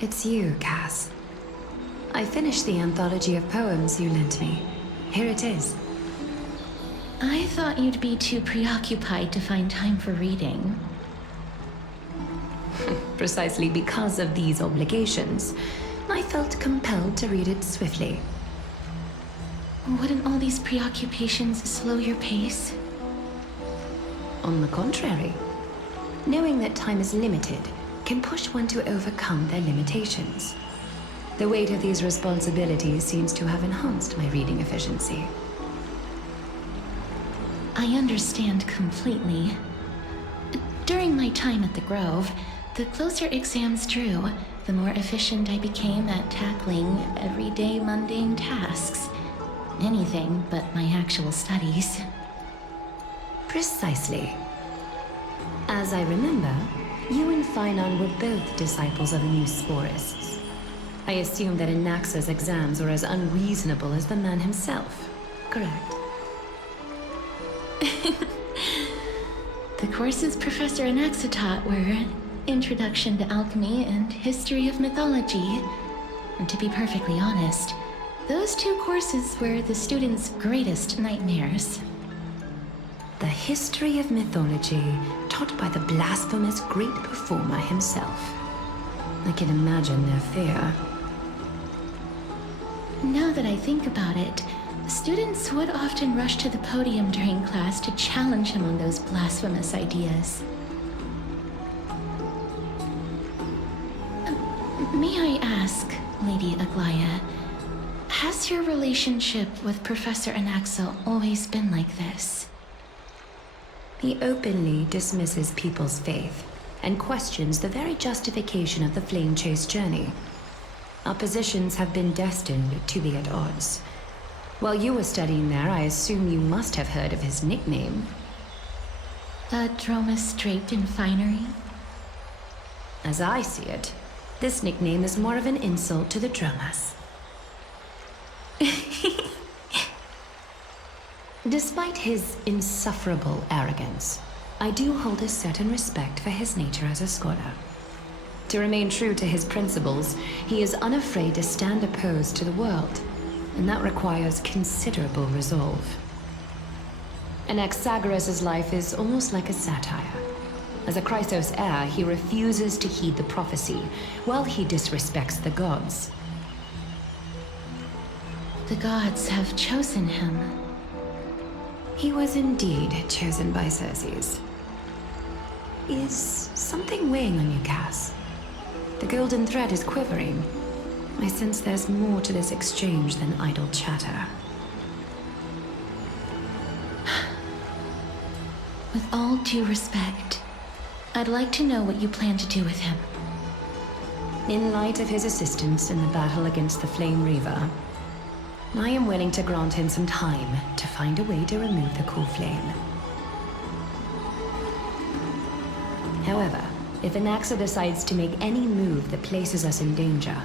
It's you, Cass. I finished the anthology of poems you lent me. Here it is. I thought you'd be too preoccupied to find time for reading. Precisely because of these obligations, I felt compelled to read it swiftly. Wouldn't all these preoccupations slow your pace? On the contrary, knowing that time is limited can push one to overcome their limitations. The weight of these responsibilities seems to have enhanced my reading efficiency. I understand completely. During my time at the Grove, the closer exams drew, the more efficient I became at tackling everyday mundane tasks. Anything but my actual studies. Precisely. As I remember, you and Finon were both disciples of the new sporists. I assume that Anaxa's exams were as unreasonable as the man himself, correct? The courses Professor Anaxa taught were Introduction to Alchemy and History of Mythology. And to be perfectly honest, those two courses were the students' greatest nightmares. The history of mythology taught by the blasphemous great performer himself. I can imagine their fear. Now that I think about it, students would often rush to the podium during class to challenge him on those blasphemous ideas. May I ask, Lady Aglaya, has your relationship with Professor Anaxa always been like this? He openly dismisses people's faith and questions the very justification of the flame chase journey. Our positions have been destined to be at odds. While you were studying there, I assume you must have heard of his nickname. A Dromus draped in finery? As I see it, this nickname is more of an insult to the Dromas. Despite his insufferable arrogance, I do hold a certain respect for his nature as a scholar. To remain true to his principles, he is unafraid to stand opposed to the world, and that requires considerable resolve. Anaxagoras' life is almost like a satire. As a Chrysos heir, he refuses to heed the prophecy, while he disrespects the gods. The gods have chosen him. He was indeed chosen by Circes. Is something weighing on you, Cass? The golden thread is quivering. I sense there's more to this exchange than idle chatter. With all due respect, I'd like to know what you plan to do with him. In light of his assistance in the battle against the Flame Reaver, I am willing to grant him some time to find a way to remove the cool flame. However, if Anaxa decides to make any move that places us in danger,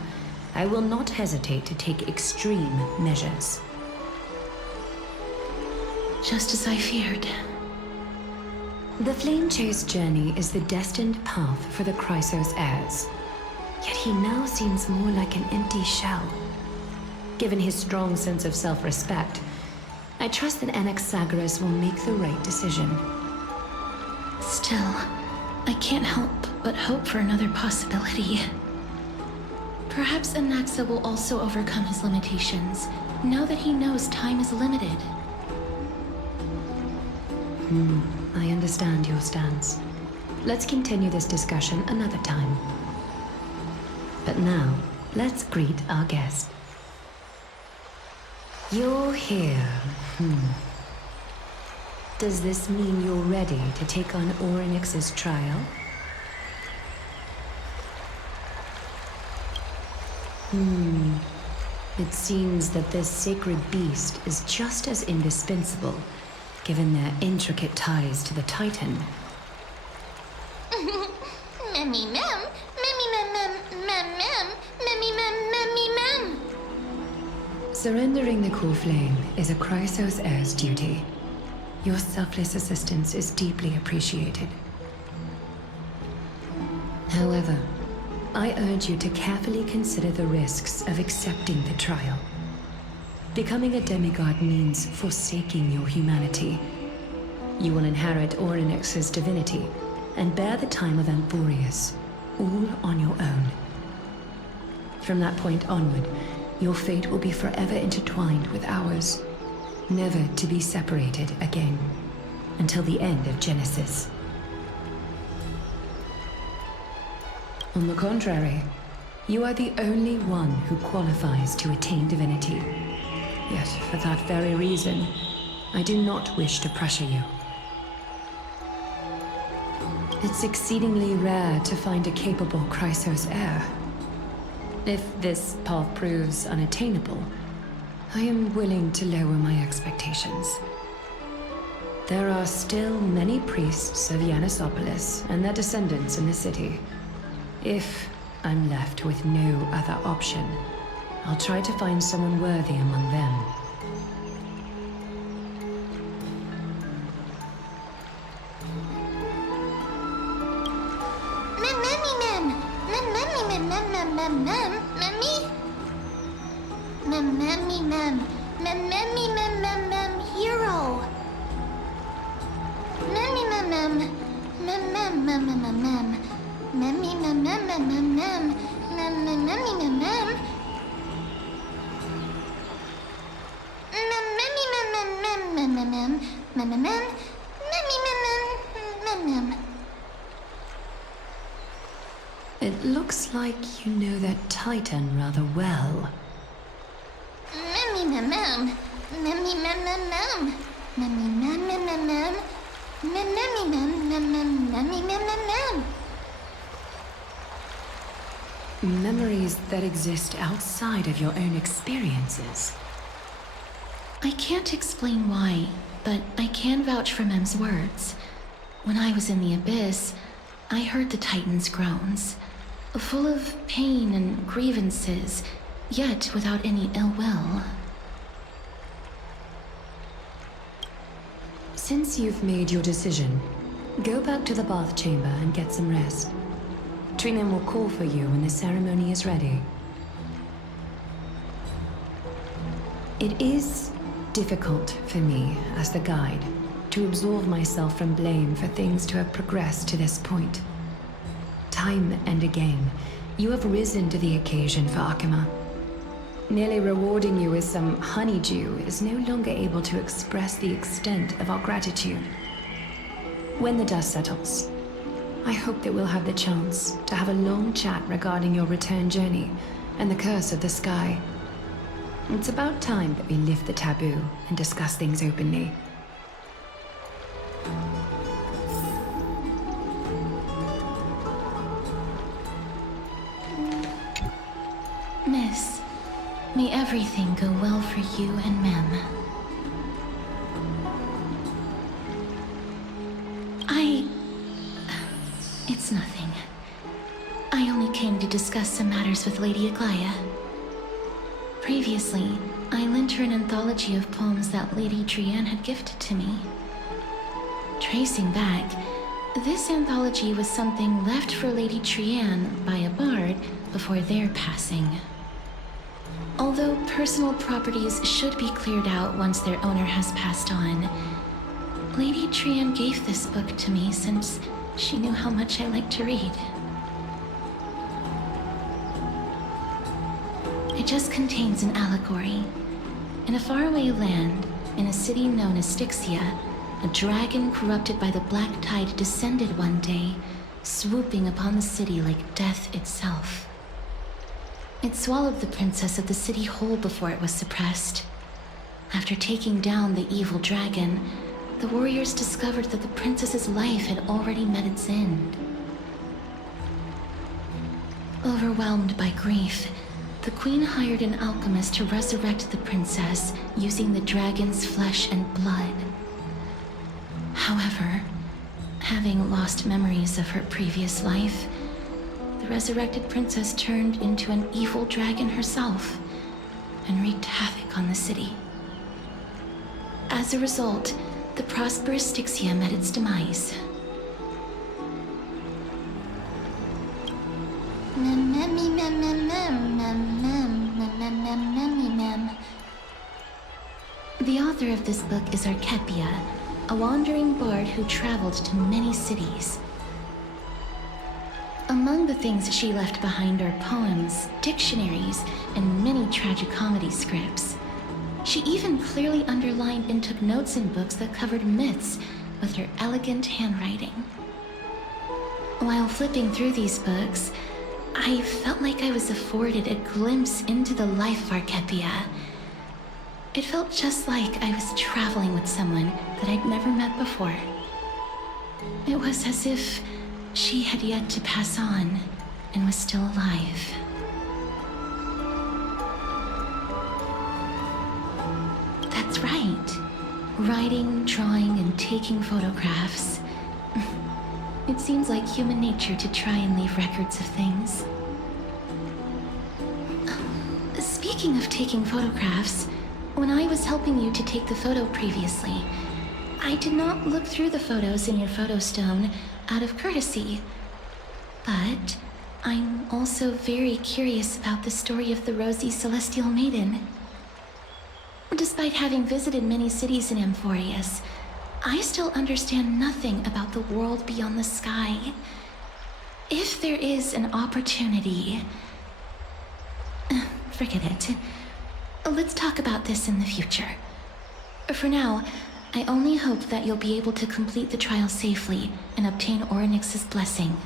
I will not hesitate to take extreme measures. Just as I feared. The Flame Chase journey is the destined path for the Chrysos heirs. Yet he now seems more like an empty shell. Given his strong sense of self-respect, I trust that Anaxagoras will make the right decision. Still, I can't help but hope for another possibility. Perhaps Anaxa will also overcome his limitations, now that he knows time is limited. I understand your stance. Let's continue this discussion another time. But now, let's greet our guest. You're here. Does this mean you're ready to take on Orynyx's trial? It seems that this sacred beast is just as indispensable, given their intricate ties to the Titan. Memmy mem, memmy mem mem mem mem, memmy mem memmy mem. Surrendering the cool flame is a Chrysos heir's duty. Your selfless assistance is deeply appreciated. However, I urge you to carefully consider the risks of accepting the trial. Becoming a demigod means forsaking your humanity. You will inherit Orynyx's divinity and bear the time of Amphorius, all on your own. From that point onward, your fate will be forever intertwined with ours, never to be separated again, until the end of Genesis. On the contrary, you are the only one who qualifies to attain divinity. Yet, for that very reason, I do not wish to pressure you. It's exceedingly rare to find a capable Chrysos heir. If this path proves unattainable, I am willing to lower my expectations. There are still many priests of Yanissopolis and their descendants in the city. If I'm left with no other option, I'll try to find someone worthy among them. Hero. It looks like you know that Titan rather well. Memories that exist outside of your own experiences. I can't explain why, but I can vouch for Mem's words. When I was in the abyss, I heard the Titan's groans, full of pain and grievances, yet without any ill will. Since you've made your decision, go back to the bath chamber and get some rest. Trinan will call for you when the ceremony is ready. It is difficult for me, as the guide, to absolve myself from blame for things to have progressed to this point. Time and again, you have risen to the occasion for Akima. Nearly rewarding you with some honeydew is no longer able to express the extent of our gratitude. When the dust settles, I hope that we'll have the chance to have a long chat regarding your return journey and the curse of the sky. It's about time that we lift the taboo and discuss things openly. Miss, may everything go well for you and Mem. It's nothing. I only came to discuss some matters with Lady Aglaya. Previously, I lent her an anthology of poems that Lady Trianne had gifted to me. Tracing back, this anthology was something left for Lady Trianne by a bard before their passing. Although personal properties should be cleared out once their owner has passed on, Lady Trianne gave this book to me since she knew how much I like to read. It just contains an allegory. In a faraway land, in a city known as Styxia, a dragon corrupted by the black tide descended one day, swooping upon the city like death itself. It swallowed the princess of the city whole before it was suppressed. After taking down the evil dragon, the warriors discovered that the princess's life had already met its end. Overwhelmed by grief, the queen hired an alchemist to resurrect the princess using the dragon's flesh and blood. However, having lost memories of her previous life, the resurrected princess turned into an evil dragon herself and wreaked havoc on the city. As a result, the prosperous Styxia met its demise. The author of this book is Archepia, a wandering bard who traveled to many cities. Among the things she left behind are poems, dictionaries, and many tragicomedy scripts. She even clearly underlined and took notes in books that covered myths with her elegant handwriting. While flipping through these books, I felt like I was afforded a glimpse into the life of Archepia. It felt just like I was traveling with someone that I'd never met before. It was as if she had yet to pass on and was still alive. That's right. Writing, drawing, and taking photographs. It seems like human nature to try and leave records of things. Speaking of taking photographs, when I was helping you to take the photo previously, I did not look through the photos in your photo stone out of courtesy. But I'm also very curious about the story of the Rosy Celestial Maiden. Despite having visited many cities in Amphorius, I still understand nothing about the world beyond the sky. If there is an opportunity... forget it. Let's talk about this in the future. For now, I only hope that you'll be able to complete the trial safely and obtain Orynyx's blessing.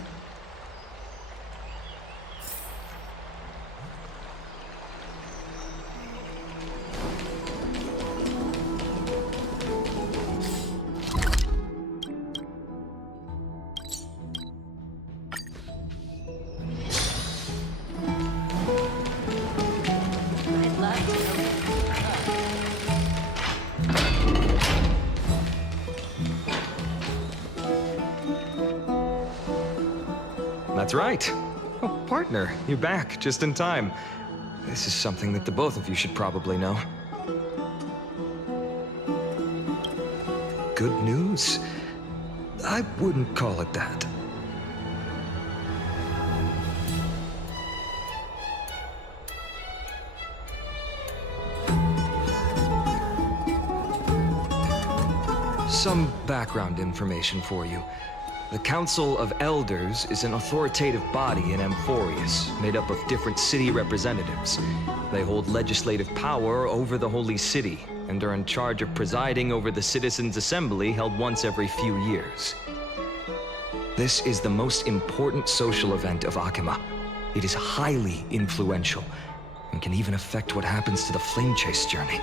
That's right. Oh, partner, you're back, just in time. This is something that the both of you should probably know. Good news? I wouldn't call it that. Some background information for you. The Council of Elders is an authoritative body in Amphorius, made up of different city representatives. They hold legislative power over the Holy City, and are in charge of presiding over the Citizens' Assembly held once every few years. This is the most important social event of Akima. It is highly influential, and can even affect what happens to the Flame Chase journey.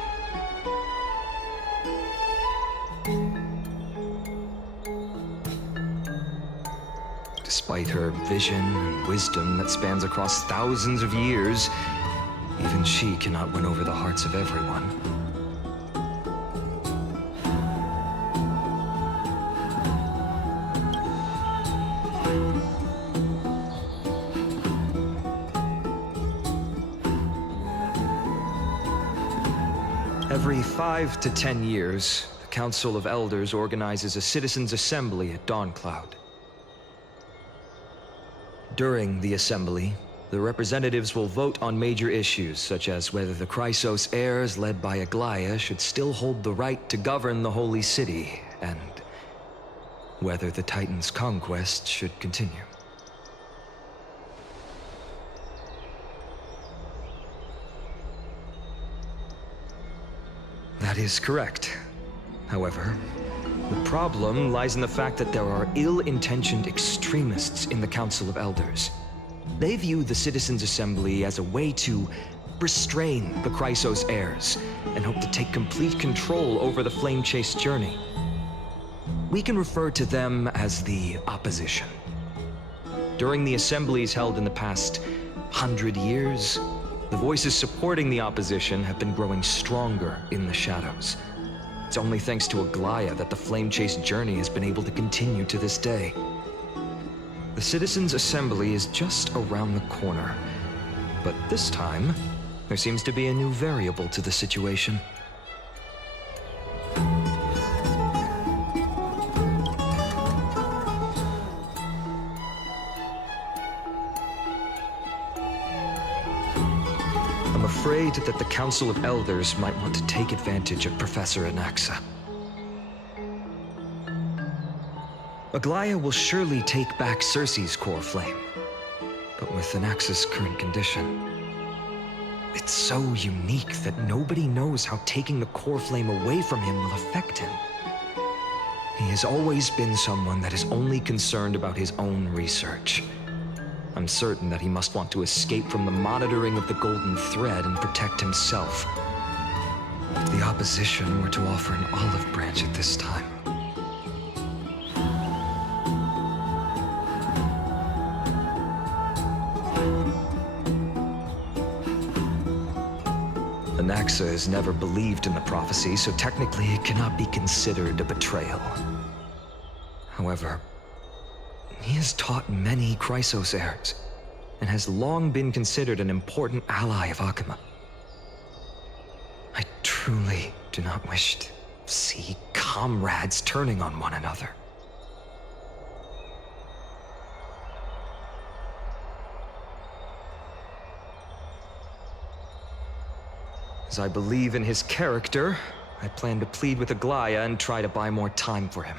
Despite her vision and wisdom that spans across thousands of years, even she cannot win over the hearts of everyone. Every 5 to 10 years, the Council of Elders organizes a Citizens' Assembly at Dawncloud. During the assembly, the representatives will vote on major issues, such as whether the Chrysos heirs led by Aglaia should still hold the right to govern the Holy City, and whether the Titan's conquest should continue. That is correct. However, the problem lies in the fact that there are ill-intentioned extremists in the Council of Elders. They view the Citizens' Assembly as a way to restrain the Chrysos heirs, and hope to take complete control over the Flame Chase journey. We can refer to them as the opposition. During the assemblies held in the past 100 years, the voices supporting the opposition have been growing stronger in the shadows. It's only thanks to Aglaia that the Flame Chase journey has been able to continue to this day. The Citizens' Assembly is just around the corner, but this time, there seems to be a new variable to the situation. I'm afraid that the Council of Elders might want to take advantage of Professor Anaxa. Aglaya will surely take back Circe's core flame, but with Anaxa's current condition, it's so unique that nobody knows how taking the core flame away from him will affect him. He has always been someone that is only concerned about his own research. I'm certain that he must want to escape from the monitoring of the Golden Thread and protect himself. If the opposition were to offer an olive branch at this time, Anaxa has never believed in the prophecy, so technically it cannot be considered a betrayal. However, he has taught many Chrysos heirs, and has long been considered an important ally of Akuma. I truly do not wish to see comrades turning on one another. As I believe in his character, I plan to plead with Aglaya and try to buy more time for him.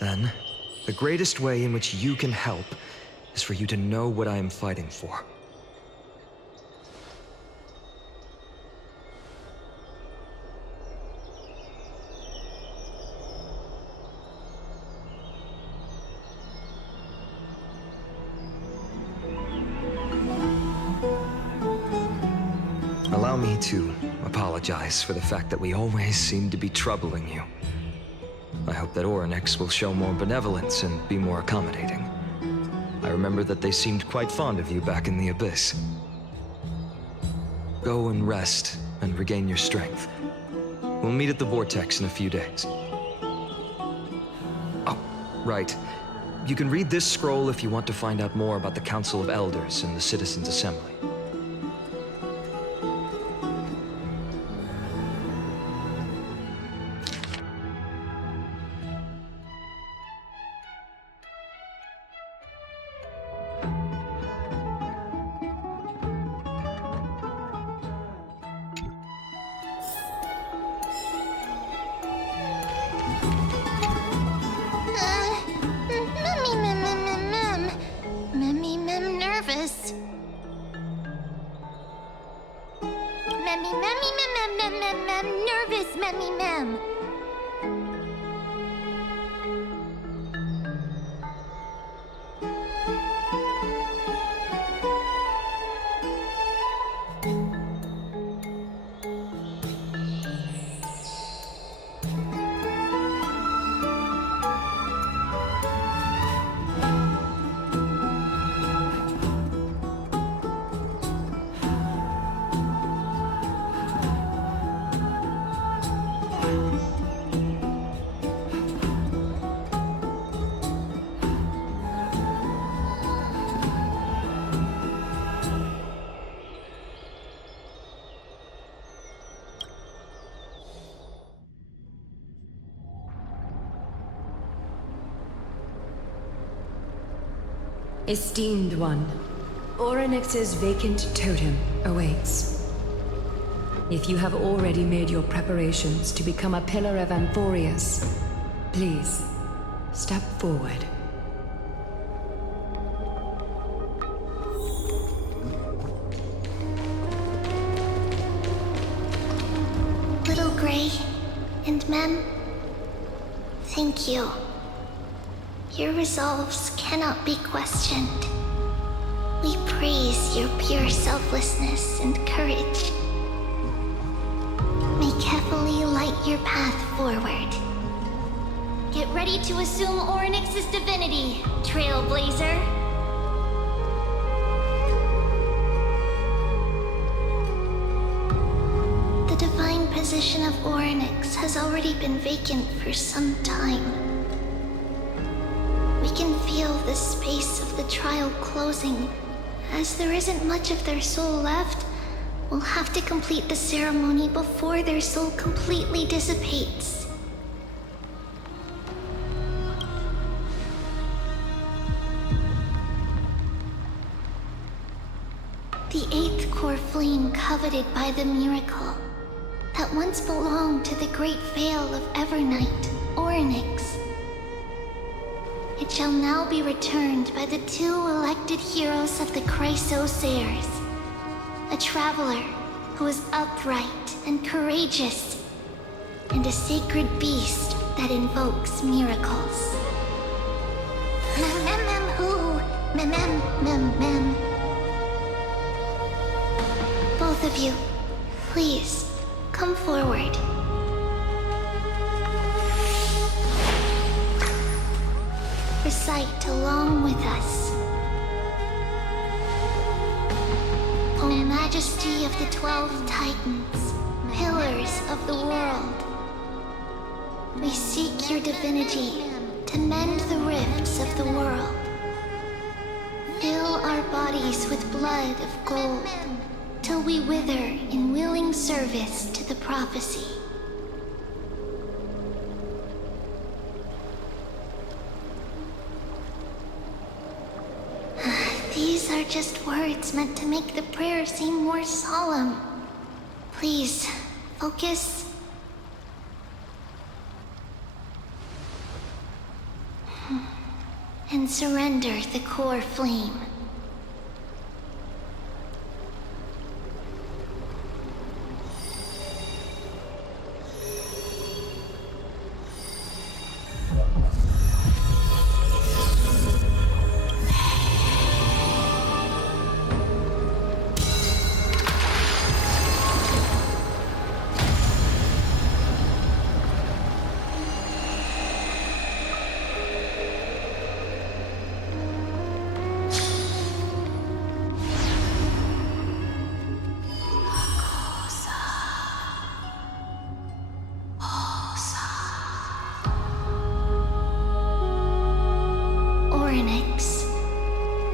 Then, the greatest way in which you can help is for you to know what I am fighting for. Allow me to apologize for the fact that we always seem to be troubling you. I hope that Orynyx will show more benevolence and be more accommodating. I remember that they seemed quite fond of you back in the Abyss. Go and rest and regain your strength. We'll meet at the Vortex in a few days. Oh, right. You can read this scroll if you want to find out more about the Council of Elders and the Citizens' Assembly. Esteemed one, Orynyx's vacant totem awaits. If you have already made your preparations to become a pillar of Amphorius, please, step forward. Little Gray and Mem, thank you. Your resolves cannot be questioned. We praise your pure selflessness and courage. May carefully light your path forward. Get ready to assume Orynyx's divinity, Trailblazer. The divine position of Orynyx has already been vacant for some time. We can feel the space of the trial closing. As there isn't much of their soul left, we'll have to complete the ceremony before their soul completely dissipates. The 8th core flame coveted by the miracle that once belonged to the great Veil of Evernight, Orynyx. It shall now be returned by the 2 elected heroes of the Chrysos heirs. A traveler who is upright and courageous, and a sacred beast that invokes miracles. Who? Mem. Both of you, please, come forward. Recite along with us. O Majesty of the 12 Titans, pillars of the world, we seek your divinity to mend the rifts of the world. Fill our bodies with blood of gold, till we wither in willing service to the prophecy. These are just words meant to make the prayer seem more solemn. Please, focus. And surrender the core flame.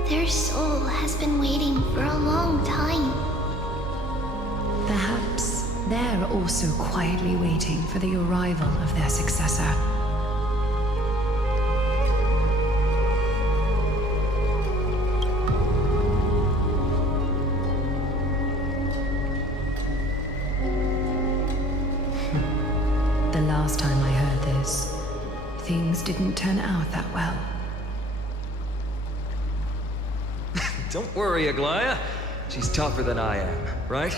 Their soul has been waiting for a long time. Perhaps they're also quietly waiting for the arrival of their successor. The last time I heard this, things didn't turn out that well. Don't worry, Aglaya. She's tougher than I am, right?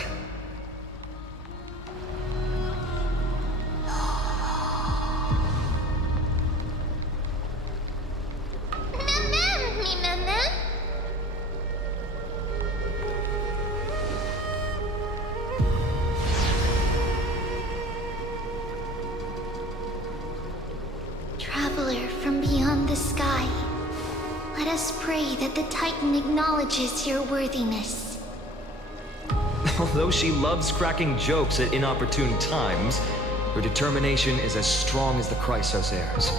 Traveler from beyond the sky, let us pray that the Titan acknowledges your worthiness. Although she loves cracking jokes at inopportune times, her determination is as strong as the Chrysos heirs.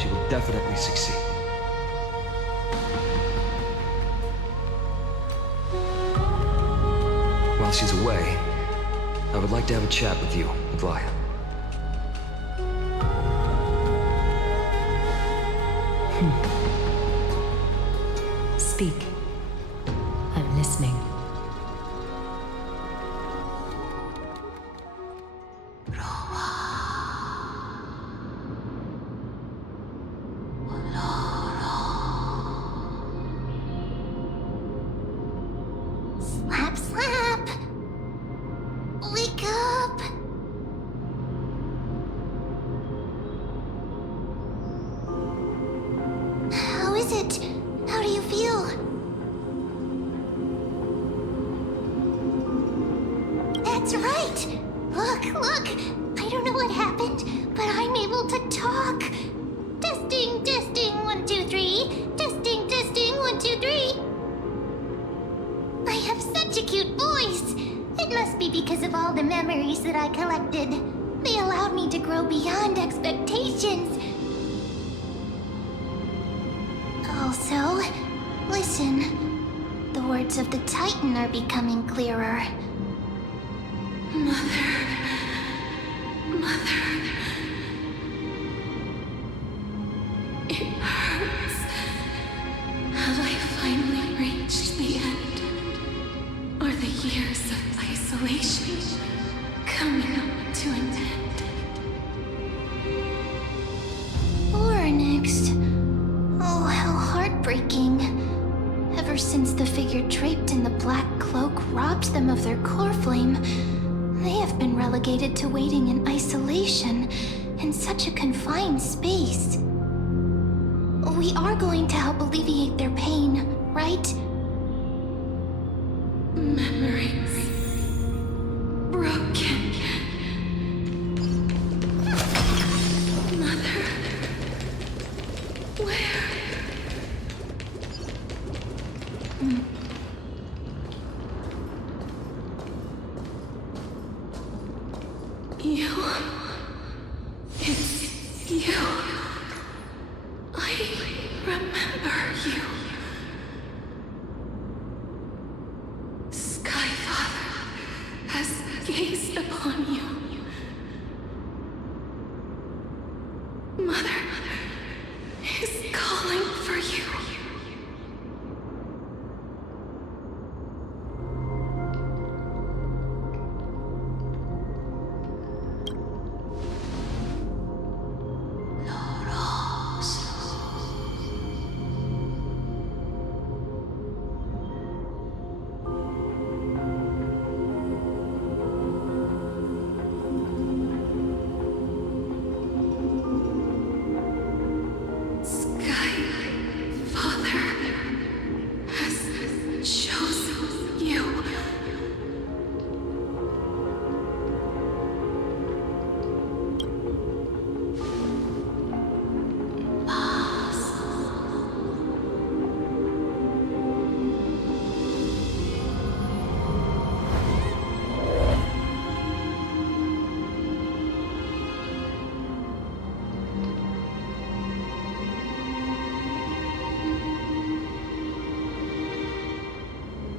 She will definitely succeed. While she's away, I would like to have a chat with you, Aglaya. Speak. I'm listening. Slap, slap! Wake up! How is it? How do you feel? That's right! Look! I don't know what happened, but I'm able to talk! Testing, 1, 2, 3. Testing, 1, 2, 3. I have such a cute voice! It must be because of all the memories that I collected. They allowed me to grow beyond expectations. Also, listen. The words of the Titan are becoming clearer. Mother. It hurts. Have I finally reached the end? Or years of isolation coming to an end. Next. Oh, how heartbreaking. Ever since the figure draped in the black cloak robbed them of their core flame, they have been relegated to waiting in isolation in such a confined space. We are going to help alleviate their pain, right? Memories broken. Mother, where? You. It's you. I remember you. Skyfather has gazed upon you. Mother is calling for you.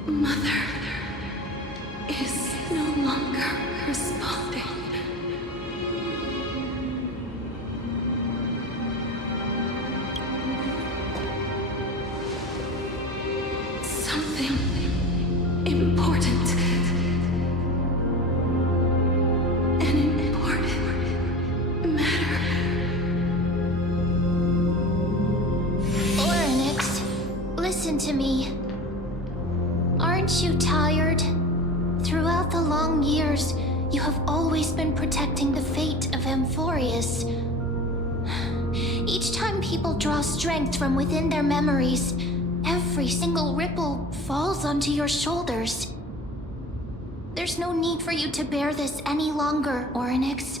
Mother is no longer responding. Something important. An important matter. Oryx, listen to me. Aren't you tired? Throughout the long years, you have always been protecting the fate of Amphorius. Each time people draw strength from within their memories, every single ripple falls onto your shoulders. There's no need for you to bear this any longer, Oryx.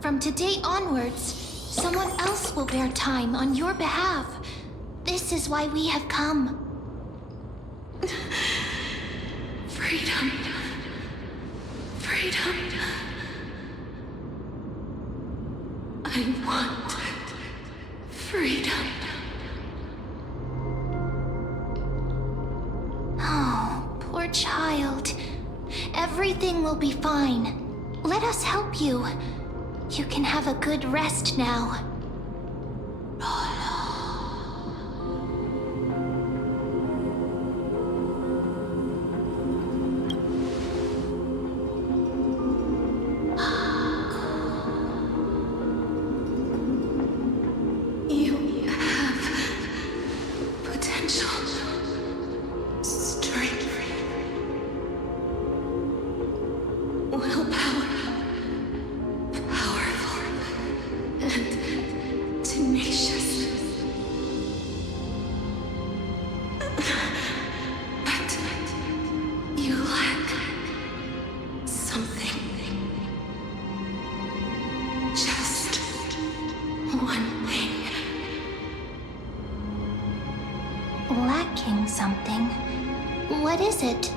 From today onwards, someone else will bear time on your behalf. This is why we have come. Freedom. Freedom. I want freedom. Oh, poor child. Everything will be fine. Let us help you. You can have a good rest now. Lacking something. What is it?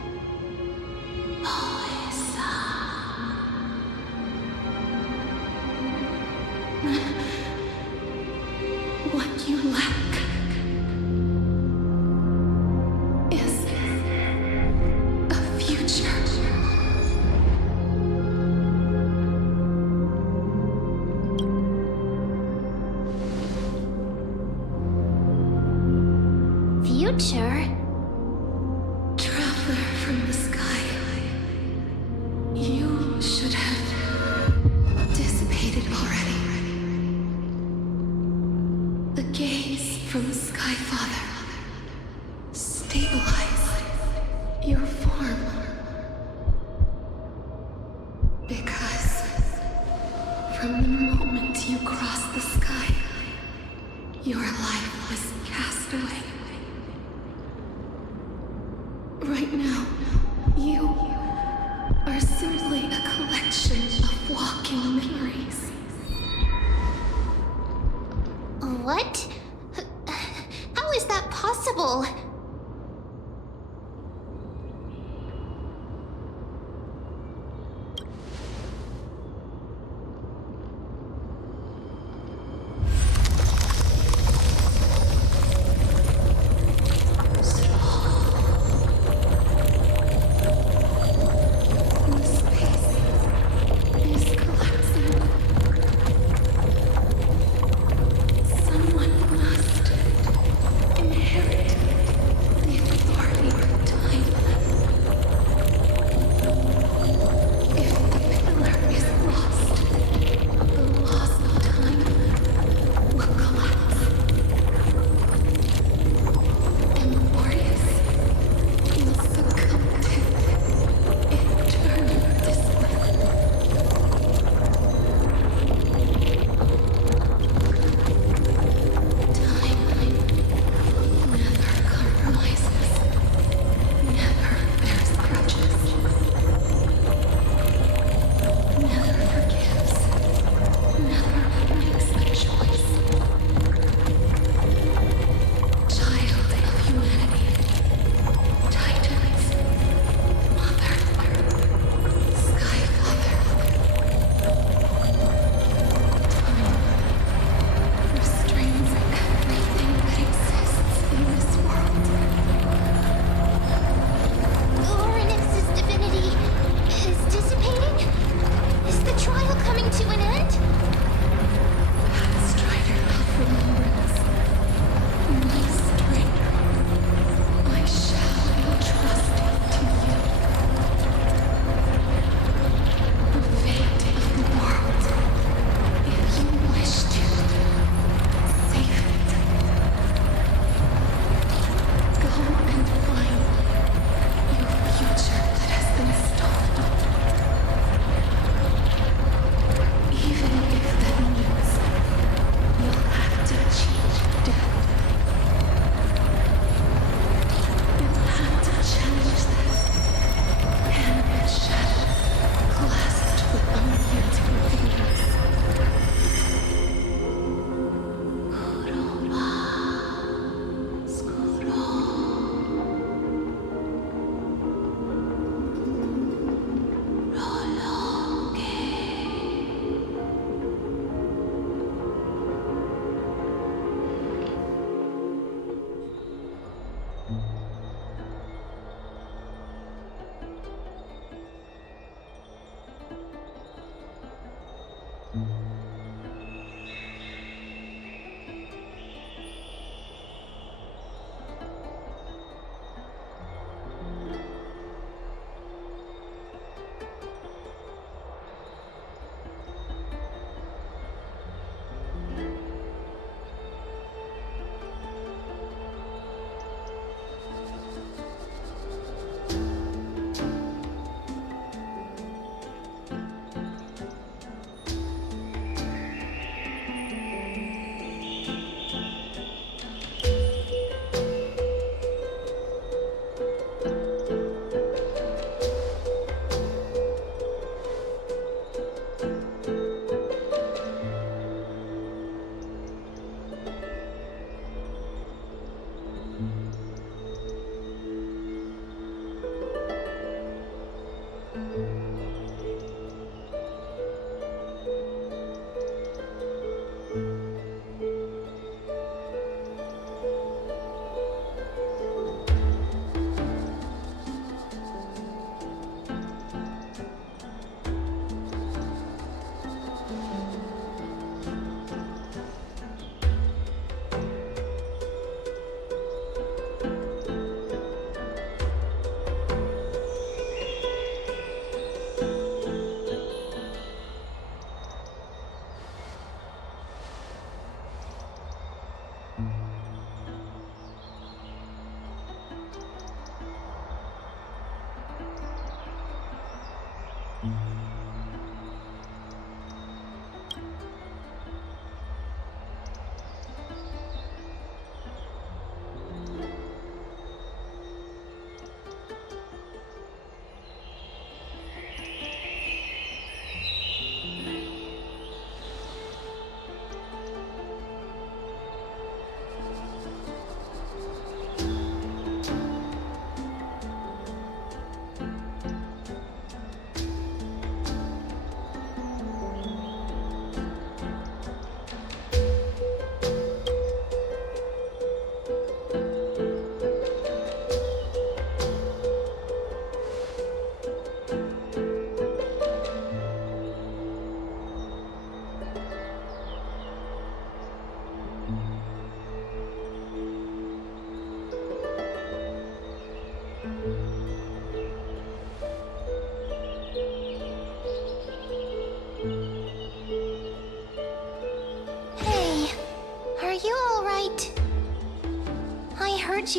What you lack is a future. Future? Traveler from the sky. should have dissipated already. The gaze from the Sky Father stabilized your form. Because from the moment you crossed the sky, your life was cast away. Right now, you are simply a collection of walking memories. What? How is that possible? Someone must inherit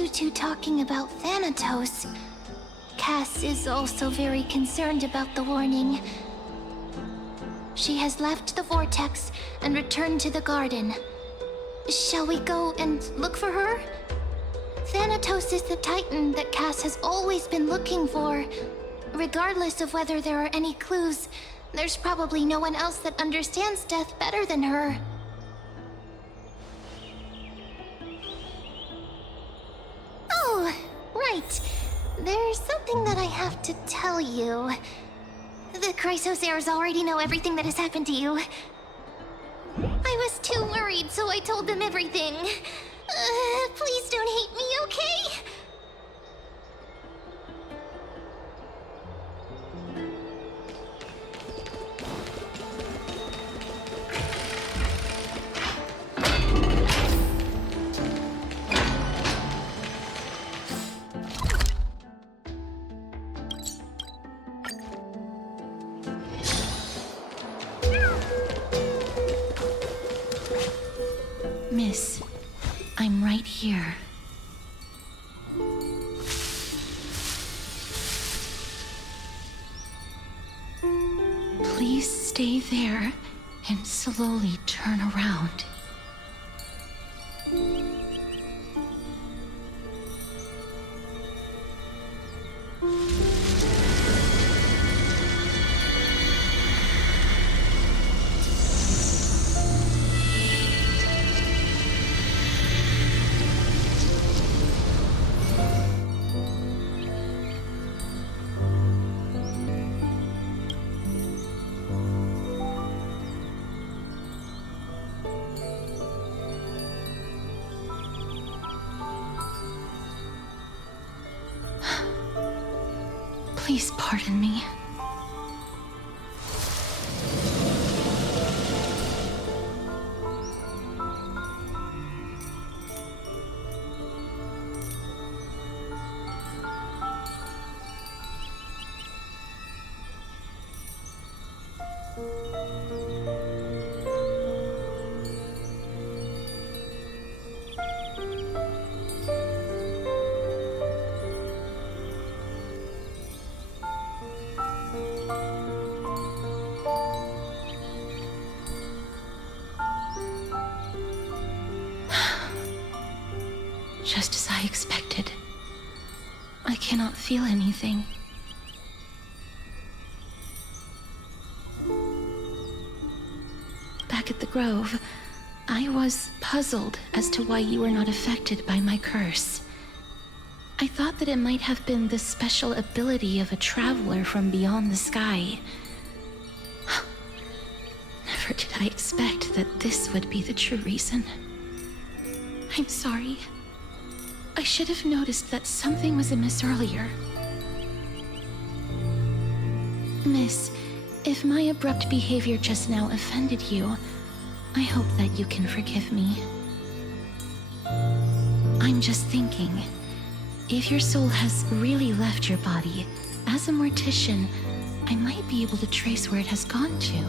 you two talking about Thanatos, Cass is also very concerned about the warning. She has left the vortex and returned to the garden. Shall we go and look for her? Thanatos is the Titan that Cass has always been looking for. Regardless of whether there are any clues, there's probably no one else that understands death better than her. Oh, right. There's something that I have to tell you. The Chrysos heirs already know everything that has happened to you. I was too worried, so I told them everything. Please don't hate me, okay? Miss, I'm right here. Please stay there and slowly turn around. Please pardon me. Just as I expected. I cannot feel anything. Back at the Grove, I was puzzled as to why you were not affected by my curse. I thought that it might have been the special ability of a traveler from beyond the sky. Never did I expect that this would be the true reason. I'm sorry. I should have noticed that something was amiss earlier. Miss, if my abrupt behavior just now offended you, I hope that you can forgive me. I'm just thinking, if your soul has really left your body, as a mortician, I might be able to trace where it has gone to.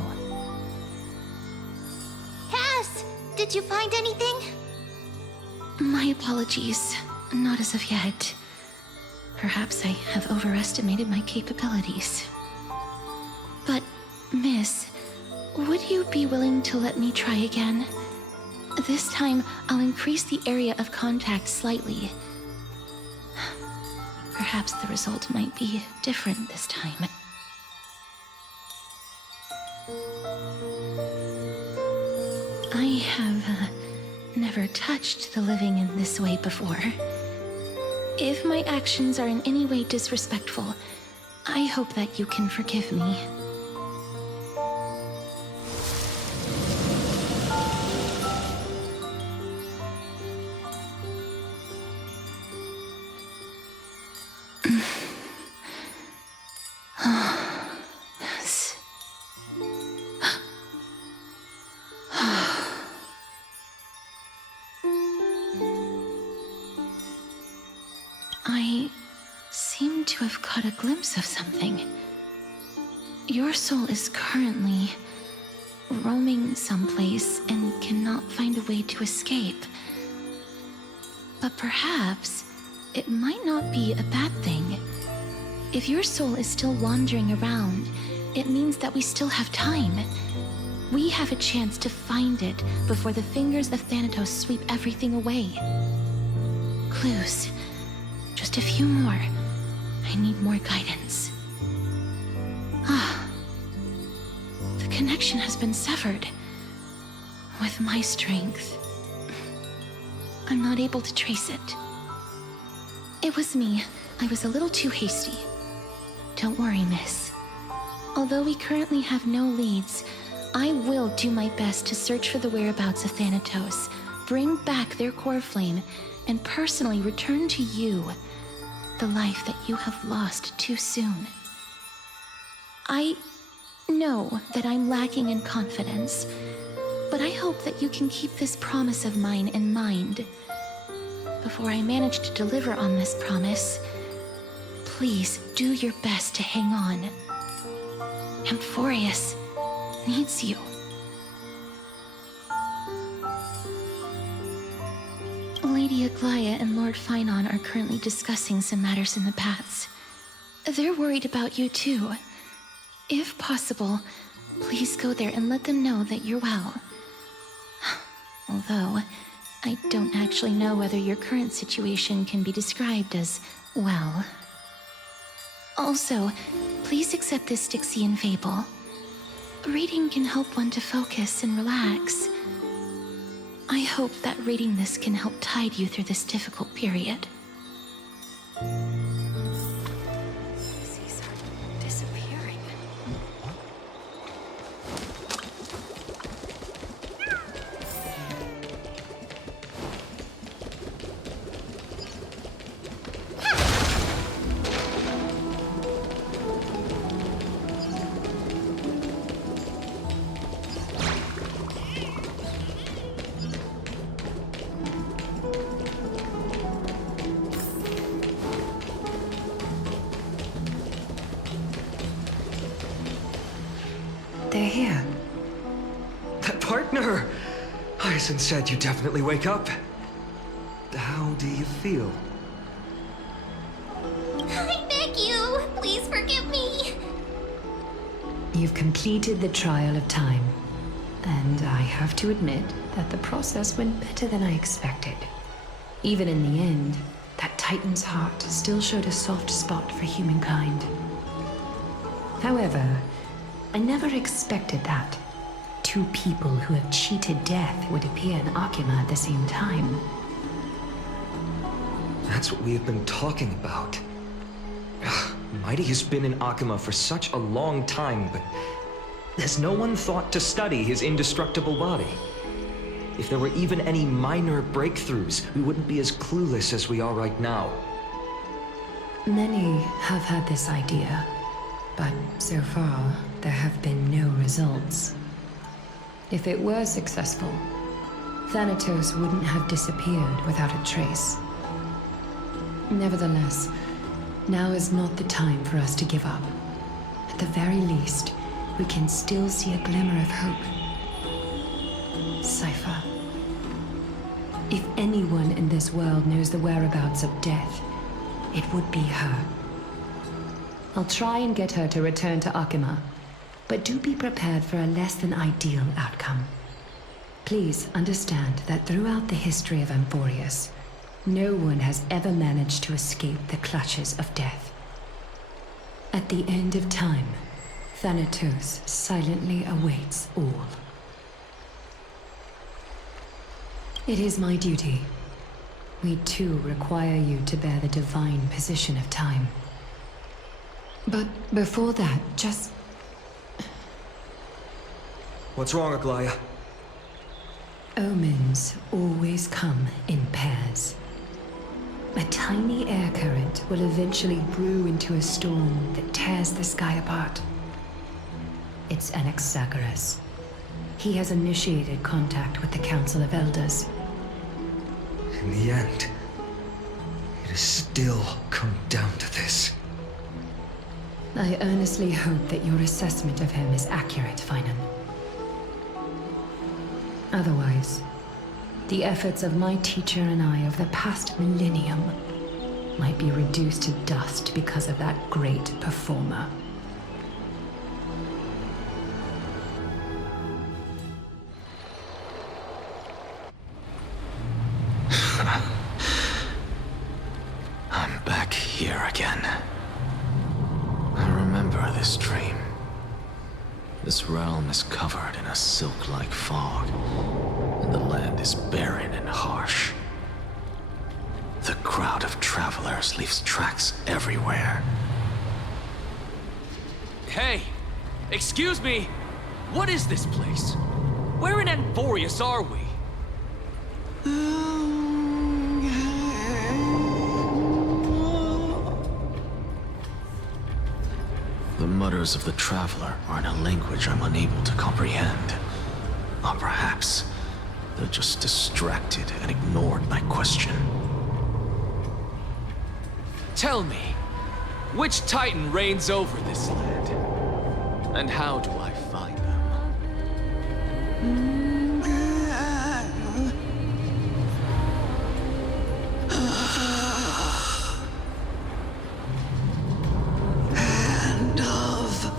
Cass, did you find anything? My apologies. Not as of yet. Perhaps I have overestimated my capabilities. But, Miss, would you be willing to let me try again? This time, I'll increase the area of contact slightly. Perhaps the result might be different this time. I have never touched the living in this way before. If my actions are in any way disrespectful, I hope that you can forgive me. Yes. I seem to have caught a glimpse of something. Your soul is currently roaming someplace and cannot find a way to escape. But perhaps it might not be a bad thing. If your soul is still wandering around, it means that we still have time. We have a chance to find it before the fingers of Thanatos sweep everything away. Clues. Just a few more. I need more guidance. The connection has been severed. With my strength, I'm not able to trace it. It was me. I was a little too hasty. Don't worry, miss. Although we currently have no leads, I will do my best to search for the whereabouts of Thanatos, bring back their core flame, and personally return to you the life that you have lost too soon. I know that I'm lacking in confidence, but I hope that you can keep this promise of mine in mind. Before I manage to deliver on this promise, please do your best to hang on. Amphorius needs you. Lady Aglaya and Lord Finon are currently discussing some matters in the paths. They're worried about you too. If possible, please go there and let them know that you're well. Although, I don't actually know whether your current situation can be described as well. Also, please accept this Styxian fable. Reading can help one to focus and relax. I hope that reading this can help tide you through this difficult period. These are disappearing. They're here. That partner! Hyacinth said you definitely wake up. How do you feel? I beg you, please forgive me. You've completed the trial of time, and I have to admit that the process went better than I expected. Even in the end, that Titan's heart still showed a soft spot for humankind. However, I never expected that two people who have cheated death would appear in Akima at the same time. That's what we have been talking about. Mighty has been in Akima for such a long time, but has no one thought to study his indestructible body? If there were even any minor breakthroughs, we wouldn't be as clueless as we are right now. Many have had this idea, but so far, there have been no results. If it were successful, Thanatos wouldn't have disappeared without a trace. Nevertheless, now is not the time for us to give up. At the very least, we can still see a glimmer of hope. Cypher. If anyone in this world knows the whereabouts of death, it would be her. I'll try and get her to return to Akima, but do be prepared for a less than ideal outcome. Please understand that throughout the history of Amphorius, no one has ever managed to escape the clutches of death. At the end of time, Thanatos silently awaits all. It is my duty. We too require you to bear the divine position of time. But before that, just... What's wrong, Aglaya? Omens always come in pairs. A tiny air current will eventually brew into a storm that tears the sky apart. It's Anaxagoras. He has initiated contact with the Council of Elders. In the end, it has still come down to this. I earnestly hope that your assessment of him is accurate, Finan. Otherwise, the efforts of my teacher and I over the past millennium might be reduced to dust because of that great performer. I'm back here again. I remember this dream. This realm is covered in a silk-like fog, and the land is barren and harsh. The crowd of travelers leaves tracks everywhere. Hey! Excuse me! What is this place? Where in Anforius are we? The mutters of the traveler are in a language I'm unable to comprehend. Or perhaps they're just distracted and ignored my question. Tell me, which Titan reigns over this land? And how do I find them? Hand of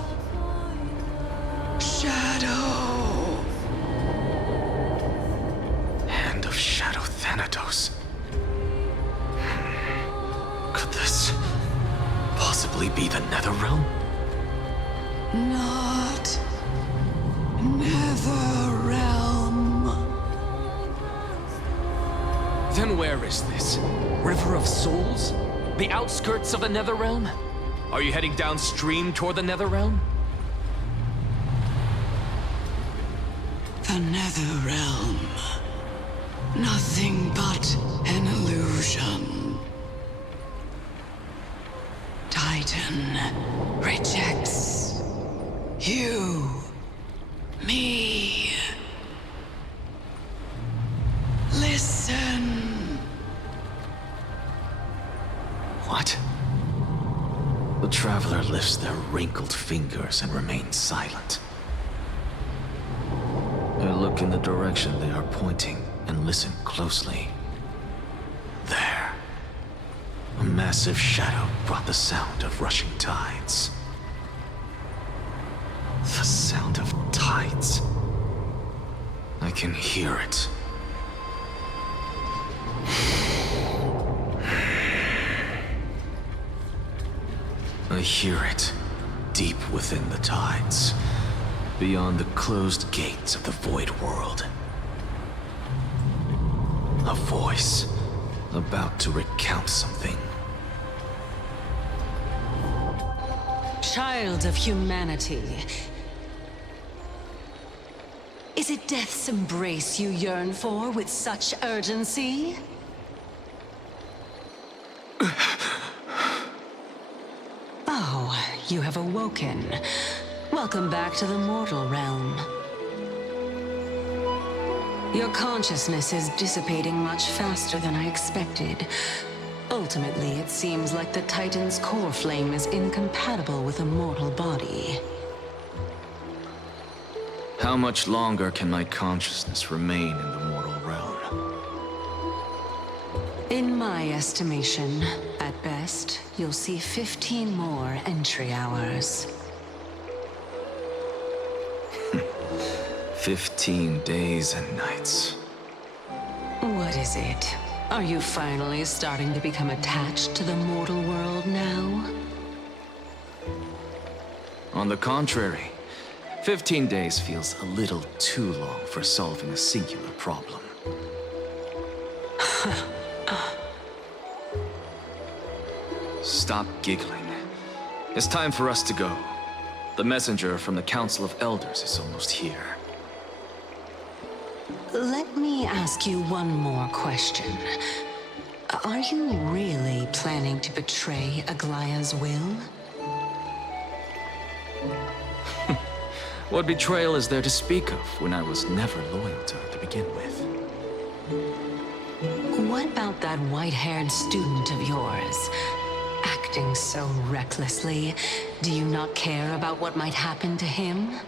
Shadow. Hand of Shadow Thanatos. Could this possibly be the Netherrealm? Not Netherrealm. Then where is this? River of Souls? The outskirts of the Netherrealm? Are you heading downstream toward the Netherrealm? The Netherrealm. Nothing but an illusion. Titan rejects you, me. Listen. What? The traveler lifts their wrinkled fingers and remains silent. I look in the direction they are pointing and listen closely. There. A massive shadow brought the sound of rushing tides. The sound of tides. I can hear it. I hear it deep within the tides, beyond the closed gates of the void world. A voice about to recount something. Child of humanity. Is it death's embrace you yearn for with such urgency? Oh, you have awoken. Welcome back to the mortal realm. Your consciousness is dissipating much faster than I expected. Ultimately, it seems like the Titan's core flame is incompatible with a mortal body. How much longer can my consciousness remain in the mortal realm? In my estimation, at best, you'll see 15 more entry hours. 15 days and nights. What is it? Are you finally starting to become attached to the mortal world now? On the contrary, 15 days feels a little too long for solving a singular problem. Stop giggling. It's time for us to go. The messenger from the Council of Elders is almost here. Let me ask you one more question. Are you really planning to betray Aglaya's will? What betrayal is there to speak of when I was never loyal to her to begin with? What about that white-haired student of yours? Acting so recklessly, do you not care about what might happen to him?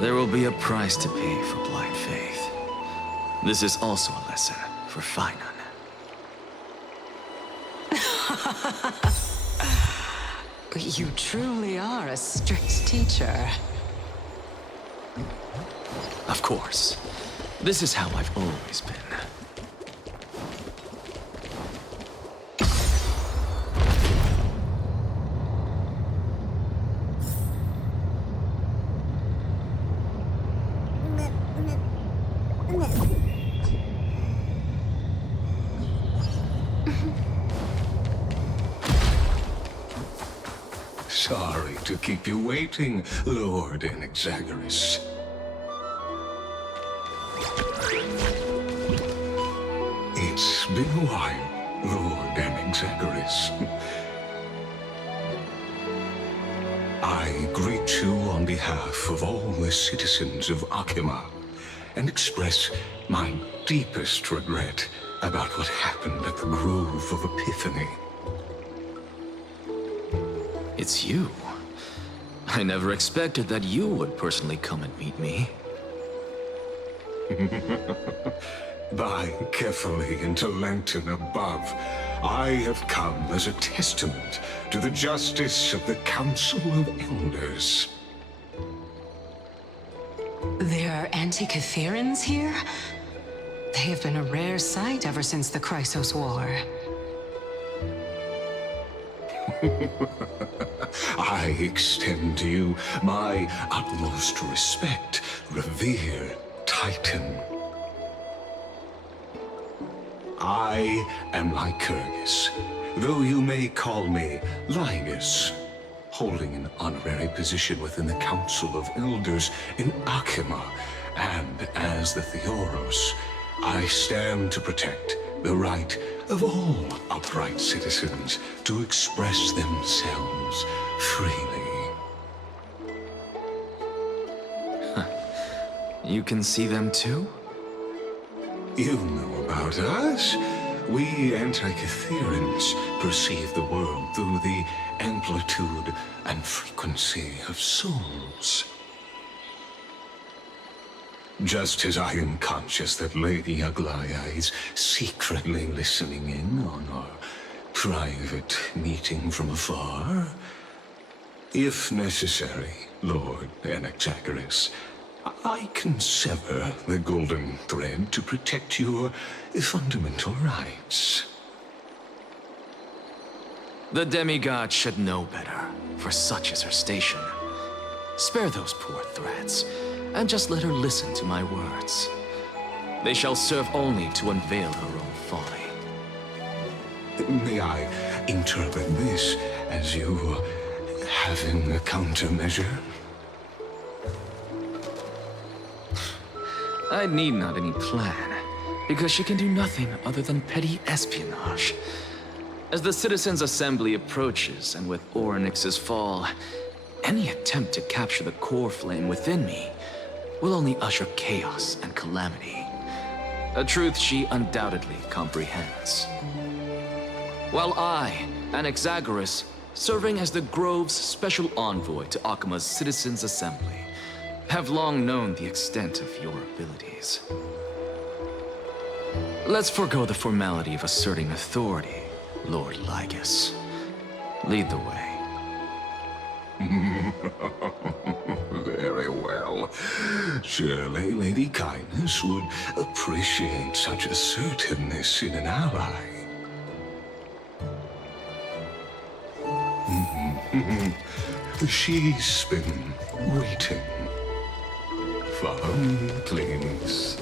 There will be a price to pay for blind faith. This is also a lesson for Finan. You truly are a strict teacher. Of course. This is how I've always been. Sorry to keep you waiting, Lord Enexagoras. It's been a while, Lord Enexagoras. I greet you on behalf of all the citizens of Akima and express my deepest regret about what happened at the Grove of Epiphany. It's you. I never expected that you would personally come and meet me. By carefully into Lantern above, I have come as a testament to the justice of the Council of Elders. There are Antikytherans here? They have been a rare sight ever since the Chrysos War. I extend to you my utmost respect, revered Titan. I am Lycurgus, though you may call me Linus, holding an honorary position within the Council of Elders in Akima, and as the Theoros, I stand to protect the right of all upright citizens to express themselves freely. You can see them too? You know about us. We Antikytherans perceive the world through the amplitude and frequency of souls. Just as I am conscious that Lady Aglaya is secretly listening in on our private meeting from afar, if necessary, Lord Enexagoras, I can sever the golden thread to protect your fundamental rights. The demigod should know better, for such is her station. Spare those poor threats, and just let her listen to my words. They shall serve only to unveil her own folly. May I interpret this as you having a countermeasure? I need not any plan, because she can do nothing other than petty espionage. As the Citizens' Assembly approaches, and with Orynyx's fall, any attempt to capture the core flame within me will only usher chaos and calamity. A truth she undoubtedly comprehends. While I, Enexagoras, serving as the Grove's special envoy to Akima's Citizens' Assembly, have long known the extent of your abilities. Let's forego the formality of asserting authority, Lord Lygus. Lead the way. Very well. Surely Lady Kindness would appreciate such assertiveness in an ally. She's been waiting. Follow me, please.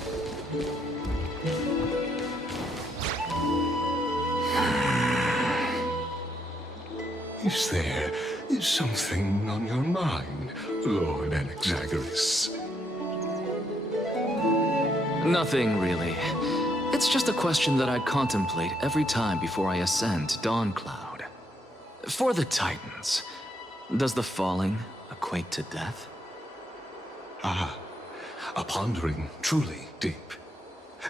Is there something on your mind, Lord Enexagoras? Nothing, really. It's just a question that I contemplate every time before I ascend to Dawncloud. For the Titans, does the falling equate to death? Ah, a pondering truly deep.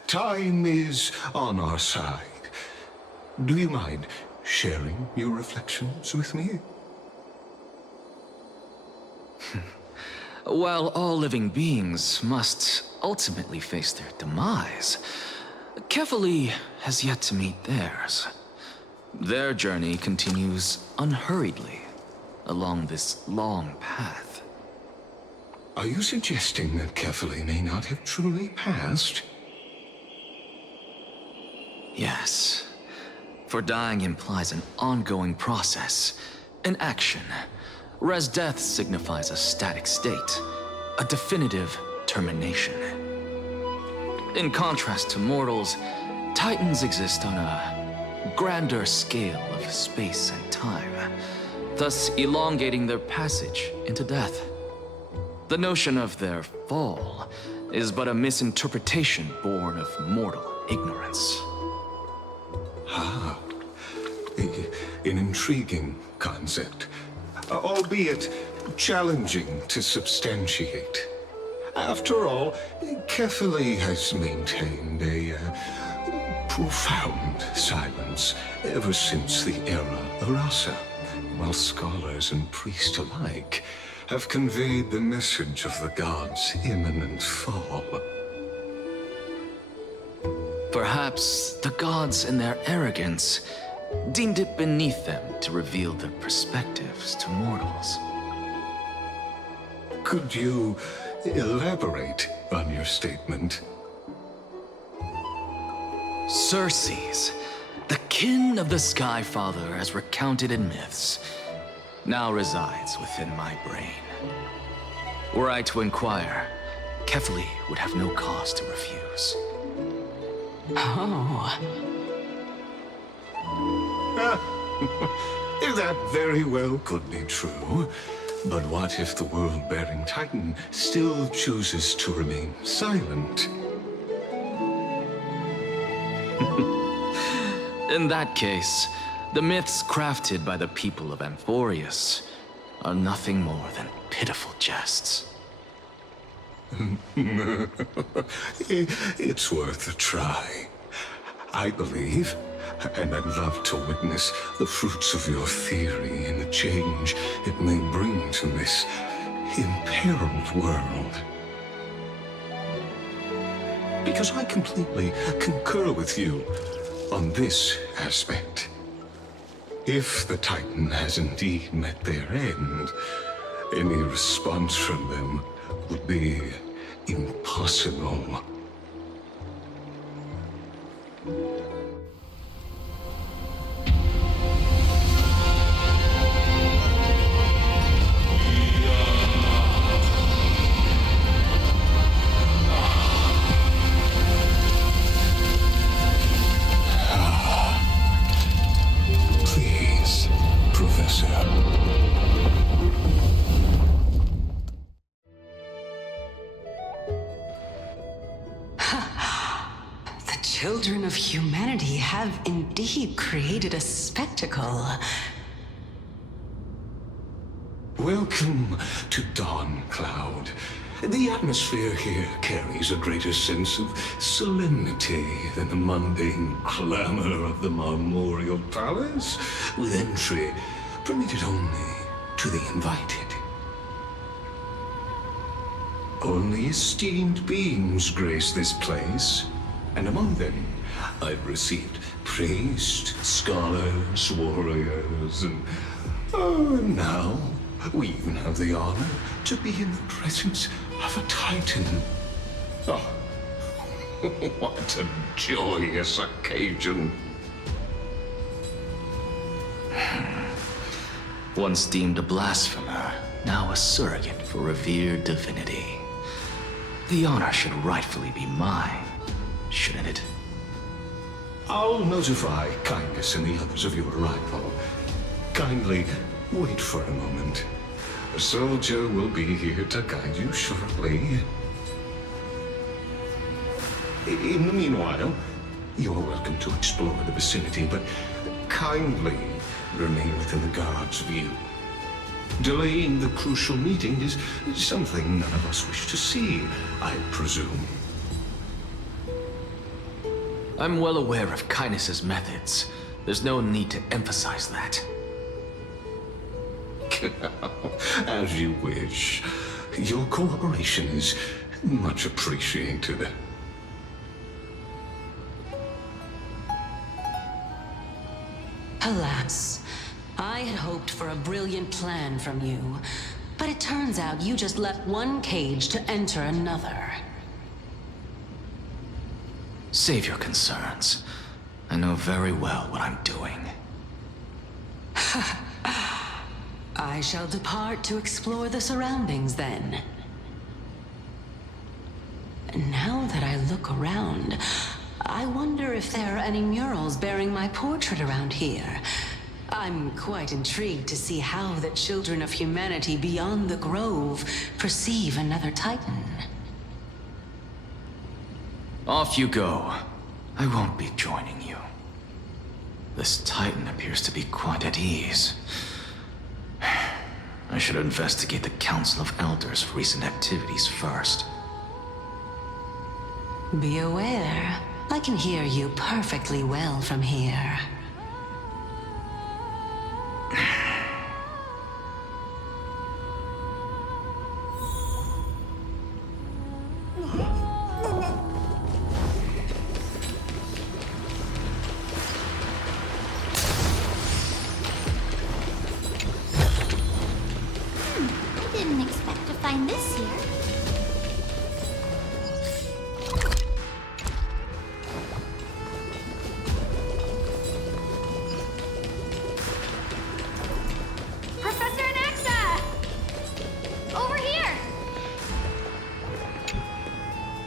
Time is on our side. Do you mind sharing your reflections with me? While all living beings must ultimately face their demise, Kefali has yet to meet theirs. Their journey continues unhurriedly along this long path. Are you suggesting that Kefali may not have truly passed? Yes. For dying implies an ongoing process, an action. Whereas death signifies a static state, a definitive termination. In contrast to mortals, Titans exist on a grander scale of space and time, thus elongating their passage into death. The notion of their fall is but a misinterpretation born of mortal ignorance. Ah, an intriguing concept, albeit challenging to substantiate. After all, Kefali has maintained a profound silence ever since the era Arasa, while scholars and priests alike have conveyed the message of the gods' imminent fall. Perhaps the gods, in their arrogance, deemed it beneath them to reveal their perspectives to mortals. Could you elaborate on your statement? Circes, the kin of the Sky Father as recounted in myths, now resides within my brain. Were I to inquire, Kefali would have no cause to refuse. Oh. That very well could be true. But what if the world-bearing Titan still chooses to remain silent? In that case, the myths crafted by the people of Amphorius are nothing more than pitiful jests. It's worth a try. I believe, and I'd love to witness the fruits of your theory and the change it may bring to this imperiled world. Because I completely concur with you on this aspect. If the Titan has indeed met their end, any response from them would be impossible. Please, Professor. Children of humanity have indeed created a spectacle. Welcome to Dawn Cloud. The atmosphere here carries a greater sense of solemnity than the mundane clamor of the Marmorial Palace, with entry permitted only to the invited. Only esteemed beings grace this place, and among them I've received priests, scholars, warriors, and now we even have the honor to be in the presence of a Titan. Oh, what a joyous occasion. Once deemed a blasphemer, now a surrogate for revered divinity. The honor should rightfully be mine, shouldn't it? I'll notify Kindness and the others of your arrival. Kindly wait for a moment. A soldier will be here to guide you shortly. In the meanwhile, you're welcome to explore the vicinity, but kindly remain within the guard's view. Delaying the crucial meeting is something none of us wish to see, I presume. I'm well aware of Kindness's methods. There's no need to emphasize that. As you wish. Your cooperation is much appreciated. Alas, I had hoped for a brilliant plan from you, but it turns out you just left one cage to enter another. Save your concerns. I know very well what I'm doing. I shall depart to explore the surroundings then. Now that I look around, I wonder if there are any murals bearing my portrait around here. I'm quite intrigued to see how the children of humanity beyond the Grove perceive another Titan. Off you go. I won't be joining you. This Titan appears to be quite at ease. I should investigate the Council of Elders' recent activities first. Be aware, I can hear you perfectly well from here. I didn't expect to find this here. Professor Anaxa! Over here!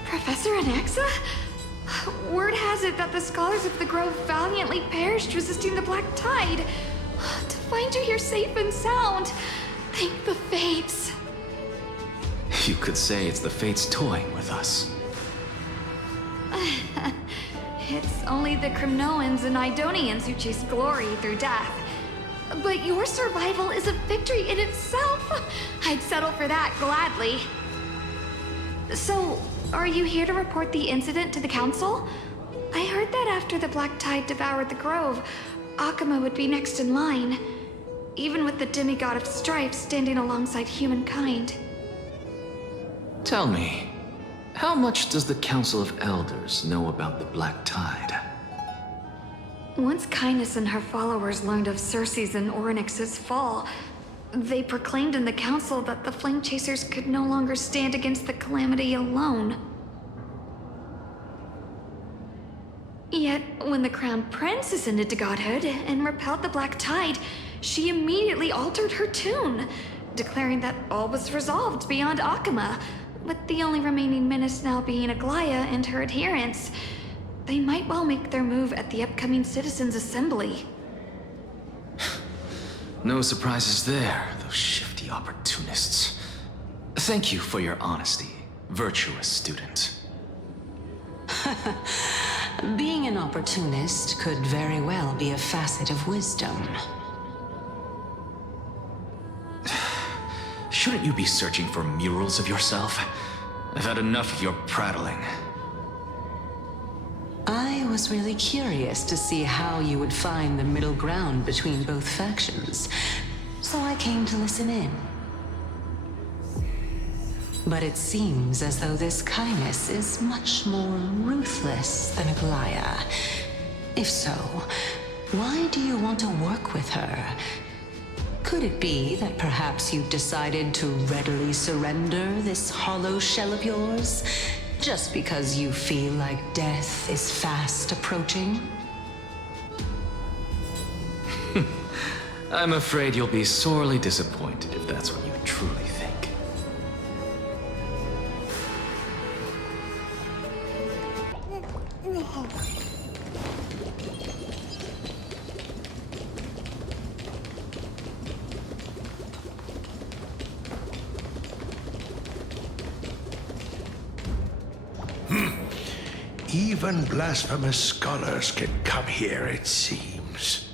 Professor Anaxa? Word has it that the scholars of the Grove valiantly perished resisting the Black Tide. To find you here safe and sound, thank the Fates. You could say it's the Fates toying with us. It's only the Crimnoans and Idonians who chase glory through death. But your survival is a victory in itself. I'd settle for that gladly. So, are you here to report the incident to the Council? I heard that after the Black Tide devoured the Grove, Akuma would be next in line, even with the demigod of strife standing alongside humankind. Tell me, how much does the Council of Elders know about the Black Tide? Once Kindness and her followers learned of Circe's and Orynyx's fall, they proclaimed in the council that the Flame Chasers could no longer stand against the calamity alone. Yet, when the Crown Prince ascended to godhood and repelled the Black Tide, she immediately altered her tune, declaring that all was resolved beyond Akuma, with the only remaining menace now being Aglaya and her adherents. They might well make their move at the upcoming Citizens' Assembly. No surprises there, those shifty opportunists. Thank you for your honesty, virtuous student. Being an opportunist could very well be a facet of wisdom. Shouldn't you be searching for murals of yourself? I've had enough of your prattling. I was really curious to see how you would find the middle ground between both factions, so I came to listen in. But it seems as though this Kindness is much more ruthless than Aglaya. If so, why do you want to work with her? Could it be that perhaps you've decided to readily surrender this hollow shell of yours, just because you feel like death is fast approaching? I'm afraid you'll be sorely disappointed if that's what you truly think. Even blasphemous scholars can come here, it seems.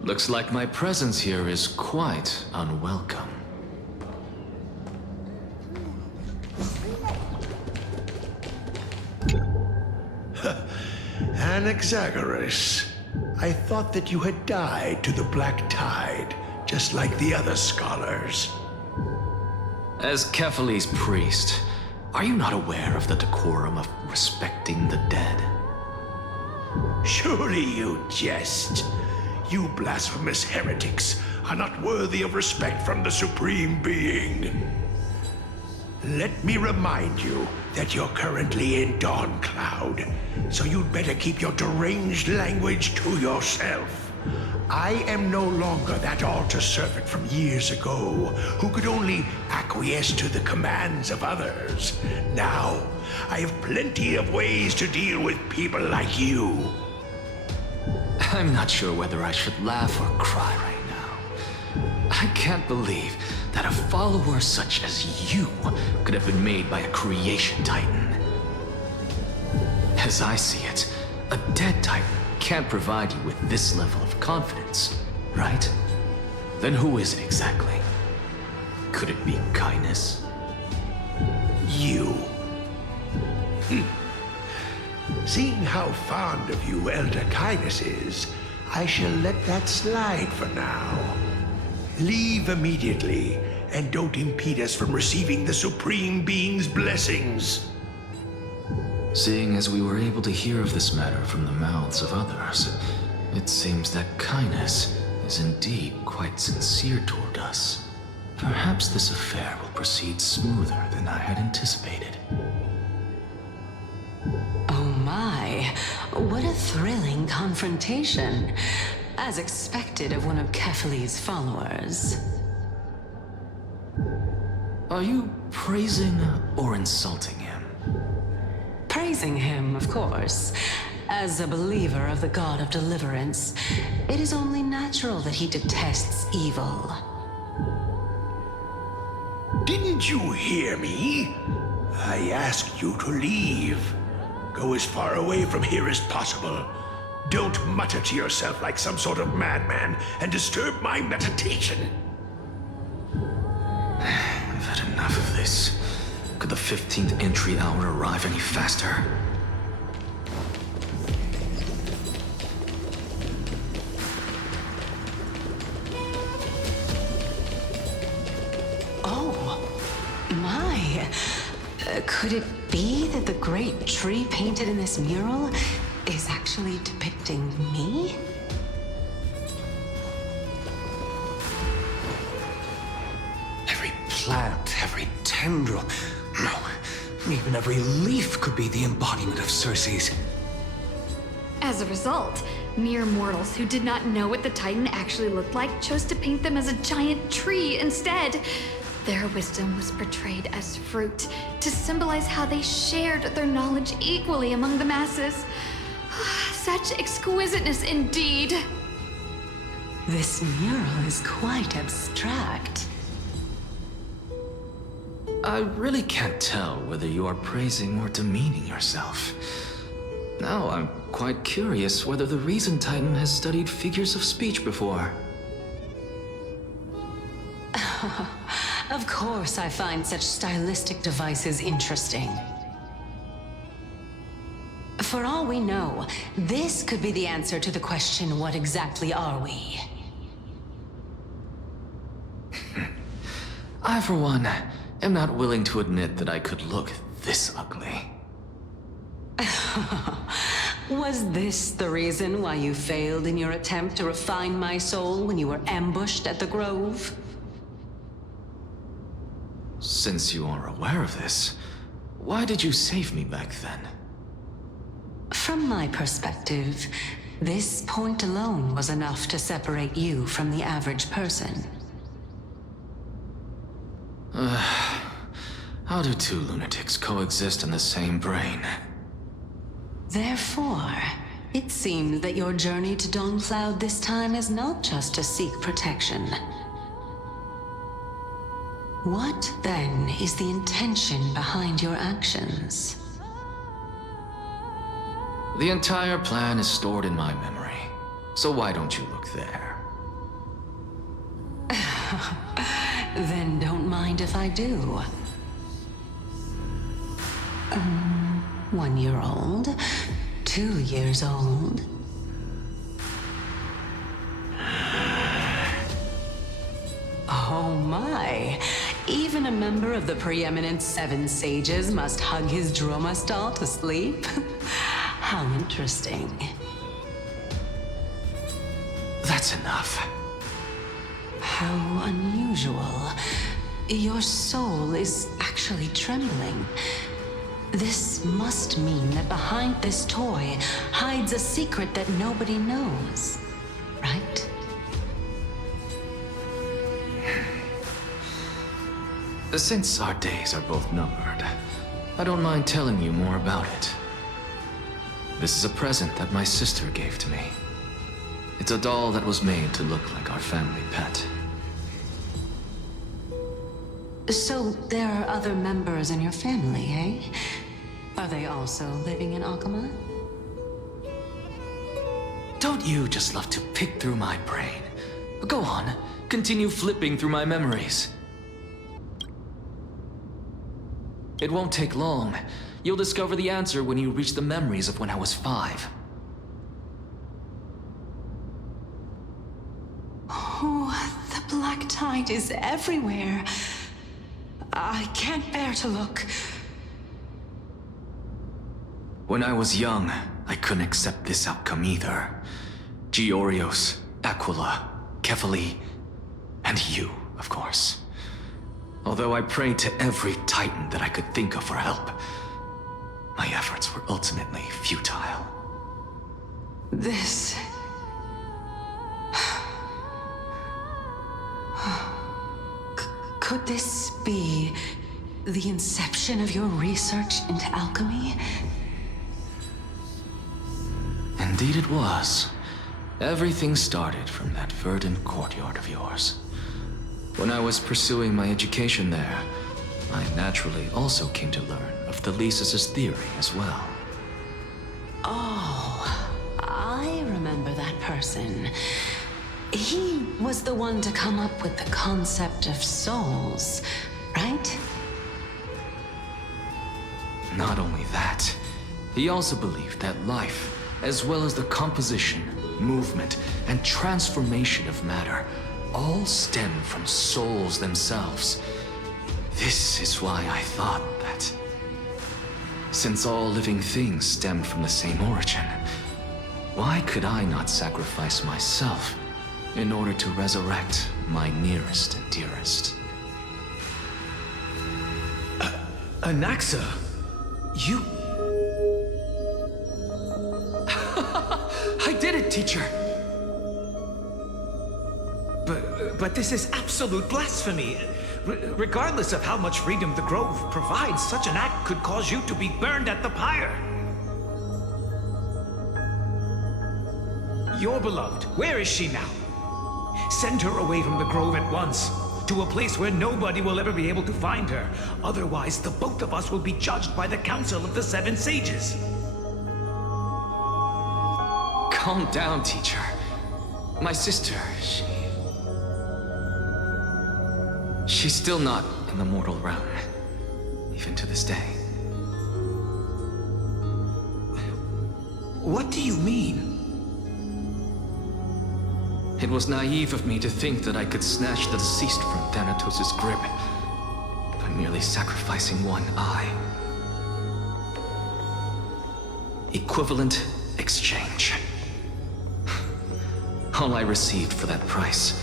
Looks like my presence here is quite unwelcome. Anaxagoras, I thought that you had died to the Black Tide, just like the other scholars. As Kefali's priest, are you not aware of the decorum of respecting the dead? Surely you jest. You blasphemous heretics are not worthy of respect from the Supreme Being. Let me remind you that you're currently in Dawn Cloud, so you'd better keep your deranged language to yourself. I am no longer that altar servant from years ago who could only acquiesce to the commands of others. Now, I have plenty of ways to deal with people like you. I'm not sure whether I should laugh or cry right now. I can't believe that a follower such as you could have been made by a creation titan. As I see it, a dead titan can't provide you with this level of confidence, right? Then who is it exactly? Could it be kindness? You. Seeing how fond of you Elder Kindness is, I shall let that slide for now. Leave immediately, and don't impede us from receiving the Supreme Being's blessings. Seeing as we were able to hear of this matter from the mouths of others, it seems that kindness is indeed quite sincere toward us. Perhaps this affair will proceed smoother than I had anticipated. Oh my, what a thrilling confrontation. As expected of one of Kefali's followers. Are you praising or insulting him? Praising him, of course. As a believer of the God of Deliverance, it is only natural that he detests evil. Didn't you hear me? I asked you to leave. Go as far away from here as possible. Don't mutter to yourself like some sort of madman and disturb my meditation. I've had enough of this. Could the 15th entry hour arrive any faster? Oh, my. Could it be that the great tree painted in this mural is actually depicting me? Every plant, every tendril, no, even every leaf could be the embodiment of Circe's. As a result, mere mortals who did not know what the Titan actually looked like chose to paint them as a giant tree instead. Their wisdom was portrayed as fruit, to symbolize how they shared their knowledge equally among the masses. Such exquisiteness indeed. This mural is quite abstract. I really can't tell whether you are praising or demeaning yourself. Now I'm quite curious whether the Reason Titan has studied figures of speech before. Of course I find such stylistic devices interesting. For all we know, this could be the answer to the question, what exactly are we? I, for one, am not willing to admit that I could look this ugly. Was this the reason why you failed in your attempt to refine my soul when you were ambushed at the Grove? Since you are aware of this, why did you save me back then? From my perspective, this point alone was enough to separate you from the average person. How do two lunatics coexist in the same brain? Therefore, it seems that your journey to Dawn-Cloud this time is not just to seek protection. What, then, is the intention behind your actions? The entire plan is stored in my memory, so why don't you look there? Then don't mind if I do. 1 year old, 2 years old. Oh my, even a member of the preeminent Seven Sages must hug his droma stall to sleep? How interesting. That's enough. How unusual. Your soul is actually trembling. This must mean that behind this toy hides a secret that nobody knows, right? Since our days are both numbered, I don't mind telling you more about it. This is a present that my sister gave to me. It's a doll that was made to look like our family pet. So there are other members in your family, eh? Are they also living in Akama? Don't you just love to pick through my brain? Go on, continue flipping through my memories. It won't take long. You'll discover the answer when you reach the memories of when I was 5. Oh, the black tide is everywhere. I can't bear to look. When I was young, I couldn't accept this outcome either. Georios, Aquila, Kefali, and you, of course. Although I prayed to every titan that I could think of for help, my efforts were ultimately futile. This... Could this be the inception of your research into alchemy? Indeed it was. Everything started from that verdant courtyard of yours. When I was pursuing my education there, I naturally also came to learn of Thelesis' theory as well. Oh, I remember that person. He was the one to come up with the concept of souls, right? Not only that, he also believed that life, as well as the composition, movement, and transformation of matter, all stem from souls themselves. This is why I thought that, since all living things stemmed from the same origin, why could I not sacrifice myself in order to resurrect my nearest and dearest? Anaxa, you... I did it, teacher! But this is absolute blasphemy. Regardless of how much freedom the Grove provides, such an act could cause you to be burned at the pyre. Your beloved, where is she now? Send her away from the Grove at once, to a place where nobody will ever be able to find her. Otherwise, the both of us will be judged by the Council of the Seven Sages. Calm down, teacher. My sister, she's still not in the mortal realm, even to this day. What do you mean? It was naive of me to think that I could snatch the deceased from Thanatos' grip by merely sacrificing one eye. Equivalent exchange. All I received for that price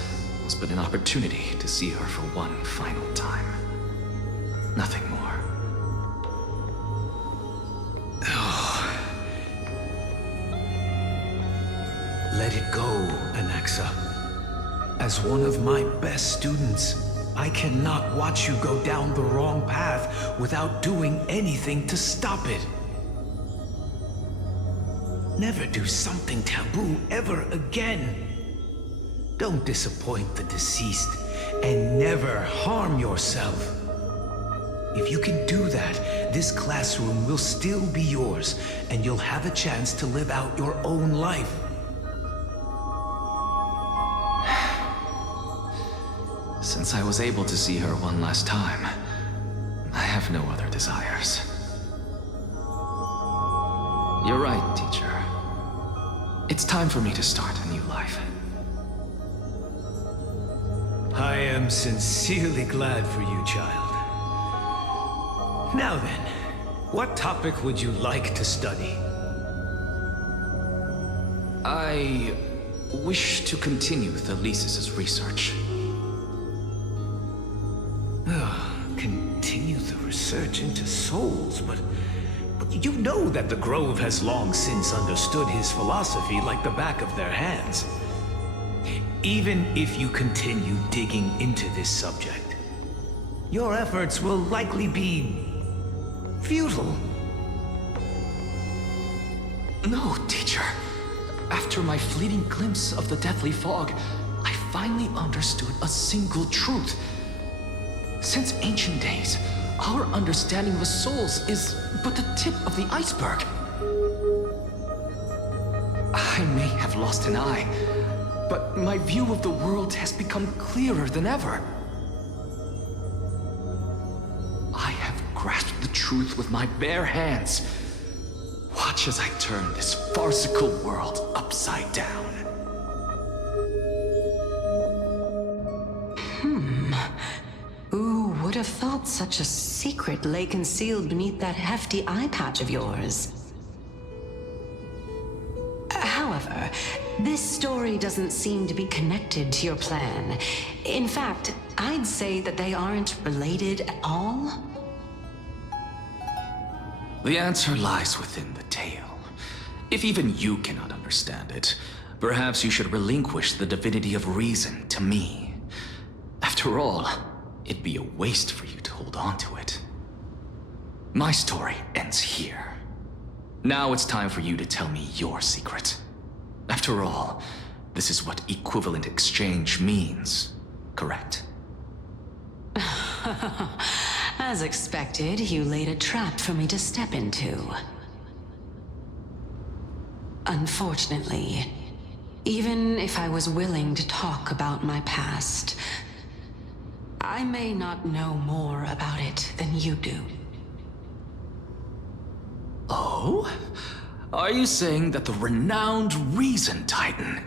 was but an opportunity to see her for one final time. Nothing more. Let it go, Anaxa. As one of my best students, I cannot watch you go down the wrong path without doing anything to stop it. Never do something taboo ever again. Don't disappoint the deceased, and never harm yourself. If you can do that, this classroom will still be yours, and you'll have a chance to live out your own life. Since I was able to see her one last time, I have no other desires. You're right, teacher. It's time for me to start a new life. I am sincerely glad for you, child. Now then, what topic would you like to study? I wish to continue Thalesis' research. Continue the research into souls, but you know that the Grove has long since understood his philosophy like the back of their hands. Even if you continue digging into this subject, your efforts will likely be futile. No, teacher. After my fleeting glimpse of the deathly fog, I finally understood a single truth. Since ancient days, our understanding of souls is but the tip of the iceberg. I may have lost an eye, but my view of the world has become clearer than ever. I have grasped the truth with my bare hands. Watch as I turn this farcical world upside down. Who would have thought such a secret lay concealed beneath that hefty eye patch of yours? However, this story doesn't seem to be connected to your plan. In fact, I'd say that they aren't related at all. The answer lies within the tale. If even you cannot understand it, perhaps you should relinquish the divinity of reason to me. After all, it'd be a waste for you to hold on to it. My story ends here. Now it's time for you to tell me your secret. After all, this is what equivalent exchange means, correct? As expected, you laid a trap for me to step into. Unfortunately, even if I was willing to talk about my past, I may not know more about it than you do. Oh? Are you saying that the renowned Reason Titan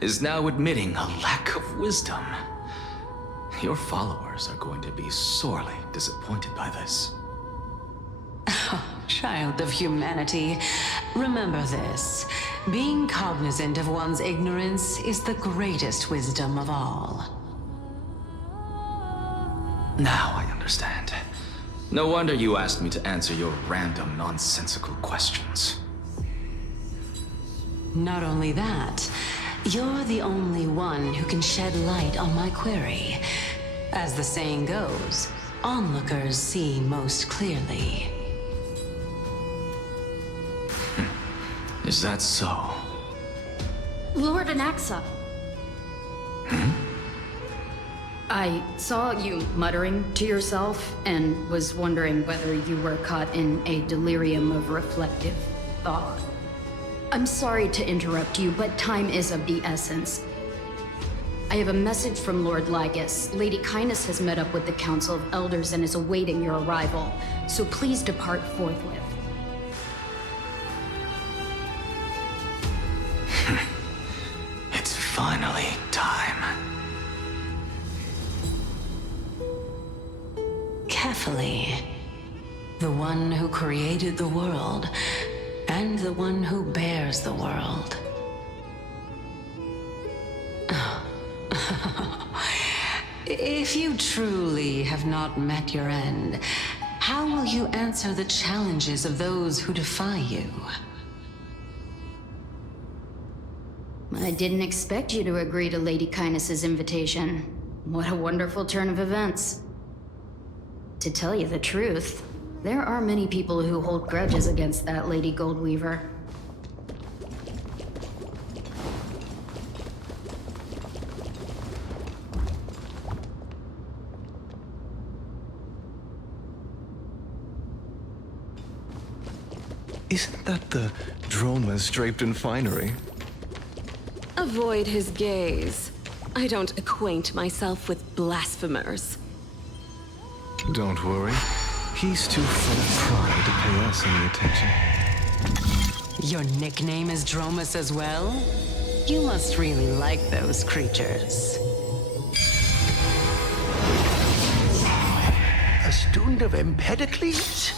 is now admitting a lack of wisdom? Your followers are going to be sorely disappointed by this. Child of humanity, remember this. Being cognizant of one's ignorance is the greatest wisdom of all. Now I understand. No wonder you asked me to answer your random, nonsensical questions. Not only that, you're the only one who can shed light on my query. As the saying goes, onlookers see most clearly. Is that so? Lord Anaxa. I saw you muttering to yourself and was wondering whether you were caught in a delirium of reflective thought. I'm sorry to interrupt you, but time is of the essence. I have a message from Lord Lygus. Lady Kindness has met up with the Council of Elders and is awaiting your arrival, so please depart forthwith. It's finally time. Carefully. The one who created the world, and the one who bears the world. If you truly have not met your end, how will you answer the challenges of those who defy you? I didn't expect you to agree to Lady Kindness's invitation. What a wonderful turn of events. To tell you the truth, there are many people who hold grudges against that Lady Goldweaver. Isn't that the dromas draped in finery? Avoid his gaze. I don't acquaint myself with blasphemers. Don't worry. He's too full of pride to pay us any attention. Your nickname is Dromus as well? You must really like those creatures. A student of Empedocles?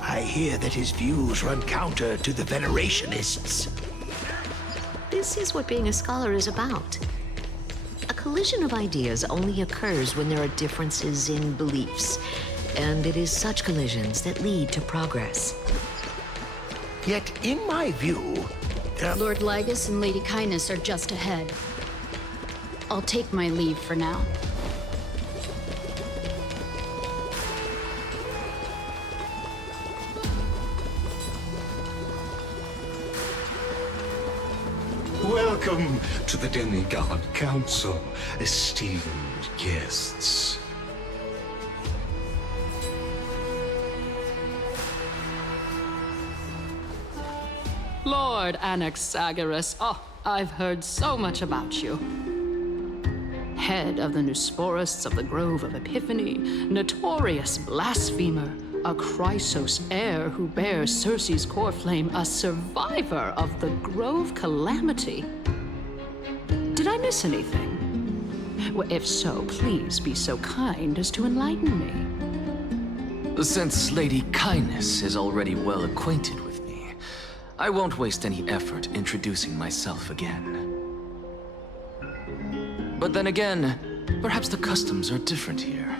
I hear that his views run counter to the Venerationists. This is what being a scholar is about. A collision of ideas only occurs when there are differences in beliefs, and it is such collisions that lead to progress. Yet, in my view, Lord Lygus and Lady Kindness are just ahead. I'll take my leave for now. Welcome to the Demigod Council, esteemed guests. Lord Anaxagoras, I've heard so much about you. Head of the Nusporists of the Grove of Epiphany, notorious blasphemer, a Chrysos heir who bears Circe's core flame, a survivor of the Grove calamity. Did I miss anything? Well, if so, please be so kind as to enlighten me. Since Lady Kindness is already well acquainted with me, I won't waste any effort introducing myself again. But then again, perhaps the customs are different here.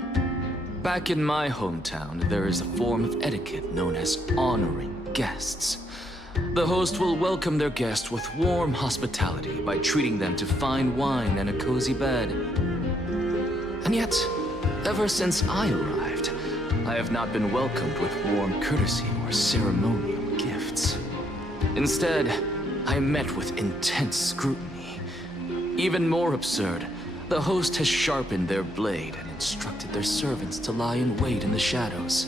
Back in my hometown, there is a form of etiquette known as honoring guests. The host will welcome their guest with warm hospitality by treating them to fine wine and a cozy bed. And yet, ever since I arrived, I have not been welcomed with warm courtesy or ceremonial gifts. Instead, I met with intense scrutiny. Even more absurd, the host has sharpened their blade and instructed their servants to lie in wait in the shadows.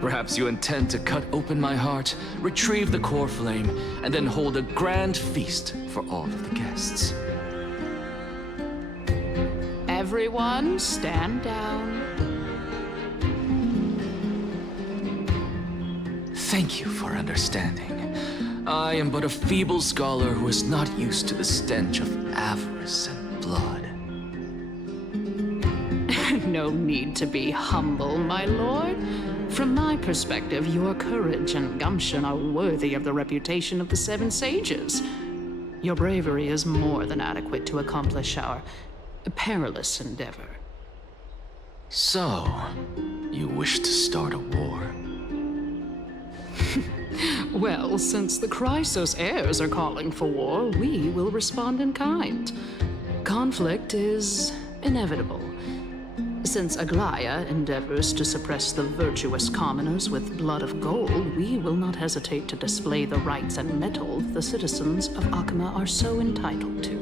Perhaps you intend to cut open my heart, retrieve the core flame, and then hold a grand feast for all of the guests. Everyone, stand down. Thank you for understanding. I am but a feeble scholar who is not used to the stench of avarice and blood. No need to be humble, my lord. From my perspective, your courage and gumption are worthy of the reputation of the Seven Sages. Your bravery is more than adequate to accomplish our perilous endeavor. So, you wish to start a war? Well, since the Chrysos heirs are calling for war, we will respond in kind. Conflict is inevitable. Since Aglaya endeavors to suppress the virtuous commoners with blood of gold, we will not hesitate to display the rights and mettle the citizens of Akama are so entitled to.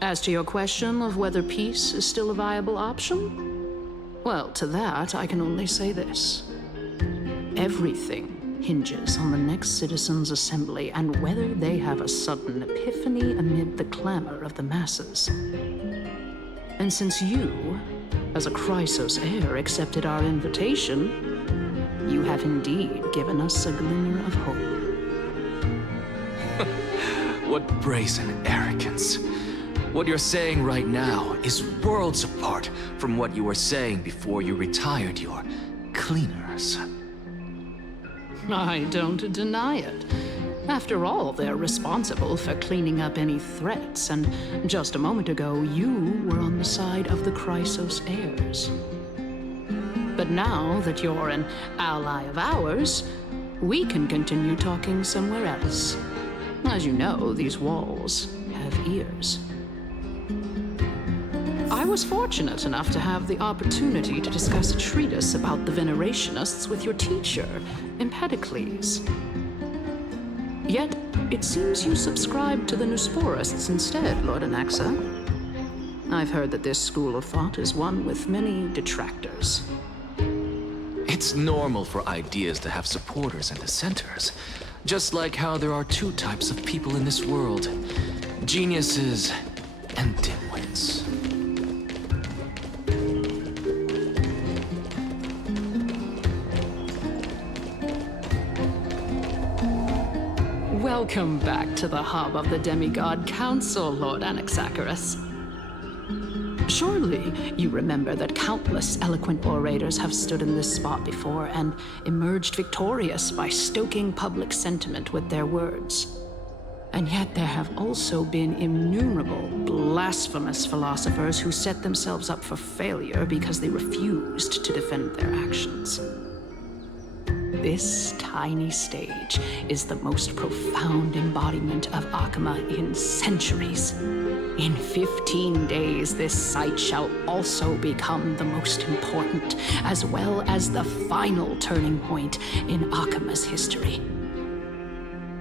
As to your question of whether peace is still a viable option, well, to that I can only say this. Everything hinges on the next citizens' assembly and whether they have a sudden epiphany amid the clamor of the masses. And since you, as a Chrysos heir, accepted our invitation, you have indeed given us a glimmer of hope. What brazen arrogance. What you're saying right now is worlds apart from what you were saying before you retired your cleaners. I don't deny it. After all, they're responsible for cleaning up any threats, and just a moment ago, you were on the side of the Chrysos heirs. But now that you're an ally of ours, we can continue talking somewhere else. As you know, these walls have ears. I was fortunate enough to have the opportunity to discuss a treatise about the Venerationists with your teacher, Empedocles. Yet, it seems you subscribe to the Nusporists instead, Lord Anaxa. I've heard that this school of thought is one with many detractors. It's normal for ideas to have supporters and dissenters, just like how there are two types of people in this world: geniuses and dimwits. Welcome back to the hub of the Demigod Council, Lord Anaxagoras. Surely you remember that countless eloquent orators have stood in this spot before and emerged victorious by stoking public sentiment with their words. And yet there have also been innumerable blasphemous philosophers who set themselves up for failure because they refused to defend their actions. This tiny stage is the most profound embodiment of Akama in centuries. In 15 days, this site shall also become the most important, as well as the final turning point in Akama's history.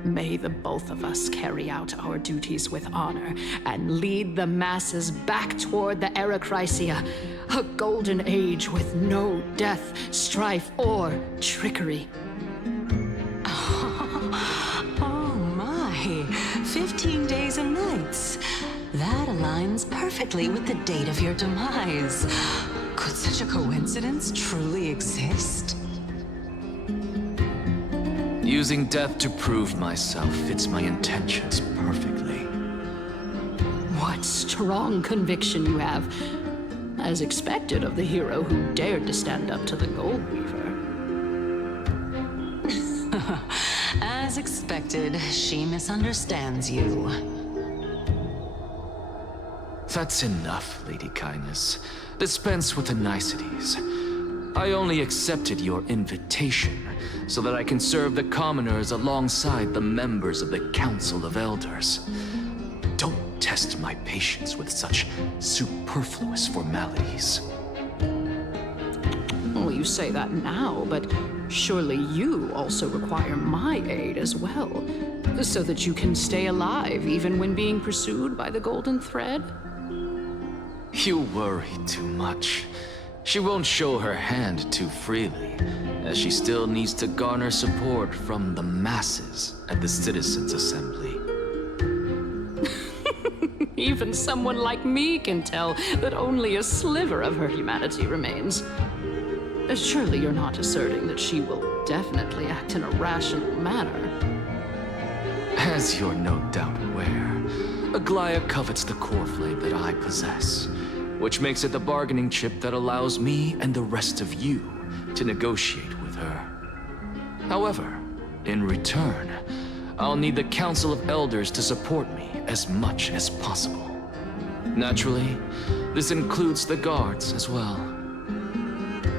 May the both of us carry out our duties with honor and lead the masses back toward the Era Chrysia, a golden age with no death, strife, or trickery. Oh my, 15 days and nights. That aligns perfectly with the date of your demise. Could such a coincidence truly exist? Using death to prove myself fits my intentions perfectly. What strong conviction you have, as expected of the hero who dared to stand up to the Gold Weaver. As expected, she misunderstands you. That's enough, Lady Kindness. Dispense with the niceties. I only accepted your invitation so that I can serve the commoners alongside the members of the Council of Elders. Don't test my patience with such superfluous formalities. Well, you say that now, but surely you also require my aid as well, so that you can stay alive even when being pursued by the Golden Thread? You worry too much. She won't show her hand too freely, as she still needs to garner support from the masses at the Citizens' Assembly. Even someone like me can tell that only a sliver of her humanity remains. Surely you're not asserting that she will definitely act in a rational manner. As you're no doubt aware, Aglaya covets the core flame that I possess, which makes it the bargaining chip that allows me and the rest of you to negotiate with her. However, in return, I'll need the Council of Elders to support me as much as possible. Naturally, this includes the guards as well.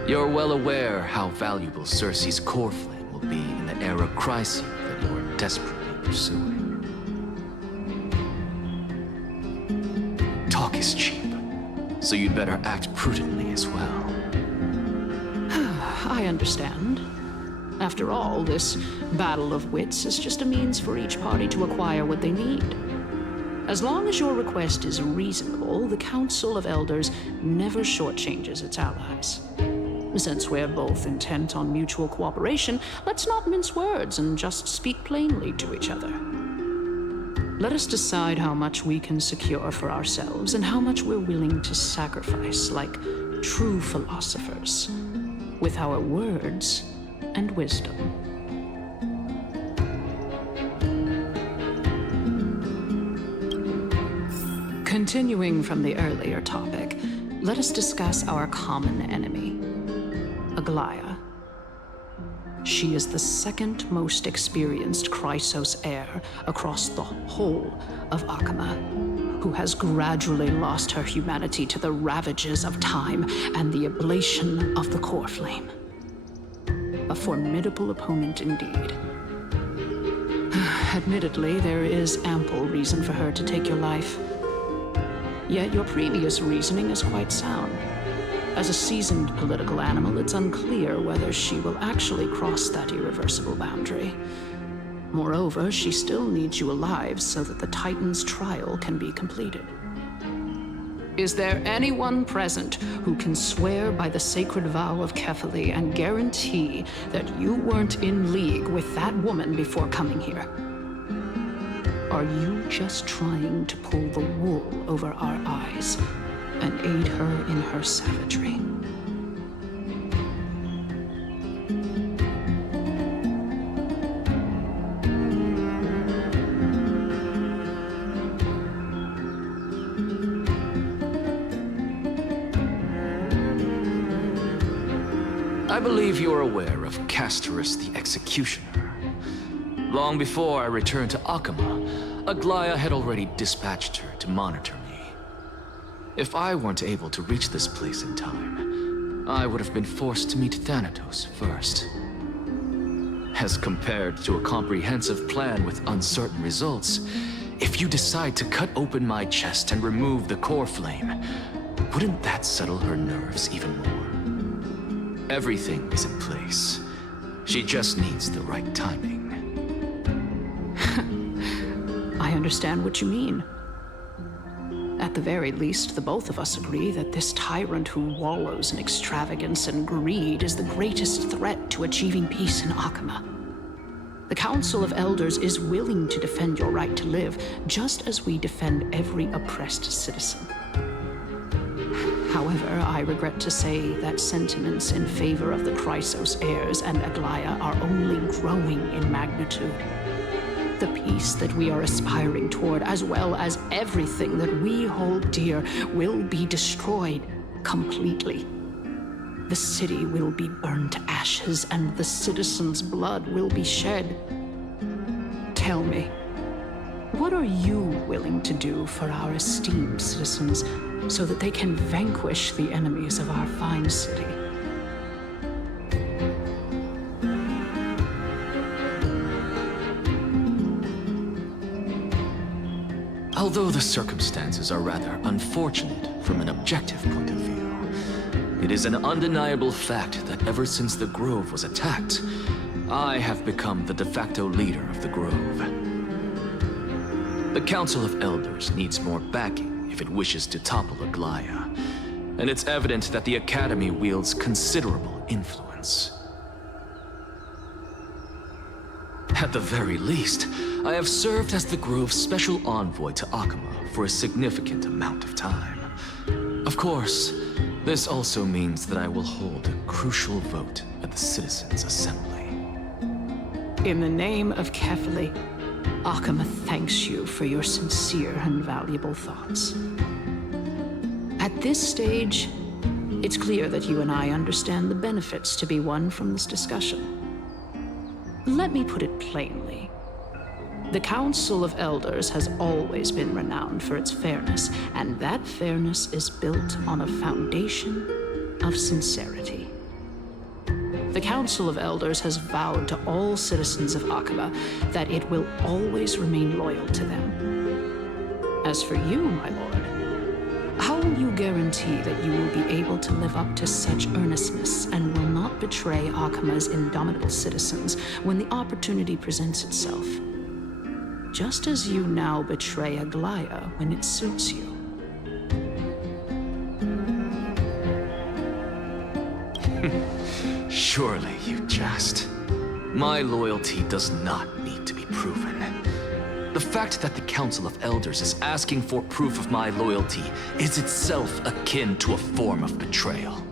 You're well aware how valuable Cersei's core flame will be in the Era Chrysia that you are desperately pursuing. Talk is cheap, so you'd better act prudently as well. I understand. After all, this battle of wits is just a means for each party to acquire what they need. As long as your request is reasonable, the Council of Elders never shortchanges its allies. Since we're both intent on mutual cooperation, let's not mince words and just speak plainly to each other. Let us decide how much we can secure for ourselves and how much we're willing to sacrifice like true philosophers, with our words and wisdom. Continuing from the earlier topic, let us discuss our common enemy, Aglaya. She is the second most experienced Chrysos heir across the whole of Akama, who has gradually lost her humanity to the ravages of time and the ablation of the core flame. A formidable opponent indeed. Admittedly, there is ample reason for her to take your life. Yet your previous reasoning is quite sound. As a seasoned political animal, it's unclear whether she will actually cross that irreversible boundary. Moreover, she still needs you alive so that the Titan's trial can be completed. Is there anyone present who can swear by the sacred vow of Kefali and guarantee that you weren't in league with that woman before coming here? Are you just trying to pull the wool over our eyes and aid her in her savagery? I believe you are aware of Castorus the Executioner. Long before I returned to Akama, Aglaya had already dispatched her to monitor me. If I weren't able to reach this place in time, I would have been forced to meet Thanatos first. As compared to a comprehensive plan with uncertain results, if you decide to cut open my chest and remove the core flame, wouldn't that settle her nerves even more? Everything is in place. She just needs the right timing. I understand what you mean. At the very least, the both of us agree that this tyrant who wallows in extravagance and greed is the greatest threat to achieving peace in Akama. The Council of Elders is willing to defend your right to live, just as we defend every oppressed citizen. However, I regret to say that sentiments in favor of the Chrysos heirs and Aglaya are only growing in magnitude. The peace that we are aspiring toward, as well as everything that we hold dear, will be destroyed completely. The city will be burned to ashes, and the citizens' blood will be shed. Tell me, what are you willing to do for our esteemed citizens so that they can vanquish the enemies of our fine city? Although the circumstances are rather unfortunate from an objective point of view, it is an undeniable fact that ever since the Grove was attacked, I have become the de facto leader of the Grove. The Council of Elders needs more backing if it wishes to topple Aglaya, and it's evident that the Academy wields considerable influence. At the very least, I have served as the Grove's special envoy to Akama for a significant amount of time. Of course, this also means that I will hold a crucial vote at the Citizens' Assembly. In the name of Kefali, Akama thanks you for your sincere and valuable thoughts. At this stage, it's clear that you and I understand the benefits to be won from this discussion. Let me put it plainly. The Council of Elders has always been renowned for its fairness, and that fairness is built on a foundation of sincerity. The Council of Elders has vowed to all citizens of Akama that it will always remain loyal to them. As for you, my lord, how will you guarantee that you will be able to live up to such earnestness and will not betray Akama's indomitable citizens when the opportunity presents itself? Just as you now betray Aglaya when it suits you. Surely you jest. My loyalty does not need to be proven. The fact that the Council of Elders is asking for proof of my loyalty is itself akin to a form of betrayal.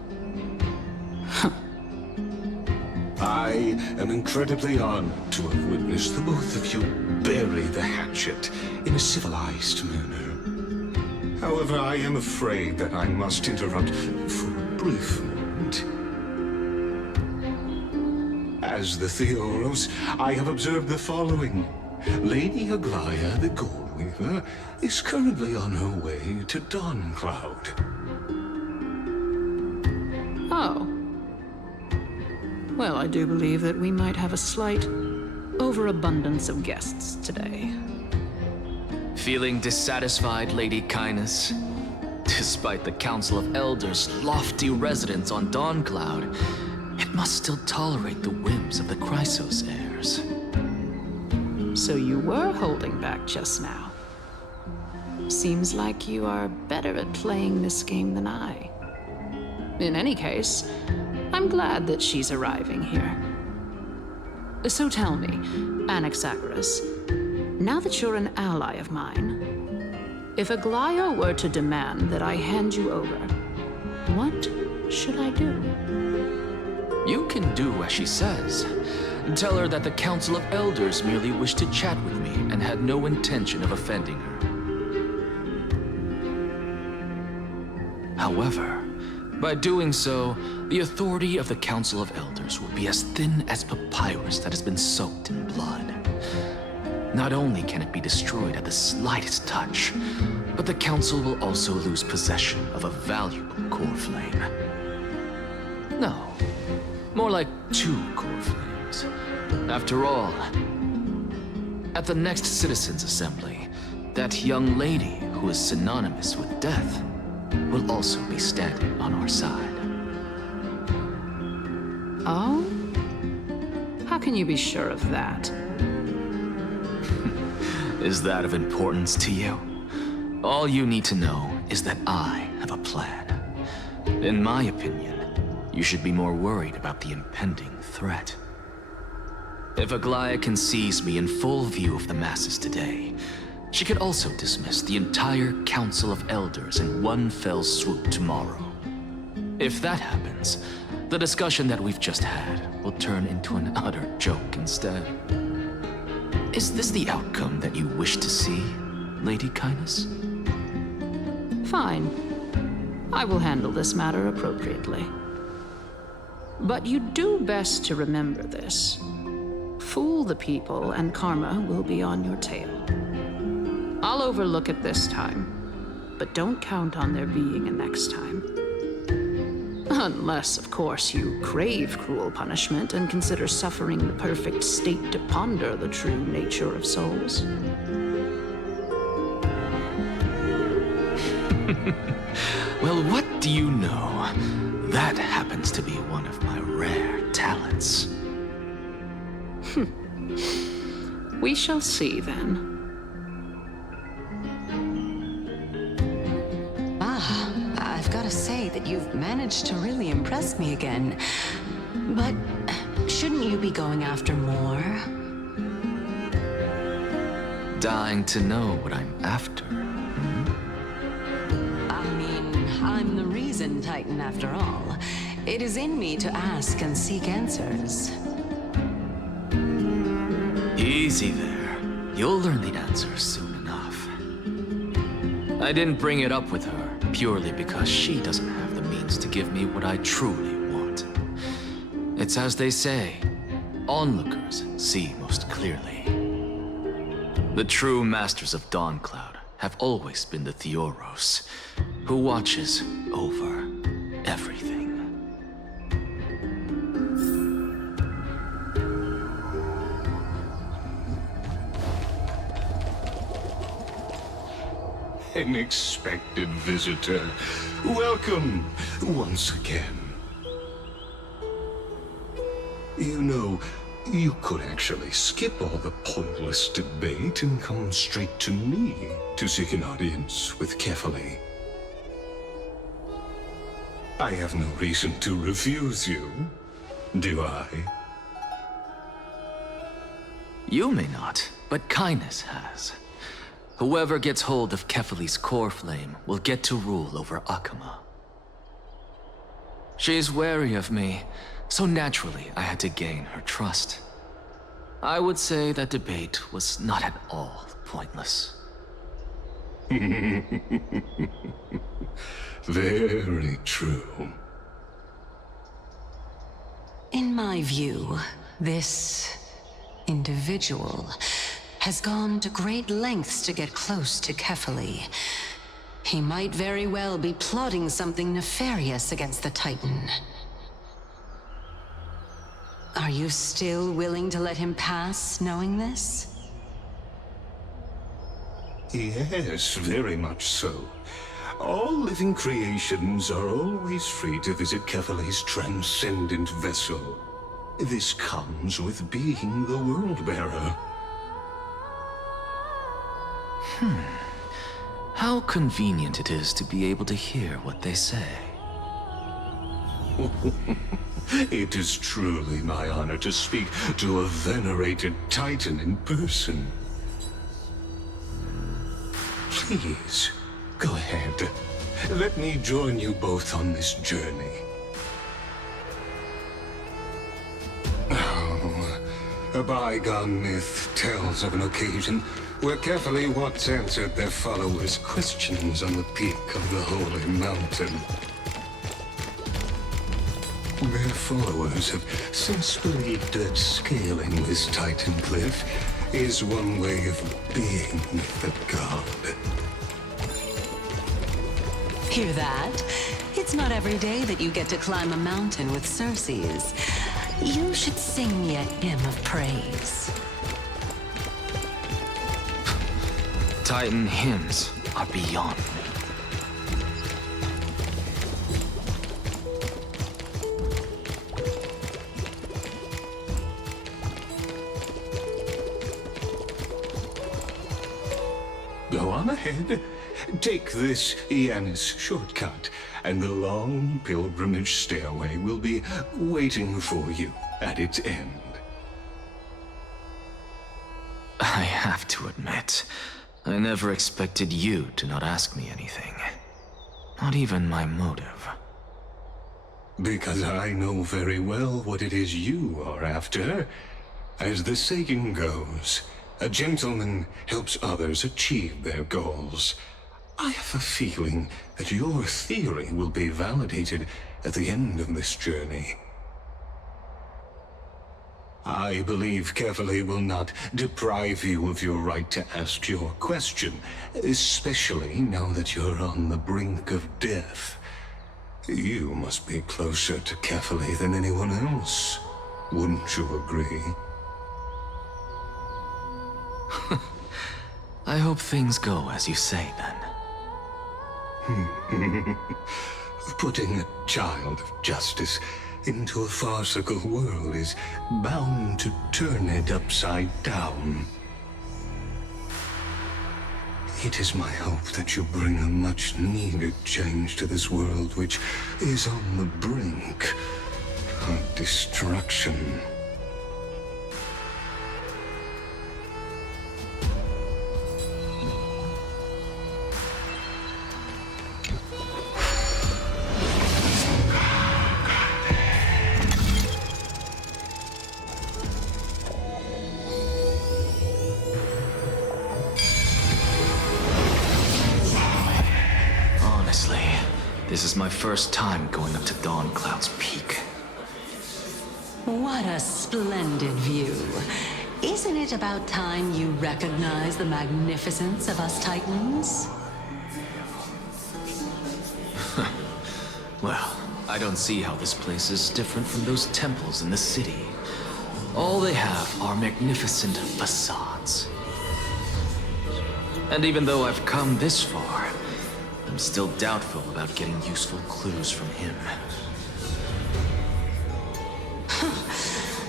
I am incredibly honored to have witnessed the both of you bury the hatchet in a civilized manner. However, I am afraid that I must interrupt for a brief moment. As the Theoros, I have observed the following. Lady Aglaya, the Goldweaver, is currently on her way to Dawncloud. Oh. Well, I do believe that we might have a slight overabundance of guests today. Feeling dissatisfied, Lady Kindness? Despite the Council of Elders' lofty residence on Dawncloud, it must still tolerate the whims of the Chrysos heirs. So you were holding back just now. Seems like you are better at playing this game than I. In any case, I'm glad that she's arriving here. So tell me, Anaxagoras, now that you're an ally of mine, if Aglaya were to demand that I hand you over, what should I do? You can do as she says. Tell her that the Council of Elders merely wished to chat with me and had no intention of offending her. However, By doing so, the authority of the Council of Elders will be as thin as papyrus that has been soaked in blood. Not only can it be destroyed at the slightest touch, but the Council will also lose possession of a valuable core flame. No, more like 2 core flames. After all, at the next Citizens' Assembly, that young lady who is synonymous with death will also be standing on our side. Oh? How can you be sure of that? Is that of importance to you? All you need to know is that I have a plan. In my opinion, you should be more worried about the impending threat. If Aglaya can seize me in full view of the masses today, she could also dismiss the entire Council of Elders in one fell swoop tomorrow. If that happens, the discussion that we've just had will turn into an utter joke instead. Is this the outcome that you wish to see, Lady Kindness? Fine. I will handle this matter appropriately. But you do best to remember this. Fool the people and karma will be on your tail. I'll overlook it this time, but don't count on there being a next time. Unless, of course, you crave cruel punishment and consider suffering the perfect state to ponder the true nature of souls. Well, what do you know? That happens to be one of my rare talents. We shall see, then. I've got to say that you've managed to really impress me again. But shouldn't you be going after more? Dying to know what I'm after. I mean, I'm the reason Titan after all. It is in me to ask and seek answers. Easy there. You'll learn the answers soon enough. I didn't bring it up with her purely because she doesn't have the means to give me what I truly want. It's as they say, onlookers see most clearly. The true masters of Dawncloud have always been the Theoros, who watches over everything. An expected visitor. Welcome once again. You know, you could actually skip all the pointless debate and come straight to me to seek an audience with Kefali. I have no reason to refuse you, do I? You may not, but Kindness has. Whoever gets hold of Kefali's core flame will get to rule over Akama. She's wary of me, so naturally I had to gain her trust. I would say that debate was not at all pointless. Very true. In my view, this individual has gone to great lengths to get close to Kefali. He might very well be plotting something nefarious against the Titan. Are you still willing to let him pass, knowing this? Yes, very much so. All living creations are always free to visit Kefali's transcendent vessel. This comes with being the World-Bearer. How convenient it is to be able to hear what they say. It is truly my honor to speak to a venerated Titan in person. Please, go ahead. Let me join you both on this journey. Oh, a bygone myth tells of an occasion where Kefali once answered their followers' questions on the peak of the Holy Mountain. Their followers have since believed that scaling this Titan cliff is one way of being with the god. Hear that? It's not every day that you get to climb a mountain with Circes. You should sing me a hymn of praise. Titan hymns are beyond me. Go on ahead. Take this Yanis shortcut, and the long pilgrimage stairway will be waiting for you at its end. I have to admit, I never expected you to not ask me anything. Not even my motive. Because I know very well what it is you are after. As the saying goes, a gentleman helps others achieve their goals. I have a feeling that your theory will be validated at the end of this journey. I believe Kefali will not deprive you of your right to ask your question, especially now that you're on the brink of death. You must be closer to Kefali than anyone else. Wouldn't you agree? I hope things go as you say, then. Putting a child of justice into a farcical world is bound to turn it upside down. It is my hope that you bring a much-needed change to this world which is on the brink of destruction. This is my first time going up to Dawn Cloud's peak. What a splendid view. Isn't it about time you recognize the magnificence of us Titans? Well, I don't see how this place is different from those temples in the city. All they have are magnificent facades. And even though I've come this far, I'm still doubtful about getting useful clues from him.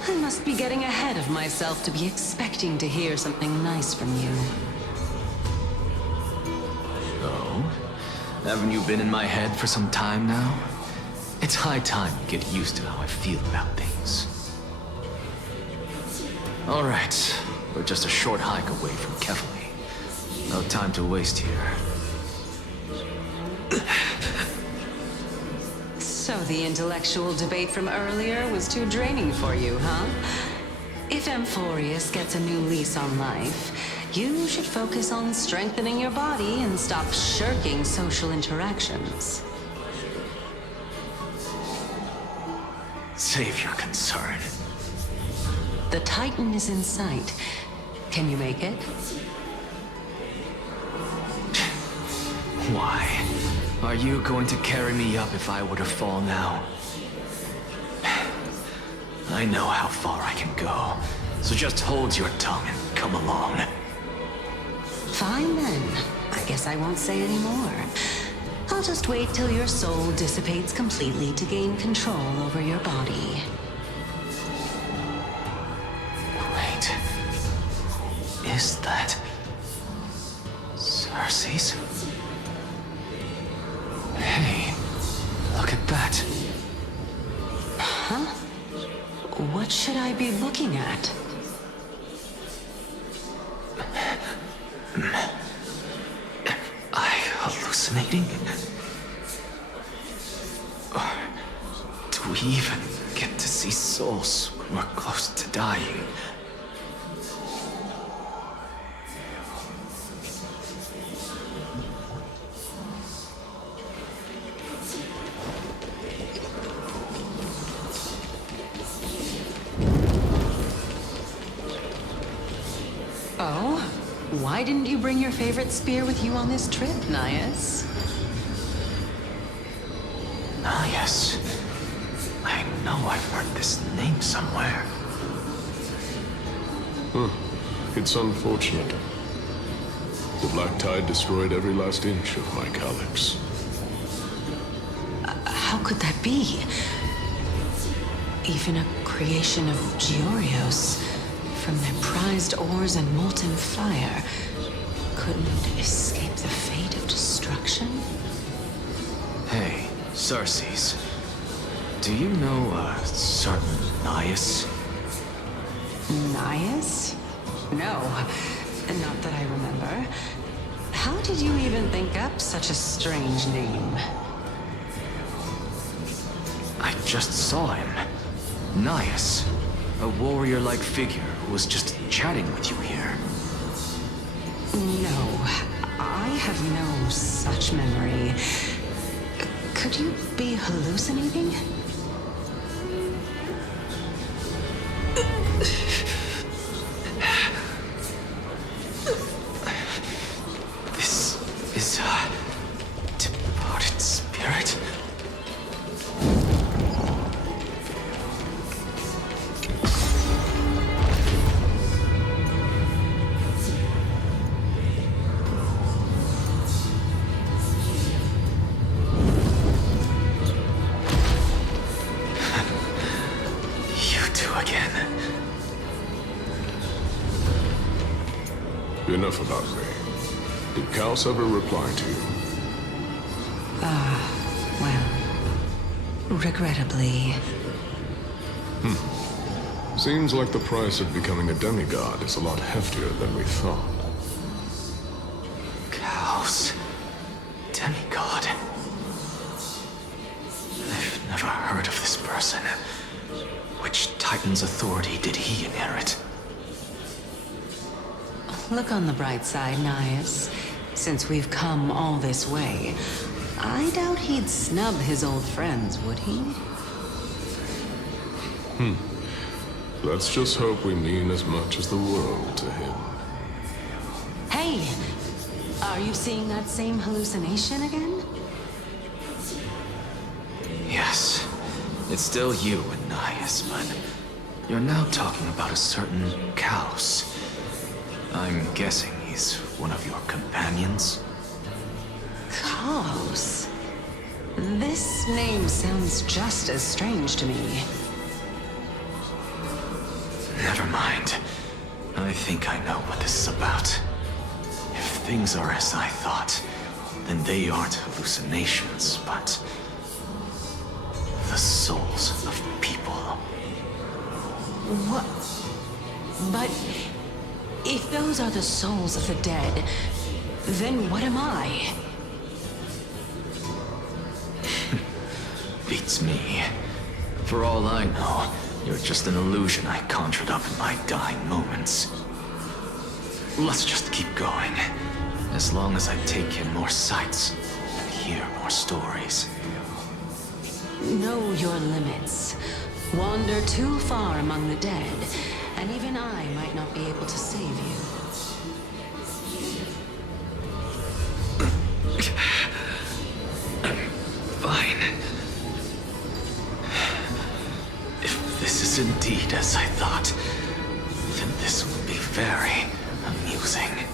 I must be getting ahead of myself to be expecting to hear something nice from you. Oh? Haven't you been in my head for some time now? It's high time you get used to how I feel about things. Alright, we're just a short hike away from Kefali. No time to waste here. So the intellectual debate from earlier was too draining for you, huh? If Amphorius gets a new lease on life, you should focus on strengthening your body and stop shirking social interactions. Save your concern. The Titan is in sight. Can you make it? Why? Are you going to carry me up if I were to fall now? I know how far I can go, so just hold your tongue and come along. Fine then. I guess I won't say any more. I'll just wait till your soul dissipates completely to gain control over your body. Wait. Is that... Circes? Hey, look at that. Huh? What should I be looking at? Am I hallucinating? Or do we even get to see souls when we're close to dying? Why didn't you bring your favorite spear with you on this trip, Nias? Nias. I know I've heard this name somewhere. It's unfortunate. The Black Tide destroyed every last inch of my calyx. How could that be? Even a creation of Georios, from their prized ores and molten fire, couldn't escape the fate of destruction? Hey, Sarces. Do you know a certain Nias? Nias? No, not that I remember. How did you even think up such a strange name? I just saw him. Nias. A warrior-like figure who was just chatting with you here. No, I have no such memory. Could you be hallucinating? This is a departed spirit? Enough about me. Did Kaos ever reply to you? Well, regrettably. Seems like the price of becoming a demigod is a lot heftier than we thought. Kaos. Demigod. I've never heard of this person. Which Titan's authority did he inherit? Look on the bright side, Nias. Since we've come all this way, I doubt he'd snub his old friends, would he? Let's just hope we mean as much as the world to him. Hey! Are you seeing that same hallucination again? Yes. It's still you and Nias, but you're now talking about a certain Kaos. I'm guessing he's one of your companions? Kaos? This name sounds just as strange to me. Never mind. I think I know what this is about. If things are as I thought, then they aren't hallucinations, but the souls of people. What? But if those are the souls of the dead, then what am I? Beats me. For all I know, you're just an illusion I conjured up in my dying moments. Let's just keep going. As long as I take in more sights and hear more stories. Know your limits. Wander too far among the dead, and even I might not be able to save you. Fine. If this is indeed as I thought, then this will be very amusing.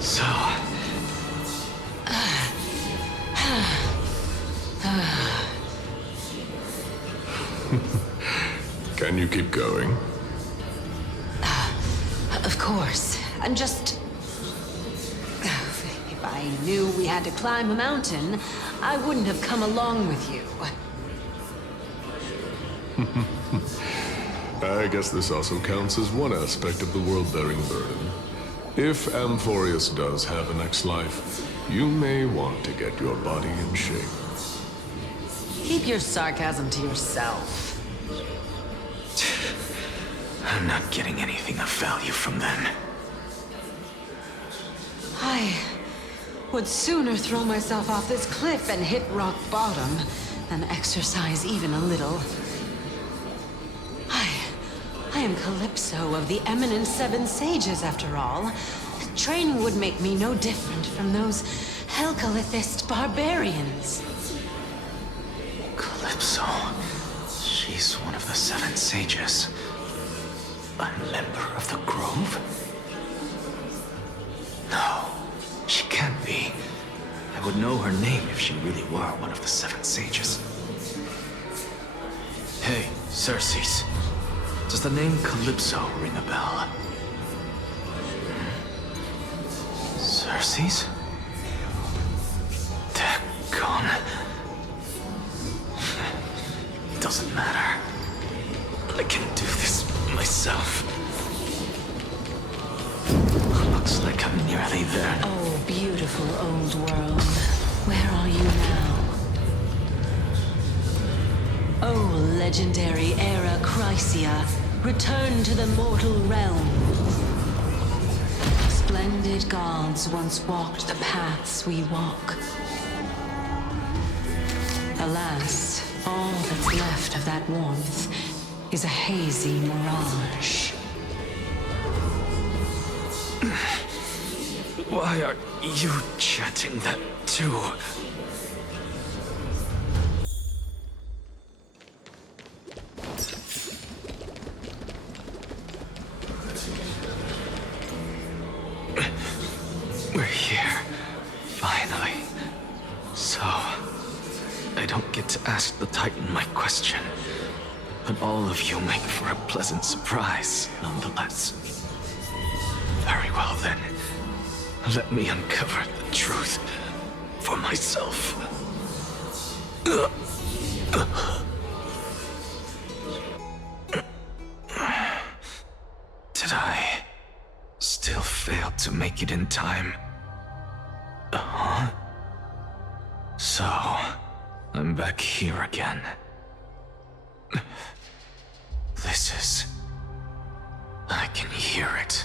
So, Can you keep going? Of course. I'm just... If I knew we had to climb a mountain, I wouldn't have come along with you. I guess this also counts as one aspect of the world-bearing burden. If Amphorius does have a next life, you may want to get your body in shape. Keep your sarcasm to yourself. I'm not getting anything of value from them. Would sooner throw myself off this cliff and hit rock bottom than exercise even a little. I am Calypso of the eminent Seven Sages, after all. Training would make me no different from those Helcalithist barbarians. Calypso. She's one of the Seven Sages. A member of the Grove? No, she can't be. I would know her name if she really were one of the Seven Sages. Hey, Circes. Does the name Calypso ring a bell? Circes? They're gone. Doesn't matter. I can do this myself. Looks like I'm nearly there. Oh, beautiful old world. Where are you now? Oh, legendary era Chrysia, return to the mortal realm. Splendid gods once walked the paths we walk. Alas, all that's left of that warmth is a hazy mirage. Why are you chanting that too? We're here, finally. So, I don't get to ask the Titan my question, but all of you make for a pleasant surprise, nonetheless. Very well then, let me uncover the truth for myself. Did I still fail to make it in time? Huh? So, I'm back here again. This is... I can hear it.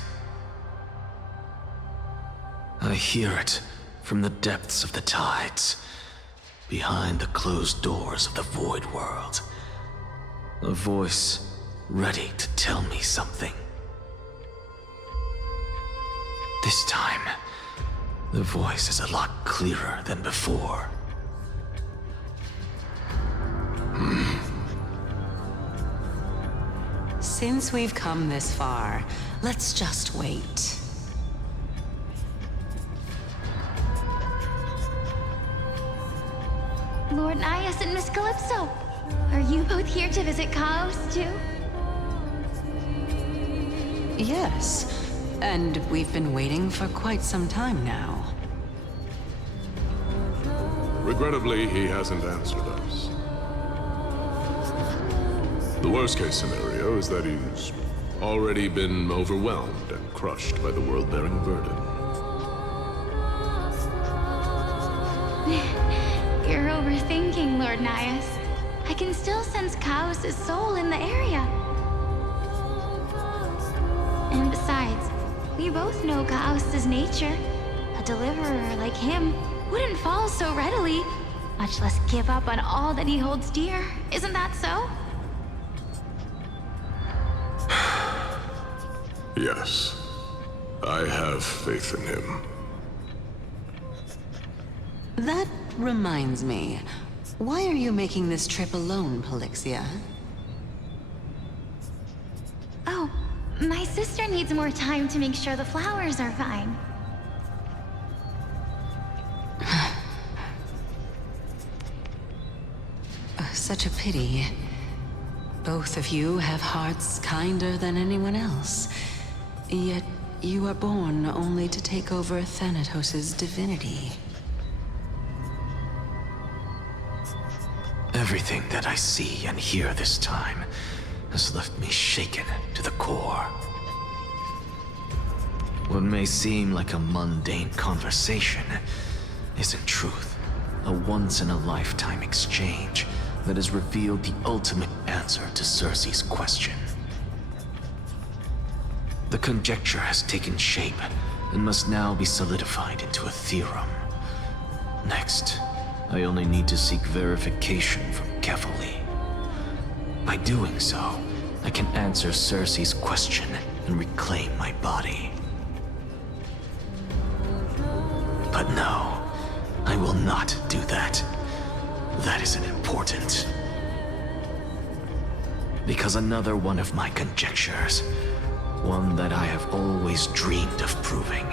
I hear it from the depths of the tides, behind the closed doors of the void world. A voice ready to tell me something. This time, the voice is a lot clearer than before. Since we've come this far, let's just wait. Lord Nias and Miss Calypso, are you both here to visit Chaos too? Yes, and we've been waiting for quite some time now. Regrettably, he hasn't answered us. The worst-case scenario is that he's already been overwhelmed and crushed by the world-bearing burden. You're overthinking, Lord Nias. I can still sense Chaos' soul in the area. And besides, we both know Chaos' nature. A deliverer like him wouldn't fall so readily, much less give up on all that he holds dear. Isn't that so? Yes, I have faith in him. That reminds me. Why are you making this trip alone, Polixia? Oh, my sister needs more time to make sure the flowers are fine. Such a pity. Both of you have hearts kinder than anyone else. Yet you are born only to take over Thanatos' divinity. Everything that I see and hear this time has left me shaken to the core. What may seem like a mundane conversation is in truth a once-in-a-lifetime exchange that has revealed the ultimate answer to Circe's question. The conjecture has taken shape and must now be solidified into a theorem, Next, I only need to seek verification from Kefali. By doing so, I can answer Cersei's question and reclaim my body. But no, I will not do that. That isn't important. Because another one of my conjectures, one that I have always dreamed of proving,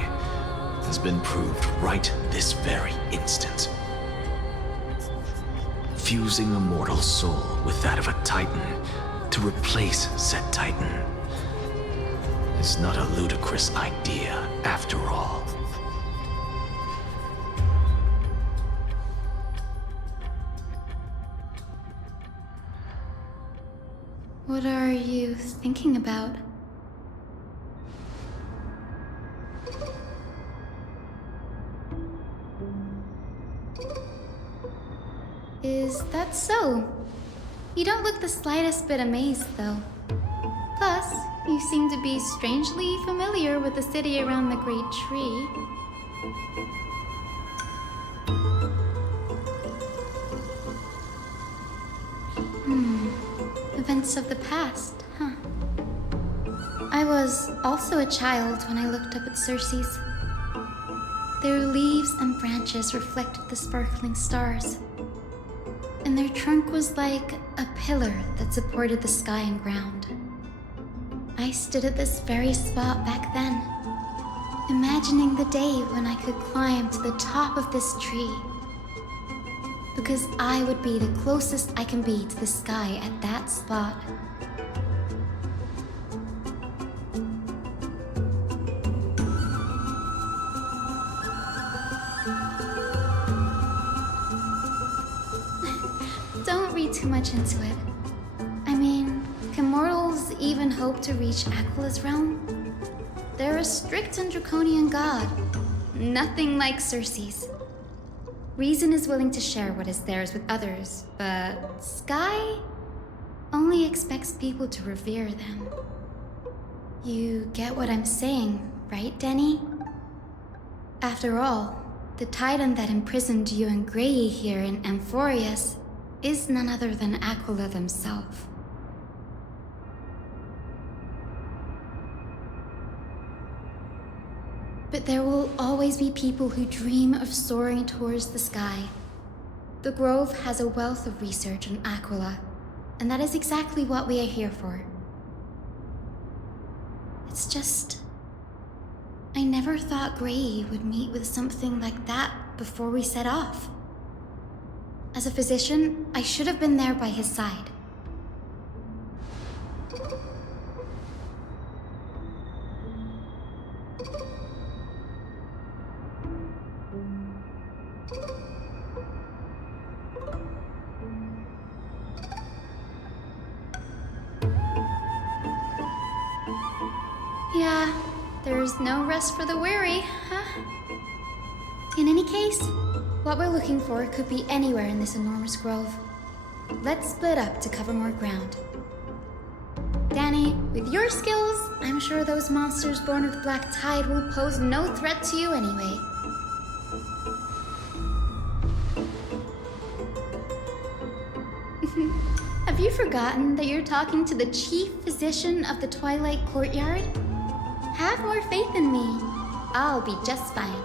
has been proved right this very instant. Fusing a mortal soul with that of a Titan to replace said Titan is not a ludicrous idea after all. What are you thinking about? Is that so? You don't look the slightest bit amazed, though. Plus, you seem to be strangely familiar with the city around the Great Tree. Events of the past, huh? I was also a child when I looked up at Cersei's. Their leaves and branches reflected the sparkling stars, and their trunk was like a pillar that supported the sky and ground. I stood at this very spot back then, imagining the day when I could climb to the top of this tree, because I would be the closest I can be to the sky at that spot. Don't read too much into it. I mean, can mortals even hope to reach Aquala's realm? They're a strict and draconian god. Nothing like Cersei's. Reason is willing to share what is theirs with others, but Sky only expects people to revere them. You get what I'm saying, right, Denny? After all, the Titan that imprisoned you and Grey here in Amphorius is none other than Aquila themselves. But there will always be people who dream of soaring towards the sky. The Grove has a wealth of research on Aquila, and that is exactly what we are here for. It's just, I never thought Grey would meet with something like that before we set off. As a physician, I should have been there by his side. Yeah, there's no rest for the weary, huh? In any case, what we're looking for could be anywhere in this enormous grove. Let's split up to cover more ground. Danny, with your skills, I'm sure those monsters born with Black Tide will pose no threat to you anyway. Have you forgotten that you're talking to the chief physician of the Twilight Courtyard? Have more faith in me. I'll be just fine.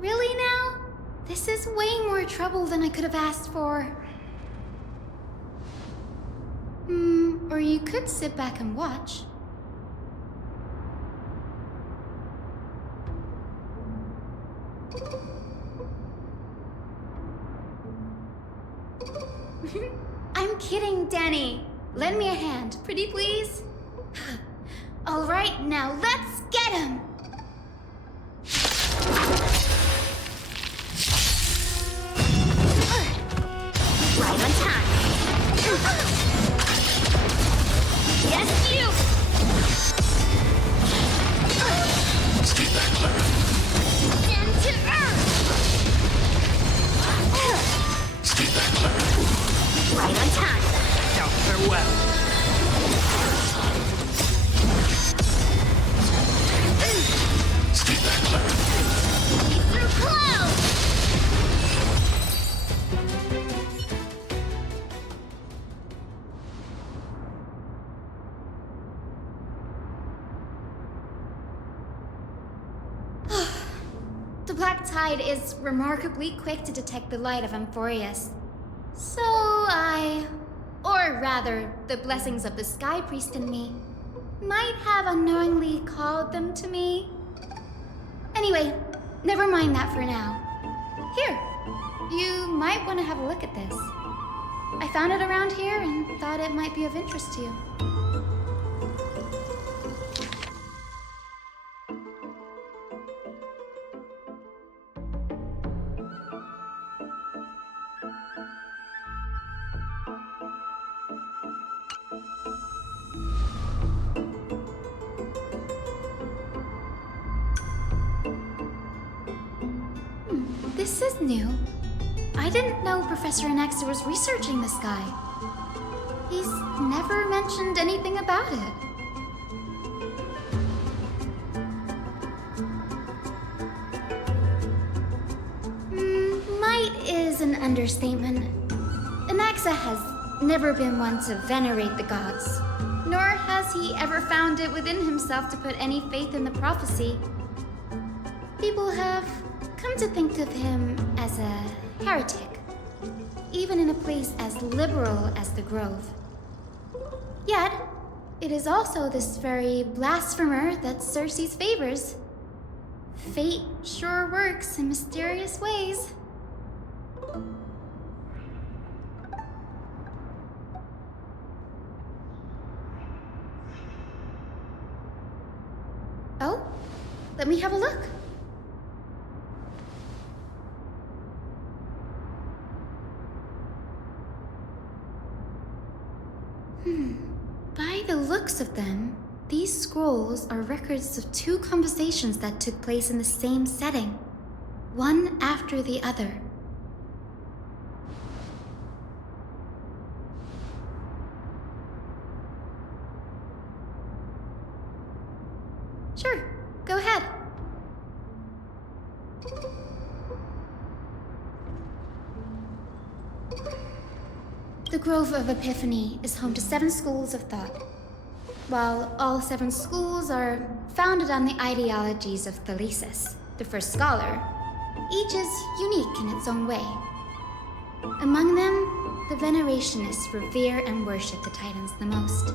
Really now? This is way more trouble than I could have asked for. Or you could sit back and watch. I'm kidding, Danny. lend me a hand, pretty please? All right, now let's get him! Right on time. Yes, you! Stay back, Clara. Down to earth! Stay back, Clara. Right on time. Now, farewell. Stay back, Clara. Through clouds! The Black Tide is remarkably quick to detect the light of Amphorius. So or rather, the blessings of the Sky Priest in me, might have unknowingly called them to me. Anyway, never mind that for now. Here, you might want to have a look at this. I found it around here and thought it might be of interest to you. This is new. I didn't know Professor Anaxa was researching the sky. He's never mentioned anything about it. Might is an understatement. Anaxa has never been one to venerate the gods, nor has he ever found it within himself to put any faith in the prophecy. People have come to think of him as a heretic, even in a place as liberal as the Grove. Yet, it is also this very blasphemer that Cersei's favors. Fate sure works in mysterious ways. Oh, let me have a look. By the looks of them, these scrolls are records of two conversations that took place in the same setting, one after the other. Sure, go ahead. The Grove of Epiphany is home to 7 schools of thought. While all 7 schools are founded on the ideologies of Thalesis, the first scholar, each is unique in its own way. Among them, the Venerationists revere and worship the Titans the most.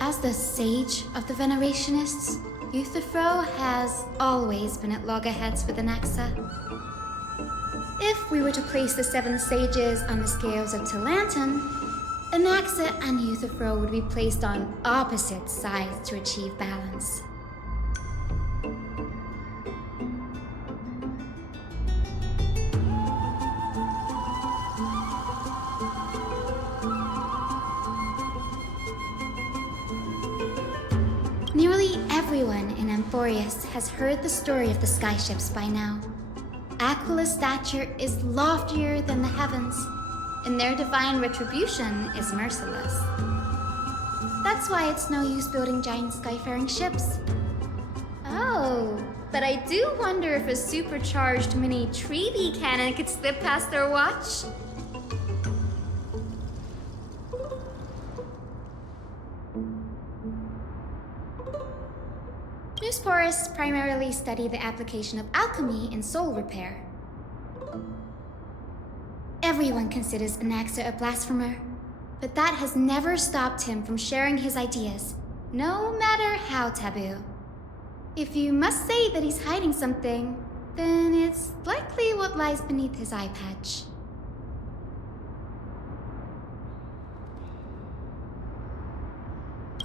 As the sage of the Venerationists, Euthyphro has always been at loggerheads with Anaxa. If we were to place the 7 sages on the scales of Talanton, Anaxa and Euthyphro would be placed on opposite sides to achieve balance. Nearly everyone in Amphorius has heard the story of the skyships by now. Aquila's stature is loftier than the heavens, and their divine retribution is merciless. That's why it's no use building giant skyfaring ships. Oh, but I do wonder if a supercharged mini Trevi cannon could slip past their watch. Newsporists primarily study the application of alchemy in soul repair. Everyone considers Anaxa a blasphemer, but that has never stopped him from sharing his ideas, no matter how taboo. If you must say that he's hiding something, then it's likely what lies beneath his eye patch.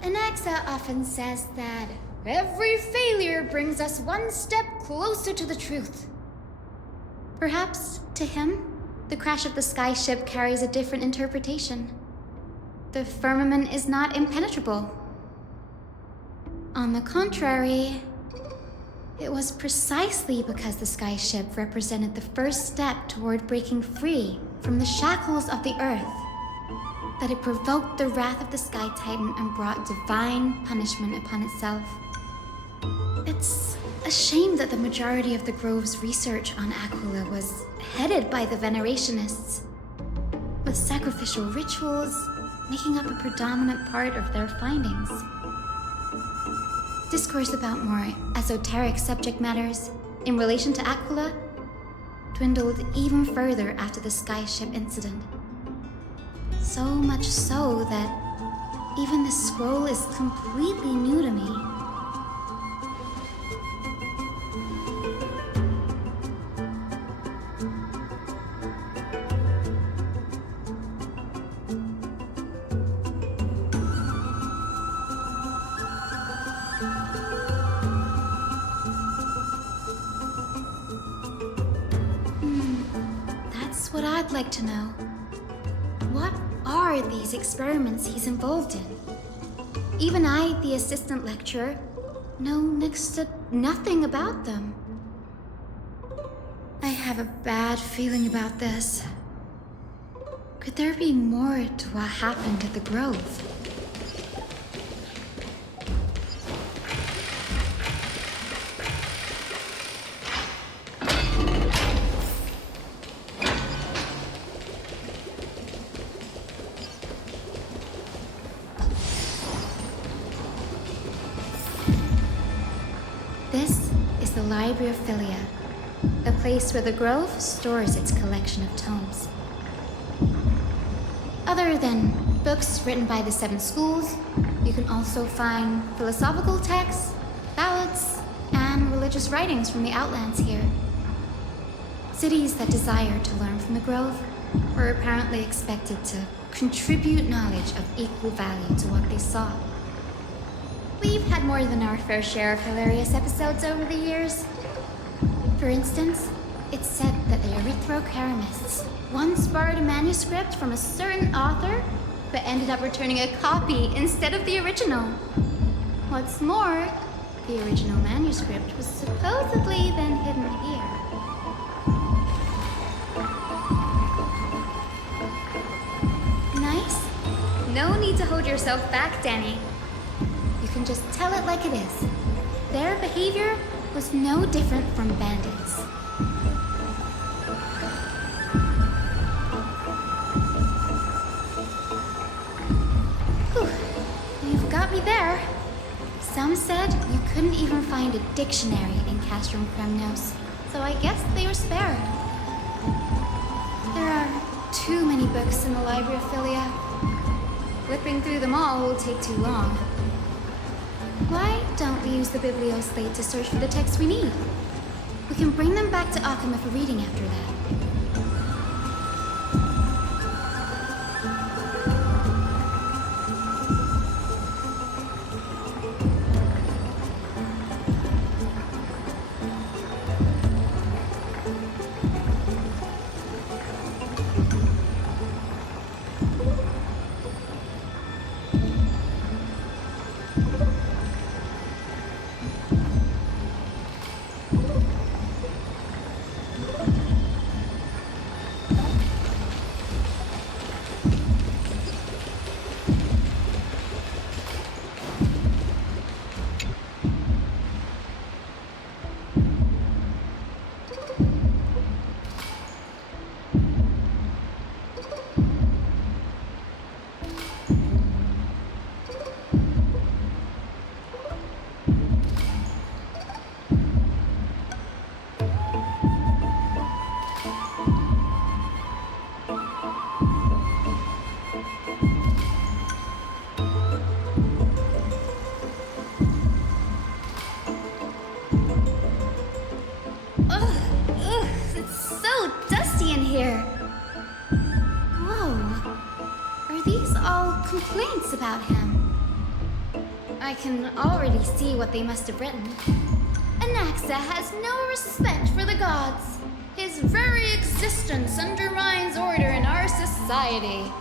Anaxa often says that every failure brings us one step closer to the truth. Perhaps, to him, the crash of the skyship carries a different interpretation. The firmament is not impenetrable. On the contrary, it was precisely because the skyship represented the first step toward breaking free from the shackles of the Earth that it provoked the wrath of the Sky Titan and brought divine punishment upon itself. It's a shame that the majority of the Grove's research on Aquila was headed by the Venerationists, with sacrificial rituals making up a predominant part of their findings. Discourse about more esoteric subject matters in relation to Aquila dwindled even further after the skyship incident. So much so that even the scroll is completely new to me. That's what I'd like to know. What are these experiments he's involved in? Even I, the assistant lecturer, know next to nothing about them. I have a bad feeling about this. Could there be more to what happened at the Grove? This is the Library of Philia, a place where the Grove stores its collection of tomes. Other than books written by the 7 schools, you can also find philosophical texts, ballads, and religious writings from the Outlands here. Cities that desire to learn from the Grove were apparently expected to contribute knowledge of equal value to what they saw. We've had more than our fair share of hilarious episodes over the years. For instance, it's said that the Erythrocheramists once borrowed a manuscript from a certain author, but ended up returning a copy instead of the original. What's more, the original manuscript was supposedly then hidden here. Nice? No need to hold yourself back, Danny. You can just tell it like it is. Their behavior was no different from bandits. Whew. You've got me there. Some said you couldn't even find a dictionary in Castrum Kremnos, so I guess they were spared. There are too many books in the Library of Philia. Flipping through them all will take too long. Why don't we use the Biblioslate to search for the texts we need? We can bring them back to Occama for reading after that. Complaints about him. I can already see what they must have written. Anaxa has no respect for the gods. His very existence undermines order in our society.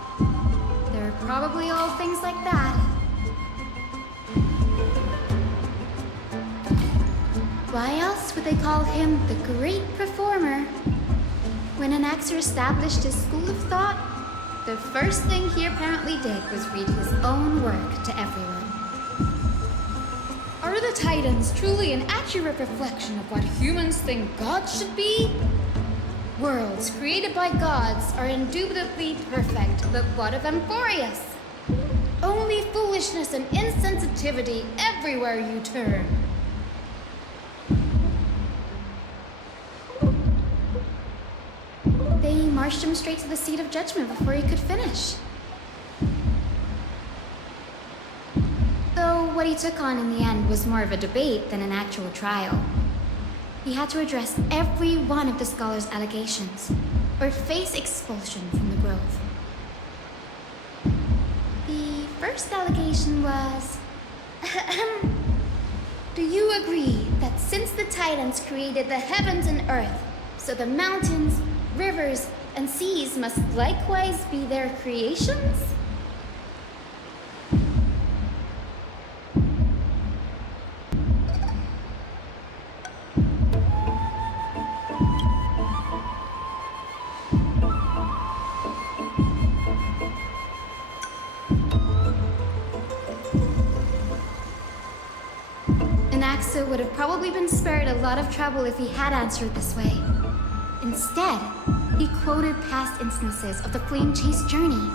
They're probably all things like that. Why else would they call him the Great Performer? When Anaxa established his school of thought, the first thing he apparently did was read his own work to everyone. Are the Titans truly an accurate reflection of what humans think gods should be? Worlds created by gods are indubitably perfect, but what of Amphorius? Only foolishness and insensitivity everywhere you turn. They marched him straight to the seat of judgment before he could finish. Though what he took on in the end was more of a debate than an actual trial. He had to address every one of the scholar's allegations, or face expulsion from the Grove. The first allegation was... Do you agree that since the Titans created the heavens and earth, so the mountains, rivers, and seas must likewise be their creations? Anaxa would have probably been spared a lot of trouble if he had answered this way. Instead, he quoted past instances of the flame chase journey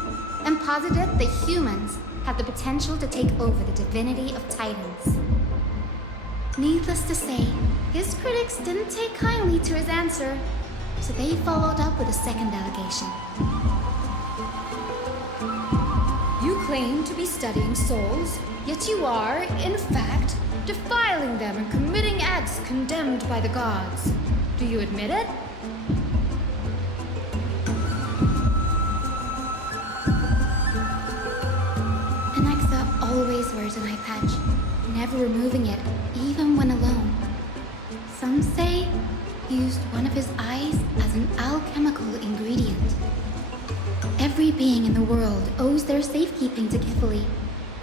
and posited that humans have the potential to take over the divinity of Titans. Needless to say, his critics didn't take kindly to his answer, so they followed up with a second allegation. You claim to be studying souls, yet you are, in fact, defiling them and committing acts condemned by the gods. Do you admit it? Anaxa always wears an eye patch, never removing it, even when alone. Some say he used one of his eyes as an alchemical ingredient. Every being in the world owes their safekeeping to Kifili,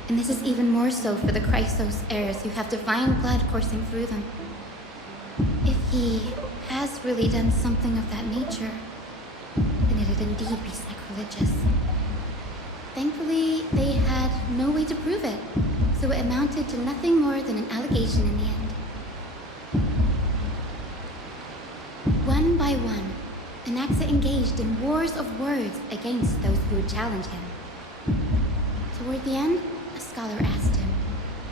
and this is even more so for the Chrysos heirs who have divine blood coursing through them. If he has really done something of that nature, then it'd indeed be sacrilegious. Thankfully, they had no way to prove it, so it amounted to nothing more than an allegation in the end. One by one, Anaxa engaged in wars of words against those who would challenge him. Toward the end, a scholar asked him,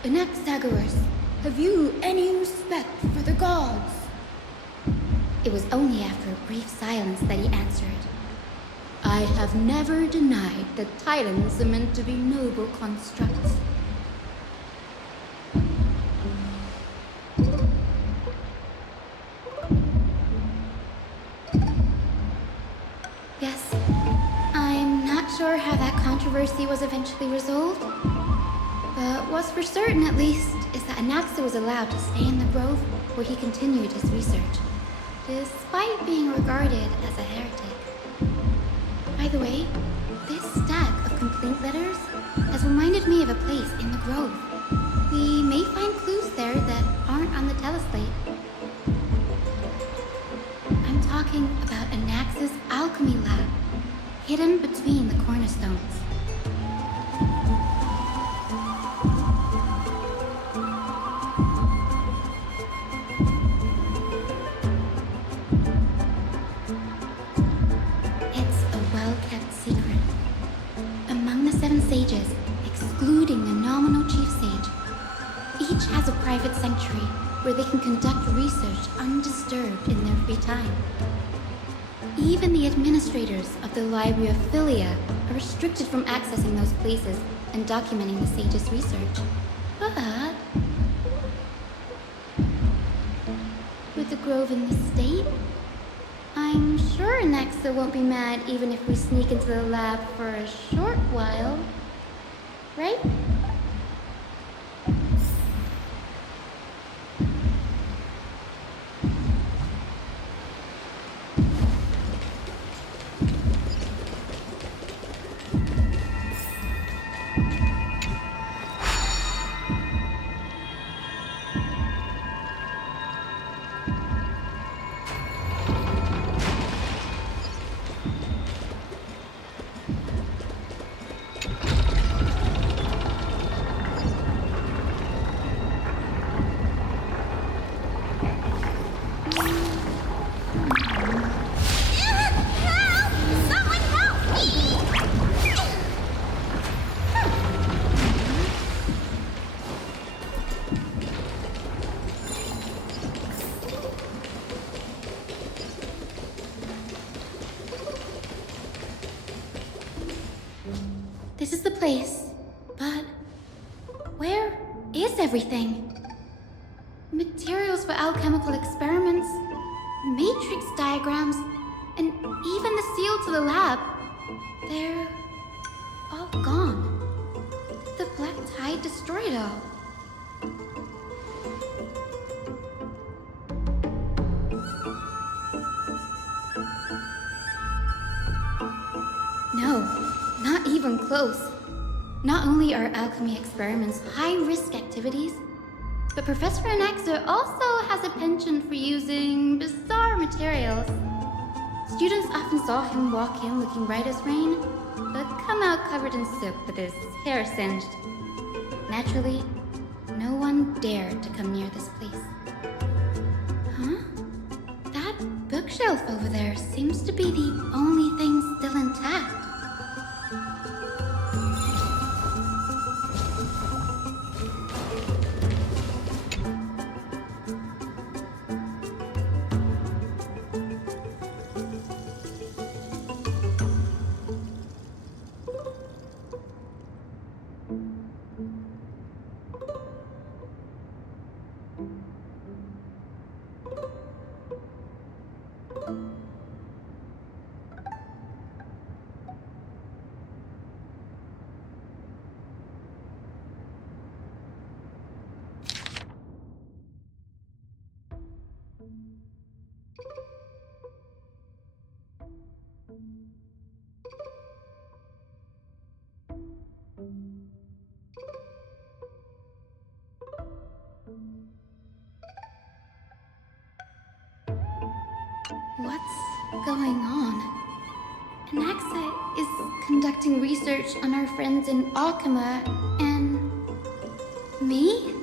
Anaxagoras, have you any respect for the gods? It was only after a brief silence that he answered, I have never denied that Titans are meant to be noble constructs. Yes, I'm not sure how that controversy was eventually resolved, but what's for certain at least is that Anaxa was allowed to stay in the grove where he continued his research, despite being regarded as a heretic. By the way, this stack of complaint letters has reminded me of a place in the grove. We may find clues there that aren't on the teleslate. I'm talking about Anaxa's alchemy lab, hidden between the cornerstones. Sages, excluding the nominal chief sage. Each has a private sanctuary where they can conduct research undisturbed in their free time. Even the administrators of the Library of Philia are restricted from accessing those places and documenting the sage's research. But with the grove in this state, I'm sure Anaxa won't be mad even if we sneak into the lab for a short while. Right? This is the place. But where is everything? Materials for alchemical experiments, matrix diagrams, and even the seal to the lab. They're all gone. The black tide destroyed it all. No, not even close. Not only are alchemy experiments high-risk activities, but Professor Anaxa also has a penchant for using bizarre materials. Students often saw him walk in looking bright as rain, but come out covered in soot with his hair singed. Naturally, no one dared to come near this place. Huh? That bookshelf over there seems to be the only thing still intact. What's going on? Anaxa is conducting research on our friends in Alchema and me?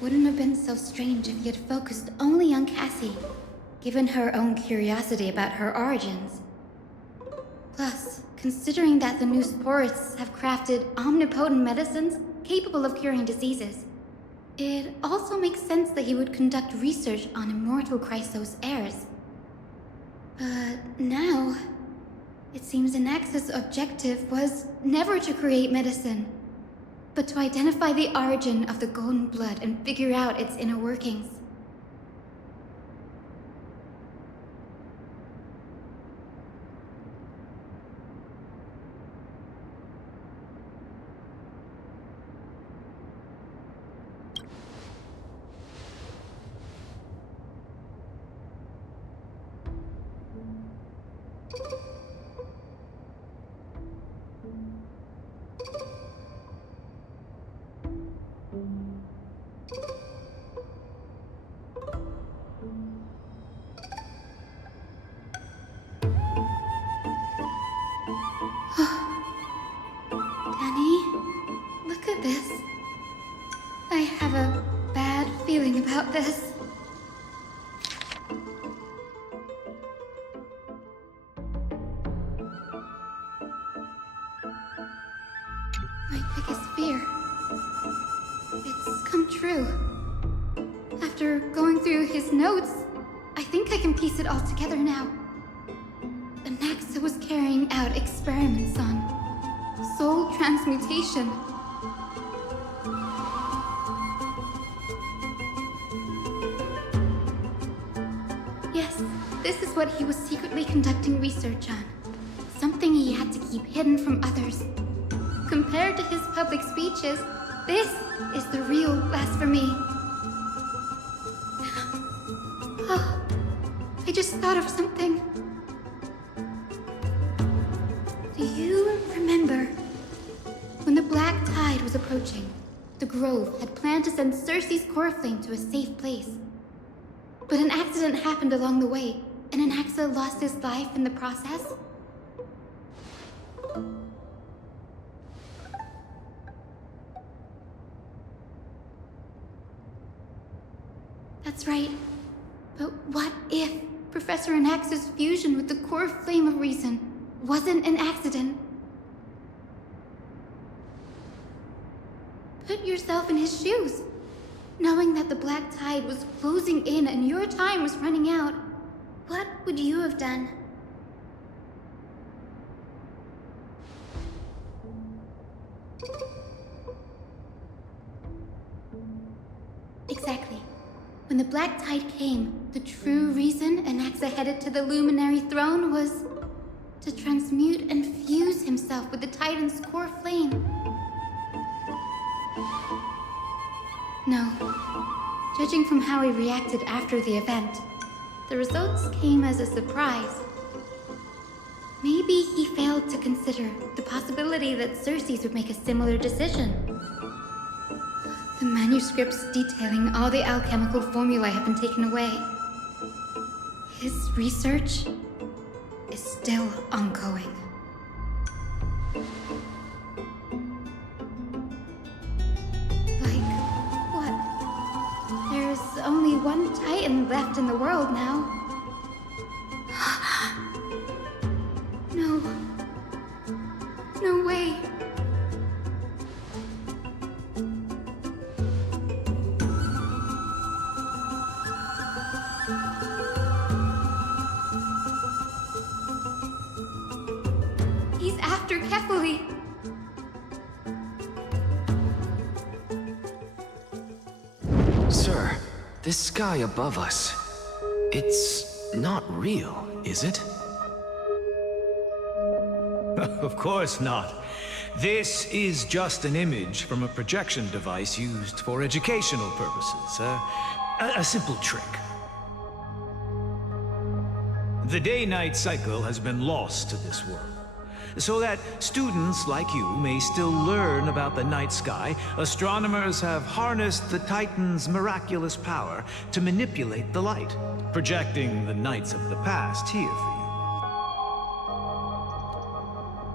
Wouldn't have been so strange if he had focused only on Cassie, given her own curiosity about her origins. Plus, considering that the new sporists have crafted omnipotent medicines capable of curing diseases, it also makes sense that he would conduct research on immortal Chrysos heirs. But now, it seems Anaxa's objective was never to create medicine, but to identify the origin of the golden blood and figure out its inner workings. Danny, look at this. I have a bad feeling about this. My biggest fear. It's come true. After going through his notes, I think I can piece it all together now. Anaxa was carrying out experiments on soul transmutation. Yes, this is what he was secretly conducting research on. Something he had to keep hidden from others. Compared to his public speeches, This is the real blasphemy. Oh, I just thought of something. Do you remember when the Black Tide was approaching? The Grove had planned to send Cersei's core flame to a safe place. But an accident happened along the way, and Anaxa lost his life in the process. That's right. But what if Professor Anaxa's fusion with the core flame of reason wasn't an accident? Put yourself in his shoes. Knowing that the Black Tide was closing in and your time was running out, what would you have done? Exactly. When the Black Tide came, the true reason Anaxa headed to the Luminary Throne was to transmute and fuse himself with the Titan's core flame. No. Judging from how he reacted after the event, the results came as a surprise. Maybe he failed to consider the possibility that Cersei's would make a similar decision. The manuscripts detailing all the alchemical formulae have been taken away. His research is still ongoing. There's only one Titan left in the world now. No. No way. He's after Kefali. Sir, this sky above us, it's not real, is it? Of course not. This is just an image from a projection device used for educational purposes. A simple trick. The day-night cycle has been lost to this world. So that students like you may still learn about the night sky, astronomers have harnessed the Titan's miraculous power to manipulate the light, projecting the nights of the past here for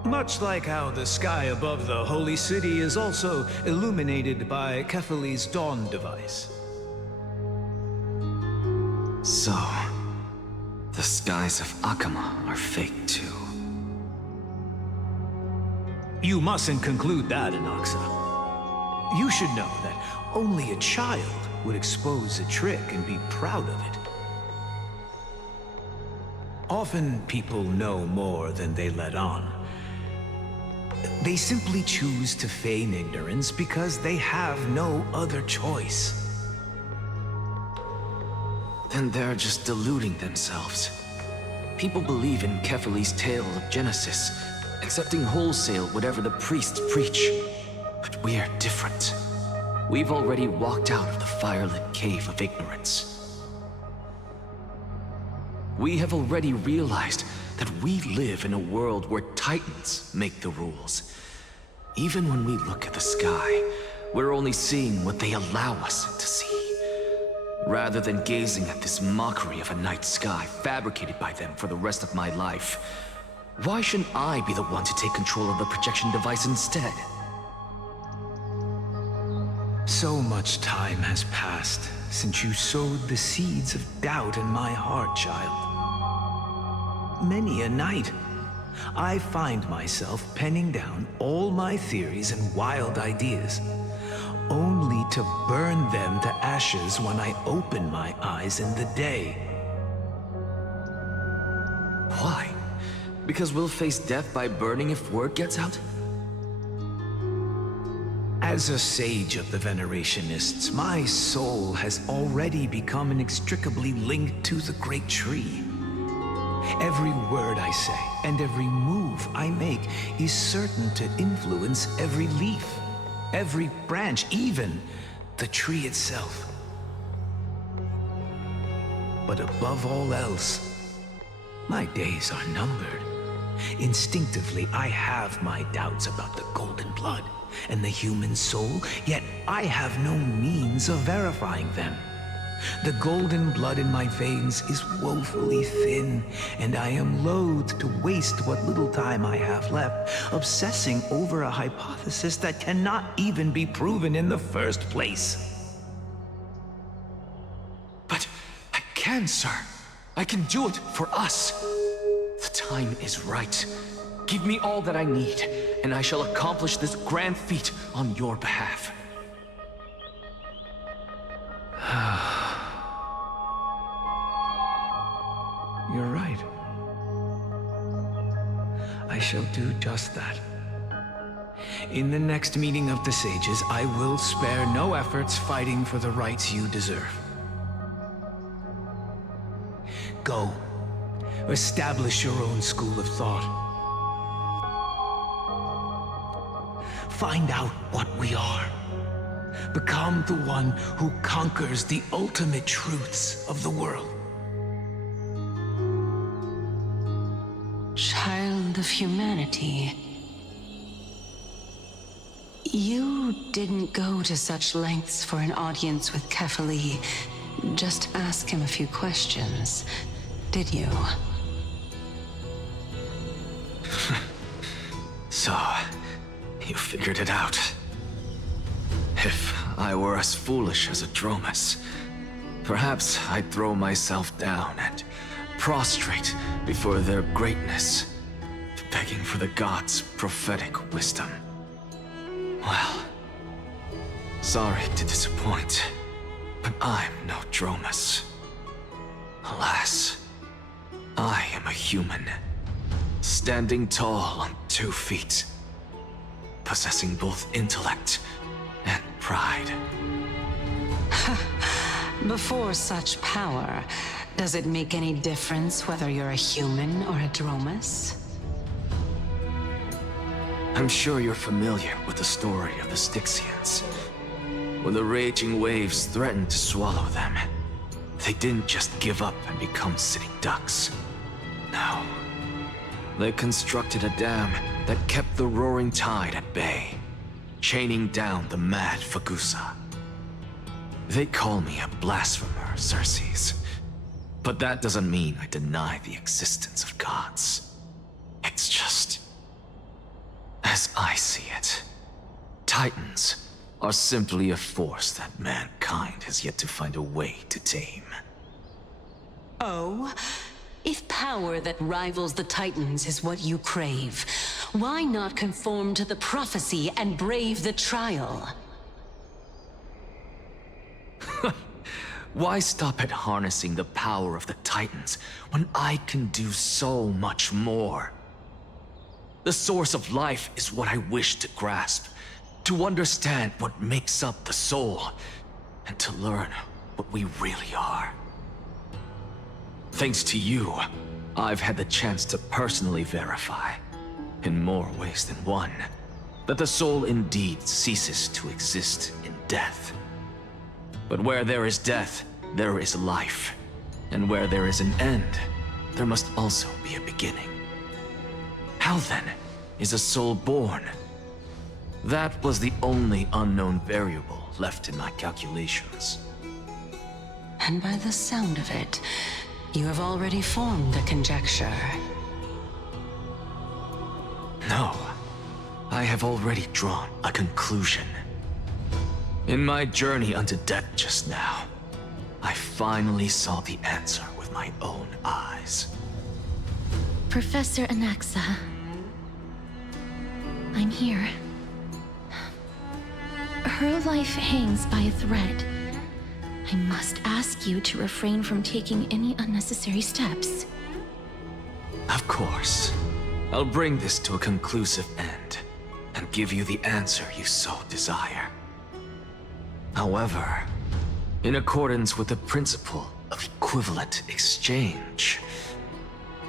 you. Much like how the sky above the Holy City is also illuminated by Kefali's dawn device. So, the skies of Akama are fake too. You mustn't conclude that, Anaxa. You should know that only a child would expose a trick and be proud of it. Often people know more than they let on. They simply choose to feign ignorance because they have no other choice. Then they're just deluding themselves. People believe in Kefali's tale of Genesis, accepting wholesale whatever the priests preach. But we're different. We've already walked out of the firelit cave of ignorance. We have already realized that we live in a world where Titans make the rules. Even when we look at the sky, we're only seeing what they allow us to see, rather than gazing at this mockery of a night sky fabricated by them for the rest of my life. Why shouldn't I be the one to take control of the projection device instead? So much time has passed since you sowed the seeds of doubt in my heart, child. Many a night, I find myself penning down all my theories and wild ideas, only to burn them to ashes when I open my eyes in the day. Why? Because we'll face death by burning if word gets out? As a sage of the Venerationists, my soul has already become inextricably linked to the great tree. Every word I say and every move I make is certain to influence every leaf. every branch, even the tree itself. But above all else, my days are numbered. Instinctively, I have my doubts about the golden blood and the human soul, yet I have no means of verifying them. The golden blood in my veins is woefully thin, and I am loath to waste what little time I have left obsessing over a hypothesis that cannot even be proven in the first place. But I can, sir. I can do it for us. The time is right. Give me all that I need, and I shall accomplish this grand feat on your behalf. You're right. I shall do just that. In the next meeting of the sages, I will spare no efforts fighting for the rights you deserve. Go. Establish your own school of thought. Find out what we are. Become the one who conquers the ultimate truths of the world. Child of humanity. You didn't go to such lengths for an audience with Kefali. Just ask him a few questions, did you? So, you figured it out. If I were as foolish as a Dromus, perhaps I'd throw myself down and prostrate before their greatness, begging for the gods' prophetic wisdom. Well, sorry to disappoint, but I'm no Dromus. Alas, I am a human, standing tall on 2 feet, possessing both intellect and pride. Before such power, does it make any difference whether you're a human or a Dromus? I'm sure you're familiar with the story of the Styxians. When the raging waves threatened to swallow them, they didn't just give up and become sitting ducks. No. They constructed a dam that kept the roaring tide at bay, chaining down the mad Fagusa. They call me a blasphemer, Xerxes. But that doesn't mean I deny the existence of gods. It's just, as I see it, Titans are simply a force that mankind has yet to find a way to tame. Oh? If power that rivals the Titans is what you crave, why not conform to the prophecy and brave the trial? Why stop at harnessing the power of the Titans when I can do so much more? The source of life is what I wish to grasp, to understand what makes up the soul, and to learn what we really are. Thanks to you, I've had the chance to personally verify, in more ways than one, that the soul indeed ceases to exist in death. But where there is death, there is life. And where there is an end, there must also be a beginning. How then is a soul born? That was the only unknown variable left in my calculations. And by the sound of it, you have already formed a conjecture. No, I have already drawn a conclusion. In my journey unto death just now, I finally saw the answer with my own eyes. Professor Anaxa, I'm here. Her life hangs by a thread. I must ask you to refrain from taking any unnecessary steps. Of course. I'll bring this to a conclusive end, and give you the answer you so desire. However, in accordance with the principle of equivalent exchange,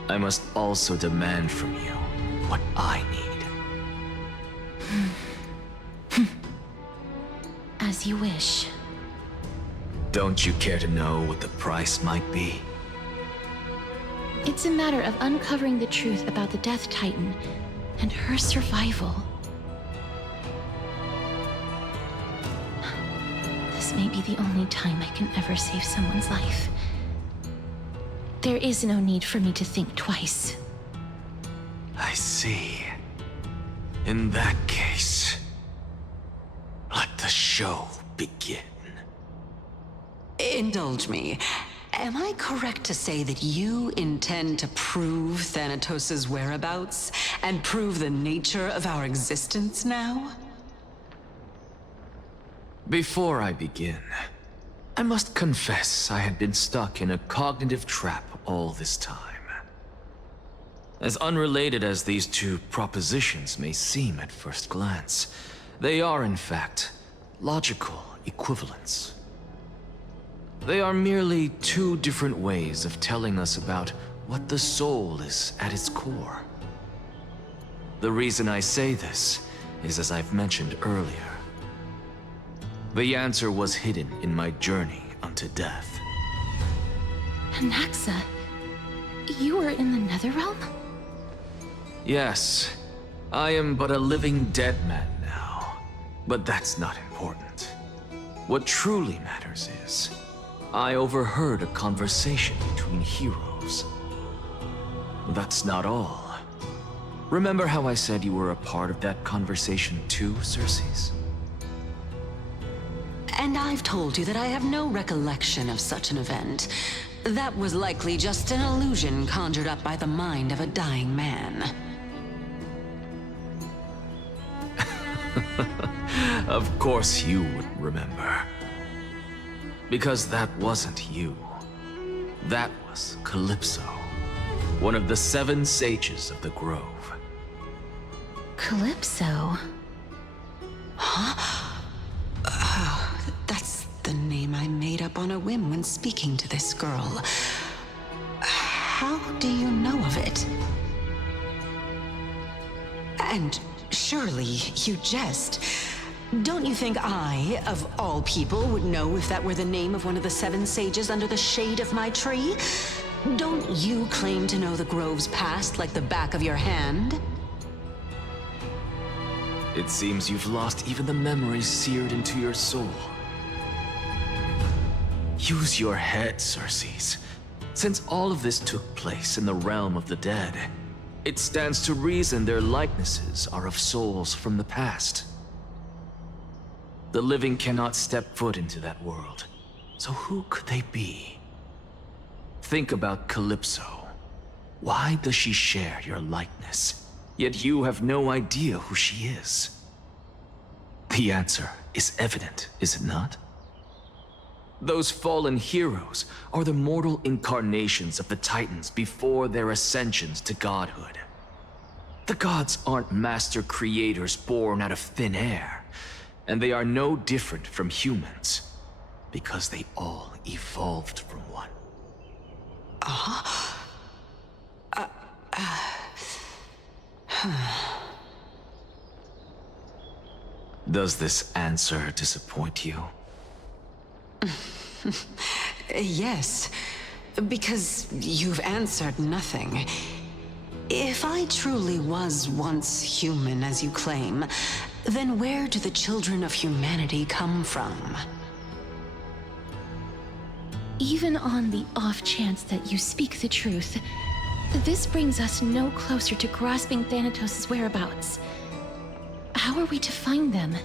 I must also demand from you what I need. As you wish. Don't you care to know what the price might be? It's a matter of uncovering the truth about the Death Titan and her survival. This may be the only time I can ever save someone's life. There is no need for me to think twice. I see. In that case, let the show begin. Indulge me. Am I correct to say that you intend to prove Thanatos' whereabouts and prove the nature of our existence now? Before I begin, I must confess I had been stuck in a cognitive trap all this time. As unrelated as these two propositions may seem at first glance, they are in fact logical equivalents. They are merely two different ways of telling us about what the soul is at its core. The reason I say this is, as I've mentioned earlier, the answer was hidden in my journey unto death. Anaxa, you were in the Netherrealm? Yes, I am but a living dead man now, but that's not important. What truly matters is, I overheard a conversation between heroes. That's not all. Remember how I said you were a part of that conversation too, Circes? And I've told you that I have no recollection of such an event. That was likely just an illusion conjured up by the mind of a dying man. Of course you wouldn't remember. Because that wasn't you. That was Calypso, one of the 7 sages of the Grove. Calypso? Huh? Oh, that's the name I made up on a whim when speaking to this girl. How do you know of it? And surely you jest. Don't you think I, of all people, would know if that were the name of one of the 7 sages under the shade of my tree? Don't you claim to know the Grove's past like the back of your hand? It seems you've lost even the memories seared into your soul. Use your head, Circes. Since all of this took place in the realm of the dead, it stands to reason their likenesses are of souls from the past. The living cannot step foot into that world, so who could they be? Think about Calypso. Why does she share your likeness, yet you have no idea who she is? The answer is evident, is it not? Those fallen heroes are the mortal incarnations of the Titans before their ascensions to godhood. The gods aren't master creators born out of thin air, and they are no different from humans, because they all evolved from one. Does this answer disappoint you? Yes, because you've answered nothing. If I truly was once human, as you claim, then where do the children of humanity come from? Even on the off chance that you speak the truth, this brings us no closer to grasping Thanatos' whereabouts. How are we to find them?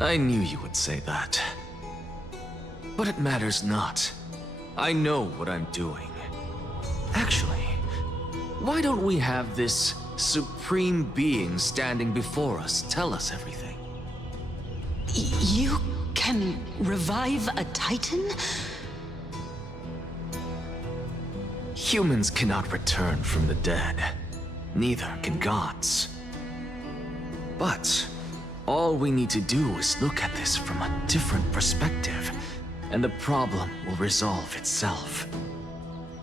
I knew you would say that. But it matters not. I know what I'm doing. Actually, why don't we have this supreme being standing before us tell us everything? You can revive a Titan? Humans cannot return from the dead. Neither can gods. But all we need to do is look at this from a different perspective, and the problem will resolve itself.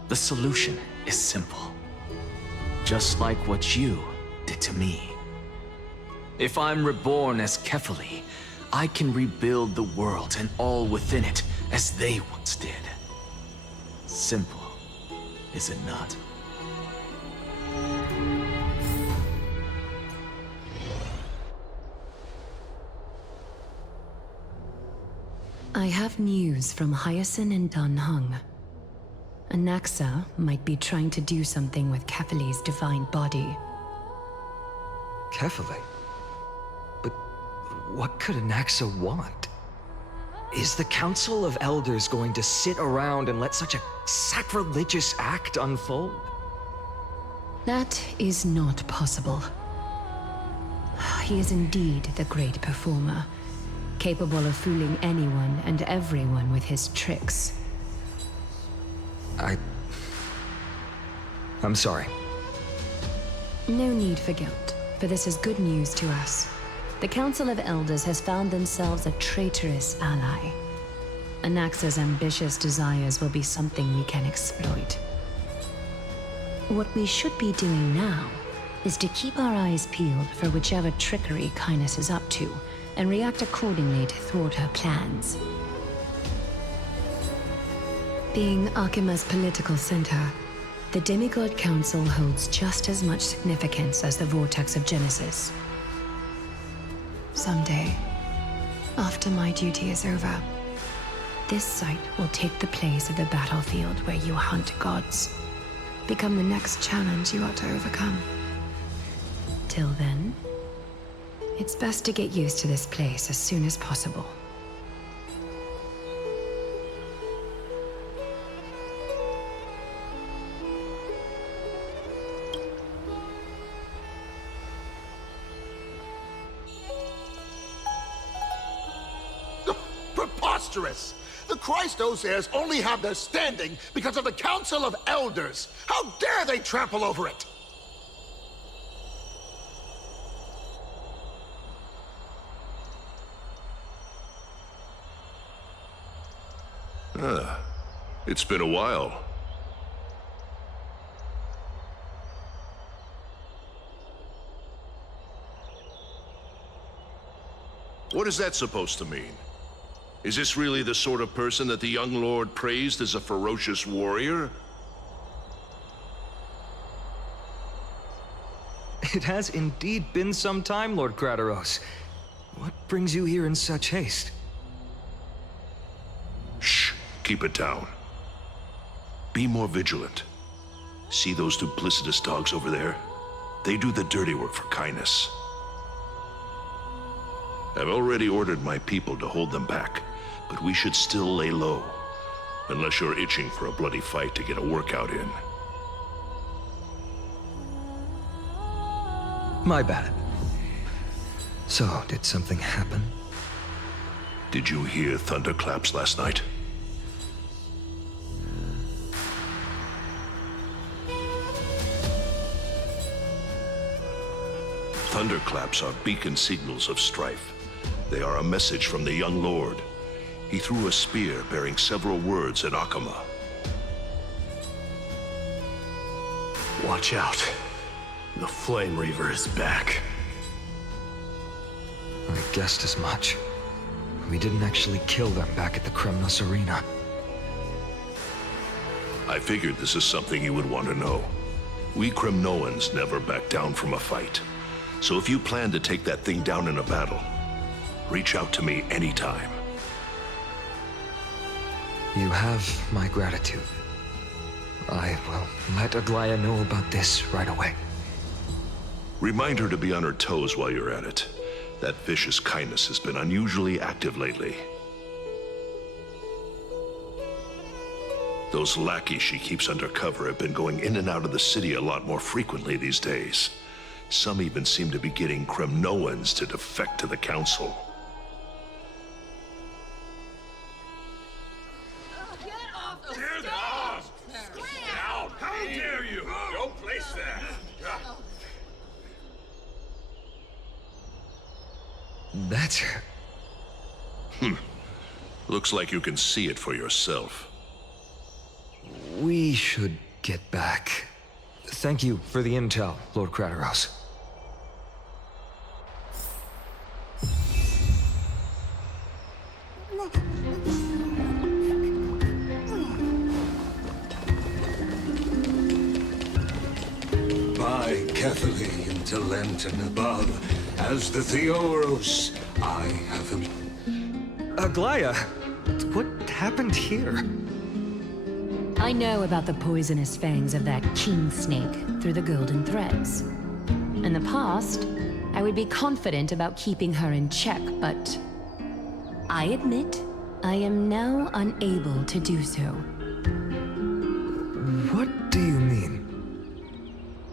The solution is simple. Just like what you did to me. If I'm reborn as Kefali, I can rebuild the world and all within it as they once did. Simple, is it not? I have news from Hyacinth and Dan Heng. Anaxa might be trying to do something with Kefali's divine body. Kefali? But what could Anaxa want? Is the Council of Elders going to sit around and let such a sacrilegious act unfold? That is not possible. He is indeed the great performer, capable of fooling anyone and everyone with his tricks. I'm sorry. No need for guilt, for this is good news to us. The Council of Elders has found themselves a traitorous ally. Anaxa's ambitious desires will be something we can exploit. What we should be doing now is to keep our eyes peeled for whichever trickery Kynus is up to, and react accordingly to thwart her plans. Being Akima's political center, the Demigod Council holds just as much significance as the Vortex of Genesis. Someday, after my duty is over, this site will take the place of the battlefield where you hunt gods. Become the next challenge you ought to overcome. Till then, it's best to get used to this place as soon as possible. Preposterous! The Christos heirs only have their standing because of the Council of Elders! How dare they trample over it! It's been a while. What is that supposed to mean? Is this really the sort of person that the young lord praised as a ferocious warrior? It has indeed been some time, Lord Krateros. What brings you here in such haste? Shh, keep it down. Be more vigilant. See those duplicitous dogs over there? They do the dirty work for Kynus. I've already ordered my people to hold them back, but we should still lay low. Unless you're itching for a bloody fight to get a workout in. My bad. So, did something happen? Did you hear thunderclaps last night? Thunderclaps are beacon signals of strife. They are a message from the young lord. He threw a spear bearing several words at Akama. Watch out. The Flame Reaver is back. I guessed as much. We didn't actually kill them back at the Kremnos Arena. I figured this is something you would want to know. We Kremnoans never back down from a fight. So if you plan to take that thing down in a battle, reach out to me anytime. You have my gratitude. I will let Aglaya know about this right away. Remind her to be on her toes while you're at it. That vicious Kynus has been unusually active lately. Those lackeys she keeps undercover have been going in and out of the city a lot more frequently these days. Some even seem to be getting Kremnoans to defect to the Council. How dare you! Don't place that! That's her. Looks like you can see it for yourself. We should get back. Thank you for the intel, Lord Krateros. By Catholic into Lenten above, as the Theoros, I have him. Aglaya, what happened here? I know about the poisonous fangs of that king snake through the golden threads. In the past, I would be confident about keeping her in check, but I admit I am now unable to do so. What do you mean?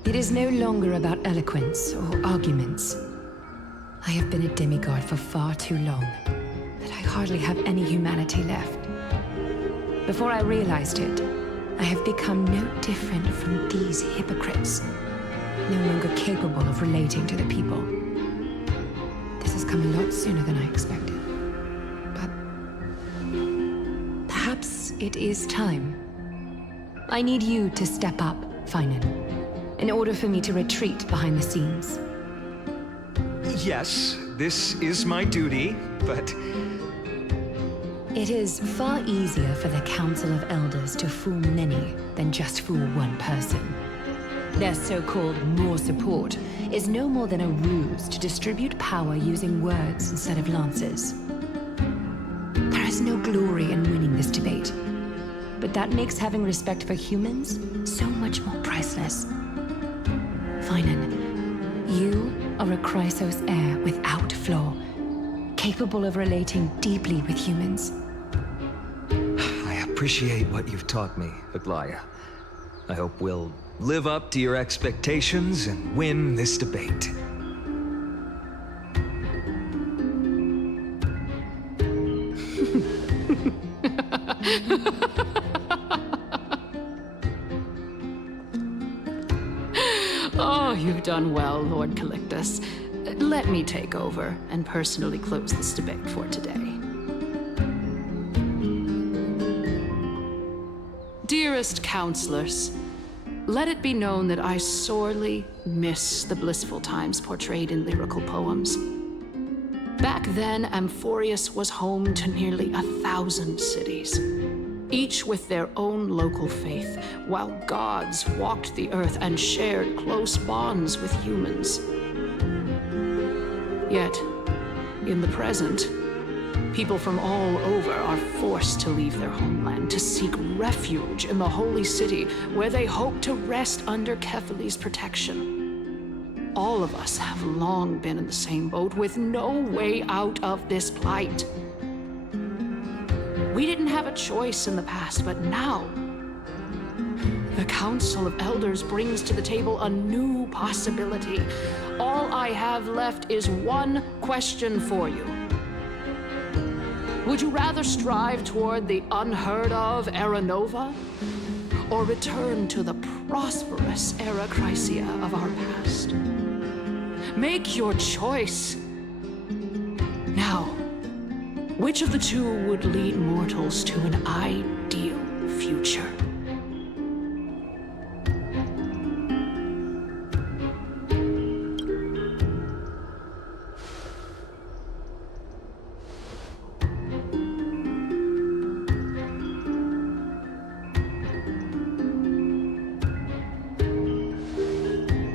It is no longer about eloquence or arguments. I have been a demigod for far too long that I hardly have any humanity left. Before I realized it, I have become no different from these hypocrites, no longer capable of relating to the people. This has come a lot sooner than I expected. But perhaps it is time. I need you to step up, Finan, in order for me to retreat behind the scenes. Yes, this is my duty, but... It is far easier for the Council of Elders to fool many than just fool one person. Their so-called more support is no more than a ruse to distribute power using words instead of lances. There is no glory in winning this debate, but that makes having respect for humans so much more priceless. Finan, you are a Chrysos heir without flaw, capable of relating deeply with humans. I appreciate what you've taught me, Aglaya. I hope we'll live up to your expectations and win this debate. Oh, you've done well, Lord Calictus. Let me take over and personally close this debate for today. Dearest counselors, let it be known that I sorely miss the blissful times portrayed in lyrical poems. Back then, Amphorius was home to nearly 1,000 cities, each with their own local faith, while gods walked the earth and shared close bonds with humans. Yet, in the present, people from all over are forced to leave their homeland to seek refuge in the holy city, where they hope to rest under Kefali's protection. All of us have long been in the same boat, with no way out of this plight. We didn't have a choice in the past, but now, the Council of Elders brings to the table a new possibility. All I have left is one question for you. Would you rather strive toward the unheard of Era Nova, or return to the prosperous Era Chrysia of our past? Make your choice. Now, which of the two would lead mortals to an ideal future?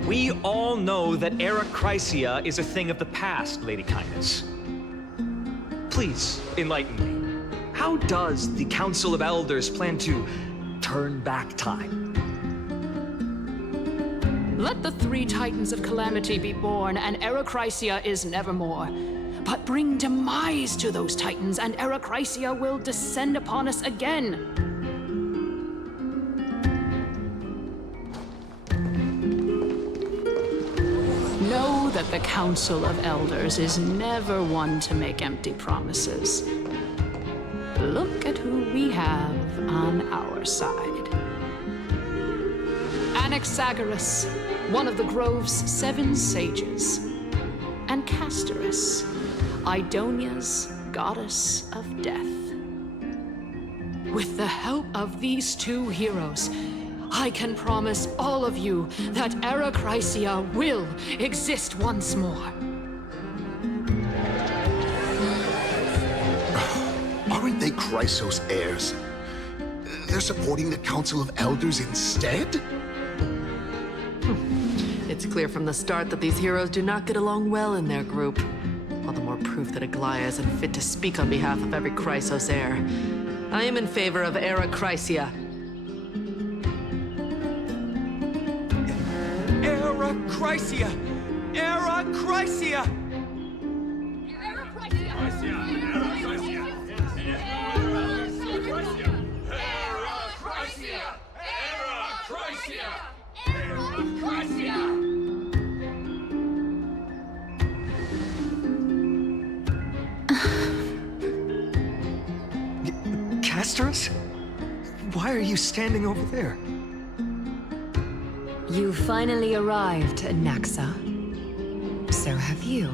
We all know that Era Chrysia is a thing of the past, Lady Kindness. Please, enlighten me. How does the Council of Elders plan to turn back time? Let the three Titans of Calamity be born, and Era Chrysia is nevermore. But bring demise to those Titans, and Era Chrysia will descend upon us again. Know that the Council of Elders is never one to make empty promises. Look at who we have on our side. Anaxagoras, one of the Grove's 7 sages, and Castorus, Idonia's goddess of death. With the help of these two heroes, I can promise all of you that Era Chrysia will exist once more. Chrysos heirs. They're supporting the Council of Elders instead? It's clear from the start that these heroes do not get along well in their group. All the more proof that Aglaya isn't fit to speak on behalf of every Chrysos heir. I am in favor of Era Chrysia. Era Chrysia! Era Chrysia! Castorus? Why are you standing over there? You finally arrived, Naxa. So have you,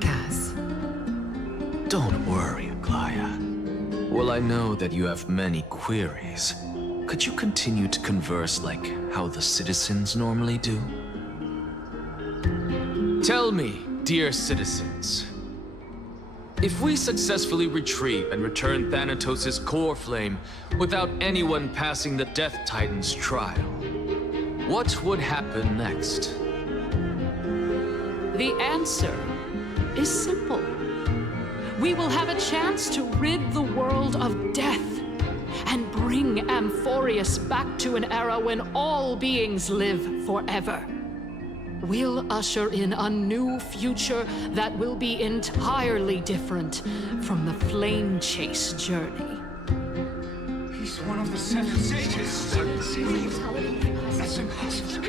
Cass. Don't worry, Aglaya. Well, I know that you have many queries. Could you continue to converse like how the citizens normally do? Tell me, dear citizens, if we successfully retrieve and return Thanatos' core flame without anyone passing the Death Titan's trial, what would happen next? The answer is simple. We will have a chance to rid the world of death and bring Amphorius back to an era when all beings live forever. We'll usher in a new future that will be entirely different from the flame chase journey. He's one of the seven sages. That's impossible.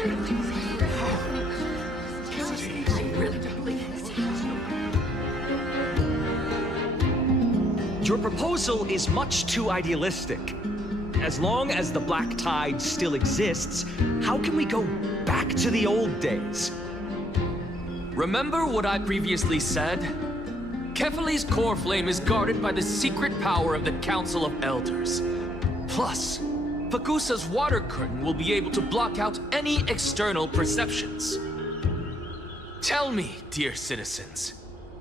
Your proposal is much too idealistic. As long as the Black Tide still exists, how can we go back to the old days? Remember what I previously said? Kefali's core flame is guarded by the secret power of the Council of Elders. Plus, Pagusa's water curtain will be able to block out any external perceptions. Tell me, dear citizens,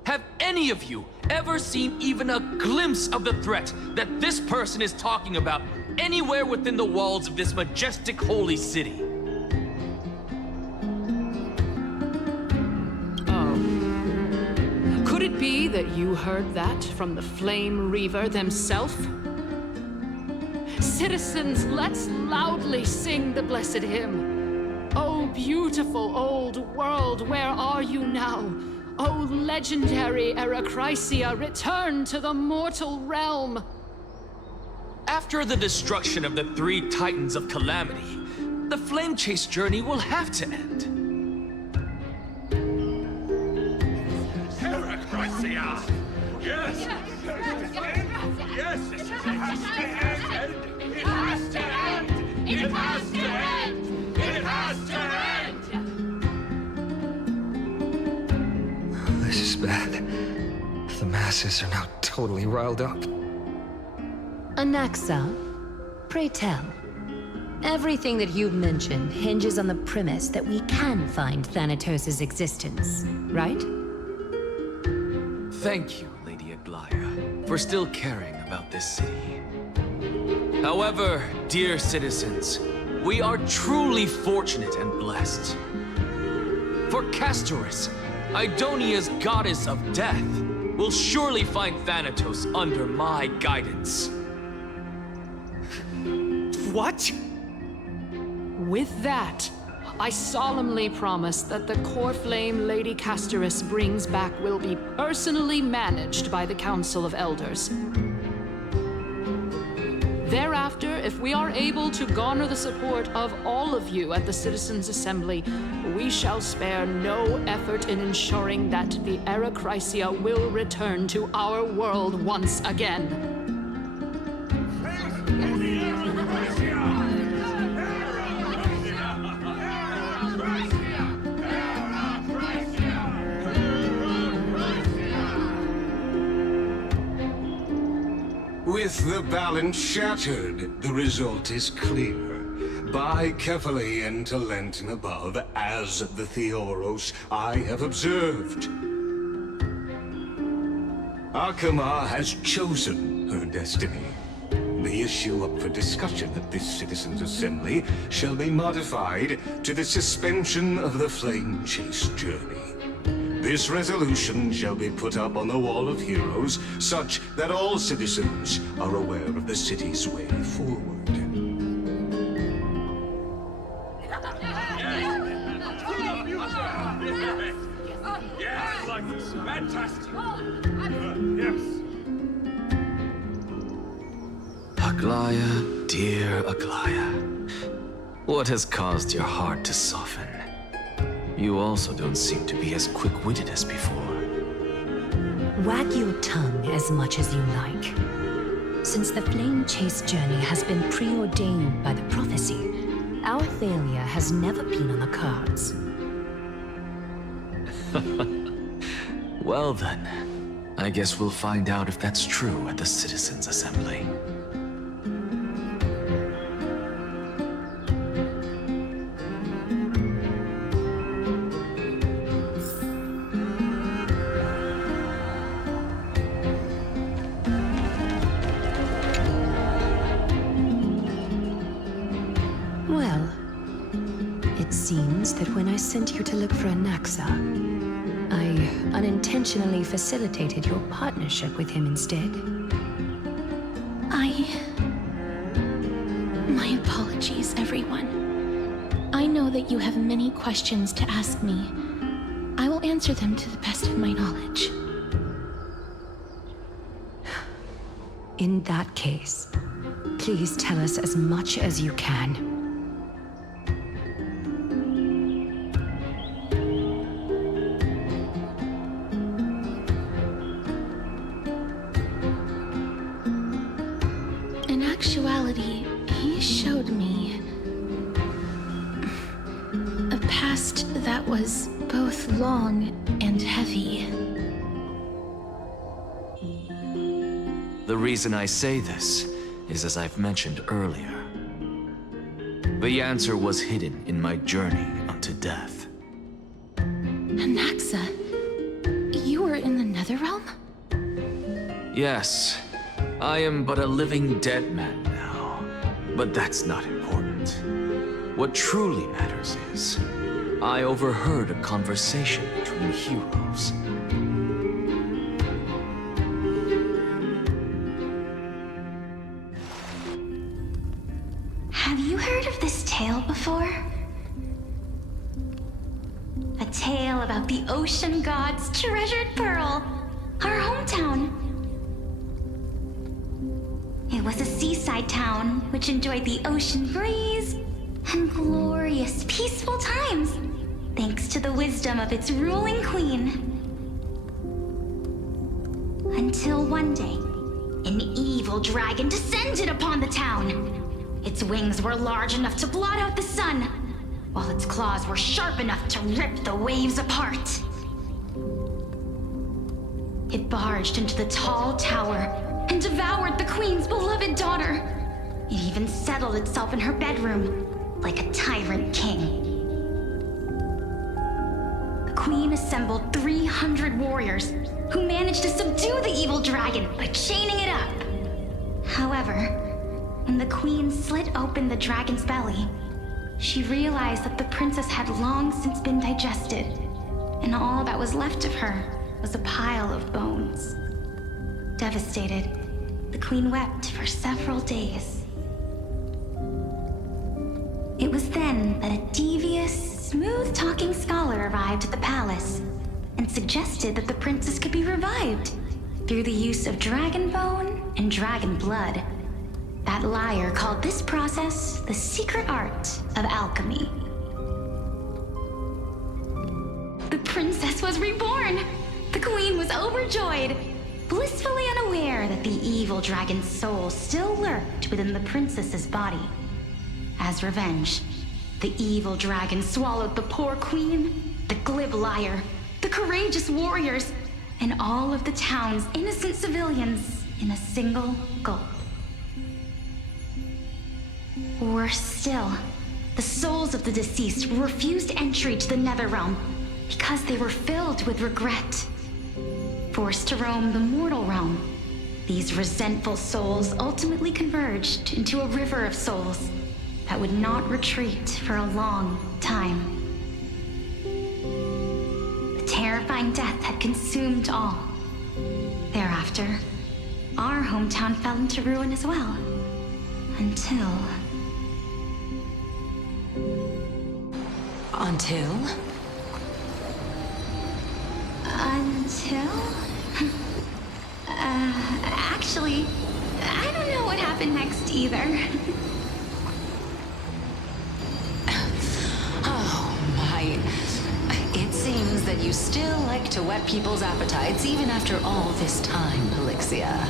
have any of you ever seen even a glimpse of the threat that this person is talking about anywhere within the walls of this majestic holy city? Could it be that you heard that from the Flame Reaver themselves? Citizens, let's loudly sing the blessed hymn. Oh, beautiful old world, where are you now? Oh, legendary Era Chrysia, return to the mortal realm. After the destruction of the three Titans of Calamity, the Flame Chase journey will have to end. Era Chrysia! Yes! Yes! It has to end! It has to end! It has to end! It has to end! This is bad. The masses are now totally riled up. Anaxa, pray tell. Everything that you've mentioned hinges on the premise that we can find Thanatos' existence, right? Thank you, Lady Aglaya, for still caring about this city. However, dear citizens, we are truly fortunate and blessed. For Castorus, Idonia's goddess of death, will surely find Thanatos under my guidance. What? With that, I solemnly promise that the core flame Lady Castorus brings back will be personally managed by the Council of Elders. Thereafter, if we are able to garner the support of all of you at the Citizens' Assembly, we shall spare no effort in ensuring that the Era Chrysia will return to our world once again. With the balance shattered, the result is clear. By Kefali and Talentin above, as the Theoros I have observed. Akama has chosen her destiny. The issue up for discussion at this Citizens' Assembly shall be modified to the suspension of the Flame Chase journey. This resolution shall be put up on the Wall of Heroes, such that all citizens are aware of the city's way forward. Yes, I like this. Fantastic. Yes. Aglaya, dear Aglaya, what has caused your heart to soften? You also don't seem to be as quick-witted as before. Wag your tongue as much as you like. Since the Flame Chase journey has been preordained by the prophecy, our failure has never been on the cards. Well then, I guess we'll find out if that's true at the Citizens' Assembly. Well, it seems that when I sent you to look for Anaxa, I unintentionally facilitated your partnership with him instead. My apologies, everyone. I know that you have many questions to ask me. I will answer them to the best of my knowledge. In that case, please tell us as much as you can. In actuality, he showed me a past that was both long and heavy. The reason I say this is as I've mentioned earlier. The answer was hidden in my journey unto death. Anaxa, you were in the Netherrealm? Yes, I am but a living dead man now, but that's not important. What truly matters is, I overheard a conversation between heroes. Have you heard of this tale before? A tale about the ocean god's treasured pearl, our hometown. It was a seaside town which enjoyed the ocean breeze and glorious, peaceful times, thanks to the wisdom of its ruling queen. Until one day, an evil dragon descended upon the town. Its wings were large enough to blot out the sun, while its claws were sharp enough to rip the waves apart. It barged into the tall tower and devoured the queen's beloved daughter. It even settled itself in her bedroom, like a tyrant king. The queen assembled 300 warriors who managed to subdue the evil dragon by chaining it up. However, when the queen slit open the dragon's belly, she realized that the princess had long since been digested, and all that was left of her was a pile of bones. Devastated, the queen wept for several days. It was then that a devious, smooth-talking scholar arrived at the palace and suggested that the princess could be revived through the use of dragon bone and dragon blood. That liar called this process the secret art of alchemy. The princess was reborn! The queen was overjoyed, blissfully unaware that the evil dragon's soul still lurked within the princess's body. As revenge, the evil dragon swallowed the poor queen, the glib liar, the courageous warriors, and all of the town's innocent civilians in a single gulp. Worse still, the souls of the deceased were refused entry to the Netherrealm because they were filled with regret. forced to roam the mortal realm. These resentful souls ultimately converged into a river of souls that would not retreat for a long time. The terrifying death had consumed all. Thereafter, our hometown fell into ruin as well. Until... Actually, I don't know what happened next either. Oh my. It seems that you still like to whet people's appetites even after all this time, Pelixia.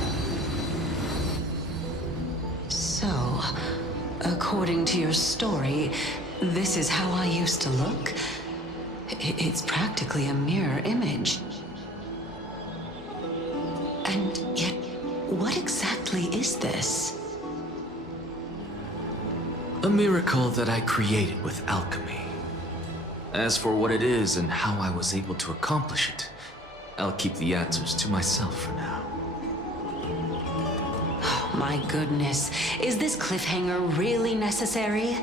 So, according to your story, this is how I used to look? It's practically a mirror image. And yet, what exactly is this? A miracle that I created with alchemy. As for what it is and how I was able to accomplish it, I'll keep the answers to myself for now. Oh, my goodness. Is this cliffhanger really necessary?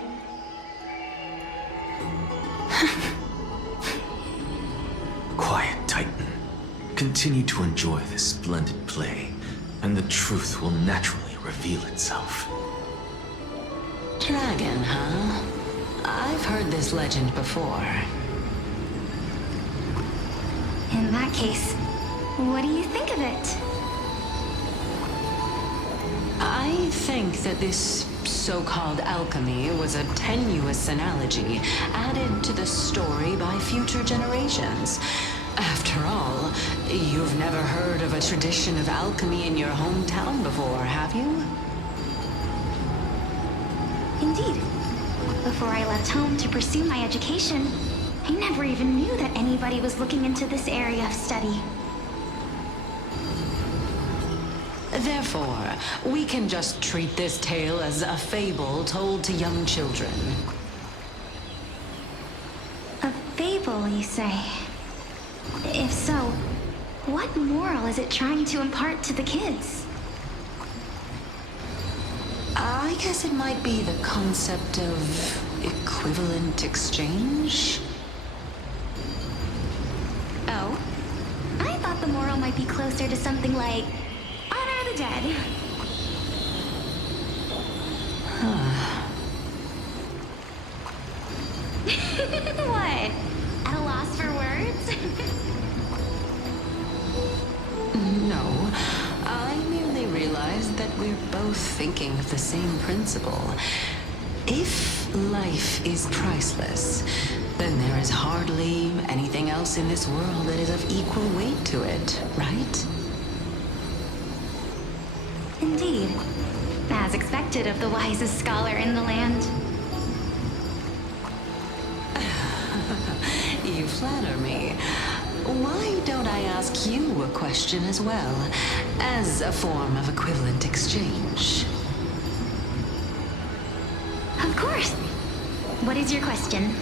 Quiet, Titan. Continue to enjoy this splendid play, and the truth will naturally reveal itself. Dragon, huh? I've heard this legend before. In that case, what do you think of it? I think that this so-called alchemy was a tenuous analogy added to the story by future generations. After all, you've never heard of a tradition of alchemy in your hometown before, have you? Indeed. Before I left home to pursue my education, I never even knew that anybody was looking into this area of study. Therefore, we can just treat this tale as a fable told to young children. A fable, you say? If so, what moral is it trying to impart to the kids? I guess it might be the concept of equivalent exchange? Oh? I thought the moral might be closer to something like honor the dead. What? At a loss for words? No, I merely realized that we're both thinking of the same principle. If life is priceless, then there is hardly anything else in this world that is of equal weight to it, right? Indeed. As expected of the wisest scholar in the land. You flatter me. Why don't I ask you a question as well, as a form of equivalent exchange? Of course. What is your question?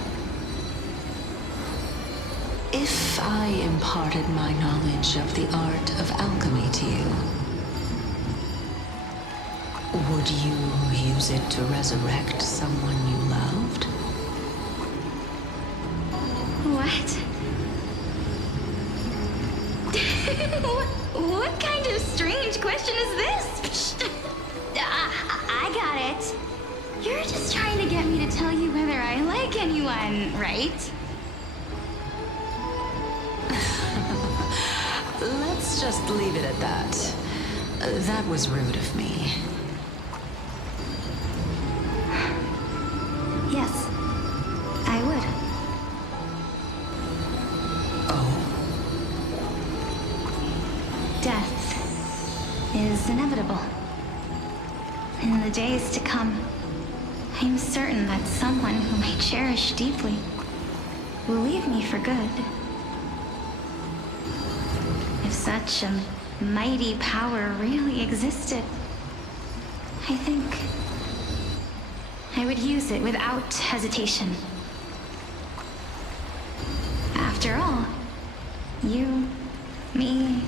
If I imparted my knowledge of the art of alchemy to you, would you use it to resurrect someone you loved? What? What kind of strange question is this? I got it. You're just trying to get me to tell you whether I like anyone, right? Let's just leave it at that. That was rude of me. Yes, I would. Death is inevitable. In the days to come, I'm certain that someone whom I cherish deeply will leave me for good. If such a mighty power really existed, I think I would use it without hesitation. After all, you, me,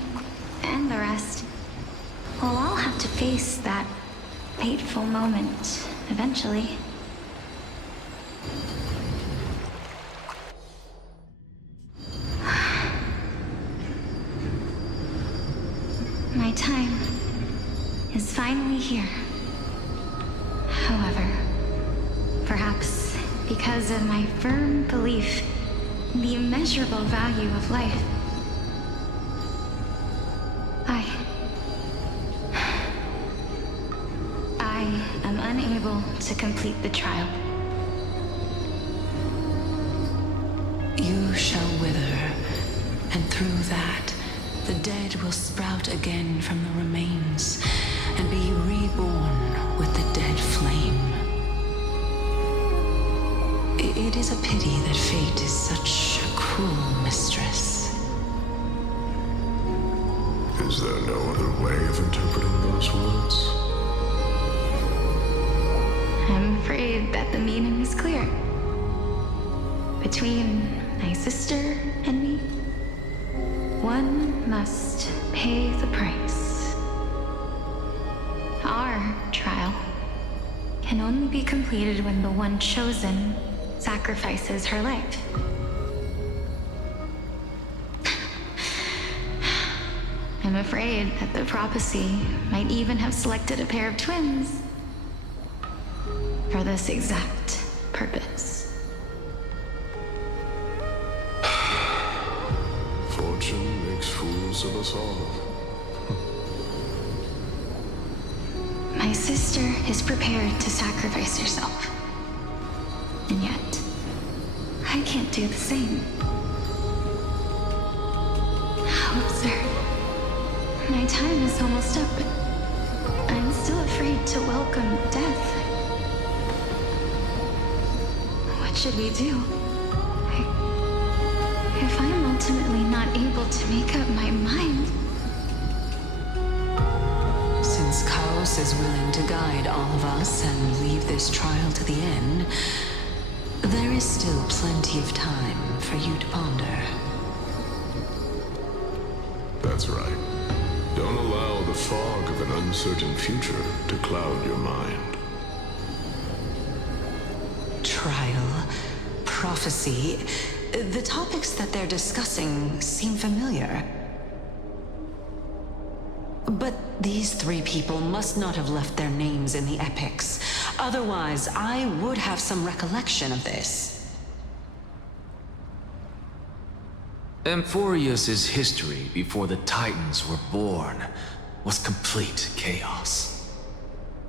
and the rest will all have to face that fateful moment eventually. My time is finally here. However, perhaps because of my firm belief in the immeasurable value of life, I am unable to complete the trial. You shall wither, and through that, the dead will sprout again from the remains and be reborn with the dead flame. It is a pity that fate is such a cruel mistress. Is there no other way of interpreting those words? I'm afraid that the meaning is clear. Between my sister and me, one must pay the price. Our trial can only be completed when the one chosen sacrifices her life. I'm afraid that the prophecy might even have selected a pair of twins for this exact purpose. Fortune makes fools of us all. My sister is prepared to sacrifice herself. And yet, I can't do the same. How absurd. My time is almost up, but I'm still afraid to welcome death. What should we do? If I'm ultimately not able to make up my mind... Since Chaos is willing to guide all of us and leave this trial to the end, there is still plenty of time for you to ponder. That's right. Don't allow the fog of an uncertain future to cloud your mind. Trial, prophecy, the topics that they're discussing seem familiar. But these three people must not have left their names in the epics. Otherwise, I would have some recollection of this. Amphorius's history before the Titans were born was complete chaos.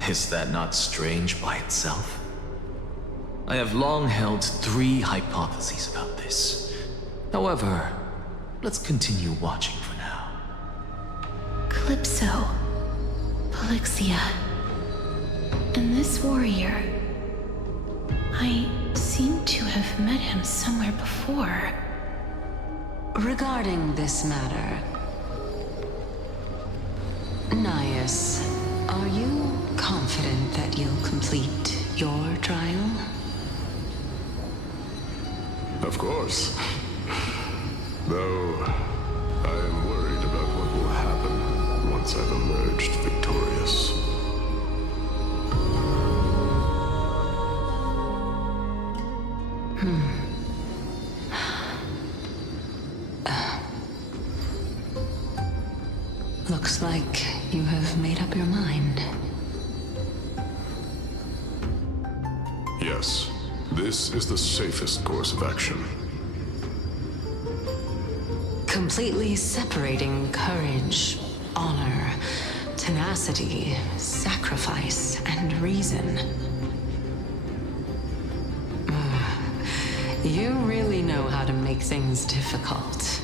Is that not strange by itself? I have long held three hypotheses about this. However, let's continue watching for now. Calypso, Polixia, and this warrior. I seem to have met him somewhere before. Regarding this matter, Nias, are you confident that you'll complete your trial? Of course. Though, I am worried about what will happen once I've emerged victorious. Looks like you have made up your mind. Yes, this is the safest course of action. Completely separating courage, honor, tenacity, sacrifice, and reason. You really know how to make things difficult.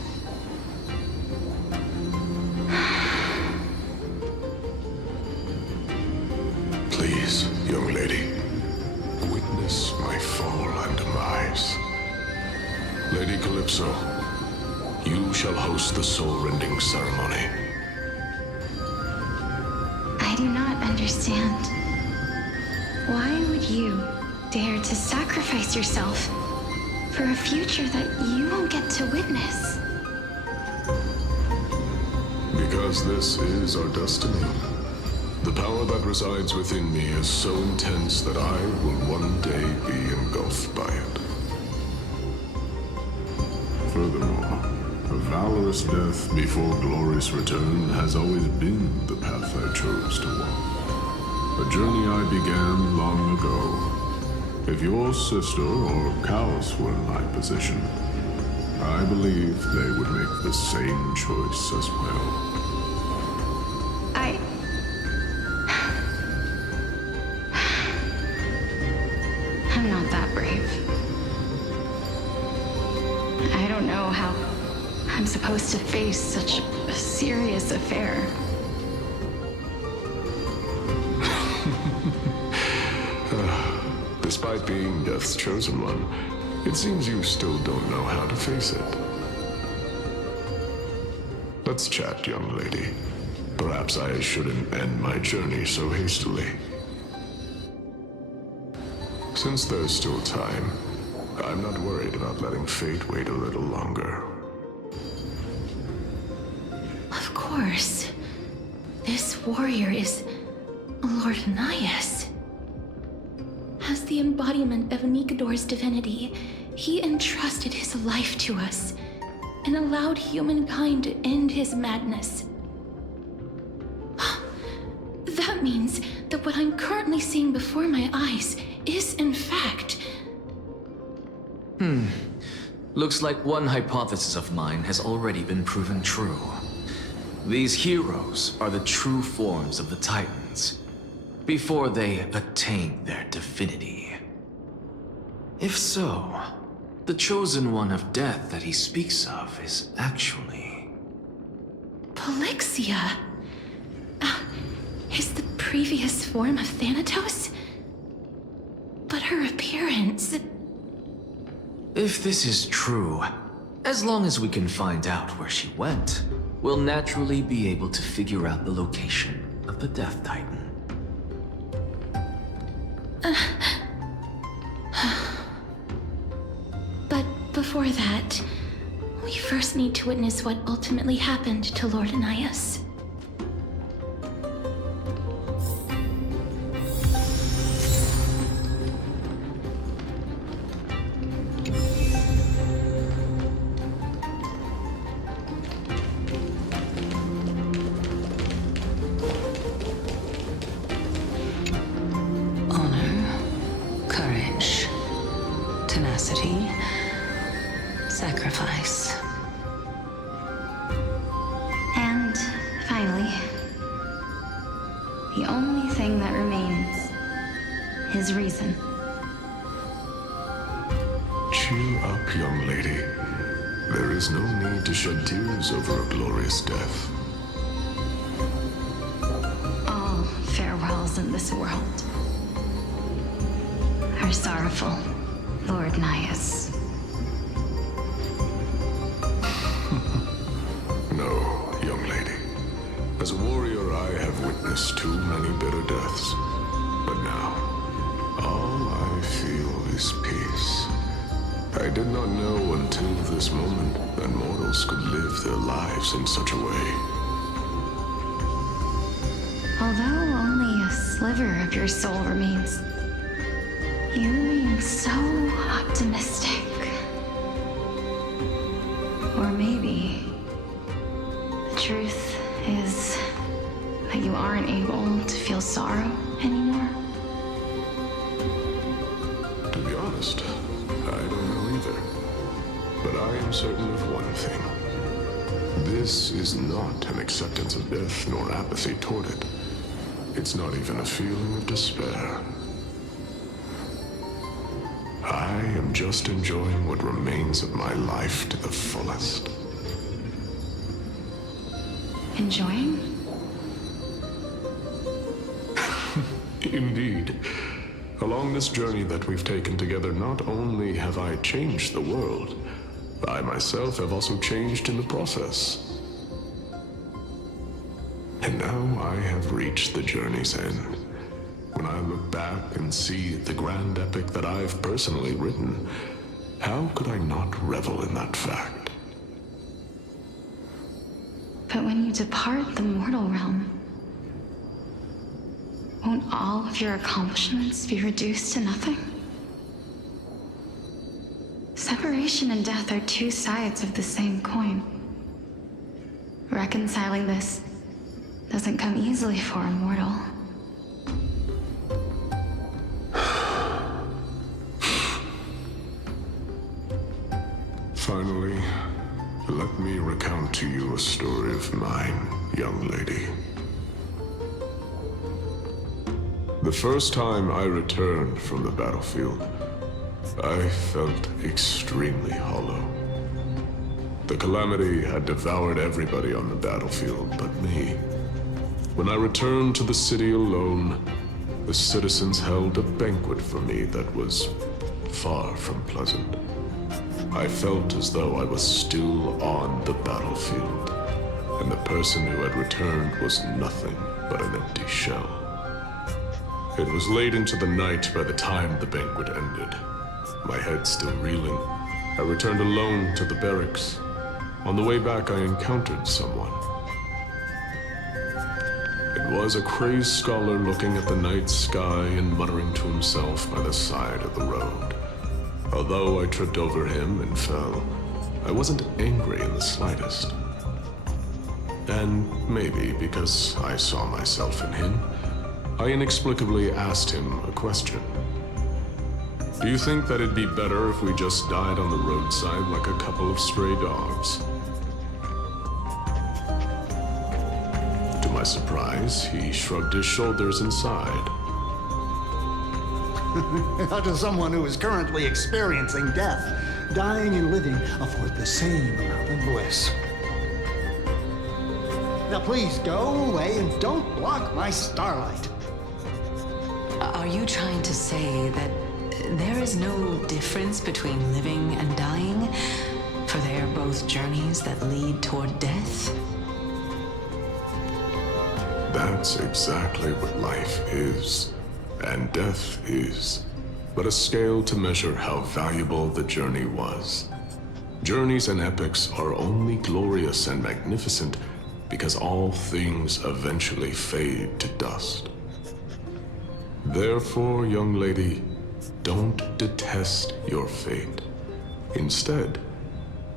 Please, young lady, witness my fall and demise. Lady Calypso, you shall host the soul-rending ceremony. I do not understand. Why would you dare to sacrifice yourself for a future that you won't get to witness? Because because this is our destiny. The power that resides within me is so intense that I will one day be engulfed by it. Furthermore, a valorous death before glorious return has always been the path I chose to walk. A journey I began long ago. If your sister or Chaos were in my position, I believe they would make the same choice as well. I'm not that brave. I don't know how I'm supposed to face such a serious affair. Despite being Death's chosen one, it seems you still don't know how to face it. Let's chat, young lady. Perhaps I shouldn't end my journey so hastily. Since there's still time, I'm not worried about letting fate wait a little longer. Of course. This warrior is Lord Anias. As the embodiment of Nikador's divinity, he entrusted his life to us and allowed humankind to end his madness. That means that what I'm currently seeing before my eyes is, in fact... Looks like one hypothesis of mine has already been proven true. These heroes are the true forms of the Titans, before they attain their divinity. If so, the chosen one of death that he speaks of is actually... Polixia? Is the previous form of Thanatos? But her appearance... If this is true, as long as we can find out where she went, we'll naturally be able to figure out the location of the Death Titan. But before that, we first need to witness what ultimately happened to Lord Anias. Sacrifice. And finally, the only thing that remains, his reason. Cheer up, young lady. There is no need to shed tears over a glorious death. All farewells in this world are sorrowful, Lord Anias. No, young lady. As a warrior, I have witnessed too many bitter deaths. But now, all I feel is peace. I did not know until this moment that mortals could live their lives in such a way. Although only a sliver of your soul remains, you remain so optimistic. Or maybe the truth is that you aren't able to feel sorrow anymore. To be honest, I don't know either. But I am certain of one thing. This is not an acceptance of death nor apathy toward it. It's not even a feeling of despair. I am just enjoying what remains of my life to the fullest. Enjoying? Indeed. Along this journey that we've taken together, not only have I changed the world, I myself have also changed in the process. And now I have reached the journey's end. When I look back and see the grand epic that I've personally written, how could I not revel in that fact? But when you depart the mortal realm, won't all of your accomplishments be reduced to nothing? Separation and death are two sides of the same coin. Reconciling this doesn't come easily for a mortal. Finally, let me recount to you a story of mine, young lady. The first time I returned from the battlefield, I felt extremely hollow. The calamity had devoured everybody on the battlefield but me. When I returned to the city alone, the citizens held a banquet for me that was far from pleasant. I felt as though I was still on the battlefield, and the person who had returned was nothing but an empty shell. It was late into the night by the time the banquet ended. My head still reeling, I returned alone to the barracks. On the way back, I encountered someone. It was a crazed scholar looking at the night sky and muttering to himself by the side of the road. Although I tripped over him and fell, I wasn't angry in the slightest. And maybe because I saw myself in him, I inexplicably asked him a question. Do you think that it'd be better if we just died on the roadside like a couple of stray dogs? To my surprise, he shrugged his shoulders and sighed. How does someone who is currently experiencing death, dying and living, afford the same amount of bliss? Now please go away and don't block my starlight. Are you trying to say that there is no difference between living and dying? For they are both journeys that lead toward death? That's exactly what life is. And death is but a scale to measure how valuable the journey was. Journeys and epics are only glorious and magnificent because all things eventually fade to dust. Therefore, young lady, don't detest your fate. Instead,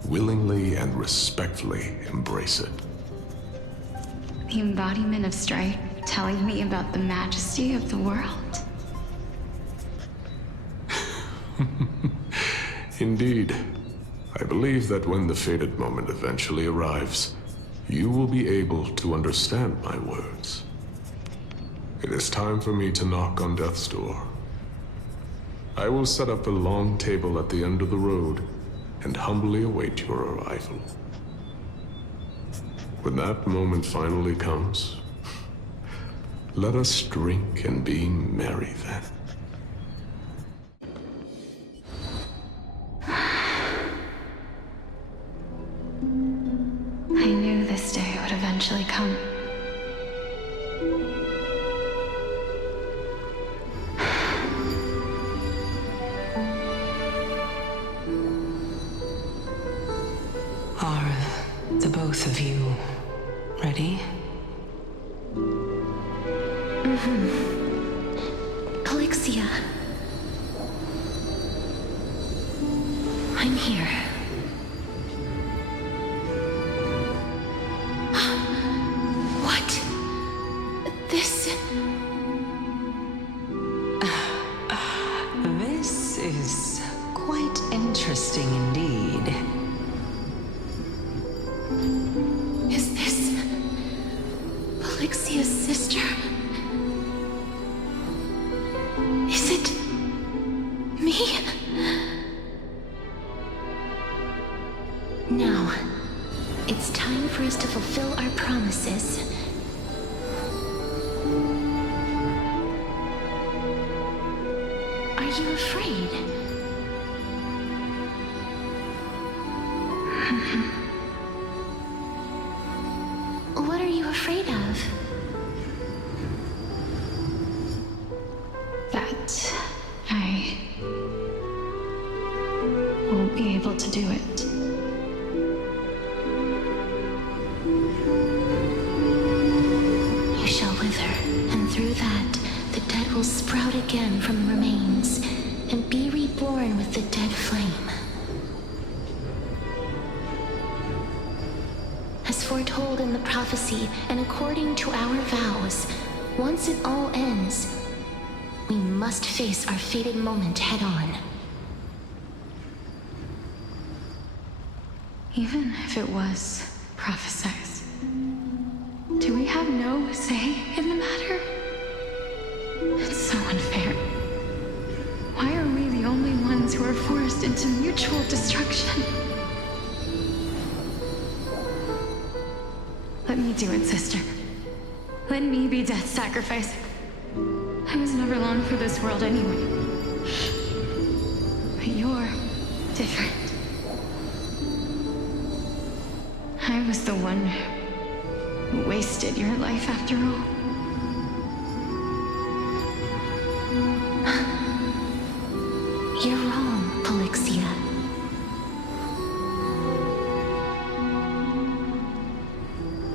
willingly and respectfully embrace it. The embodiment of strife telling me about the majesty of the world. Indeed. I believe that when the fated moment eventually arrives, you will be able to understand my words. It is time for me to knock on death's door. I will set up a long table at the end of the road and humbly await your arrival. When that moment finally comes, let us drink and be merry then. I knew this day would eventually come. Are the both of you ready? Calixia. I'm here. What? This... This is quite interesting indeed. Is this... Calixia's sister? Is it... me? Now, it's time for us to fulfill our promises. Are you afraid? What are you afraid of? That I won't be able to do it. dead will sprout again from the remains and be reborn with the dead flame. As foretold in the prophecy and according to our vows, once it all ends, we must face our fated moment head-on. Even if it was prophesized, do we have no say in the matter? It's so unfair. Why are we the only ones who are forced into mutual destruction? Let me do it, sister. Let me be death's sacrifice. I was never long for this world anyway. But you're different. I was the one who wasted your life after all. You're wrong, Polixia.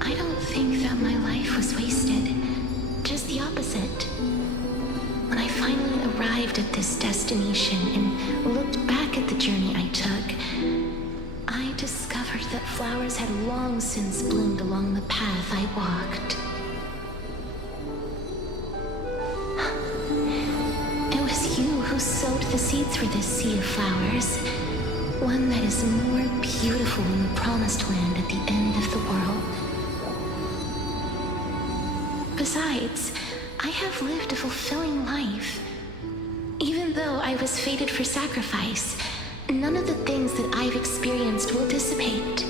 I don't think that my life was wasted. Just the opposite. When I finally arrived at this destination and looked back at the journey I took, I discovered that flowers had long since bloomed along the path I walked. It was you who sowed the seeds for this sea of flowers, one that is more beautiful than the promised land at the end of the world. Besides, I have lived a fulfilling life. Even though I was fated for sacrifice, none of the things that I've experienced will dissipate.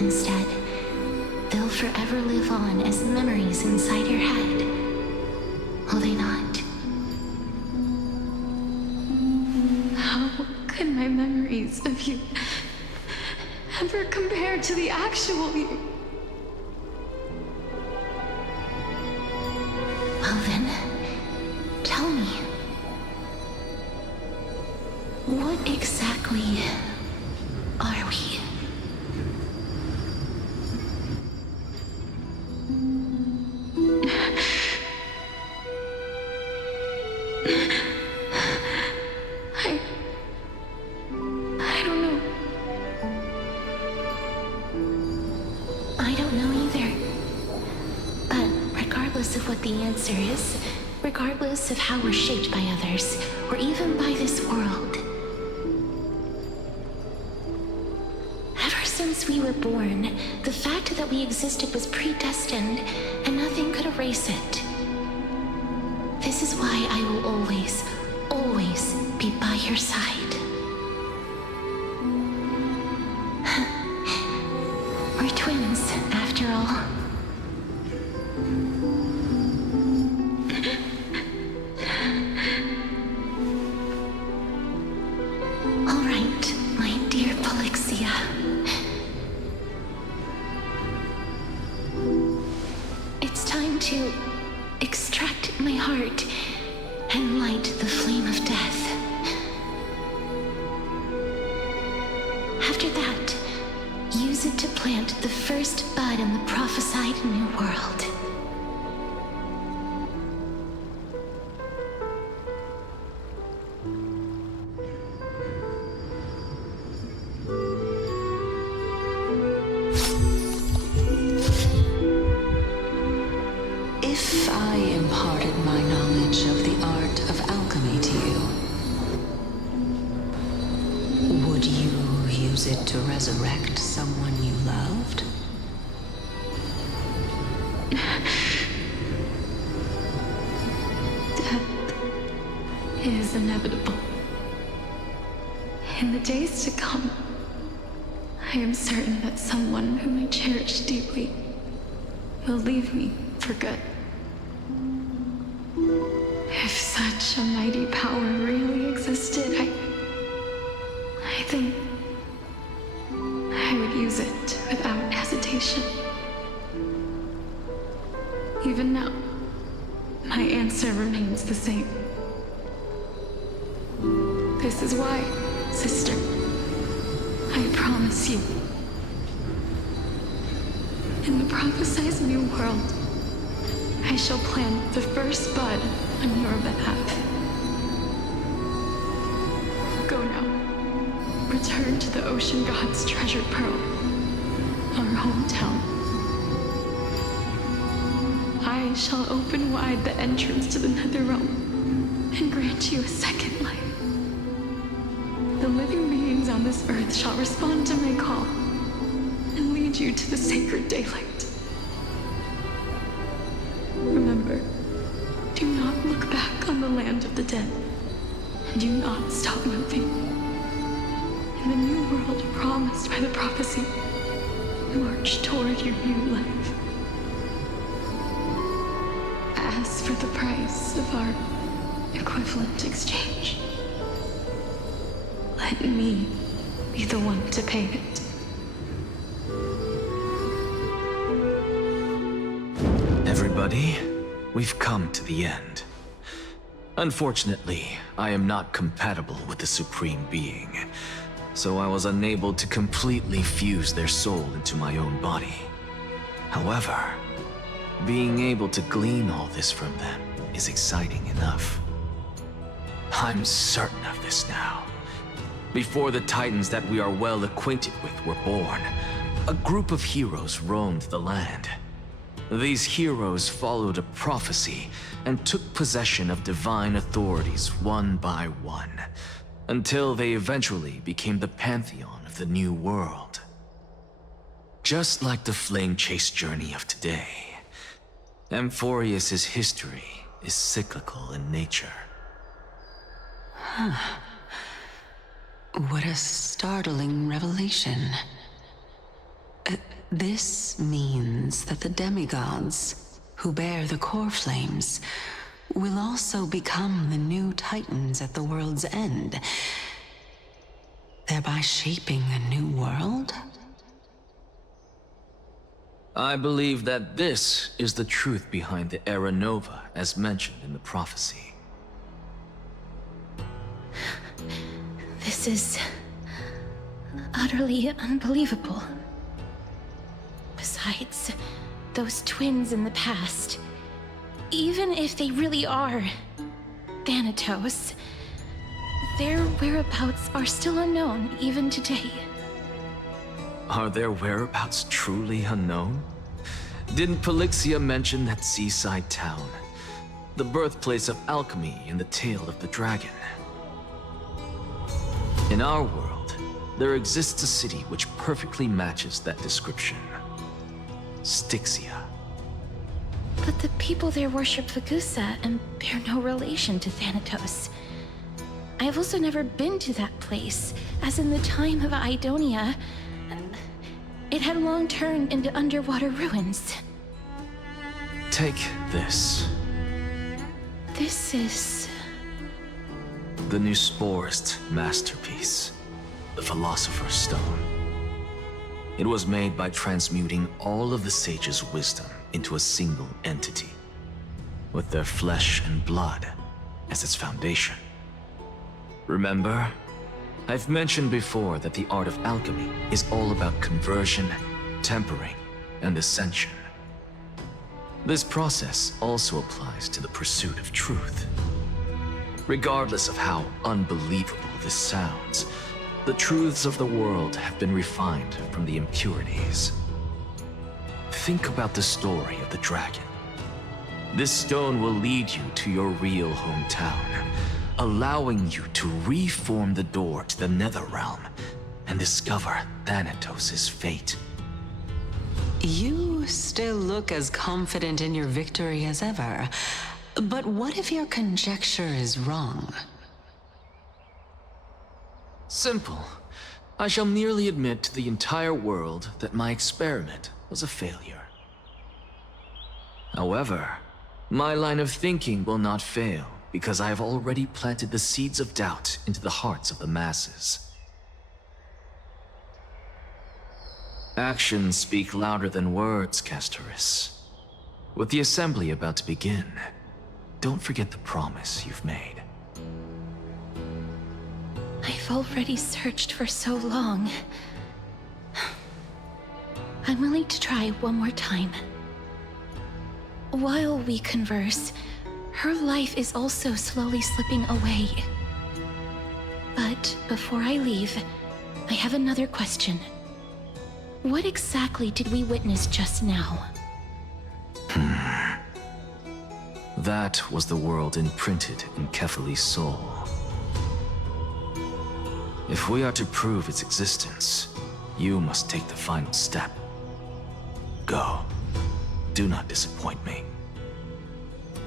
Instead, they'll forever live on as memories inside your head. Will they not? How could my memories of you ever compare to the actual you? Well then, tell me. What exactly are we? I don't know. I don't know either. But regardless of what the answer is, regardless of how we're shaped by others, or even by this world, ever since we were born, the fact that we existed was predestined, and nothing could erase it. This is why I will always, always be by your side. We're twins, after all. All right, my dear Polixia. It's time to extract my heart and light the flame of death. After that, use it to plant the first bud in the prophesied new world. If I imparted my knowledge of the art of alchemy to you, would you use it to resurrect someone you loved? Death is inevitable. In the days to come, I am certain that someone whom I cherish deeply will leave me for good. If such a mighty power really existed, I think I would use it without hesitation. Even now, my answer remains the same. This is why, sister, I promise you, in the prophesied new world, I shall plant the first bud on your behalf. Go now. Return to the Ocean God's treasured pearl, our hometown. I shall open wide the entrance to the Netherrealm and grant you a second life. The living beings on this earth shall respond to my call and lead you to the sacred daylight. Remember, do not look back on the land of the dead. Do not stop moving. In the new world promised by the prophecy, march toward your new life. As for the price of our equivalent exchange, let me be the one to pay it. Everybody, we've come to the end. Unfortunately, I am not compatible with the Supreme Being, so I was unable to completely fuse their soul into my own body. However, being able to glean all this from them is exciting enough. I'm certain of this now. Before the Titans that we are well acquainted with were born, a group of heroes roamed the land. These heroes followed a prophecy and took possession of divine authorities one by one, until they eventually became the pantheon of the new world. Just like the flame chase journey of today, Amphorius's history is cyclical in nature. Huh. What a startling revelation. This means that the demigods, who bear the core flames, will also become the new Titans at the world's end, thereby shaping a new world? I believe that this is the truth behind the Era Nova, as mentioned in the prophecy. This is utterly unbelievable. Besides, those twins in the past, even if they really are Thanatos, their whereabouts are still unknown even today. Are their whereabouts truly unknown? Didn't Polixia mention that seaside town, the birthplace of alchemy in the Tale of the Dragon? In our world, there exists a city which perfectly matches that description. Styxia. But the people there worship Vagusa and bear no relation to Thanatos. I have also never been to that place, as in the time of Idonia, it had long turned into underwater ruins. Take this. This is... the new Sporist masterpiece, the Philosopher's Stone. It was made by transmuting all of the sages' wisdom into a single entity, with their flesh and blood as its foundation. Remember, I've mentioned before that the art of alchemy is all about conversion, tempering, and ascension. This process also applies to the pursuit of truth. Regardless of how unbelievable this sounds, the truths of the world have been refined from the impurities. Think about the story of the dragon. This stone will lead you to your real hometown, allowing you to reform the door to the Netherrealm and discover Thanatos' fate. You still look as confident in your victory as ever. But what if your conjecture is wrong? Simple. I shall merely admit to the entire world that my experiment was a failure. However, my line of thinking will not fail because I have already planted the seeds of doubt into the hearts of the masses. Actions speak louder than words, Castorus. With the assembly about to begin, don't forget the promise you've made. I've already searched for so long. I'm willing to try one more time. While we converse, her life is also slowly slipping away. But before I leave, I have another question. What exactly did we witness just now? That was the world imprinted in Kefali's soul. If we are to prove its existence, you must take the final step. Go. Do not disappoint me.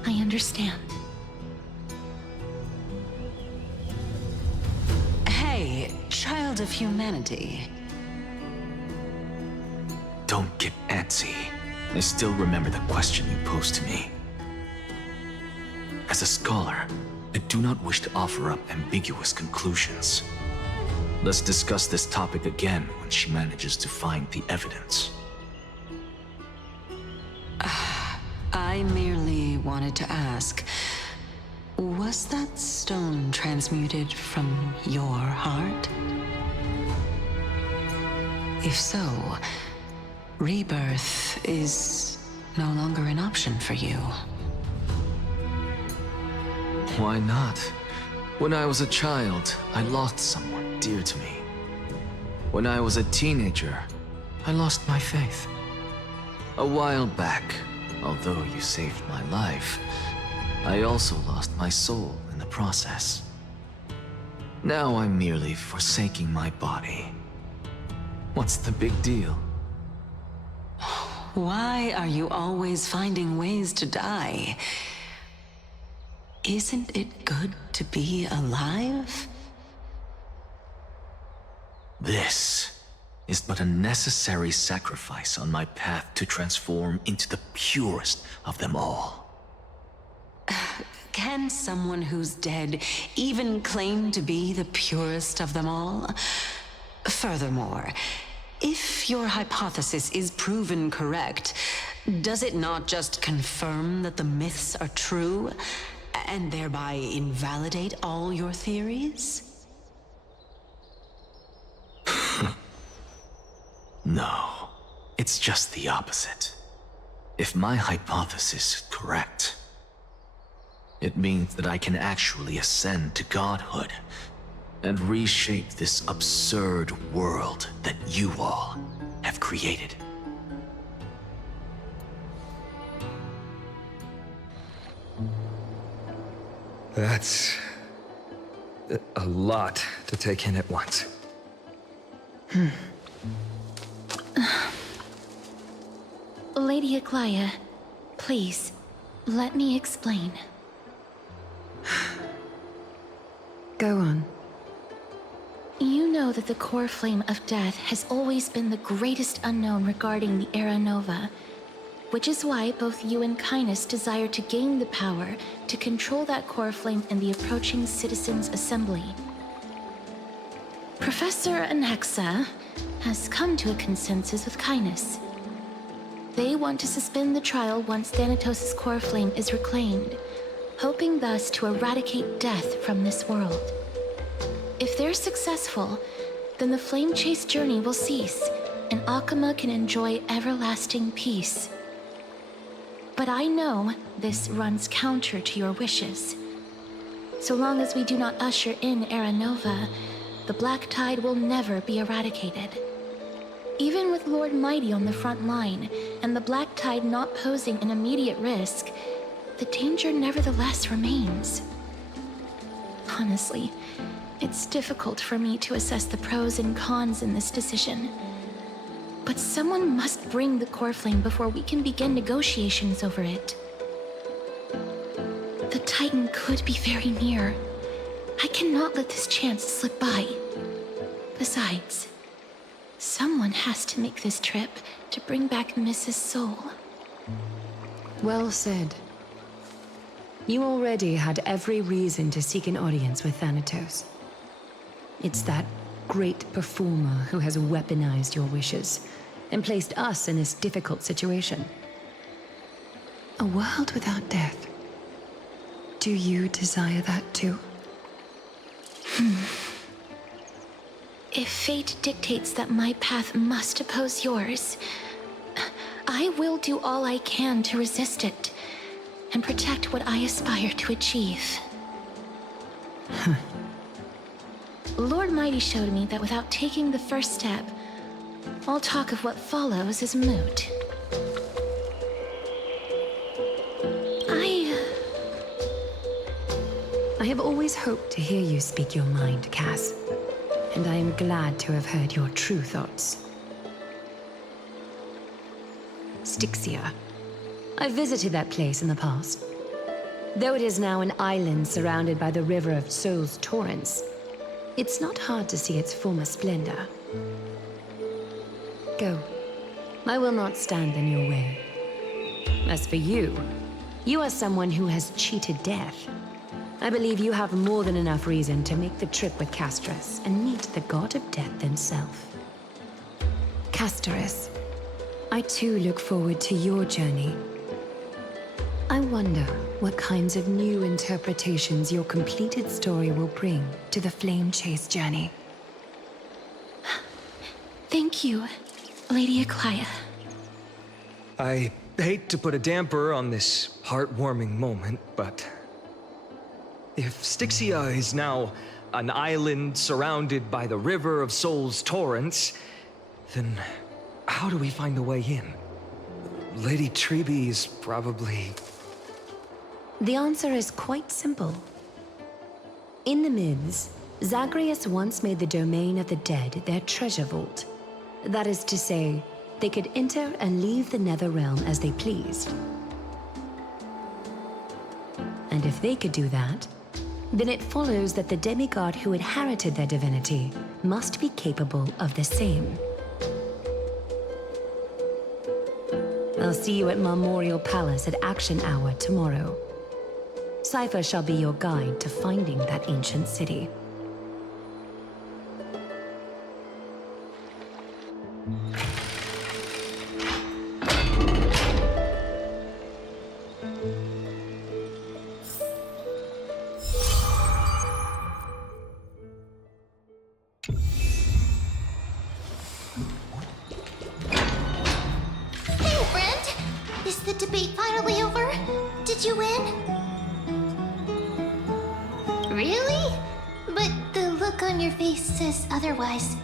I understand. Hey, child of humanity. Don't get antsy. I still remember the question you posed to me. As a scholar, I do not wish to offer up ambiguous conclusions. Let's discuss this topic again when she manages to find the evidence. I merely wanted to ask, was that stone transmuted from your heart? If so, rebirth is no longer an option for you. Why not? When I was a child, I lost someone dear to me. When I was a teenager, I lost my faith. A while back, although you saved my life, I also lost my soul in the process. Now I'm merely forsaking my body. What's the big deal? Why are you always finding ways to die? Isn't it good to be alive? This is but a necessary sacrifice on my path to transform into the purest of them all. Can someone who's dead even claim to be the purest of them all? Furthermore, if your hypothesis is proven correct, does it not just confirm that the myths are true, and thereby invalidate all your theories? No, it's just the opposite. If my hypothesis is correct, it means that I can actually ascend to godhood and reshape this absurd world that you all have created. That's a lot to take in at once. Lady Aglaya, please, let me explain. Go on. You know that the core flame of death has always been the greatest unknown regarding the Era Nova, which is why both you and Kindness desire to gain the power to control that core flame in the approaching Citizens' Assembly. Professor Anaxa has come to a consensus with Kindness. They want to suspend the trial once Thanatos' core flame is reclaimed, hoping thus to eradicate death from this world. If they're successful, then the flame chase journey will cease, and Akama can enjoy everlasting peace. But I know this runs counter to your wishes. So long as we do not usher in Era Nova, the Black Tide will never be eradicated. Even with Lord Mighty on the front line, and the Black Tide not posing an immediate risk, the danger nevertheless remains. Honestly, it's difficult for me to assess the pros and cons in this decision. But someone must bring the core flame before we can begin negotiations over it. The Titan could be very near. I cannot let this chance slip by. Besides, someone has to make this trip to bring back Mrs. Soul. Well said. You already had every reason to seek an audience with Thanatos. It's that great performer who has weaponized your wishes and placed us in this difficult situation. A world without death. Do you desire that too? If fate dictates that my path must oppose yours, I will do all I can to resist it and protect what I aspire to achieve. Lord Mighty showed me that without taking the first step, all talk of what follows is moot. I have always hoped to hear you speak your mind, Cass. And I am glad to have heard your true thoughts. Styxia. I visited that place in the past. Though it is now an island surrounded by the river of Soul's torrents, it's not hard to see its former splendor. Go. I will not stand in your way. As for you, you are someone who has cheated death. I believe you have more than enough reason to make the trip with Castorus and meet the god of death himself. Castorus, I too look forward to your journey. I wonder what kinds of new interpretations your completed story will bring to the Flame Chase journey. Thank you, Lady Aklaya. I hate to put a damper on this heartwarming moment, but if Styxia is now an island surrounded by the river of Soul's torrents, then how do we find a way in? Lady TB is probably... The answer is quite simple. In the myths, Zagreus once made the domain of the dead their treasure vault. That is to say, they could enter and leave the nether realm as they pleased. And if they could do that, then it follows that the demigod who inherited their divinity must be capable of the same. I'll see you at Memorial Palace at Action Hour tomorrow. Cypher shall be your guide to finding that ancient city. Hey, friend! Is the debate finally over? Did you win? Really? But the look on your face says otherwise.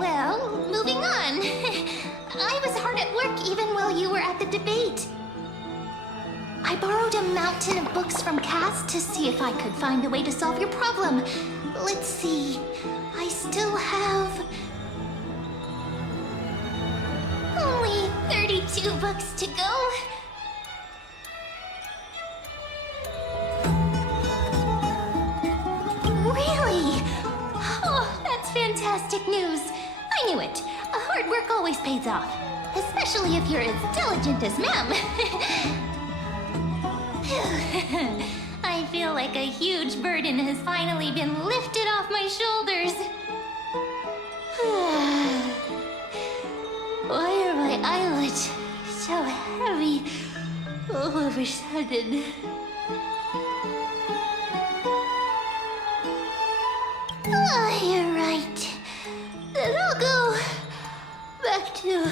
Well, moving on. I was hard at work even while you were at the debate. I borrowed a mountain of books from Cass to see if I could find a way to solve your problem. Let's see. I still have only 32 books to go. Really? Oh, that's fantastic news. I knew it. Hard work always pays off. Especially if you're as diligent as ma'am. I feel like a huge burden has finally been lifted off my shoulders. Why are my eyelids so heavy all of a sudden? You're right. Then I'll go back to...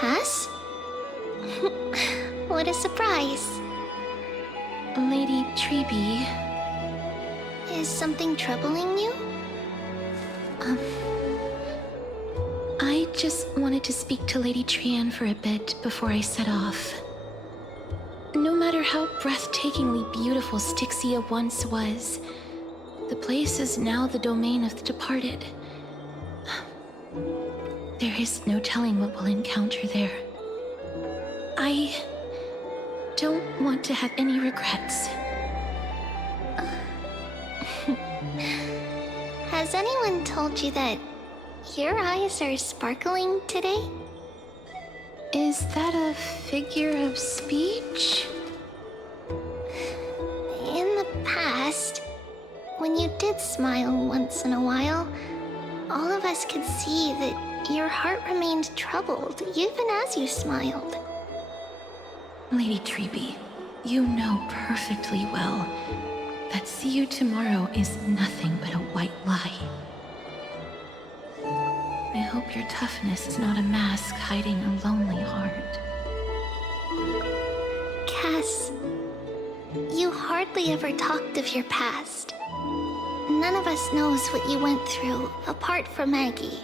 Cass? What a surprise. Lady TB. Is something troubling you? I just wanted to speak to Lady Trian for a bit before I set off. No matter how breathtakingly beautiful Styxia once was, the place is now the domain of the departed. There is no telling what we'll encounter there. I don't want to have any regrets. Has anyone told you that your eyes are sparkling today? Is that a figure of speech? In the past, when you did smile once in a while, all of us could see that your heart remained troubled even as you smiled. Lady TB, you know perfectly well that see you tomorrow is nothing but a white lie. I hope your toughness is not a mask hiding a lonely heart. Cass, you hardly ever talked of your past. None of us knows what you went through, apart from Maggie.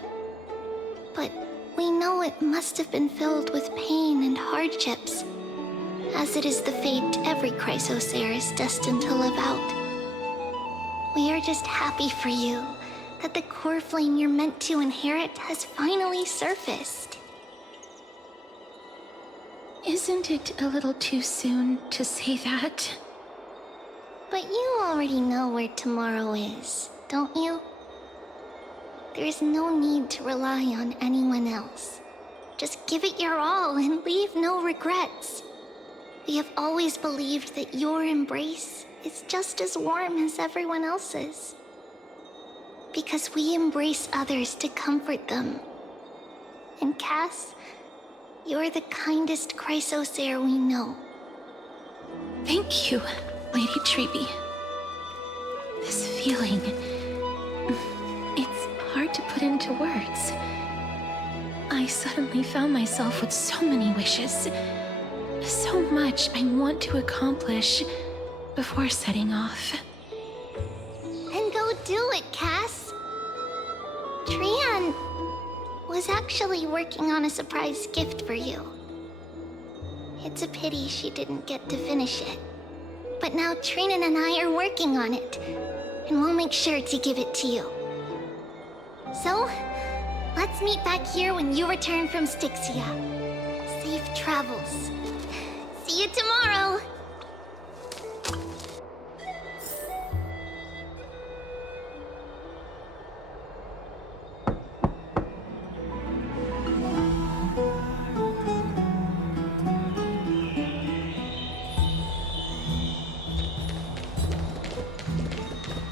But we know it must have been filled with pain and hardships, as it is the fate every Chrysos heir is destined to live out. We are just happy for you that the core flame you're meant to inherit has finally surfaced. Isn't it a little too soon to say that? But you already know where tomorrow is, don't you? There is no need to rely on anyone else. Just give it your all and leave no regrets. We have always believed that your embrace is just as warm as everyone else's. Because we embrace others to comfort them. And Cass, you're the kindest Chrysos heir we know. Thank you, Lady TB. This feeling, it's hard to put into words. I suddenly found myself with so many wishes. So much I want to accomplish before setting off. Then go do it, Cass. Trian was actually working on a surprise gift for you. It's a pity she didn't get to finish it. But now Trinan and I are working on it, and we'll make sure to give it to you. So, let's meet back here when you return from Styxia. Safe travels. See you tomorrow!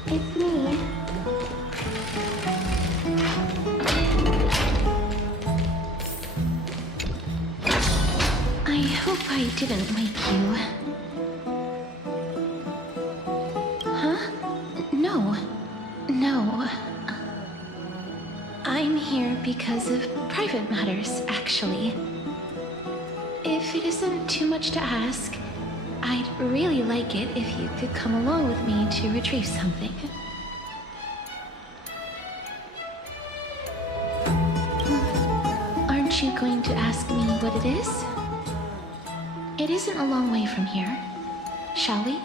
It's me. I hope I didn't wake you. Huh? No. No. I'm here because of private matters, actually. If it isn't too much to ask, I'd really like it if you could come along with me to retrieve something. Aren't you going to ask me what it is? It isn't a long way from here. Shall we?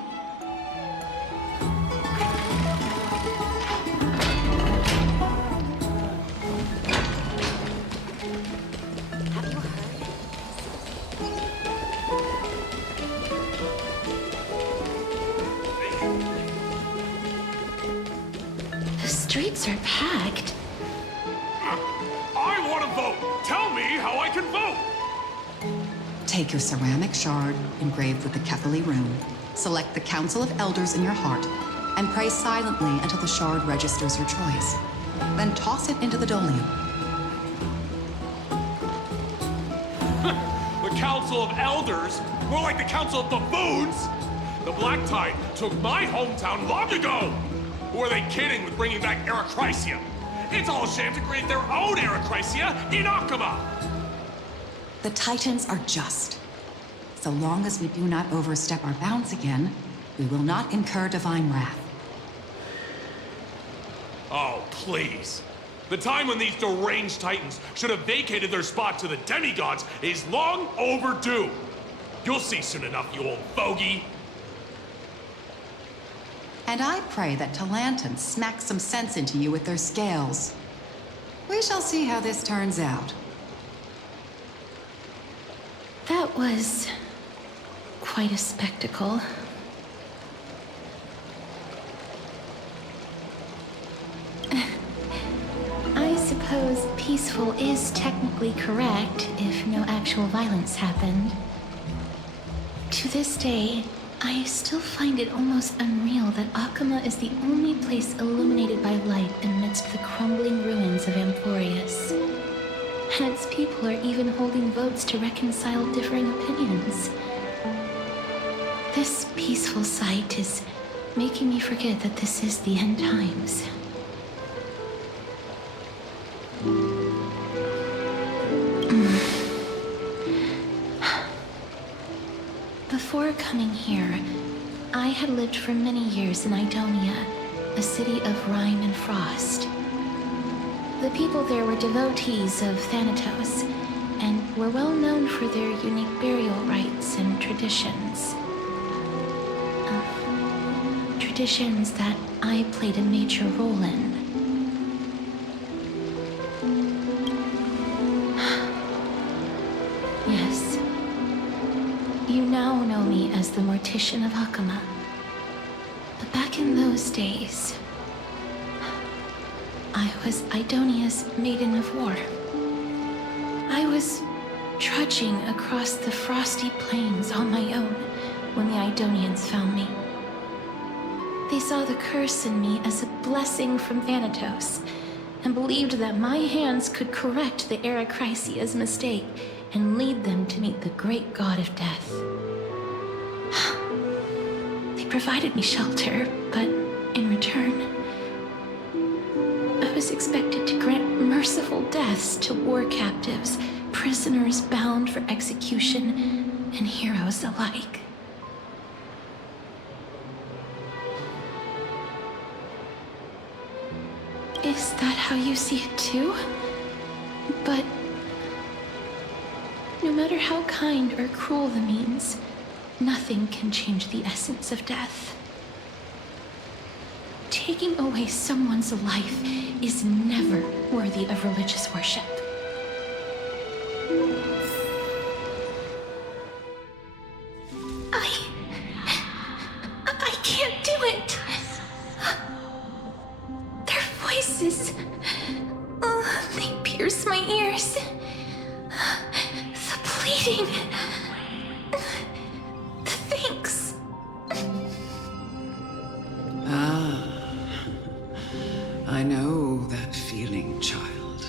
The streets are packed. I want to vote! Tell me how I can vote! Take your ceramic shard engraved with the Kephili rune, select the Council of Elders in your heart, and pray silently until the shard registers your choice. Then toss it into the Dolium. The Council of Elders? More like the Council of Buffoons! The Black Tide took my hometown long ago! Or were they kidding with bringing back Erechrysia? It's all a sham to create their own Erechrysia in Akama! The Titans are just. So long as we do not overstep our bounds again, we will not incur divine wrath. Oh, please. The time when these deranged Titans should have vacated their spot to the demigods is long overdue. You'll see soon enough, you old bogey. And I pray that Talantans smack some sense into you with their scales. We shall see how this turns out. That was quite a spectacle. Since peaceful is technically correct if no actual violence happened, to this day, I still find it almost unreal that Akama is the only place illuminated by light amidst the crumbling ruins of Amphorius. And its people are even holding votes to reconcile differing opinions. This peaceful sight is making me forget that this is the end times. Before coming here, I had lived for many years in Idonia, a city of rime and frost. The people there were devotees of Thanatos, and were well known for their unique burial rites and traditions. Traditions that I played a major role in. Yes. You now know me as the Mortician of Akama. But back in those days, I was Idonia's Maiden of War. I was trudging across the frosty plains on my own when the Idonians found me. They saw the curse in me as a blessing from Thanatos, and believed that my hands could correct the Eracrisia's mistake and lead them to meet the great god of death. They provided me shelter, but in return, I was expected to grant merciful deaths to war captives, prisoners bound for execution, and heroes alike. Is that how you see it too? But no matter how kind or cruel the means, nothing can change the essence of death. Taking away someone's life is never worthy of religious worship. I can't do it. Their voices, they pierce my ears. The pleading, the thanks. I know that feeling, child.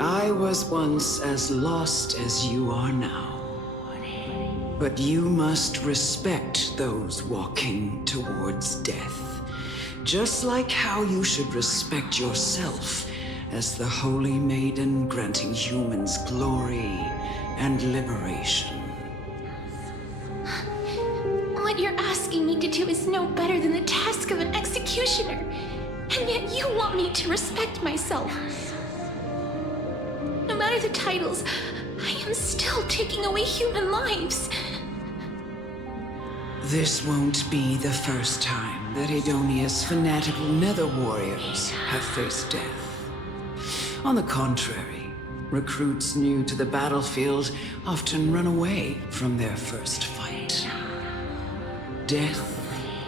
I was once as lost as you are now. But you must respect those walking towards death, just like how you should respect yourself as the Holy Maiden granting humans glory and liberation. What you're asking me to do is no better than the task of an executioner, and yet you want me to respect myself. No matter the titles, I am still taking away human lives. This won't be the first time that Idonia's fanatical nether warriors have faced death. On the contrary, recruits new to the battlefield often run away from their first fight. Death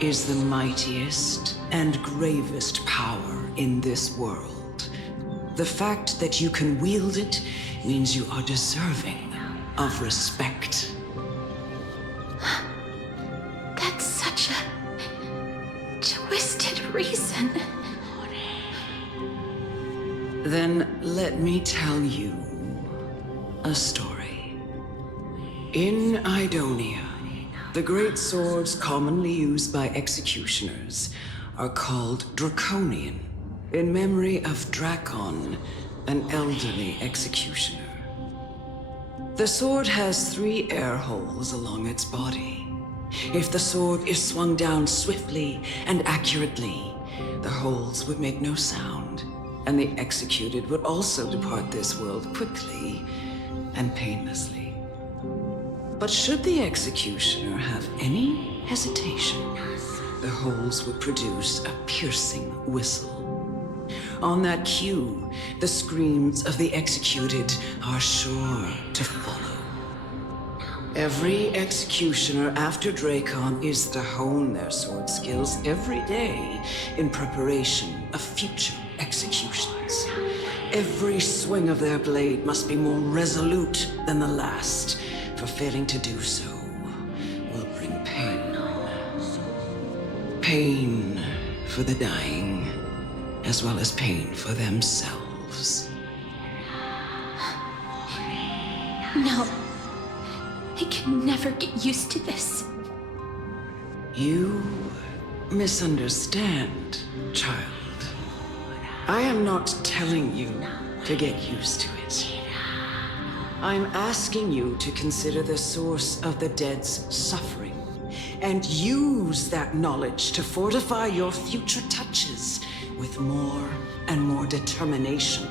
is the mightiest and gravest power in this world. The fact that you can wield it means you are deserving of respect. That's such a twisted reason. Then let me tell you a story. In Idonia, the great swords commonly used by executioners are called Draconian, in memory of Drakon, an elderly executioner. The sword has 3 air holes along its body. If the sword is swung down swiftly and accurately, the holes would make no sound, and the executed would also depart this world quickly and painlessly. But should the executioner have any hesitation, the holes would produce a piercing whistle. On that cue, the screams of the executed are sure to follow. Every executioner after Drakon is to hone their sword skills every day in preparation of future executions. Every swing of their blade must be more resolute than the last, for failing to do so will bring pain. Pain for the dying, as well as pain for themselves. No. I can never get used to this. You misunderstand, child. I am not telling you to get used to it. I'm asking you to consider the source of the dead's suffering and use that knowledge to fortify your future touches with more and more determination.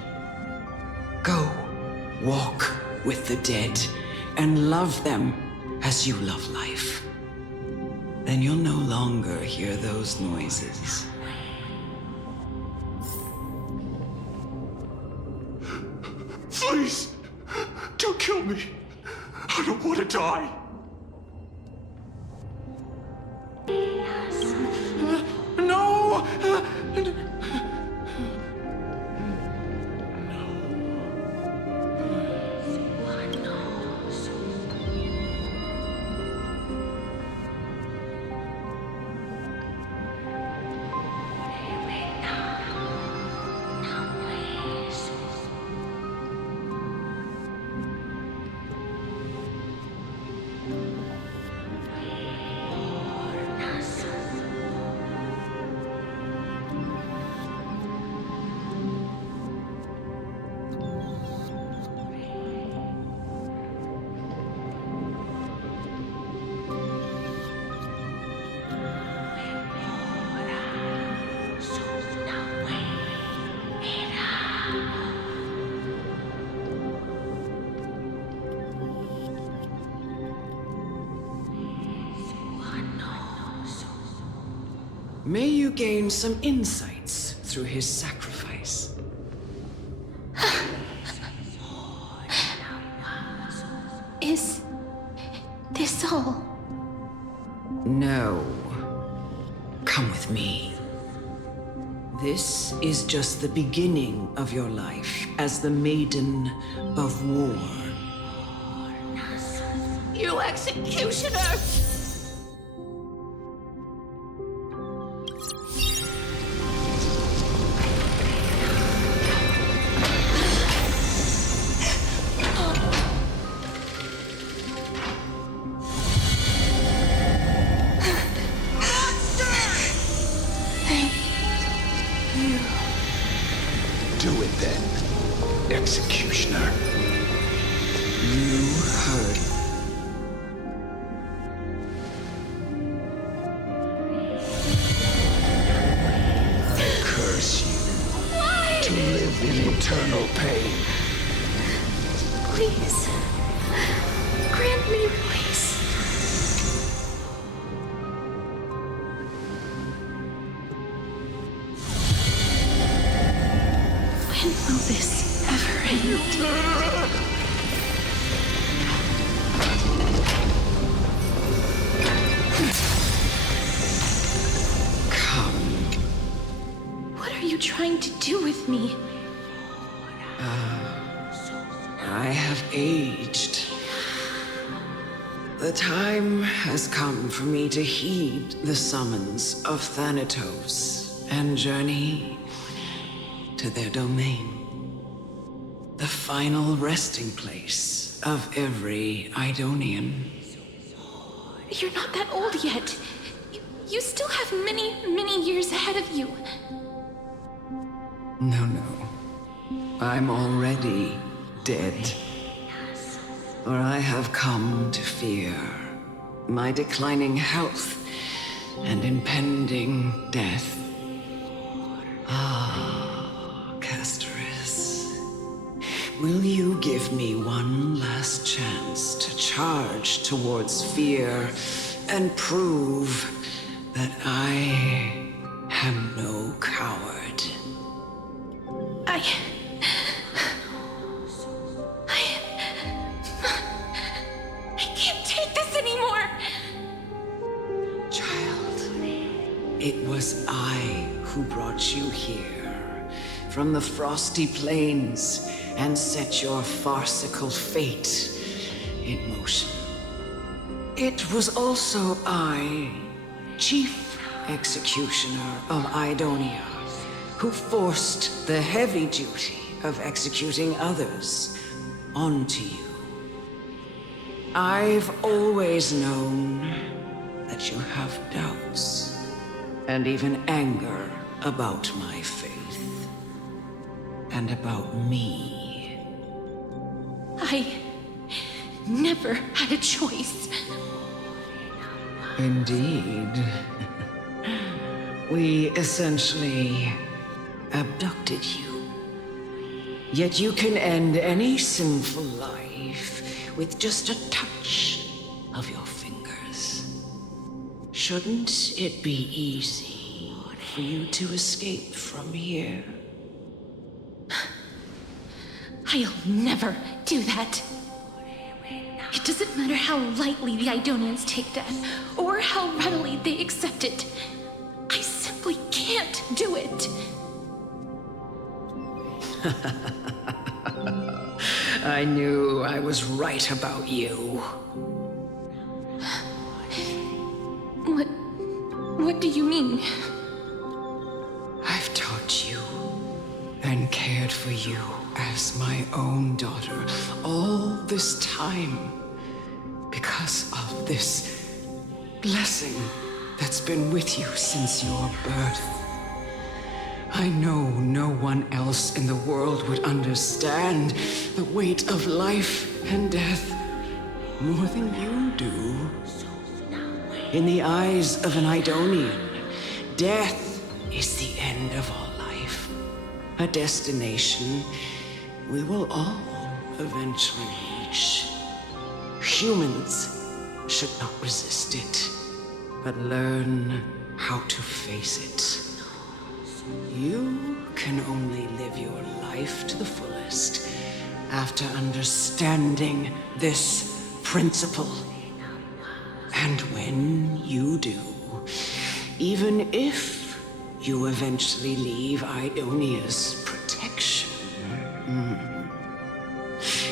Go, walk with the dead and love them as you love life. Then you'll no longer hear those noises. Please, don't kill me. I don't want to die. No! May you gain some insights through his sacrifice. Is this all? No. Come with me. This is just the beginning of your life as the Maiden of War. You executioner! Do it then, executioner. You heard. I curse you to live in eternal pain. Please, grant me release. When will this ever end? What are you trying to do with me? I have aged. The time has come for me to heed the summons of Thanatos and journey to their domain. The final resting place of every Idonian. You're not that old yet. You still have many, many years ahead of you. No. I'm already dead. For I have come to fear my declining health and impending death. Castoris, will you give me one last chance to charge towards fear and prove that I am no coward? I can't take this anymore! Child, it was I who brought you here from the frosty plains and set your farcical fate in motion. It was also I, Chief Executioner of Idonia, who forced the heavy duty of executing others onto you. I've always known that you have doubts and even anger about my faith and about me. I never had a choice. Indeed. We essentially abducted you. Yet you can end any sinful life with just a touch of your fingers. Shouldn't it be easy for you to escape from here? I'll never do that. It doesn't matter how lightly the Idonians take death, or how readily they accept it. I simply can't do it. I knew I was right about you. What do you mean? I've taught you and cared for you as my own daughter all this time because of this blessing that's been with you since your birth. I know no one else in the world would understand the weight of life and death more than you do. In the eyes of an Idonian, death is the end of all life, a destination we will all eventually reach. Humans should not resist it, but learn how to face it. You can only live your life to the fullest after understanding this principle. And when you do, even if you eventually leave Idonia's protection,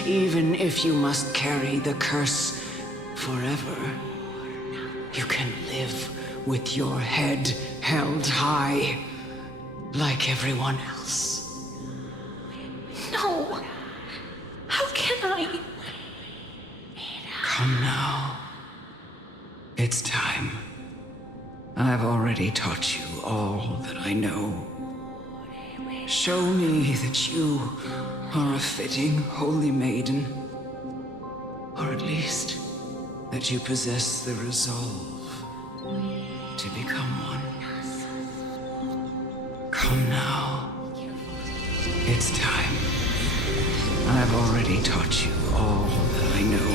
even if you must carry the curse forever, you can live with your head held high, like everyone else. No! How can I? Come now. It's time. I've already taught you all that I know. Show me that you are a fitting holy maiden, or at least that you possess the resolve to become one. Come now. It's time. I've already taught you all that I know.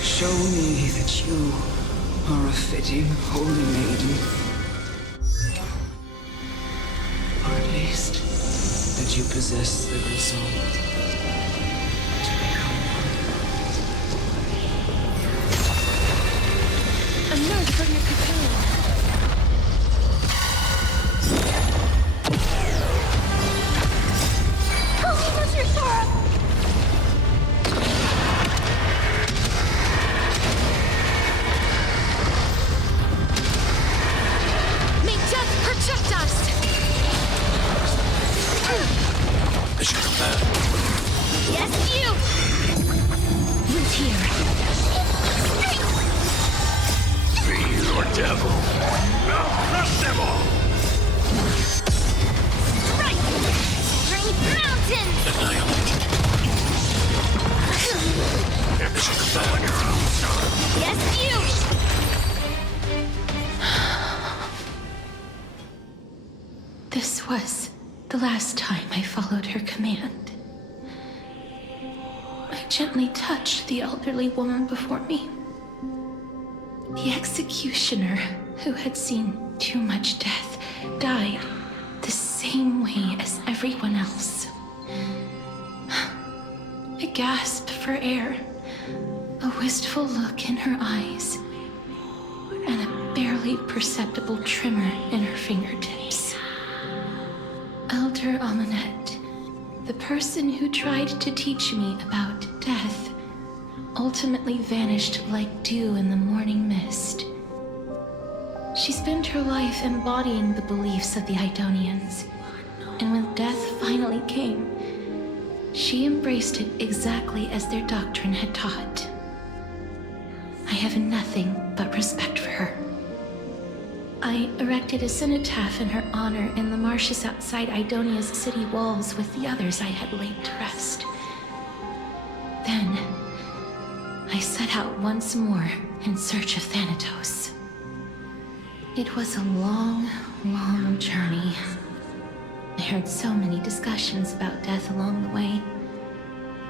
Show me that you are a fitting holy maiden. Or at least that you possess the resolve to become one. A nerd from your cocoon. Holy Mother Sora! May death protect us! Is she come back? Yes, you! Root here. Be your devil. I'll crush them all! Right! Strength Mountain! Annihilate. Is she come back? Yes, you! This was the last time I followed her command. I gently touched the elderly woman before me. The executioner, who had seen too much death, died the same way as everyone else. I gasped for air, a wistful look in her eyes, and a barely perceptible tremor in her fingertips. Elder Almanet, the person who tried to teach me about death, ultimately vanished like dew in the morning mist. She spent her life embodying the beliefs of the Idonians, and when death finally came, she embraced it exactly as their doctrine had taught. I have nothing but respect for her. I erected a cenotaph in her honor in the marshes outside Idonia's city walls with the others I had laid to rest. Then, I set out once more in search of Thanatos. It was a long, long journey. I heard so many discussions about death along the way.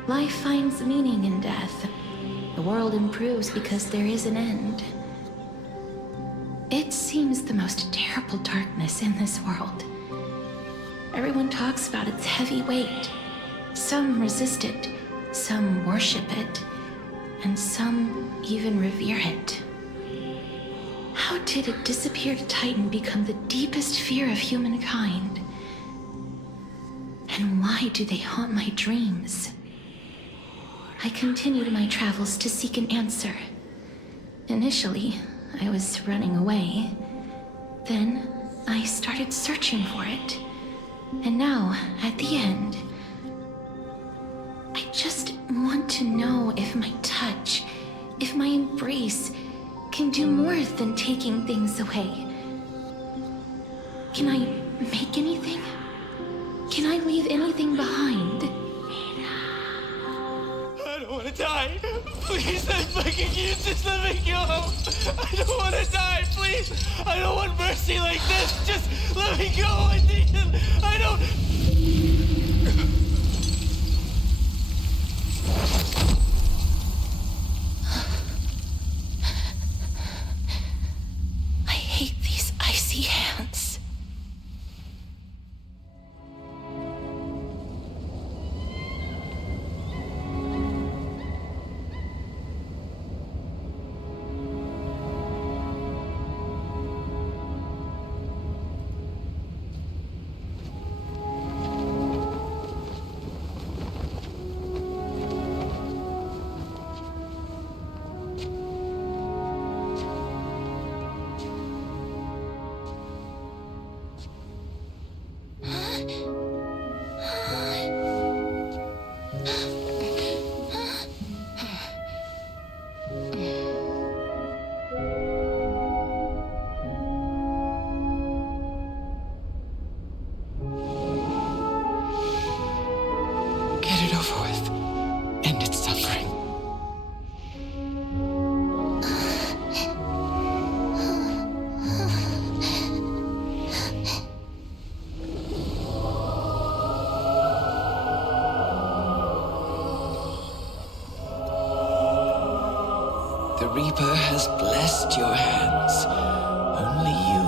Life finds meaning in death. The world improves because there is an end. It seems the most terrible darkness in this world. Everyone talks about its heavy weight. Some resist it, some worship it, and some even revere it. How did a disappeared titan become the deepest fear of humankind? And why do they haunt my dreams? I continued my travels to seek an answer. Initially, I was running away. Then, I started searching for it. And now, at the end, I just want to know if my touch, if my embrace, can do more than taking things away. Can I make anything? Can I leave anything behind? I don't want to die. Please, I fucking you just let me go. I don't want to die, please. I don't want mercy like this. Just let me go. I need it. I don't... I hate these icy hands. Get it over with. End its suffering. The Reaper has blessed your hands. Only you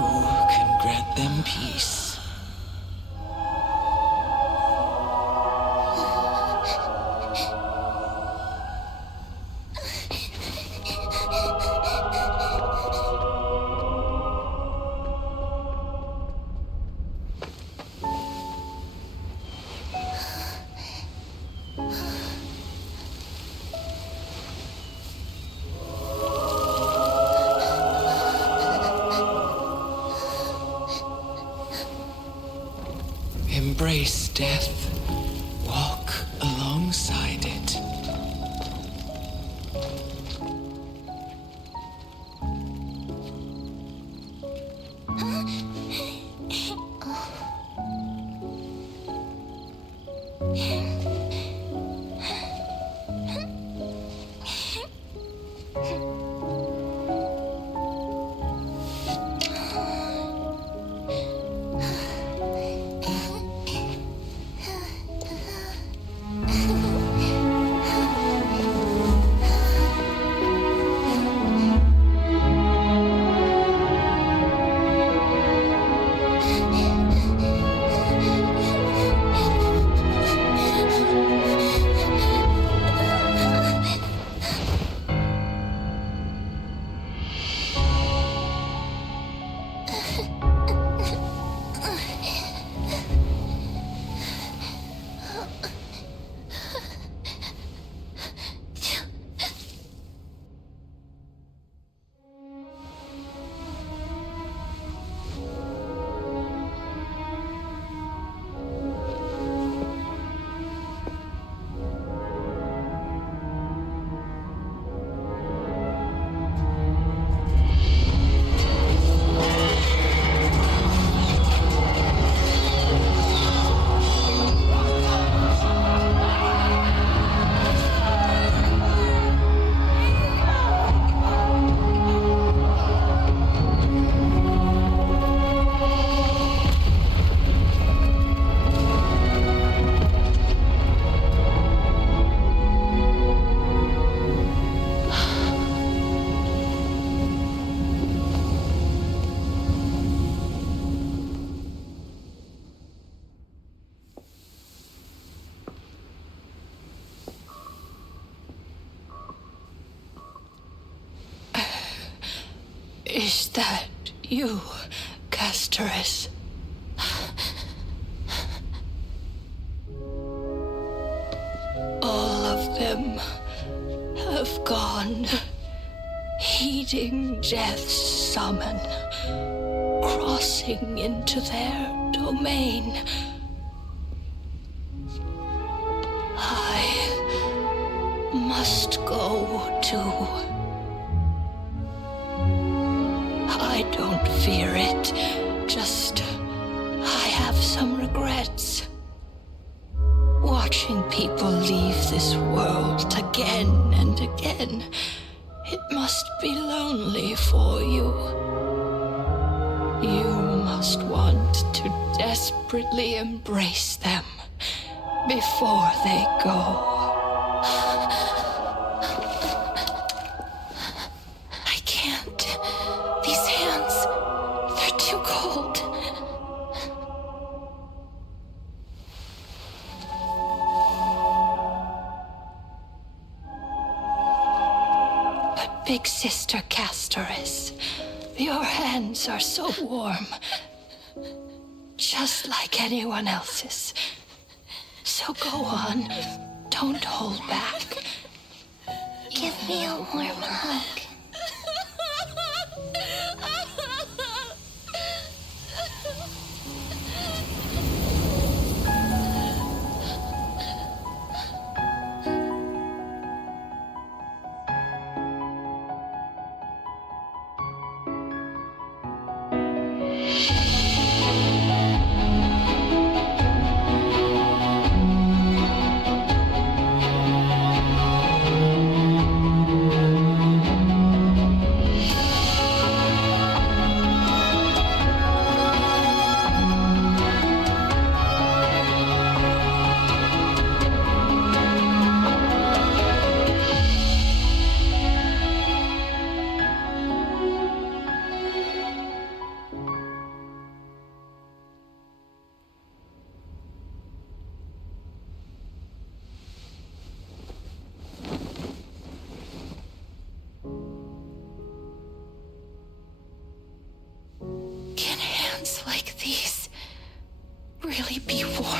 can grant them peace. Embrace death. Walk alongside it. Is that you, Castorus? All of them have gone, heeding death's summon, crossing into their domain. I must go too. I don't fear it, just I have some regrets. Watching people leave this world again and again, it must be lonely for you. You must want to desperately embrace them before they go. I can't. These hands, they're too cold. But Big Sister Castorus, your hands are so warm. Just like anyone else's. So go on. Don't hold back. Give me a warm hug. Can hands like these really be warm?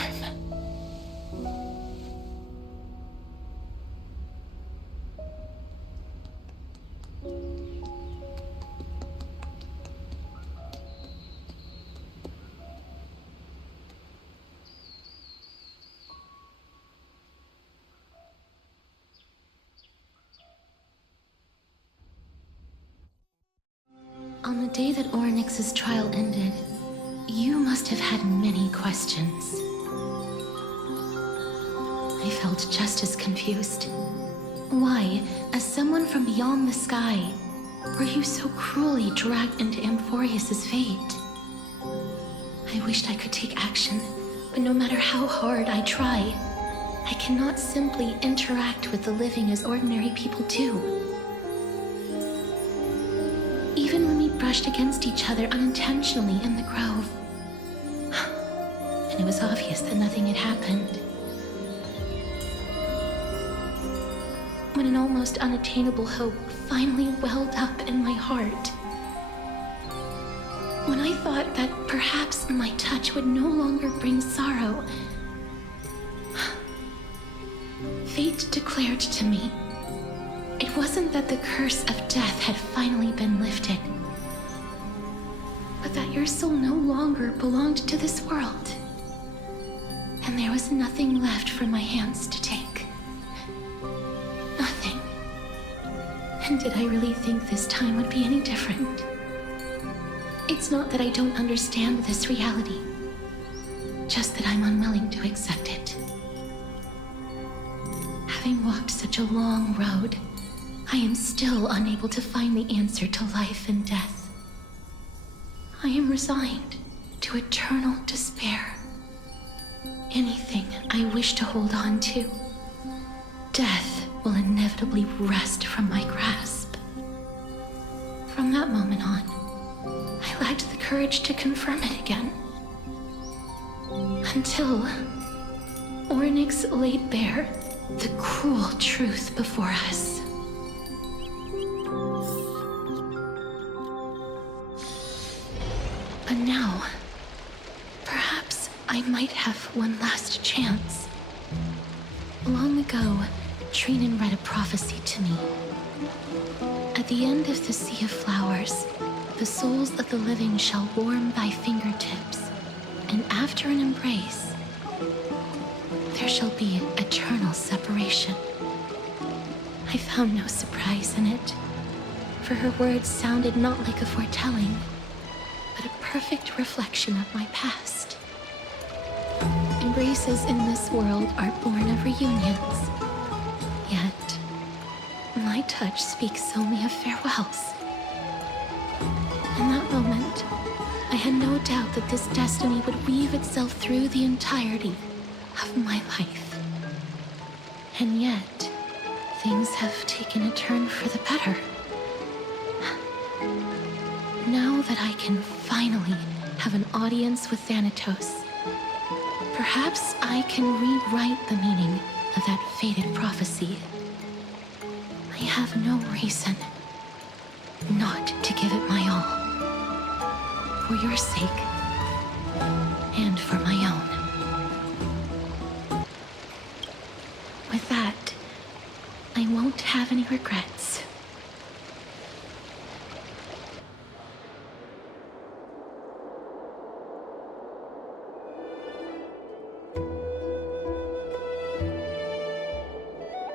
On the day that Ornyx's trial ended, you must have had many questions. I felt just as confused. Why, as someone from beyond the sky, were you so cruelly dragged into Amphorius's fate? I wished I could take action, but no matter how hard I try, I cannot simply interact with the living as ordinary people do. Even when we brushed against each other unintentionally in the grove. And it was obvious that nothing had happened. When an almost unattainable hope finally welled up in my heart. When I thought that perhaps my touch would no longer bring sorrow, fate declared to me, it wasn't that the curse of death had finally been lifted, but that your soul no longer belonged to this world. And there was nothing left for my hands to take. Nothing. And did I really think this time would be any different? It's not that I don't understand this reality, just that I'm unwilling to accept it. Having walked such a long road, I am still unable to find the answer to life and death. I am resigned to eternal despair. Anything I wish to hold on to, death will inevitably wrest from my grasp. From that moment on, I lacked the courage to confirm it again. Until Ornyx laid bare the cruel truth before us. now, perhaps I might have one last chance. Long ago, Trinan read a prophecy to me. At the end of the Sea of Flowers, the souls of the living shall warm thy fingertips, and after an embrace, there shall be eternal separation. I found no surprise in it, for her words sounded not like a foretelling, but a perfect reflection of my past. Embraces in this world are born of reunions, yet my touch speaks only of farewells. In that moment, I had no doubt that this destiny would weave itself through the entirety of my life. And yet, things have taken a turn for the better. Now that I can finally have an audience with Thanatos, perhaps I can rewrite the meaning of that fated prophecy. I have no reason not to give it my all. For your sake, and for my own. With that, I won't have any regrets.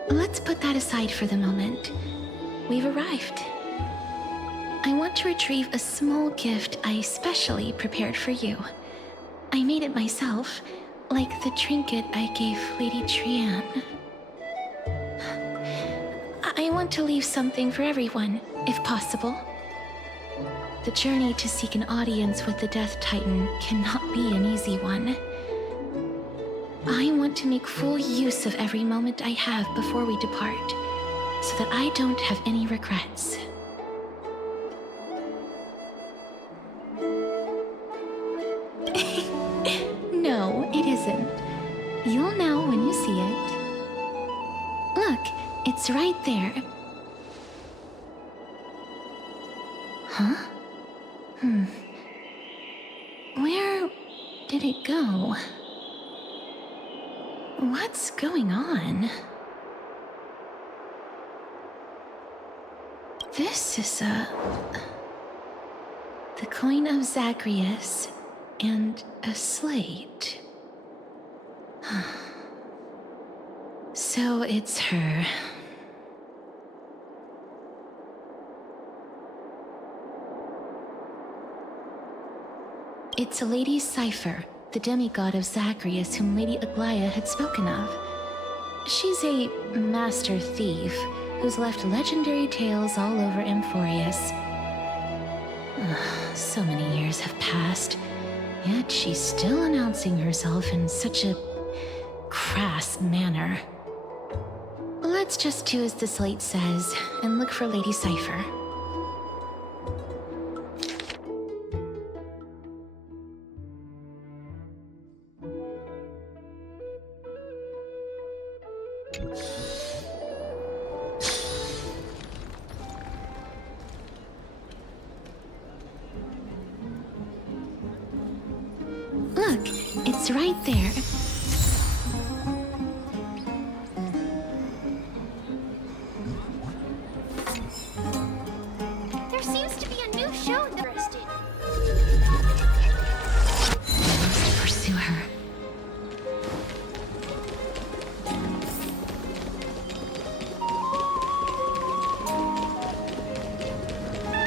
Let's put that aside for the moment. We've arrived. I want to retrieve a small gift I specially prepared for you. I made it myself, like the trinket I gave Lady Trian. I want to leave something for everyone, if possible. The journey to seek an audience with the Death Titan cannot be an easy one. I want to make full use of every moment I have before we depart, so that I don't have any regrets. No, it isn't. You'll know when you see it. Look, it's right there. Huh? Where did it go? What's going on? This is the coin of Zagreus and a slate. So it's her. It's Lady Cypher, the demigod of Zagreus whom Lady Aglaia had spoken of. She's a master thief who's left legendary tales all over Amphorius. So many years have passed, yet she's still announcing herself in such a crass manner. Let's just do as the slate says and look for Lady Cypher. Look, it's right there. There seems to be a new show interested. I must pursue her.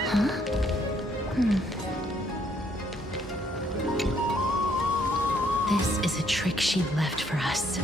Huh? This is a trick she left for us.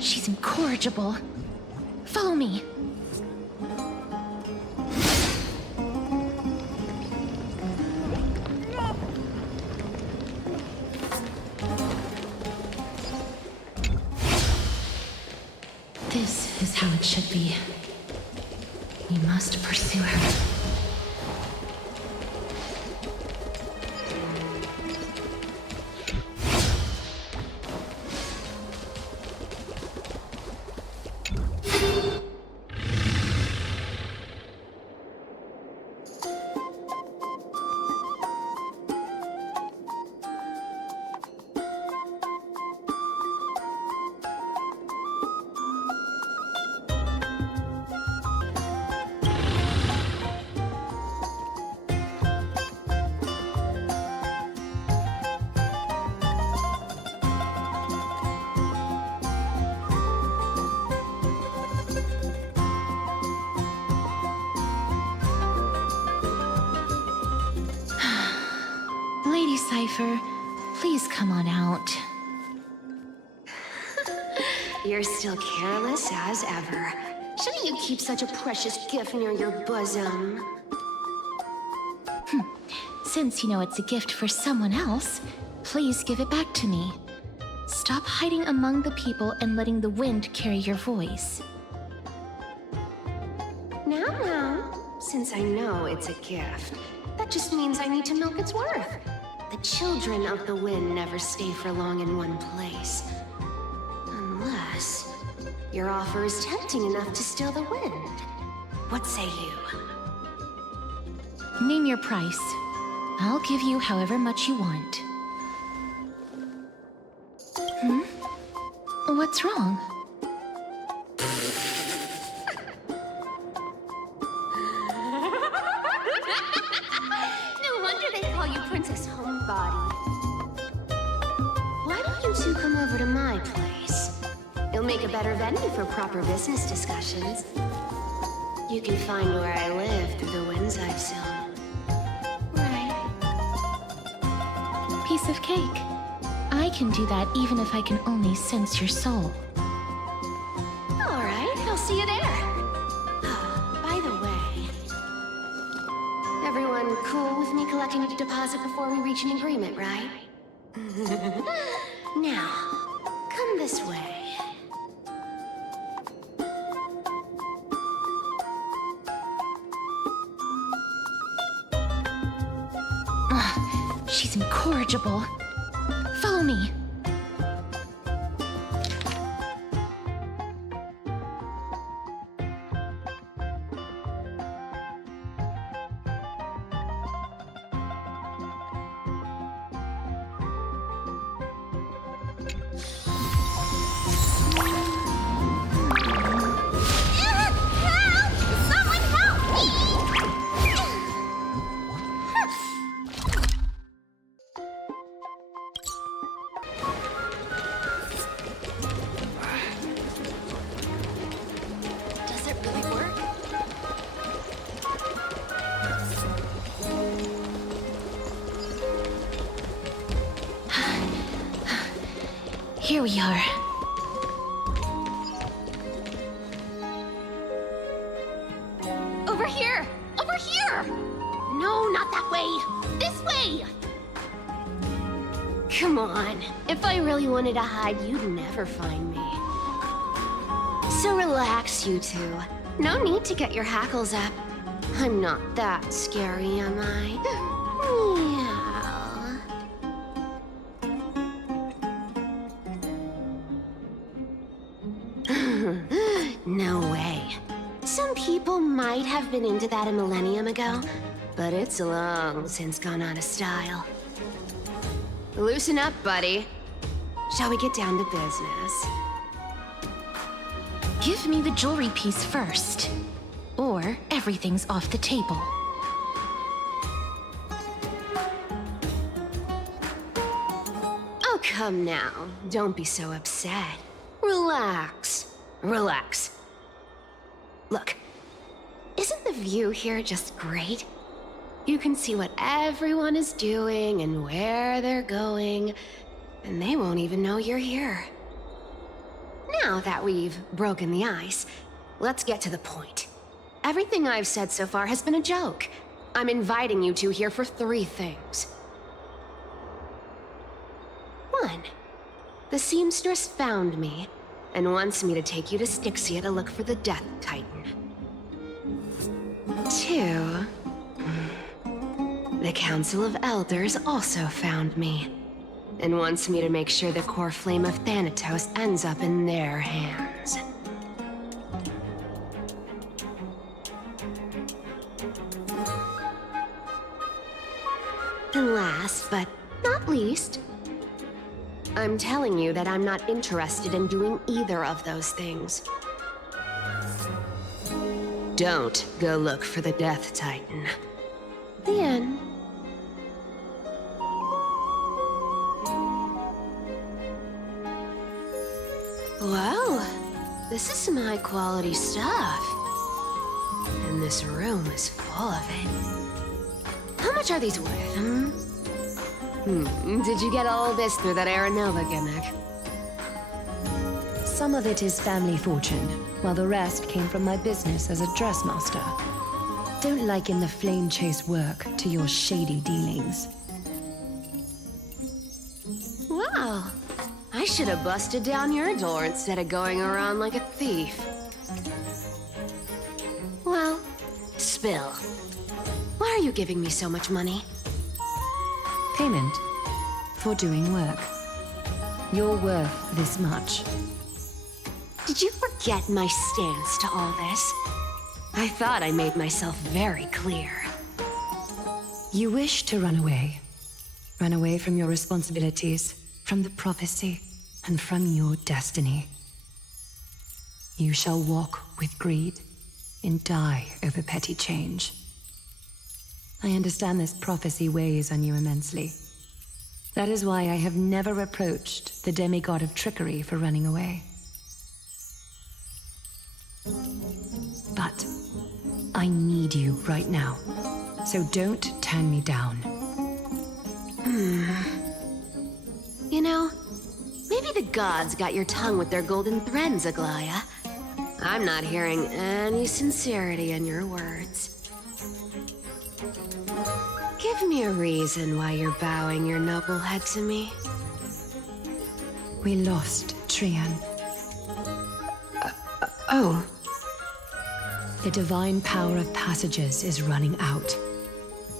She's incorrigible. Follow me. This is how it should be. We must pursue her. Lady Cypher, please come on out. You're still careless as ever. Shouldn't you keep such a precious gift near your bosom? Since you know it's a gift for someone else, please give it back to me. Stop hiding among the people and letting the wind carry your voice. Now, since I know it's a gift, that just means I need to milk its worth. The children of the wind never stay for long in one place. Unless your offer is tempting enough to steal the wind. What say you? Name your price. I'll give you however much you want. What's wrong? No wonder they call you Princess Homebody. Why don't you two come over to my place? It'll make a better venue for proper business discussions. You can find where I live through the winds I've sown. Right. Piece of cake. I can do that even if I can only sense your soul. All right, I'll see you there. By the way, everyone cool with me collecting a deposit before we reach an agreement, right? Now, come this way. She's incorrigible. Follow me. Here we are. Over here! Over here! No, not that way! This way! Come on. If I really wanted to hide, you'd never find me. So relax, you two. No need to get your hackles up. I'm not that scary, am I? Meow. No way. Some people might have been into that a millennium ago, but it's long since gone out of style. Loosen up, buddy. Shall we get down to business? Give me the jewelry piece first, or everything's off the table. Oh, come now. Don't be so upset. Relax. Relax. Look, isn't the view here just great? You can see what everyone is doing and where they're going, and they won't even know you're here. Now that we've broken the ice, let's get to the point. Everything I've said so far has been a joke. I'm inviting you two here for 3 things. 1. The seamstress found me and wants me to take you to Styxia to look for the Death Titan. 2. The Council of Elders also found me and wants me to make sure the core flame of Thanatos ends up in their hands. And last, but not least, I'm telling you that I'm not interested in doing either of those things. Don't go look for the Death Titan. The end. Wow, this is some high-quality stuff. And this room is full of it. How much are these worth, Did you get all this through that Aranova gimmick? Some of it is family fortune, while the rest came from my business as a dressmaster. Don't liken the flame chase work to your shady dealings. Wow. I should have busted down your door instead of going around like a thief. Well, spill. Why are you giving me so much money? Payment for doing work. You're worth this much. Did you forget my stance to all this? I thought I made myself very clear. You wish to run away. Run away from your responsibilities, from the prophecy, and from your destiny. You shall walk with greed and die over petty change. I understand this prophecy weighs on you immensely. That is why I have never reproached the demigod of trickery for running away. But I need you right now, so don't turn me down. You know, maybe the gods got your tongue with their golden threads, Aglaya. I'm not hearing any sincerity in your words. Give me a reason why you're bowing your noble head to me. We lost Trian. Oh. The divine power of passages is running out.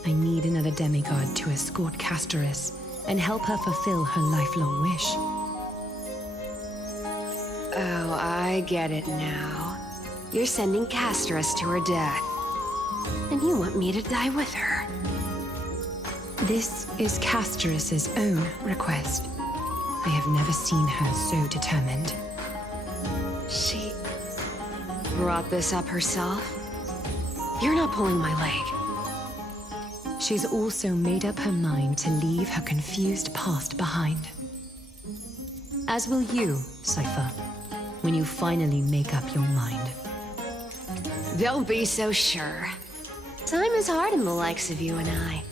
I need another demigod to escort Castoris and help her fulfill her lifelong wish. Oh, I get it now. You're sending Castoris to her death. And you want me to die with her. This is Castoris' own request. I have never seen her so determined. She brought this up herself? You're not pulling my leg. She's also made up her mind to leave her confused past behind. As will you, Cypher, when you finally make up your mind. Don't be so sure. Time is hard in the likes of you and I.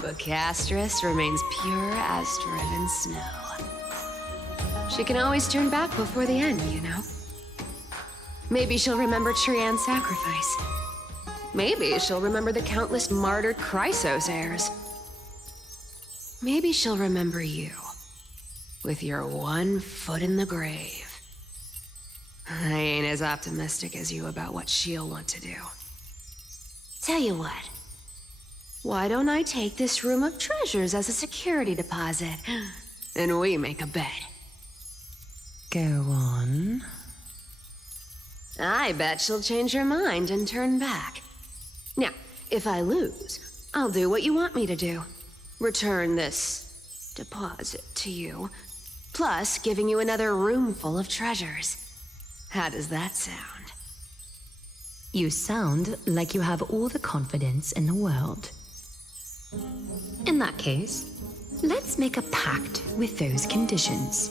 But Castoris remains pure as driven snow. She can always turn back before the end, you know? Maybe she'll remember Trian's sacrifice. Maybe she'll remember the countless martyred Chrysos heirs. Maybe she'll remember you, with your one foot in the grave. I ain't as optimistic as you about what she'll want to do. Tell you what. Why don't I take this room of treasures as a security deposit, and we make a bet? Go on. I bet she'll change her mind and turn back. Now, if I lose, I'll do what you want me to do. Return this deposit to you, plus giving you another room full of treasures. How does that sound? You sound like you have all the confidence in the world. In that case, let's make a pact with those conditions.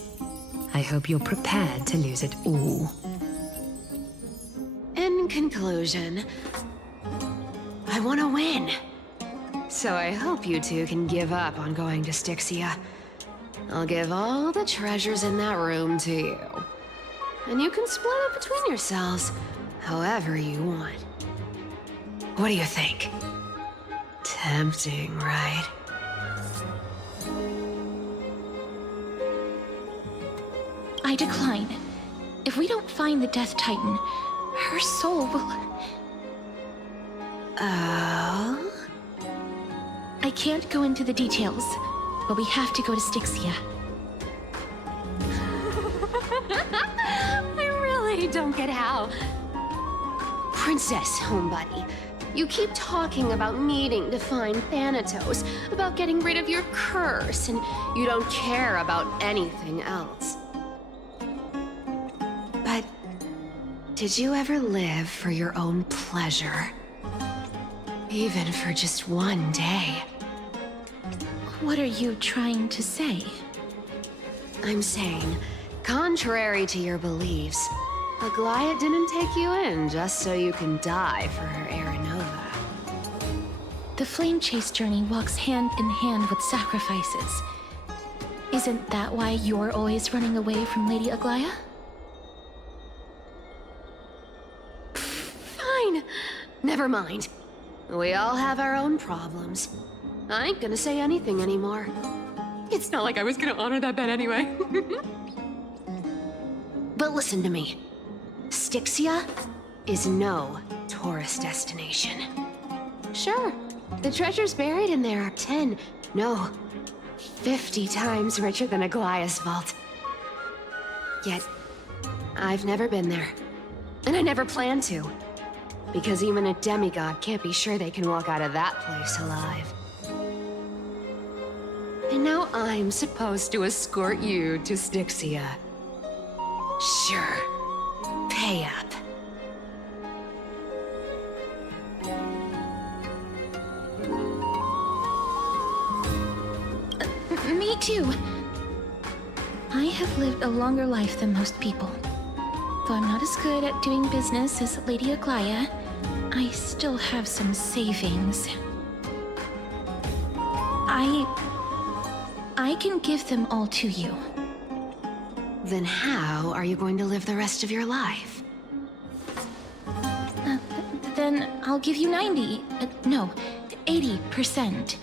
I hope you're prepared to lose it all. In conclusion, I want to win. So I hope you two can give up on going to Styxia. I'll give all the treasures in that room to you. and you can split it between yourselves however you want. What do you think? Tempting, right? I decline. If we don't find the Death Titan, her soul will... Oh? I can't go into the details, but we have to go to Styxia. I really don't get how. Princess, homebuddy, you keep talking about needing to find Thanatos, about getting rid of your curse, and you don't care about anything else. But did you ever live for your own pleasure? Even for just one day? What are you trying to say? I'm saying, contrary to your beliefs, Aglaia didn't take you in just so you can die for her Aranova. The flame chase journey walks hand in hand with sacrifices. Isn't that why you're always running away from Lady Aglaia? Fine. Never mind. We all have our own problems. I ain't gonna say anything anymore. It's not like I was gonna honor that bet anyway. But listen to me. Styxia is no tourist destination. Sure, the treasures buried in there are 10, no, 50 times richer than Aglaia's vault. Yet, I've never been there. And I never plan to. Because even a demigod can't be sure they can walk out of that place alive. And now I'm supposed to escort you to Styxia. Sure. Pay up. Me too. I have lived a longer life than most people. Though I'm not as good at doing business as Lady Aglaia, I still have some savings. I can give them all to you. Then how are you going to live the rest of your life? Then I'll give you 80%.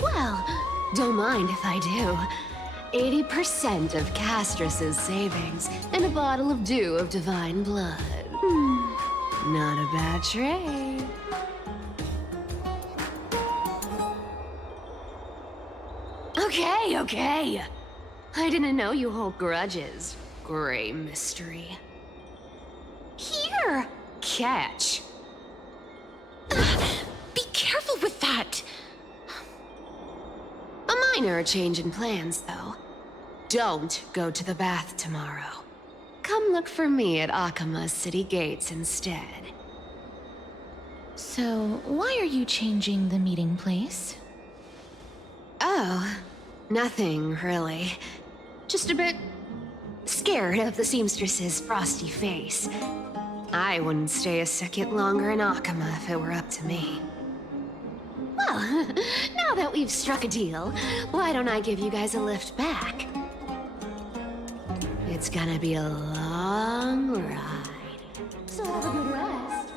Well, don't mind if I do. 80% of Castrus's savings and a bottle of dew of divine blood. Not a bad trade. Okay. I didn't know you hold grudges, Gray Mystery. Here! Catch. Be careful with that! A minor change in plans, though. Don't go to the bath tomorrow. Come look for me at Akama's city gates instead. So, why are you changing the meeting place? Oh, nothing, really. Just a bit scared of the seamstress's frosty face. I wouldn't stay a second longer in Akama if it were up to me. Well, now that we've struck a deal, why don't I give you guys a lift back? It's gonna be a long ride. So have a good rest.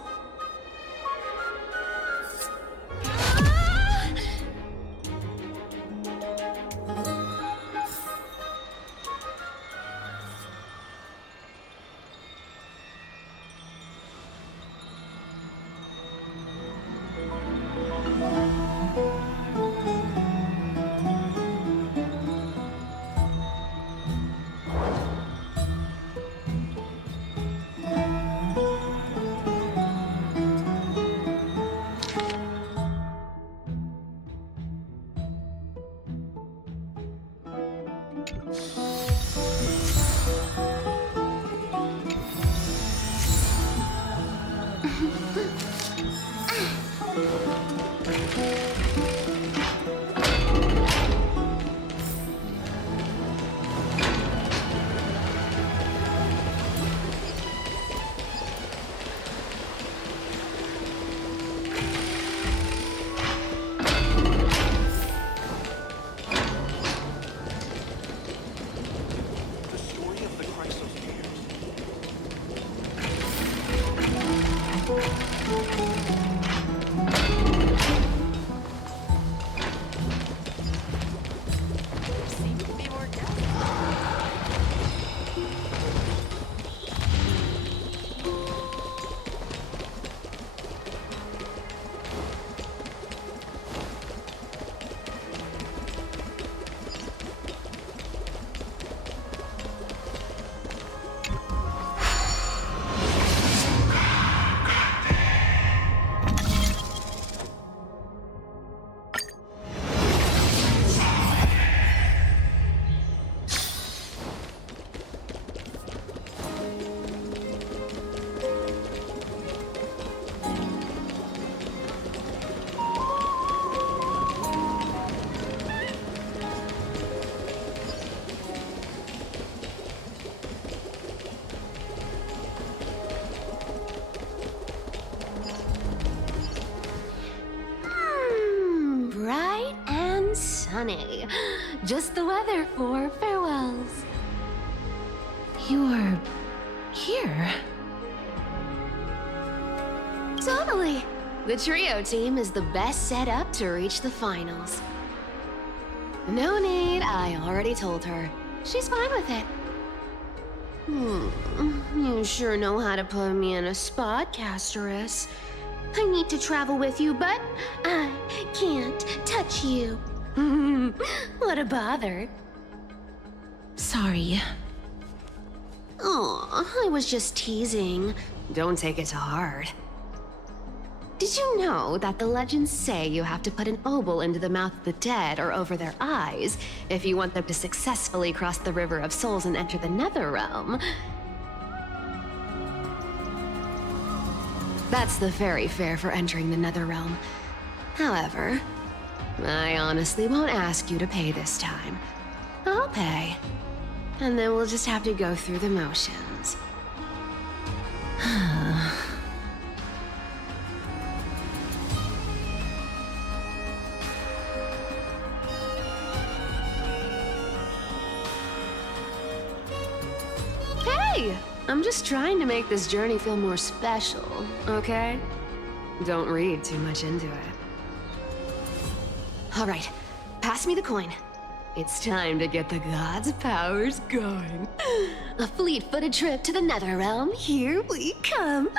sunny. Just the weather for farewells. You're here. Totally. The trio team is the best set up to reach the finals. No need, I already told her. She's fine with it. You sure know how to put me in a spot, Casterus. I need to travel with you, but I can't touch you. What a bother. Sorry. Aw, I was just teasing. Don't take it to heart. Did you know that the legends say you have to put an obol into the mouth of the dead or over their eyes if you want them to successfully cross the River of Souls and enter the Nether Realm? That's the fairy fare for entering the Nether Realm. However, I honestly won't ask you to pay this time. I'll pay. And then we'll just have to go through the motions. Hey! I'm just trying to make this journey feel more special, okay? Don't read too much into it. All right, pass me the coin. It's time to get the gods' powers going. A fleet-footed trip to the Nether Realm. Here we come.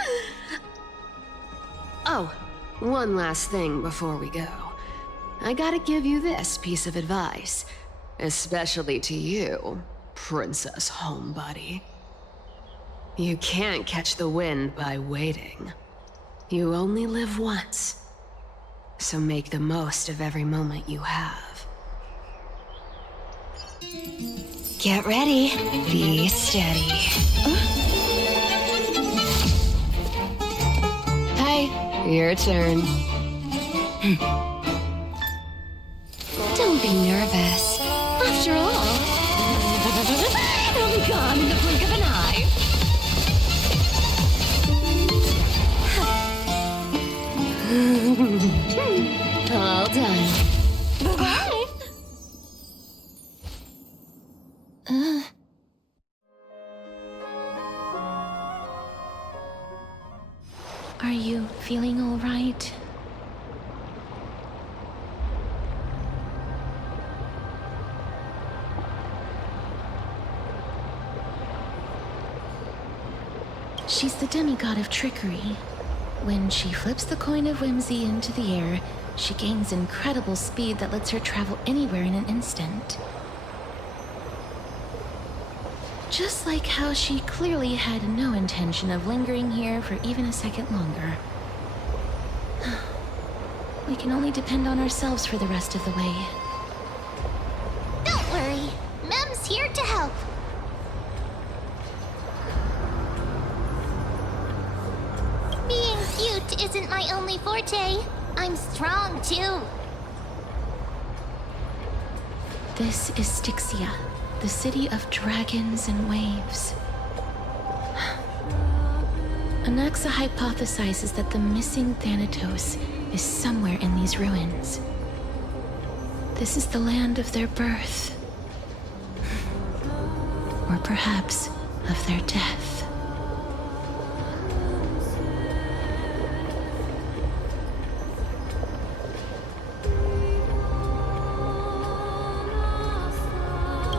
Oh, one last thing before we go. I gotta give you this piece of advice. Especially to you, Princess Homebody. You can't catch the wind by waiting. You only live once. So make the most of every moment you have. Get ready. Be steady. Hi, your turn. Don't be nervous. After all, it'll be gone in the blink of an eye. All done. Bye-bye. Are you feeling all right? She's the demigod of trickery. When she flips the coin of whimsy into the air, she gains incredible speed that lets her travel anywhere in an instant. Just like how she clearly had no intention of lingering here for even a second longer. We can only depend on ourselves for the rest of the way. Don't worry. Mem's here to help. Being cute isn't my only forte. I'm strong, too. This is Styxia, the city of dragons and waves. Anaxa hypothesizes that the missing Thanatos is somewhere in these ruins. This is the land of their birth. Or perhaps of their death.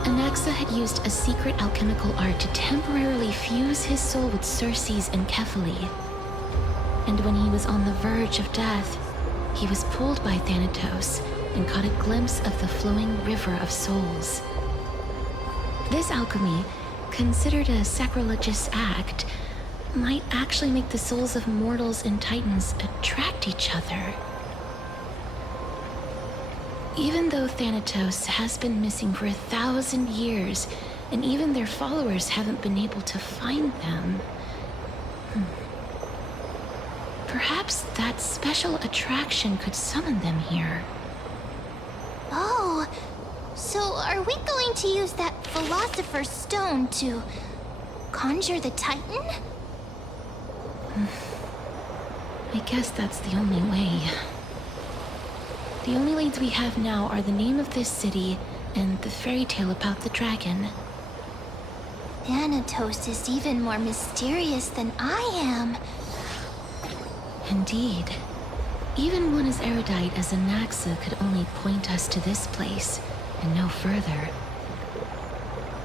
Anaxa had used a secret alchemical art to temporarily fuse his soul with Circe's and Kephae. And when he was on the verge of death, he was pulled by Thanatos and caught a glimpse of the flowing river of souls. This alchemy, considered a sacrilegious act, might actually make the souls of mortals and titans attract each other. Even though Thanatos has been missing for 1,000 years, and even their followers haven't been able to find them, perhaps that special attraction could summon them here. Oh, so are we going to use that Philosopher's Stone to conjure the Titan? I guess that's the only way. The only leads we have now are the name of this city and the fairy tale about the dragon. Thanatos is even more mysterious than I am. Indeed. Even one as erudite as Anaxa could only point us to this place, and no further.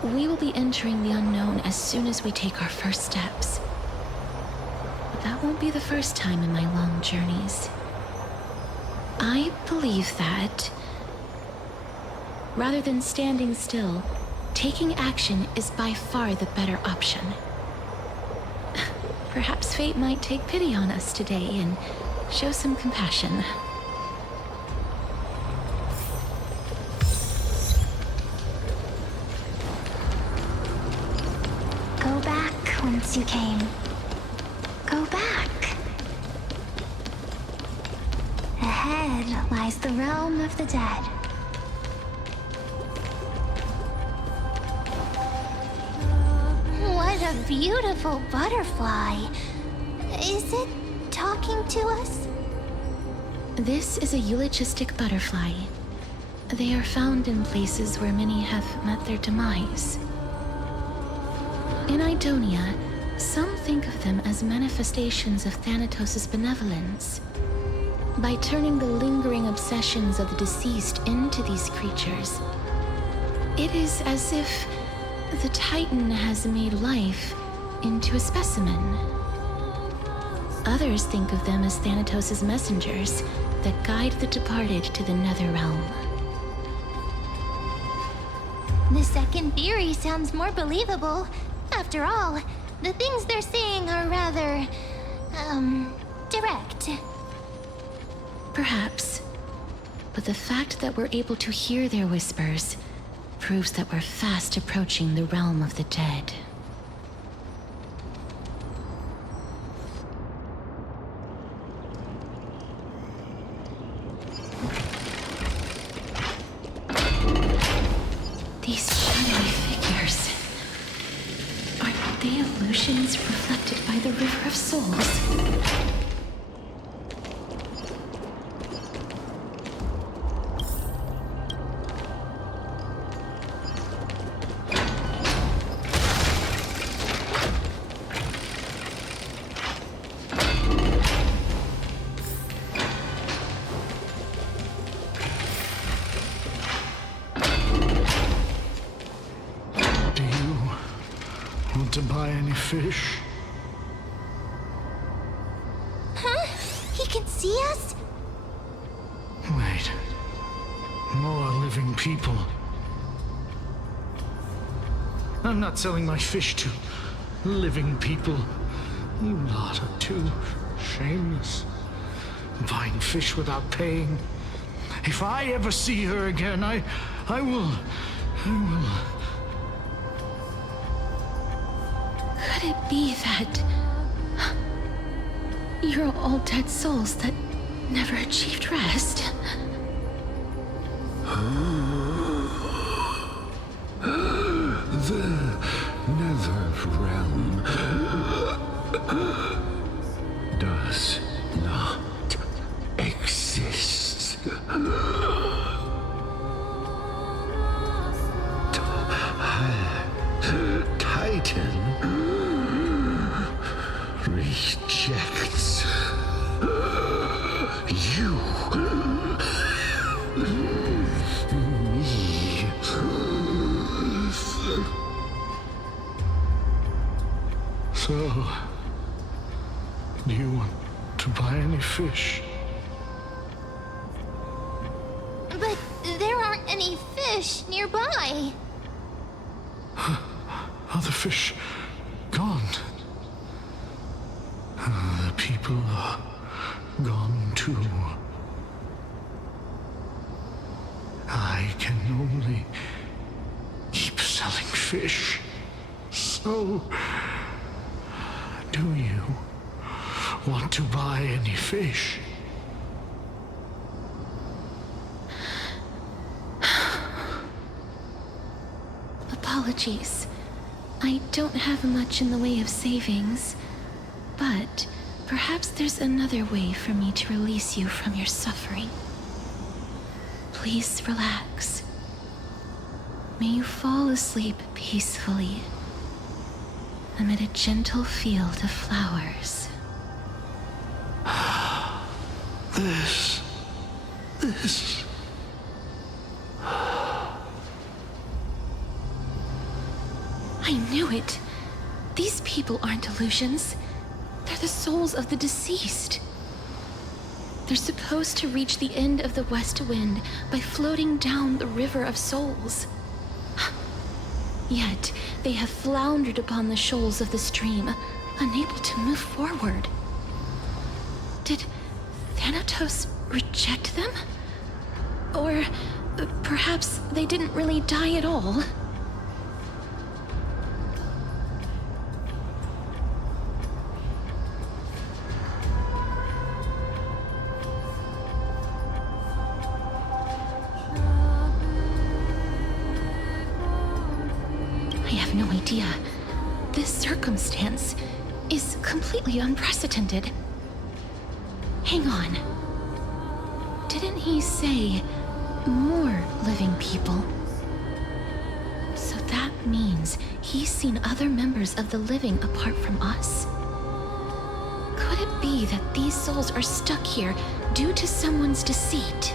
We will be entering the unknown as soon as we take our first steps. But that won't be the first time in my long journeys. I believe that, rather than standing still, taking action is by far the better option. Perhaps fate might take pity on us today and show some compassion. Go back whence you came. Go back. Ahead lies the realm of the dead. What a beautiful butterfly. Is it talking to us? This is a eulogistic butterfly. They are found in places where many have met their demise. In Idonia, some think of them as manifestations of Thanatos' benevolence. By turning the lingering obsessions of the deceased into these creatures, it is as if the Titan has made life into a specimen. Others think of them as Thanatos' messengers that guide the departed to the nether realm. The second theory sounds more believable. After all, the things they're saying are rather, direct. Perhaps. But the fact that we're able to hear their whispers proves that we're fast approaching the realm of the dead. These shadowy figures. Are they illusions reflected by the River of Souls? To buy any fish? Huh? He can see us? Wait. More living people. I'm not selling my fish to living people. You lot are too shameless. Buying fish without paying. If I ever see her again, I will. Could it be that you're all dead souls that never achieved rest? The nether realm does not exist. Titan rejects you. Me. So, do you want to buy any fish? But there aren't any fish nearby. Other fish gone. The people are gone too. I can only keep selling fish. So, do you want to buy any fish? Apologies. I don't have much in the way of savings, but perhaps there's another way for me to release you from your suffering. Please relax. May you fall asleep peacefully amid a gentle field of flowers. This. I knew it. These people aren't illusions. They're the souls of the deceased. They're supposed to reach the end of the west wind by floating down the river of souls. Yet, they have floundered upon the shoals of the stream, unable to move forward. Did Thanatos reject them? Or perhaps they didn't really die at all? I have no idea. This circumstance is completely unprecedented. Hang on. Didn't he say more living people? So that means he's seen other members of the living apart from us? Could it be that these souls are stuck here due to someone's deceit?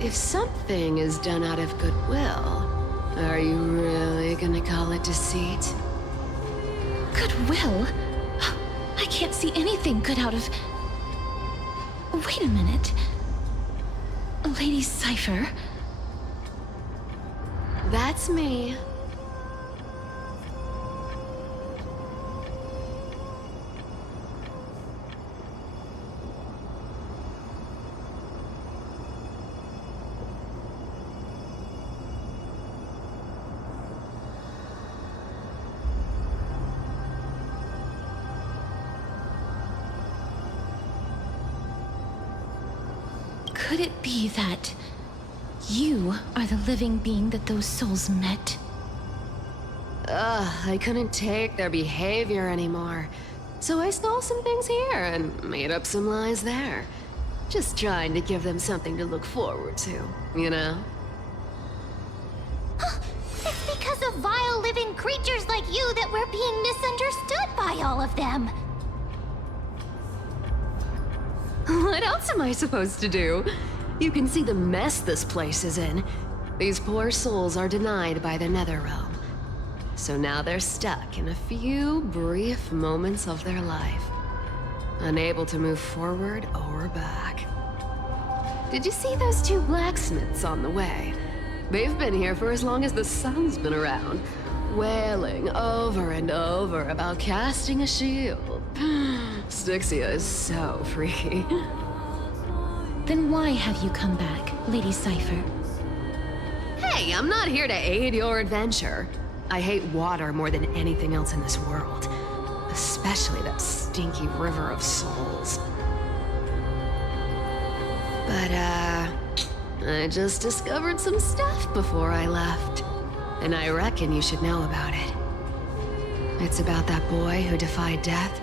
If something is done out of goodwill, are you really gonna call it deceit? Goodwill? I can't see anything good out of... Wait a minute. Lady Cypher? That's me. Could it be that you are the living being that those souls met? I couldn't take their behavior anymore. So I stole some things here and made up some lies there. Just trying to give them something to look forward to, you know? It's because of vile living creatures like you that we're being misunderstood by all of them. What else am I supposed to do? You can see the mess this place is in. These poor souls are denied by the Netherrealm. So now they're stuck in a few brief moments of their life. Unable to move forward or back. Did you see those two blacksmiths on the way? They've been here for as long as the sun's been around, wailing over and over about casting a shield. Styxia is so freaky. Then why have you come back, Lady Cypher? Hey, I'm not here to aid your adventure. I hate water more than anything else in this world. Especially that stinky river of souls. But, I just discovered some stuff before I left. And I reckon you should know about it. It's about that boy who defied death.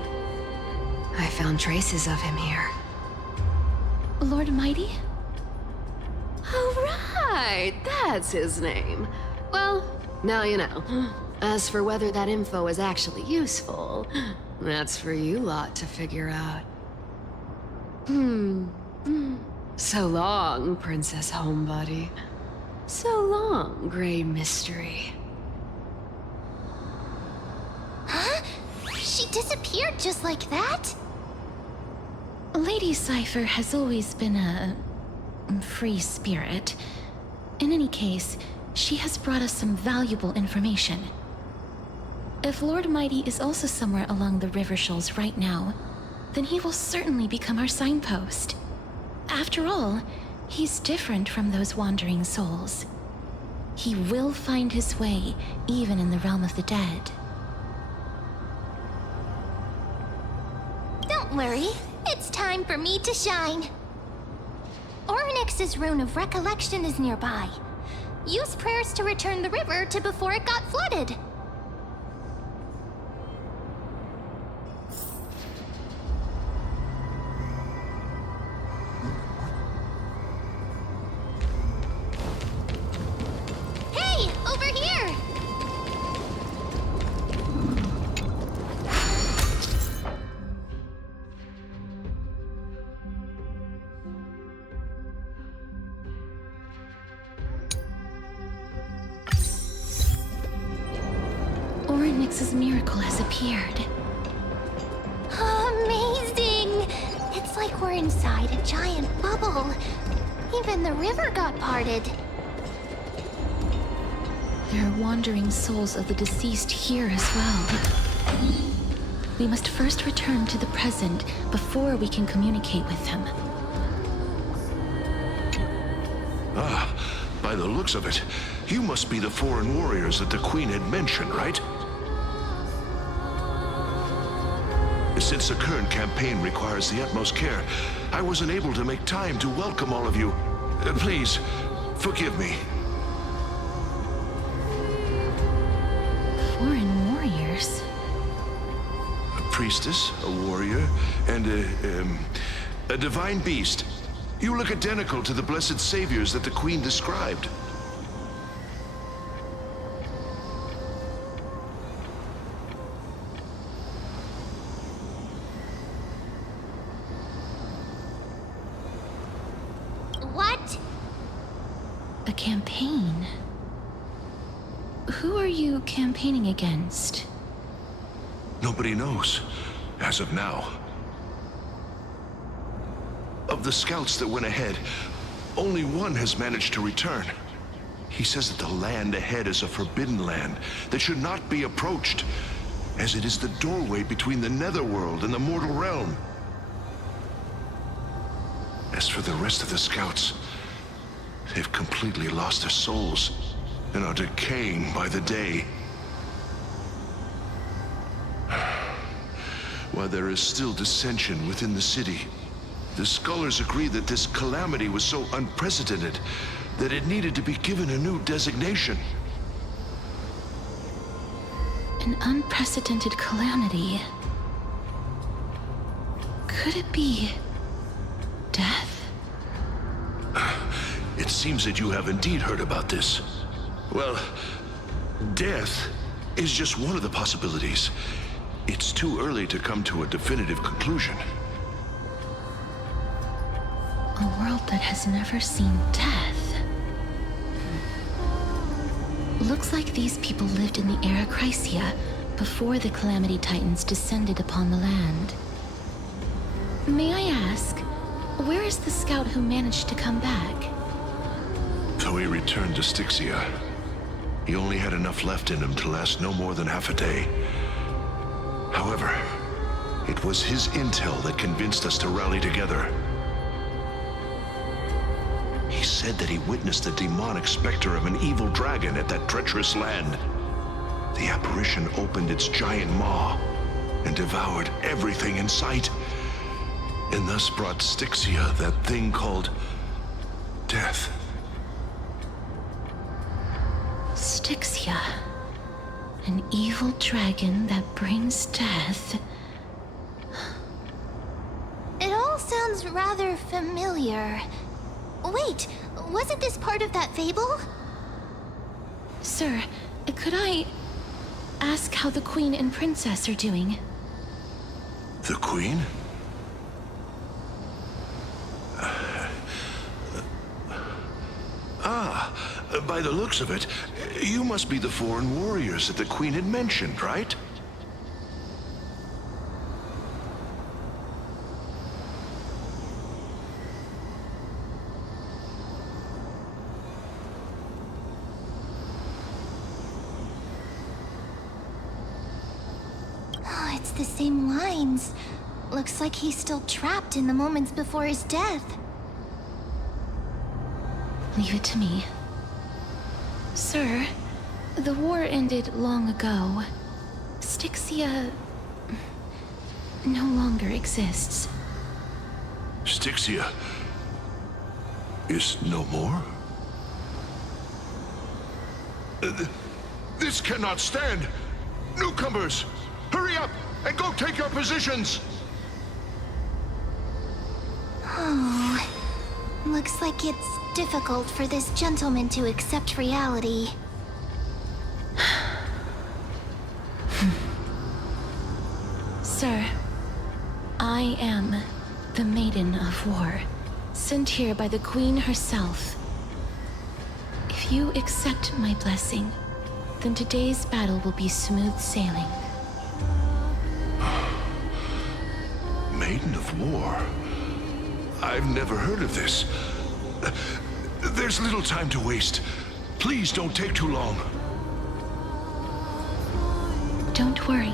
I found traces of him here. Lord Mighty? Oh, right! That's his name. Well, now you know. As for whether that info is actually useful, that's for you lot to figure out. So long, Princess Homebody. So long, Grey Mystery. Huh? She disappeared just like that? Lady Cypher has always been a free spirit. In any case, she has brought us some valuable information. If Lord Mighty is also somewhere along the river shoals right now, then he will certainly become our signpost. After all, he's different from those wandering souls. He will find his way, even in the realm of the dead. Don't worry. It's time for me to shine. Ornyx's rune of recollection is nearby. Use prayers to return the river to before it got flooded. Phoenix's miracle has appeared. Amazing! It's like we're inside a giant bubble. Even the river got parted. There are wandering souls of the deceased here as well. We must first return to the present before we can communicate with them. Ah, by the looks of it, you must be the foreign warriors that the Queen had mentioned, right? Since the current campaign requires the utmost care, I wasn't able to make time to welcome all of you. Please, forgive me. Foreign warriors? A priestess, a warrior, and a divine beast. You look identical to the blessed saviors that the Queen described. What? A campaign? Who are you campaigning against? Nobody knows, as of now. Of the scouts that went ahead, only one has managed to return. He says that the land ahead is a forbidden land that should not be approached, as it is the doorway between the netherworld and the mortal realm. As for the rest of the scouts, they've completely lost their souls and are decaying by the day. While there is still dissension within the city, the scholars agree that this calamity was so unprecedented that it needed to be given a new designation. An unprecedented calamity. Could it be death? It seems that you have indeed heard about this. Well, death is just one of the possibilities. It's too early to come to a definitive conclusion. A world that has never seen death. Looks like these people lived in the era Chrysia before the Calamity Titans descended upon the land. May I ask, where is the scout who managed to come back? So he returned to Styxia. He only had enough left in him to last no more than half a day. However, it was his intel that convinced us to rally together. He said that he witnessed the demonic specter of an evil dragon at that treacherous land. The apparition opened its giant maw and devoured everything in sight, and thus brought Styxia that thing called death. Styxia. An evil dragon that brings death. It all sounds rather familiar. Wait, wasn't this part of that fable? Sir, could I ask how the Queen and Princess are doing? The Queen? By the looks of it, you must be the foreign warriors that the Queen had mentioned, right? Oh, it's the same lines. Looks like he's still trapped in the moments before his death. Leave it to me. Sir, the war ended long ago. Styxia no longer exists. Styxia is no more? This cannot stand! Newcomers, hurry up and go take your positions! Oh, looks like it's difficult for this gentleman to accept reality. Sir, I am the Maiden of War, sent here by the Queen herself. If you accept my blessing, then today's battle will be smooth sailing. Maiden of War? I've never heard of this. There's little time to waste. Please don't take too long. Don't worry.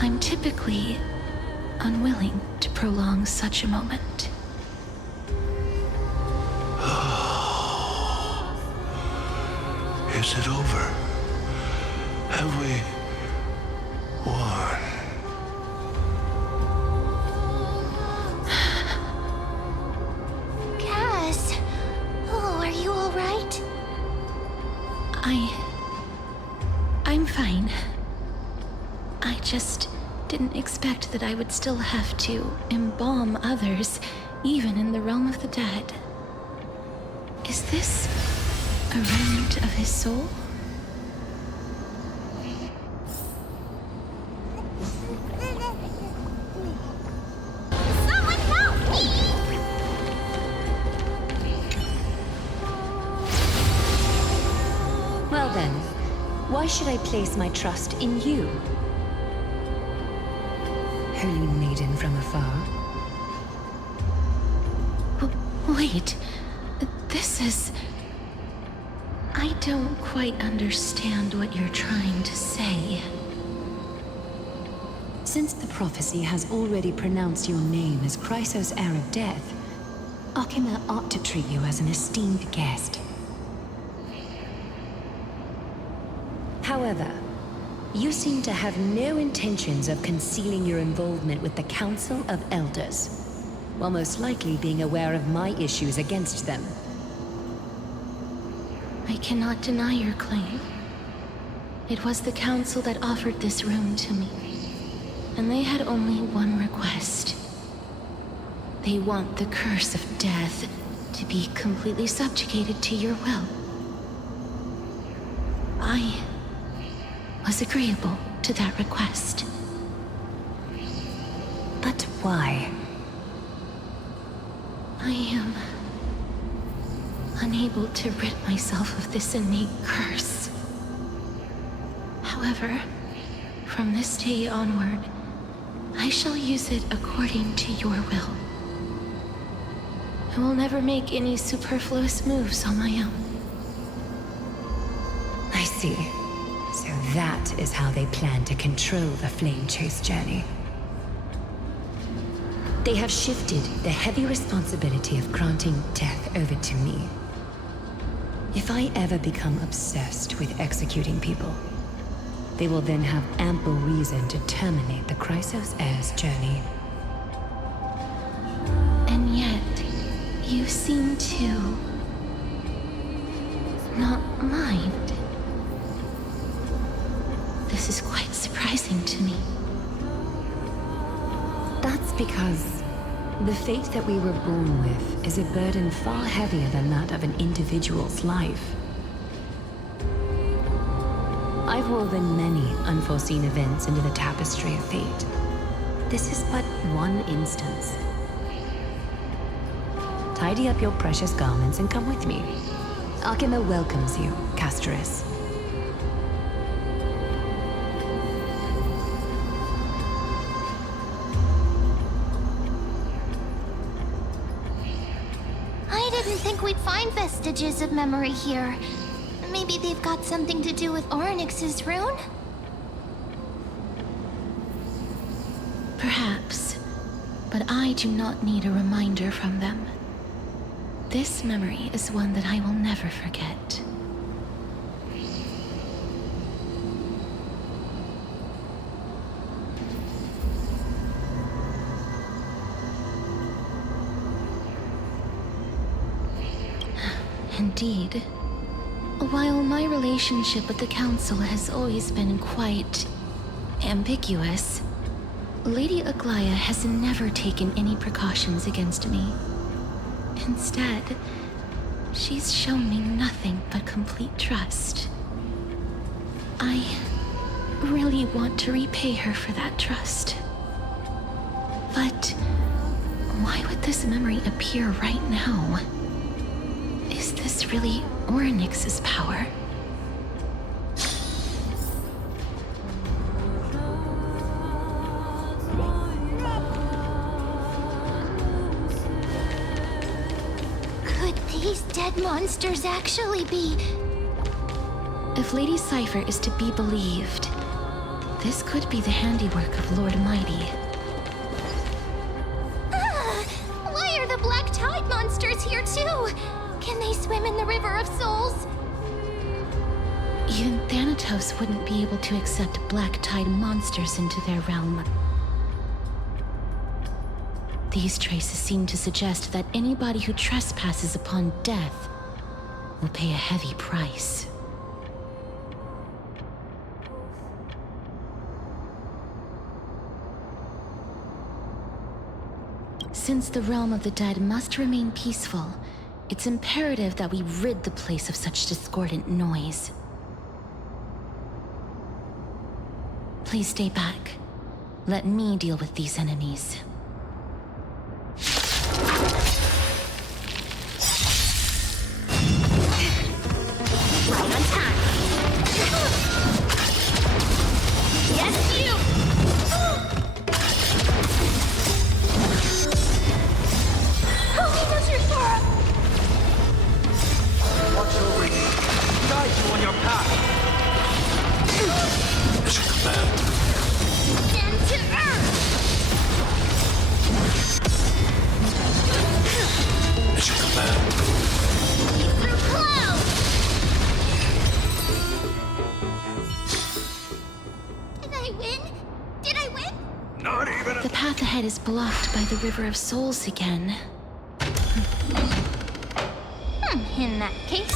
I'm typically unwilling to prolong such a moment. Is it over? Have we won? Cass! Oh, are you alright? I'm fine. I just didn't expect that I would still have to embalm others, even in the realm of the dead. Is this a remnant of his soul? Someone help me! Well then, why should I place my trust in you? Holy maiden from afar. Wait, this is... I don't quite understand what you're trying to say. Since the prophecy has already pronounced your name as Chrysos, heir of death, Akima ought to treat you as an esteemed guest. However, you seem to have no intentions of concealing your involvement with the Council of Elders, while most likely being aware of my issues against them. I cannot deny your claim. It was the Council that offered this room to me, and they had only one request. They want the curse of death to be completely subjugated to your will. I was agreeable to that request. But why? I am unable to rid myself of this innate curse. However, from this day onward, I shall use it according to your will. I will never make any superfluous moves on my own. I see. So that is how they plan to control the Flame Chase journey. They have shifted the heavy responsibility of granting death over to me. If I ever become obsessed with executing people, they will then have ample reason to terminate the Chrysos heir's journey. And yet, you seem to not mind. This is quite surprising to me. That's because the fate that we were born with is a burden far heavier than that of an individual's life. I've woven many unforeseen events into the tapestry of fate. This is but one instance. Tidy up your precious garments and come with me. Akima welcomes you, Castoris. I didn't think we'd find vestiges of memory here. Maybe they've got something to do with Orynyx's rune? Perhaps, but I do not need a reminder from them. This memory is one that I will never forget. Indeed. While my relationship with the Council has always been quite ambiguous, Lady Aglaya has never taken any precautions against me. Instead, she's shown me nothing but complete trust. I really want to repay her for that trust. But why would this memory appear right now? Is this really Orynyx's power? Could these dead monsters actually be... If Lady Cypher is to be believed, this could be the handiwork of Lord Mighty. Why are the Black Tide monsters here too? Can they swim in the River of Souls? Even Thanatos wouldn't be able to accept Black Tide monsters into their realm. These traces seem to suggest that anybody who trespasses upon death will pay a heavy price. Since the realm of the dead must remain peaceful, it's imperative that we rid the place of such discordant noise. Please stay back. Let me deal with these enemies. Right on time. Yes, you! Watch over you. Guide you on your path. Mission command. Then to Earth! Mission command. Through clouds! Did I win? Did I win? Not even The path ahead is blocked by the River of Souls again. In that case,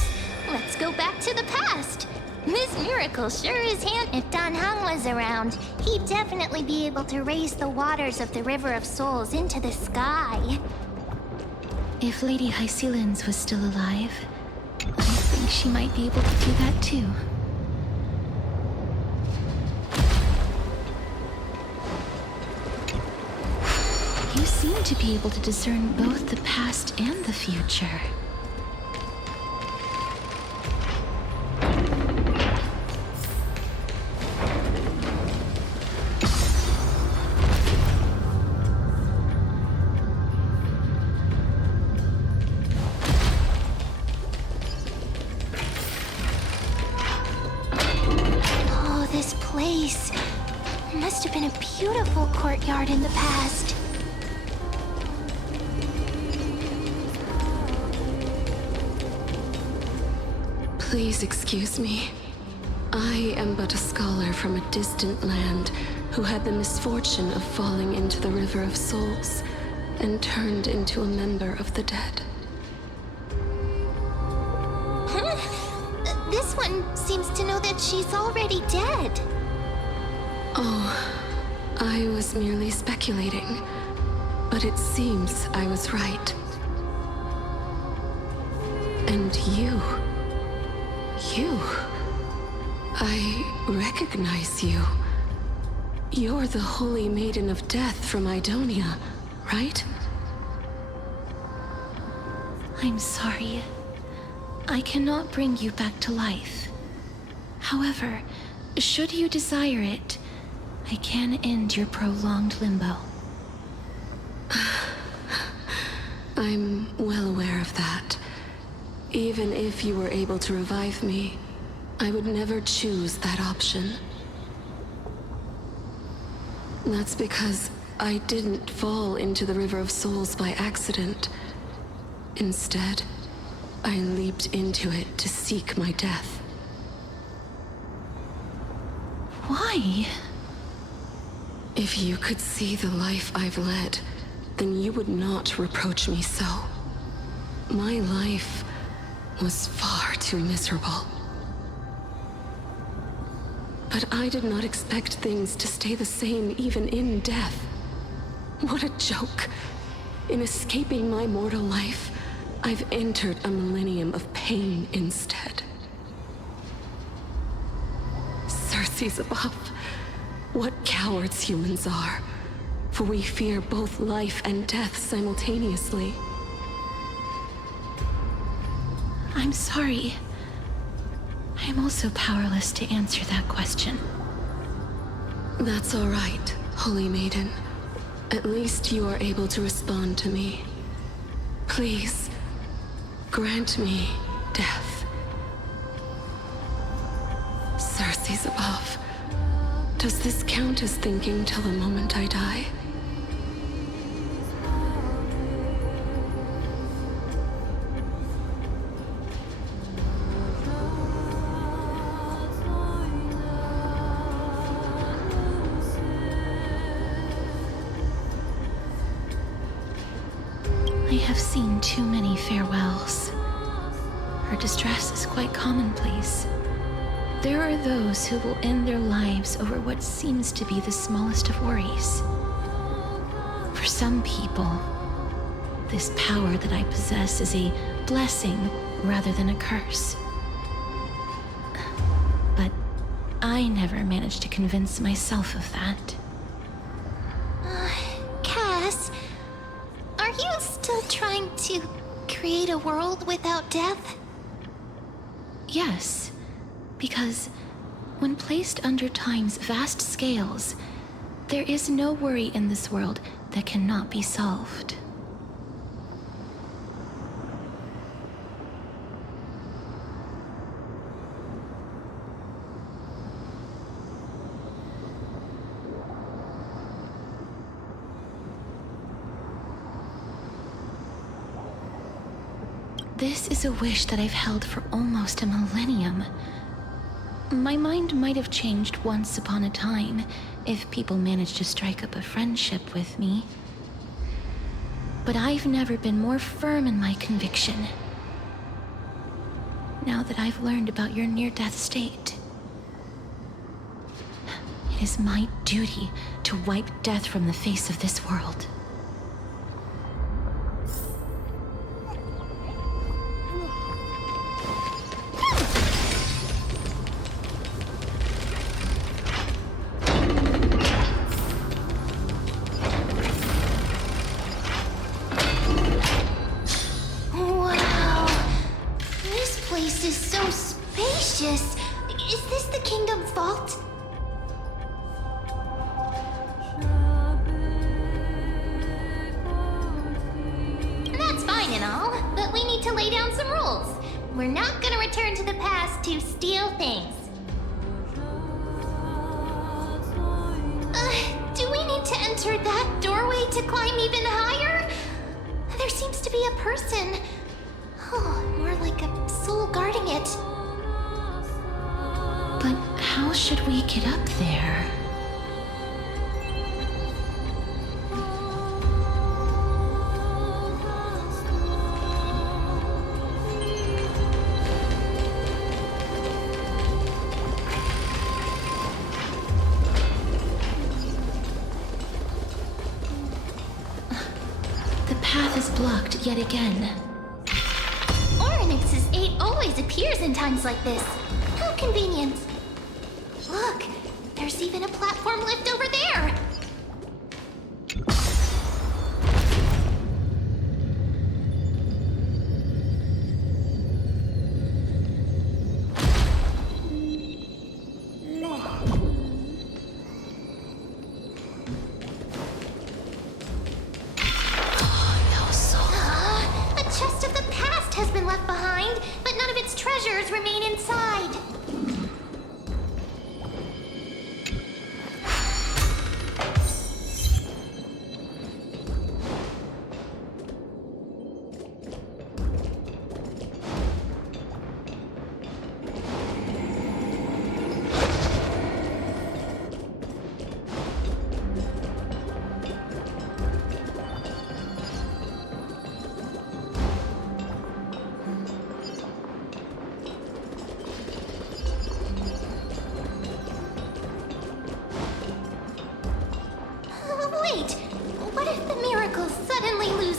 let's go back to the past. This miracle sure is hand. If Dan Hang was around, he'd definitely be able to raise the waters of the River of Souls into the sky. If Lady Hycelens was still alive, I think she might be able to do that too. You seem to be able to discern both the past and the future. Must have been a beautiful courtyard in the past. Please excuse me. I am but a scholar from a distant land who had the misfortune of falling into the River of Souls and turned into a member of the dead. This one seems to know that she's already dead. Oh, I was merely speculating, but it seems I was right. And you, I recognize you. You're the Holy Maiden of Death from Idonia, right? I'm sorry. I cannot bring you back to life. However, should you desire it, I can end your prolonged limbo. I'm well aware of that. Even if you were able to revive me, I would never choose that option. That's because I didn't fall into the River of Souls by accident. Instead, I leaped into it to seek my death. Why? If you could see the life I've led, then you would not reproach me so. My life was far too miserable. But I did not expect things to stay the same even in death. What a joke. In escaping my mortal life, I've entered a millennium of pain instead. Circes above. What cowards humans are. For we fear both life and death simultaneously. I'm sorry. I'm also powerless to answer that question. That's all right, Holy Maiden. At least you are able to respond to me. Please, grant me death. Circe's above. Does this count as thinking till the moment I die? I have seen too many farewells. Her distress is quite commonplace. There are those who will end their lives over what seems to be the smallest of worries. For some people, this power that I possess is a blessing rather than a curse. But I never managed to convince myself of that. Cass, are you still trying to create a world without death? Yes, because when placed under time's vast scales, there is no worry in this world that cannot be solved. This is a wish that I've held for almost a millennium. My mind might have changed once upon a time if people managed to strike up a friendship with me. But I've never been more firm in my conviction. Now that I've learned about your near-death state, it is my duty to wipe death from the face of this world. Blocked yet again. Orynyx's 8 always appears in times like this. How convenient. Look, there's even a platform lift over there. Remain inside.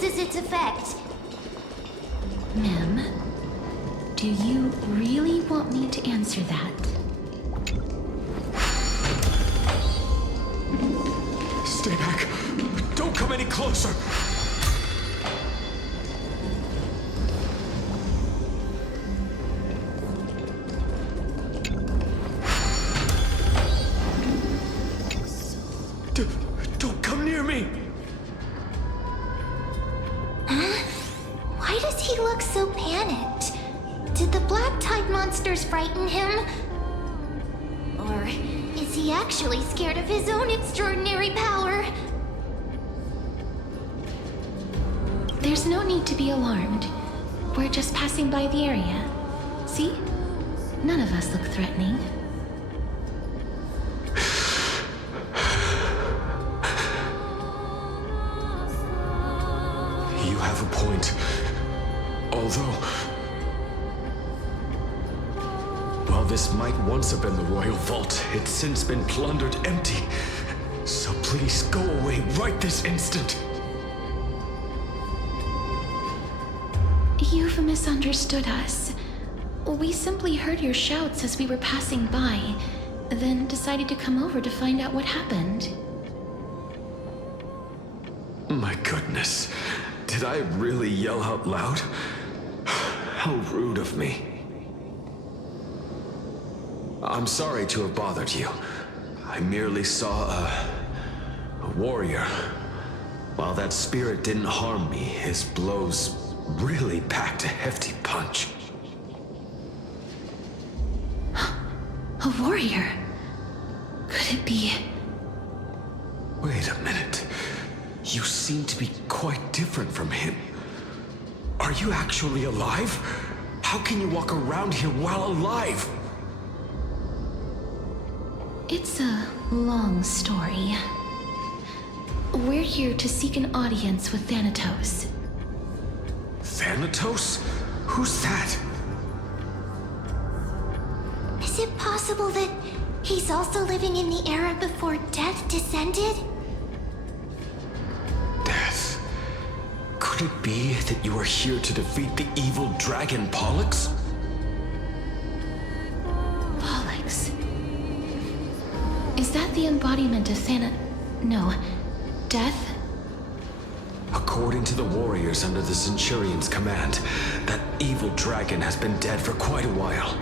Its effect. Mem, do you really want me to answer that? Stay back. Don't come any closer. Don't come near me. Why does he look so panicked? planet. Did the Black Tide monsters frighten him? Or is he actually scared of his own extraordinary power? There's no need to be alarmed. We're just passing by the area. See? None of us look threatening. You have a point. Although... while this might once have been the royal vault, it's since been plundered empty. So please go away right this instant. You've misunderstood us. We simply heard your shouts as we were passing by, then decided to come over to find out what happened. My goodness. Did I really yell out loud? How rude of me. I'm sorry to have bothered you. I merely saw a warrior. While that spirit didn't harm me, his blows really packed a hefty punch. A warrior? Could it be... Wait a minute. You seem to be quite different from him. Are you actually alive? How can you walk around here while alive? It's a long story. We're here to seek an audience with Thanatos. Thanatos? Who's that? Is it possible that he's also living in the era before death descended? Death? Could it be that you are here to defeat the evil dragon Pollux? Pollux? Is that the embodiment of No. Death? According to the warriors under the Centurion's command, that evil dragon has been dead for quite a while.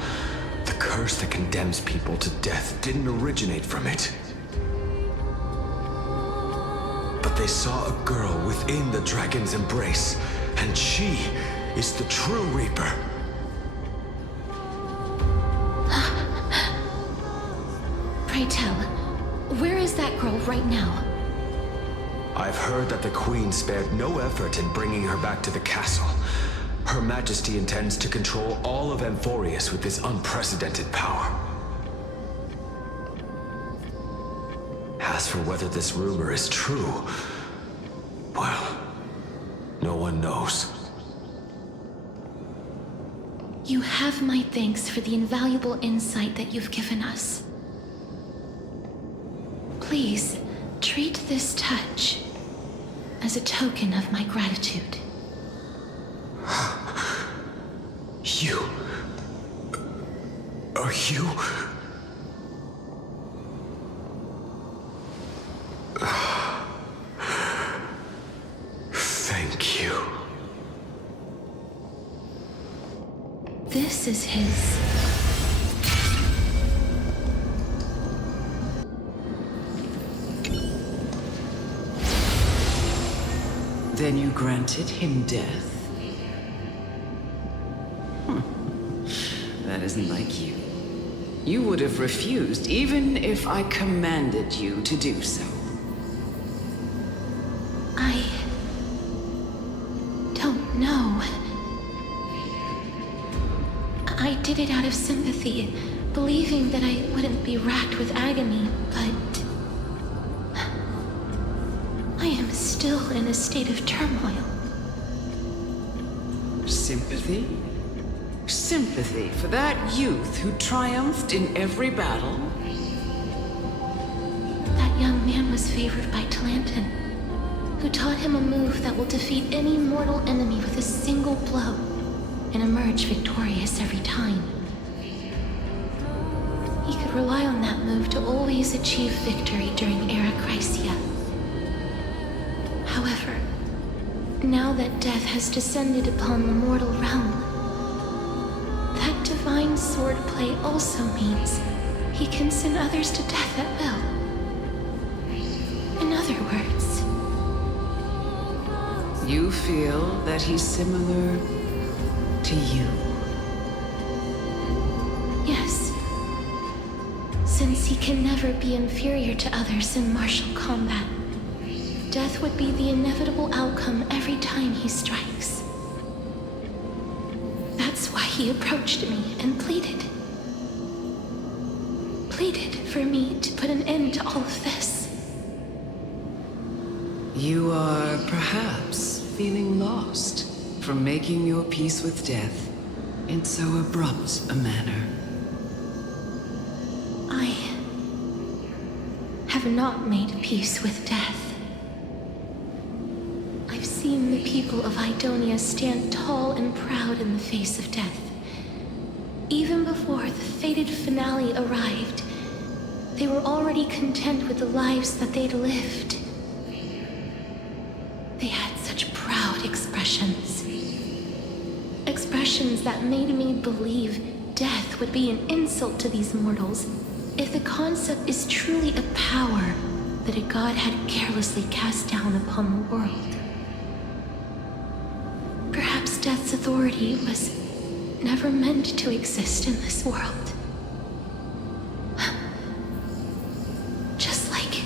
The curse that condemns people to death didn't originate from it. But they saw a girl within the dragon's embrace, and she is the true Reaper. Pray tell, where is that girl right now? I've heard that the Queen spared no effort in bringing her back to the castle. Her Majesty intends to control all of Amphorius with this unprecedented power. As for whether this rumor is true, well, no one knows. You have my thanks for the invaluable insight that you've given us. Please, treat this touch as a token of my gratitude. You... are you... Thank you. This is his... Then you granted him death? That isn't like you. You would have refused even if I commanded you to do so. I... don't know. I did it out of sympathy, believing that I wouldn't be racked with agony, but... I am still in a state of turmoil. Sympathy? Sympathy for that youth who triumphed in every battle? That young man was favored by Talantin, who taught him a move that will defeat any mortal enemy with a single blow and emerge victorious every time. He could rely on that move to always achieve victory during Era Chrysia. However, now that death has descended upon the mortal realm, that divine swordplay also means he can send others to death at will. In other words... You feel that he's similar to you? Yes. Since he can never be inferior to others in martial combat, death would be the inevitable outcome every time he strikes. That's why he approached me and pleaded. Pleaded for me to put an end to all of this. You are perhaps feeling lost from making your peace with death in so abrupt a manner. I have not made peace with death. I've seen the people of Idonia stand tall and proud in the face of death. Even before the fated finale arrived, they were already content with the lives that they'd lived. They had such proud expressions. Expressions that made me believe death would be an insult to these mortals if the concept is truly a power that a god had carelessly cast down upon the world. Perhaps death's authority was never meant to exist in this world. Just like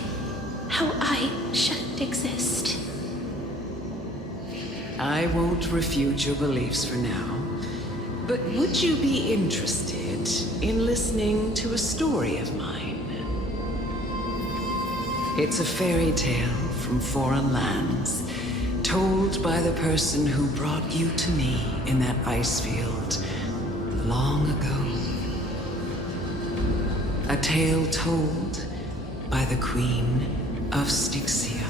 how I shouldn't exist. I won't refute your beliefs for now, but would you be interested in listening to a story of mine? It's a fairy tale from foreign lands, told by the person who brought you to me in that ice field long ago. A tale told by the Queen of Styxia.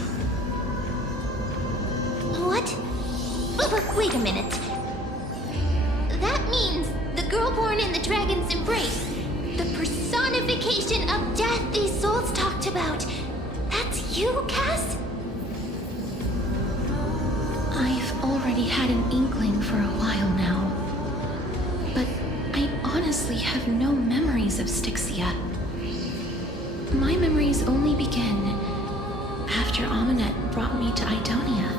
What? But wait a minute. That means the girl born in the dragon's embrace, the personification of death these souls talked about. That's you, Cass? I've already had an inkling for a while now, but I honestly have no memories of Styxia. My memories only begin after OMEN brought me to Idonia.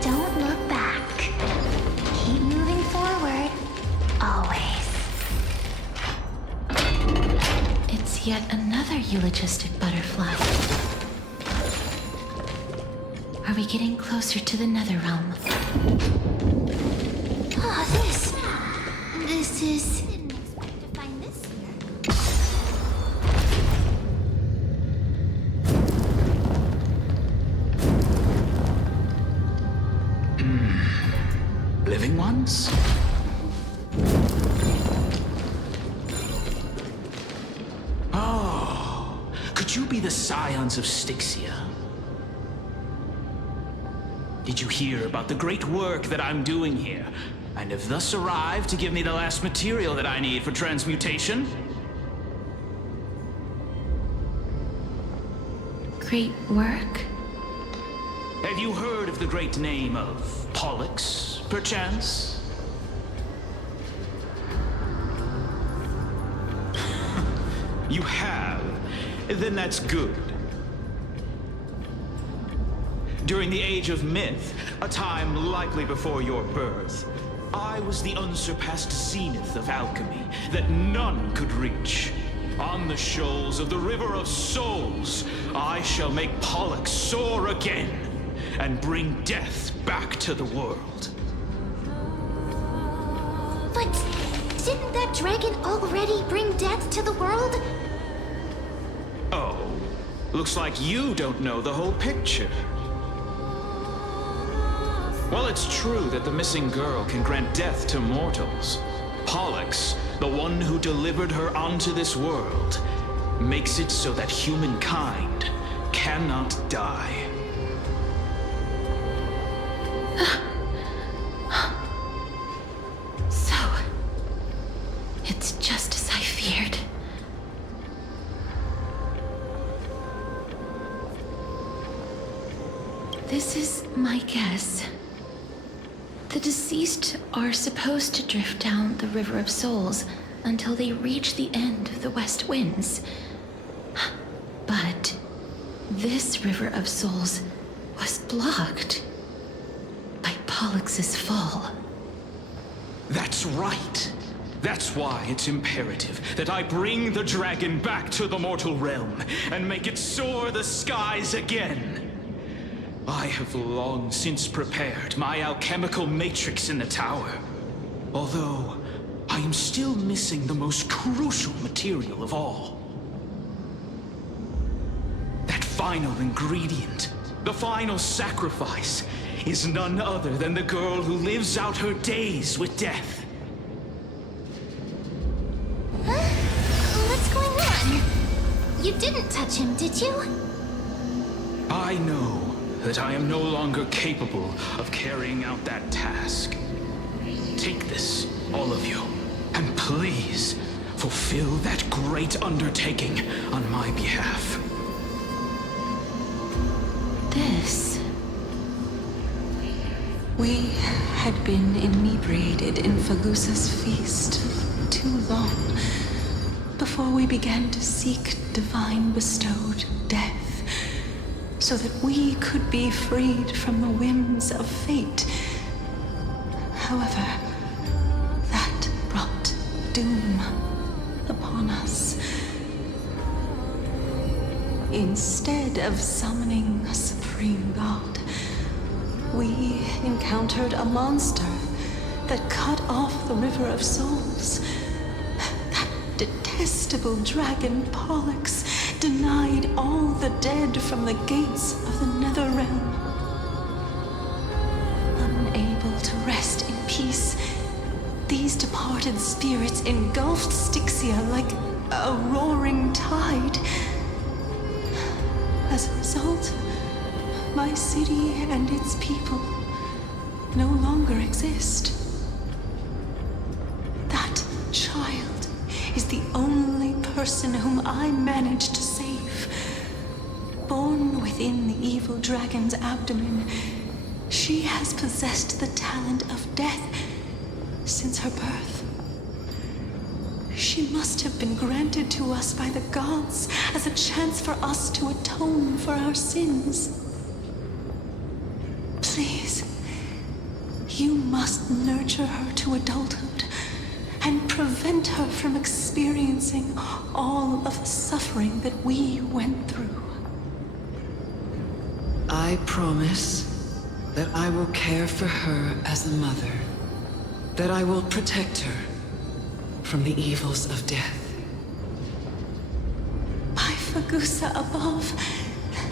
Don't look back. Keep moving forward. Always. It's yet another eulogistic butterfly. Are we getting closer to the Netherrealm? Ah, this is... Didn't expect to find this here. Living ones? Oh, could you be the scions of Styxia? Did you hear about the great work that I'm doing here, and have thus arrived to give me the last material that I need for transmutation? Great work? Have you heard of the great name of Pollux, perchance? You have? Then that's good. During the Age of Myth, a time likely before your birth, I was the unsurpassed zenith of alchemy that none could reach. On the shoals of the River of Souls, I shall make Pollux soar again and bring death back to the world. But didn't that dragon already bring death to the world? Oh, looks like you don't know the whole picture. While it's true that the missing girl can grant death to mortals, Pollux, the one who delivered her onto this world, makes it so that humankind cannot die. So, it's just as I feared. This is my guess. The deceased are supposed to drift down the River of Souls until they reach the end of the west winds. But this river of souls was blocked by Pollux's fall. That's right. That's why it's imperative that I bring the dragon back to the mortal realm and make it soar the skies again. I have long since prepared my alchemical matrix in the tower, although I am still missing the most crucial material of all. That final ingredient, the final sacrifice, is none other than the girl who lives out her days with death. What's going on? You didn't touch him, did you? I know that I am no longer capable of carrying out that task. Take this, all of you, and please fulfill that great undertaking on my behalf. This... We had been inebriated in Fagusa's feast too long before we began to seek divine bestowed death, so that we could be freed from the whims of fate. However, that brought doom upon us. Instead of summoning a supreme god, we encountered a monster that cut off the River of Souls. That detestable dragon Pollux denied all the dead from the gates of the nether realm. Unable to rest in peace, these departed spirits engulfed Styxia like a roaring tide. As a result, my city and its people no longer exist. That child is the only person whom I managed to save. Born within the evil dragon's abdomen, she has possessed the talent of death since her birth. She must have been granted to us by the gods as a chance for us to atone for our sins. Please, you must nurture her to adulthood and prevent her from experiencing all of the suffering that we went through. I promise that I will care for her as a mother, that I will protect her from the evils of death. By Fagusa above,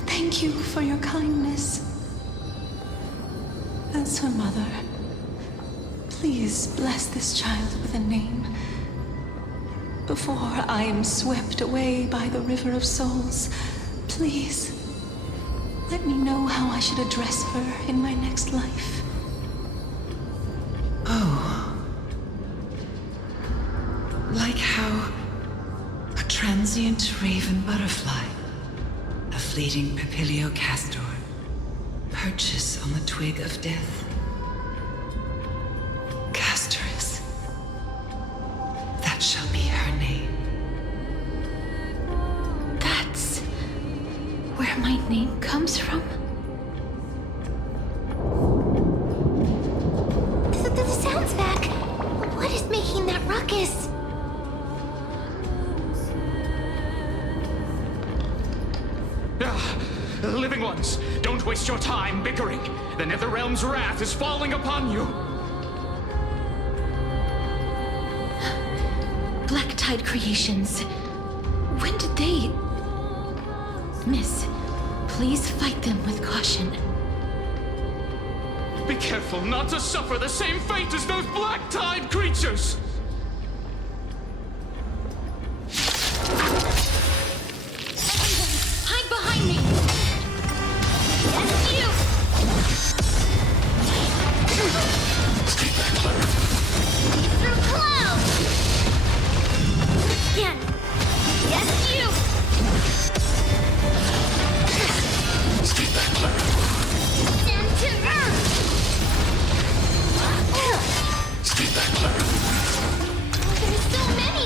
thank you for your kindness. As her mother, please bless this child with a name before I am swept away by the River of Souls. Please, let me know how I should address her in my next life. Oh. Like how a transient raven butterfly, a fleeting papilio castor, perches on the twig of death. Castoris. That shall be her name. That's where my name comes from? The sound's back. What is making that ruckus? Living ones, don't waste your time bickering. The Netherrealm's wrath is falling upon you. Black Tide Creations. When did they... Miss, please fight them with caution. Be careful not to suffer the same fate as those Black Tide creatures! Hide behind me! That's you! Stay back, Clara. Through clouds! Again! Yes, you! Stay back, Clara. Stand to earth! Stay back, Clara. There's so many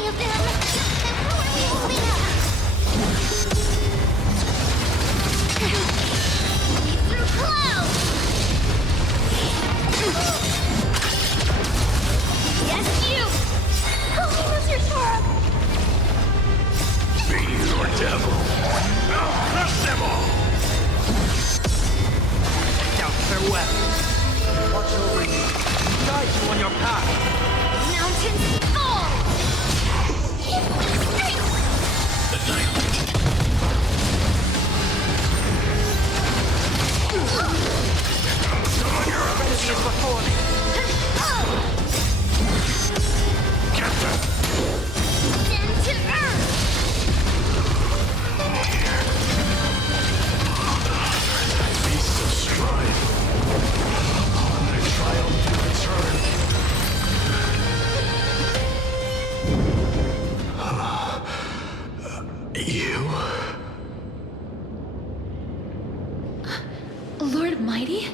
weapons. Watch over you. Guide you on your path. Mountains fall! Serenity is before me. Captain! Stand to earth! Beast of strife. On my triumphant return. You? Lord Mighty?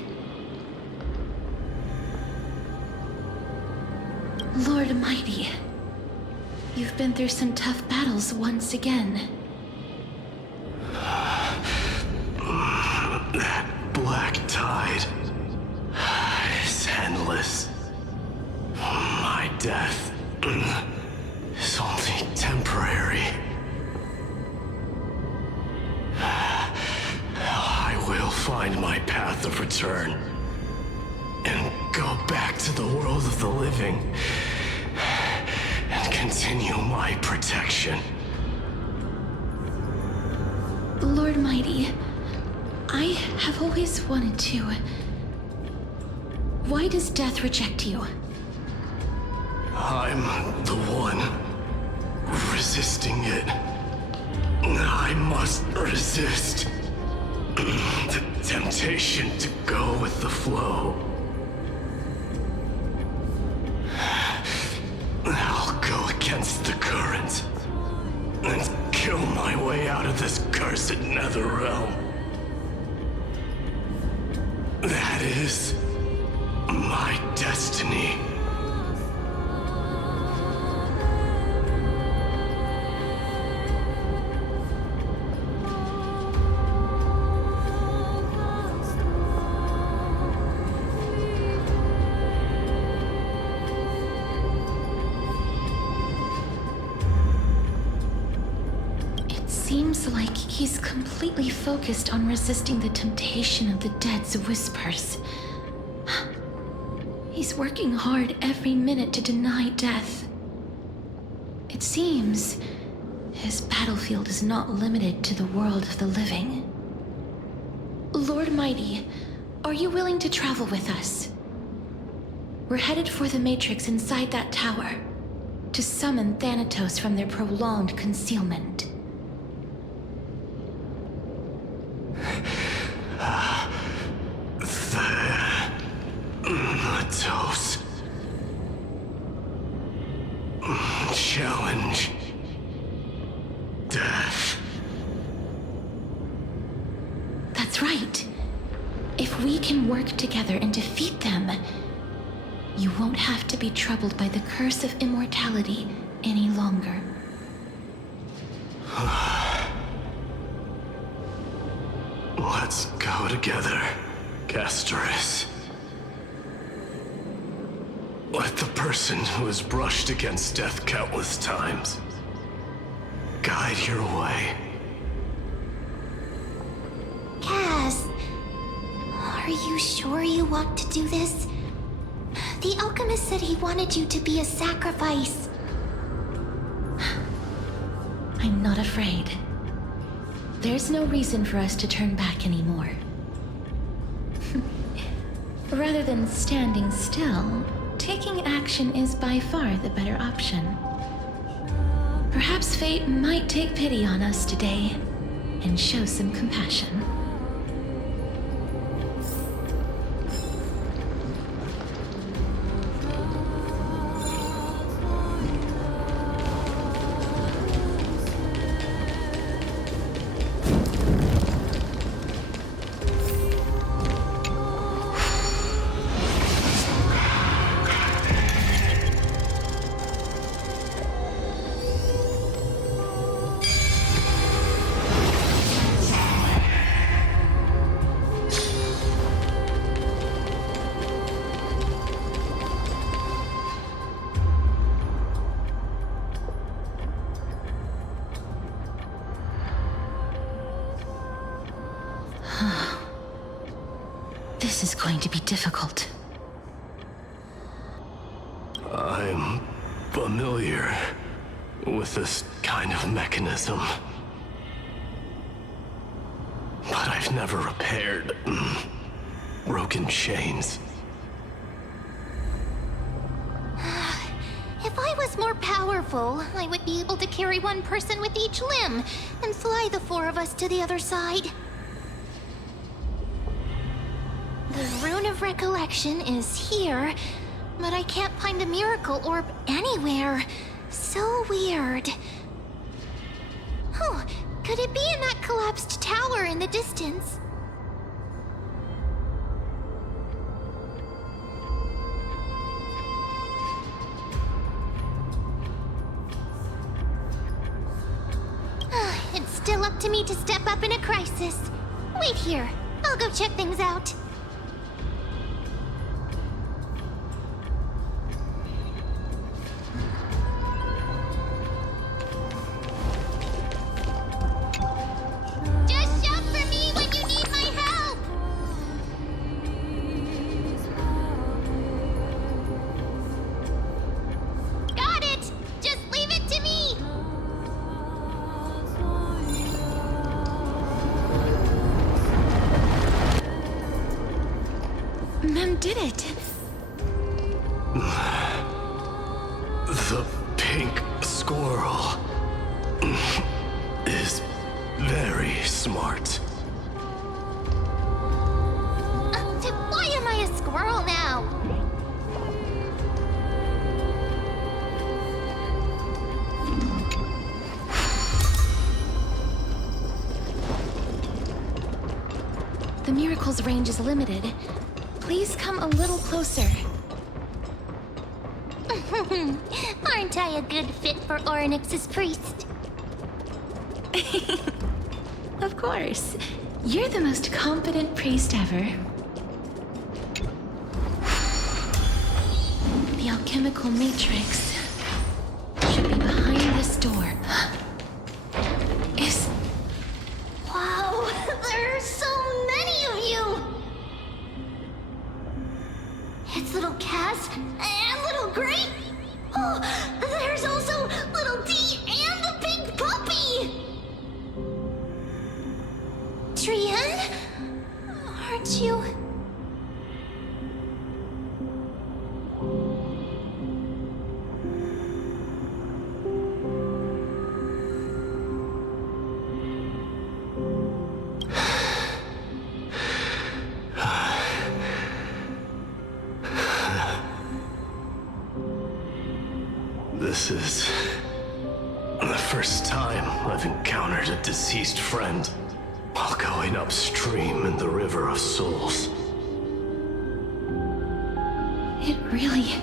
Lord Mighty, you've been through some tough battles once again. That black tide is endless. My death is only temporary. I will find my path of return and go back to the world of the living and continue my protection. Lord Mighty, I have always wanted to. Why does death reject you? I'm the one resisting it. I must resist the temptation to go with the flow. I'll go against the current and kill my way out of this cursed nether realm. That is my destiny. Seems like he's completely focused on resisting the temptation of the dead's whispers. He's working hard every minute to deny death. It seems his battlefield is not limited to the world of the living. Lord Mighty, are you willing to travel with us? We're headed for the Matrix inside that tower to summon Thanatos from their prolonged concealment. Thanatos. Challenge. Death. That's right. If we can work together and defeat them, you won't have to be troubled by the curse of immortality any longer. Let's go together, Castorus. Let the person who has brushed against death countless times guide your way. Cass, are you sure you want to do this? The alchemist said he wanted you to be a sacrifice. I'm not afraid. There's no reason for us to turn back anymore. Rather than standing still, taking action is by far the better option. Perhaps fate might take pity on us today and show some compassion. This is going to be difficult. I'm familiar with this kind of mechanism. But I've never repaired broken chains. If I was more powerful, I would be able to carry one person with each limb and fly the four of us to the other side. The Rune of Recollection is here, but I can't find a miracle orb anywhere. So weird. Oh, could it be in that collapsed tower in the distance? It's still up to me to step up in a crisis. Wait here. I'll go check things out. Just shout for me when you need my help! Got it! Just leave it to me! Mem did it. The pink squirrel is very smart. Why am I a squirrel now? The miracle's range is limited. Please come a little closer. Aren't I a good fit for Orynyx's priest? Of course. You're the most competent priest ever. The alchemical matrix should be behind this door. Is... Wow, there are so many of you! It's little Cass and little Grape. Oh, there's also little D and the pink puppy! Trian? Aren't you... This is the first time I've encountered a deceased friend while going upstream in the River of Souls. It really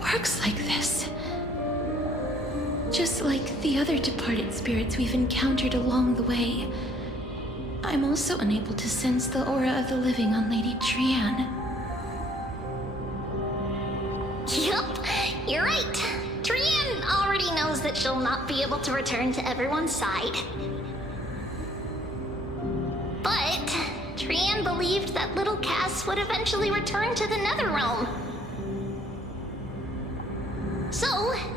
works like this. Just like the other departed spirits we've encountered along the way. I'm also unable to sense the aura of the living on Lady Trian. Yup, you're right. Trian already knows that she'll not be able to return to everyone's side. But Trian believed that little Cass would eventually return to the Netherrealm. So,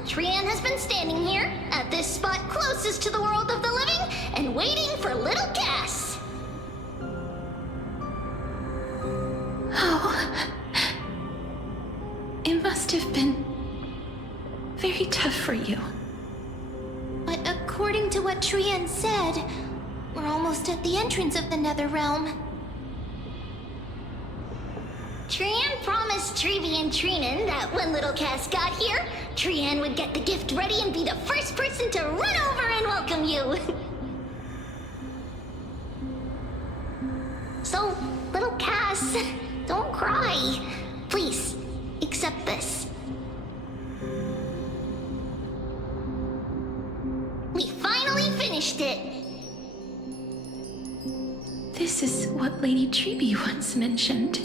Trian has been standing here, at this spot closest to the world of the living, and waiting for little Cass. Oh. It must have been very tough for you. But according to what Trian said, we're almost at the entrance of the Netherrealm. Trian promised Trevi and Trinan that when little Cass got here, Trian would get the gift ready and be the first person to run over and welcome you. So, little Cass, don't cry. Please, accept this. We finally finished it. This is what Lady Trebi once mentioned.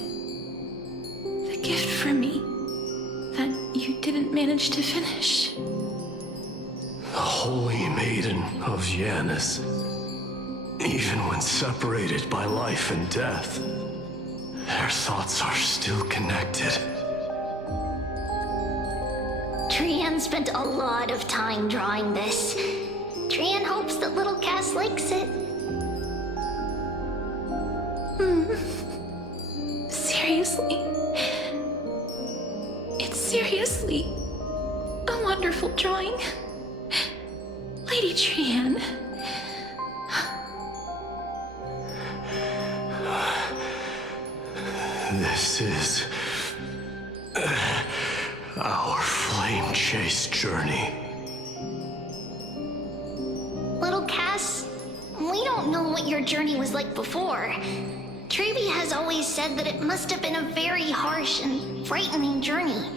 The gift for me that you didn't manage to finish. The Holy Maiden of Janus. Even when separated by life and death, Their thoughts are still connected. Trian spent a lot of time drawing this. Trian hopes that little Cass likes it. Seriously? It's seriously a wonderful drawing. Lady Trian. This is our flame chase journey. Little Cass, we don't know what your journey was like before. Trevi has always said that it must have been a very harsh and frightening journey.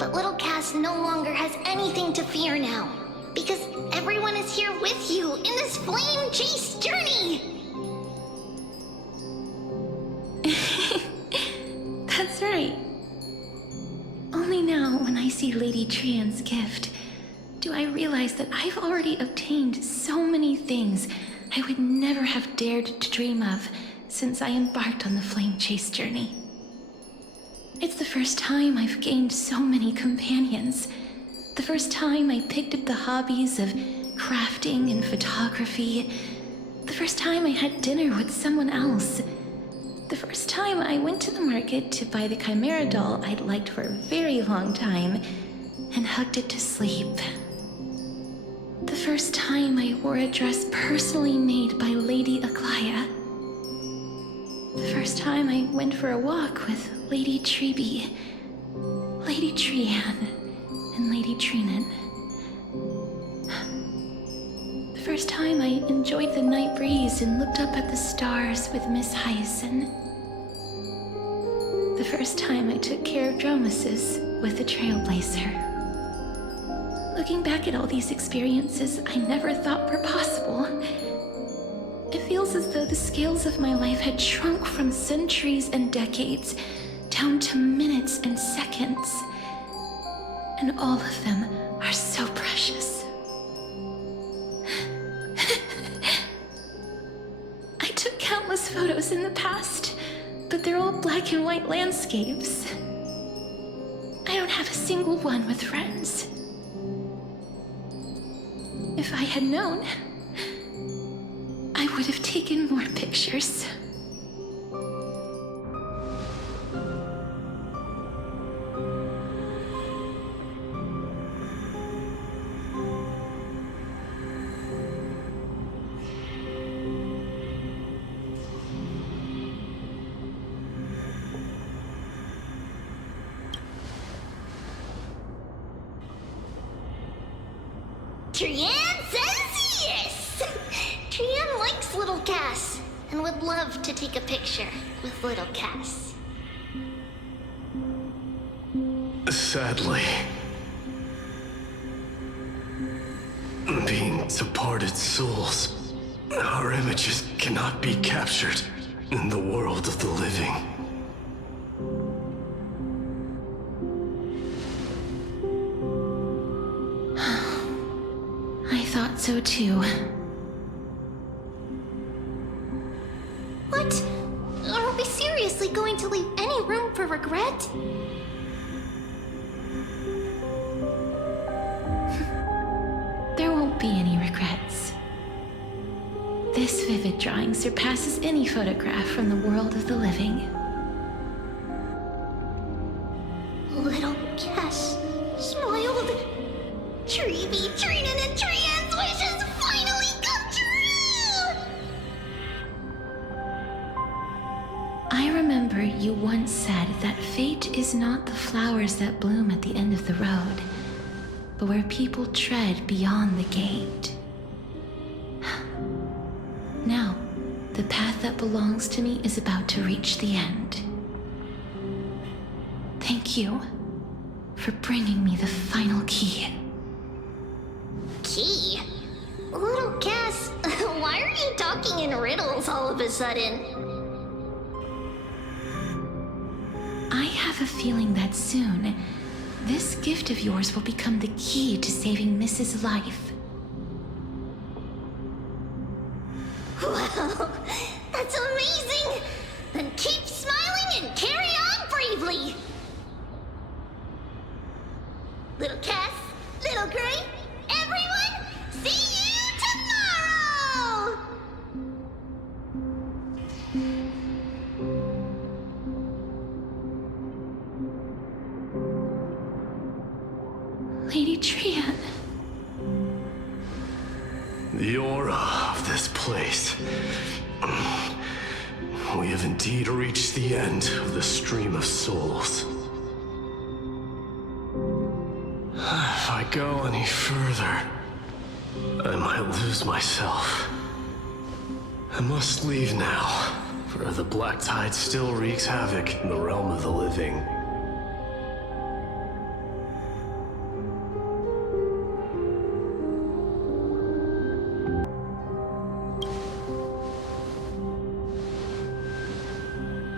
But little Cass no longer has anything to fear now, because everyone is here with you in this flame chase journey! That's right. Only now, when I see Lady Trian's gift, do I realize that I've already obtained so many things I would never have dared to dream of since I embarked on the flame chase journey. It's the first time I've gained so many companions. The first time I picked up the hobbies of crafting and photography. The first time I had dinner with someone else. The first time I went to the market to buy the Chimera doll I'd liked for a very long time and hugged it to sleep. The first time I wore a dress personally made by Lady Aglaya. The first time I went for a walk with Lady Trebi, Lady Trian, and Lady Trinan. The first time I enjoyed the night breeze and looked up at the stars with Miss Hyacinth. The first time I took care of Dromasis with the Trailblazer. Looking back at all these experiences I never thought were possible, it feels as though the scales of my life had shrunk from centuries and decades down to minutes and seconds. And all of them are so precious. I took countless photos in the past, but they're all black and white landscapes. I don't have a single one with friends. If I had known, I would have taken more pictures. Trian says yes! Trian likes little Cass and would love to take a picture with little Cass. Sadly, being departed souls, our images cannot be captured in the world of the living. I thought so too. What? Are we seriously going to leave any room for regret? There won't be any regrets. This vivid drawing surpasses any photograph from the world of the living. Little Cass smiled. Trevi, Trinan, and Trian's wishes finally come true! I remember you once said that fate is not the flowers that bloom at the end of the road, but where people tread beyond the gate. Now, the path that belongs to me is about to reach the end. Thank you for bringing me the final key. Key? Little Cass, why are you talking in riddles all of a sudden? I have a feeling that soon, this gift of yours will become the key to saving Mrs. Life. Well, that's amazing! The aura of this place. We have indeed reached the end of the stream of souls. If I go any further, I might lose myself. I must leave now, for the black tide still wreaks havoc in the realm of the living.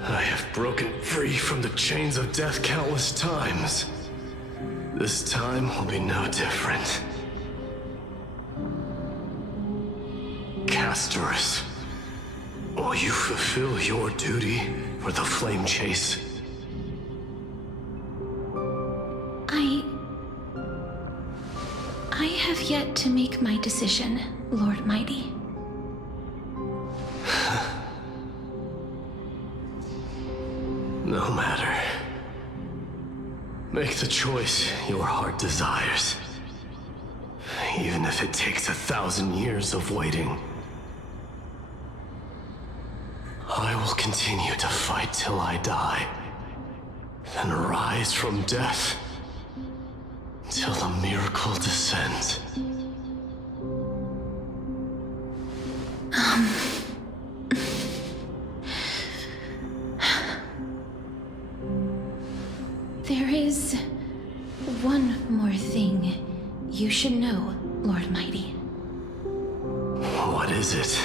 I have broken free from the chains of death countless times. This time will be no different. Castorus, will you fulfill your duty for the flame chase? I have yet to make my decision, Lord Mighty. No matter. Make the choice your heart desires. Even if it takes 1,000 years of waiting. I will continue to fight till I die. Then rise from death. Till the miracle descends. There is one more thing you should know, Lord Mighty. What is it?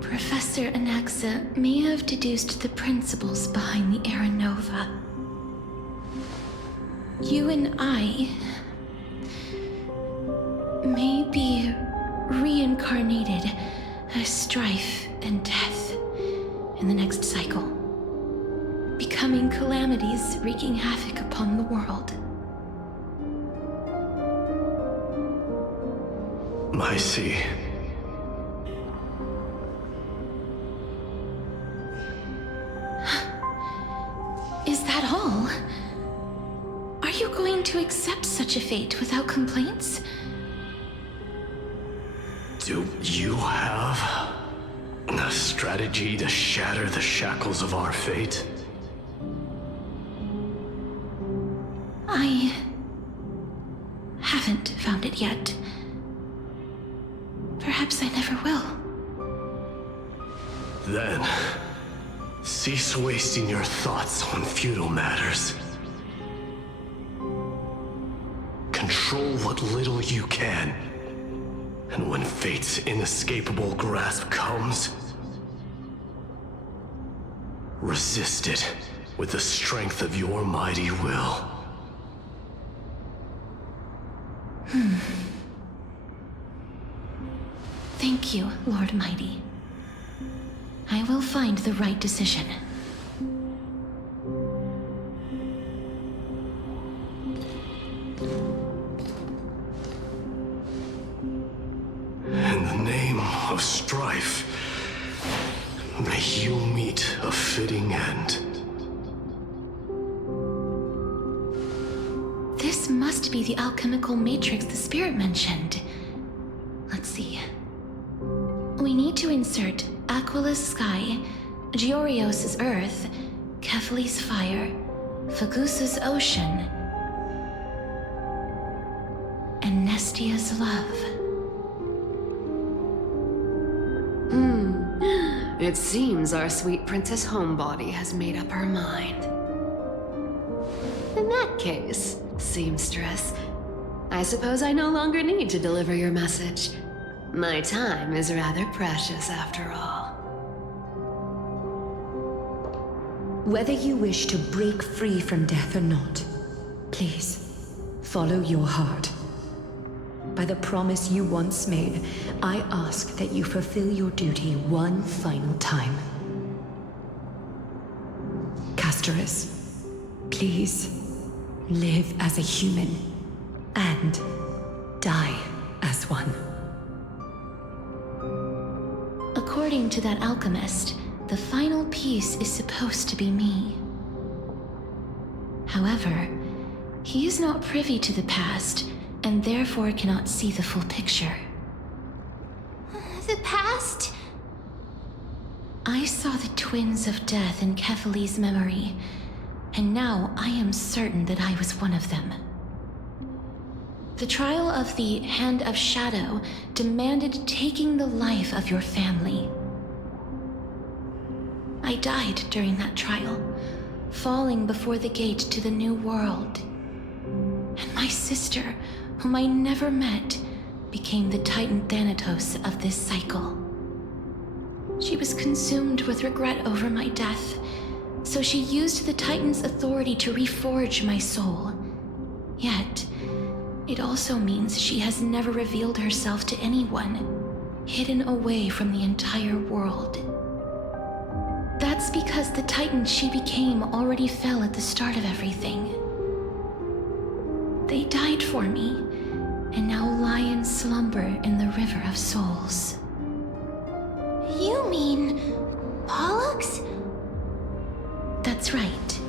Professor Anaxa may have deduced the principles behind the Era Nova. You and I may be reincarnated as strife and death in the next cycle, becoming calamities wreaking havoc upon the world. I see. Is that all? Are you going to accept such a fate without complaints? Do you have a strategy to shatter the shackles of our fate? I haven't found it yet. Perhaps I never will. Then, cease wasting your thoughts on futile matters. Control what little you can. And when fate's inescapable grasp comes, resist it with the strength of your mighty will. Thank you, Lord Mighty. I will find the right decision. In the name of strife, may you meet a fitting end. This must be the alchemical matrix the spirit mentioned. Let's see. We need to insert Aquila's sky, Georios' earth, Kefali's fire, Fagusa's ocean, and Nestia's love. It seems our sweet Princess Homebody has made up her mind. In that case, seamstress, I suppose I no longer need to deliver your message. My time is rather precious after all. Whether you wish to break free from death or not, please, follow your heart. By the promise you once made, I ask that you fulfill your duty one final time. Castorus, please, live as a human, and die as one. According to that alchemist, the final piece is supposed to be me. However, he is not privy to the past and therefore cannot see the full picture. The past? I saw the twins of death in Kefali's memory, and now I am certain that I was one of them. The trial of the Hand of Shadow demanded taking the life of your family. I died during that trial, falling before the gate to the new world. And my sister, whom I never met, became the Titan Thanatos of this cycle. She was consumed with regret over my death, so she used the Titan's authority to reforge my soul. Yet, it also means she has never revealed herself to anyone, hidden away from the entire world. That's because the Titan she became already fell at the start of everything. They died for me, and now lie in slumber in the River of Souls. You mean... Pollux? That's right.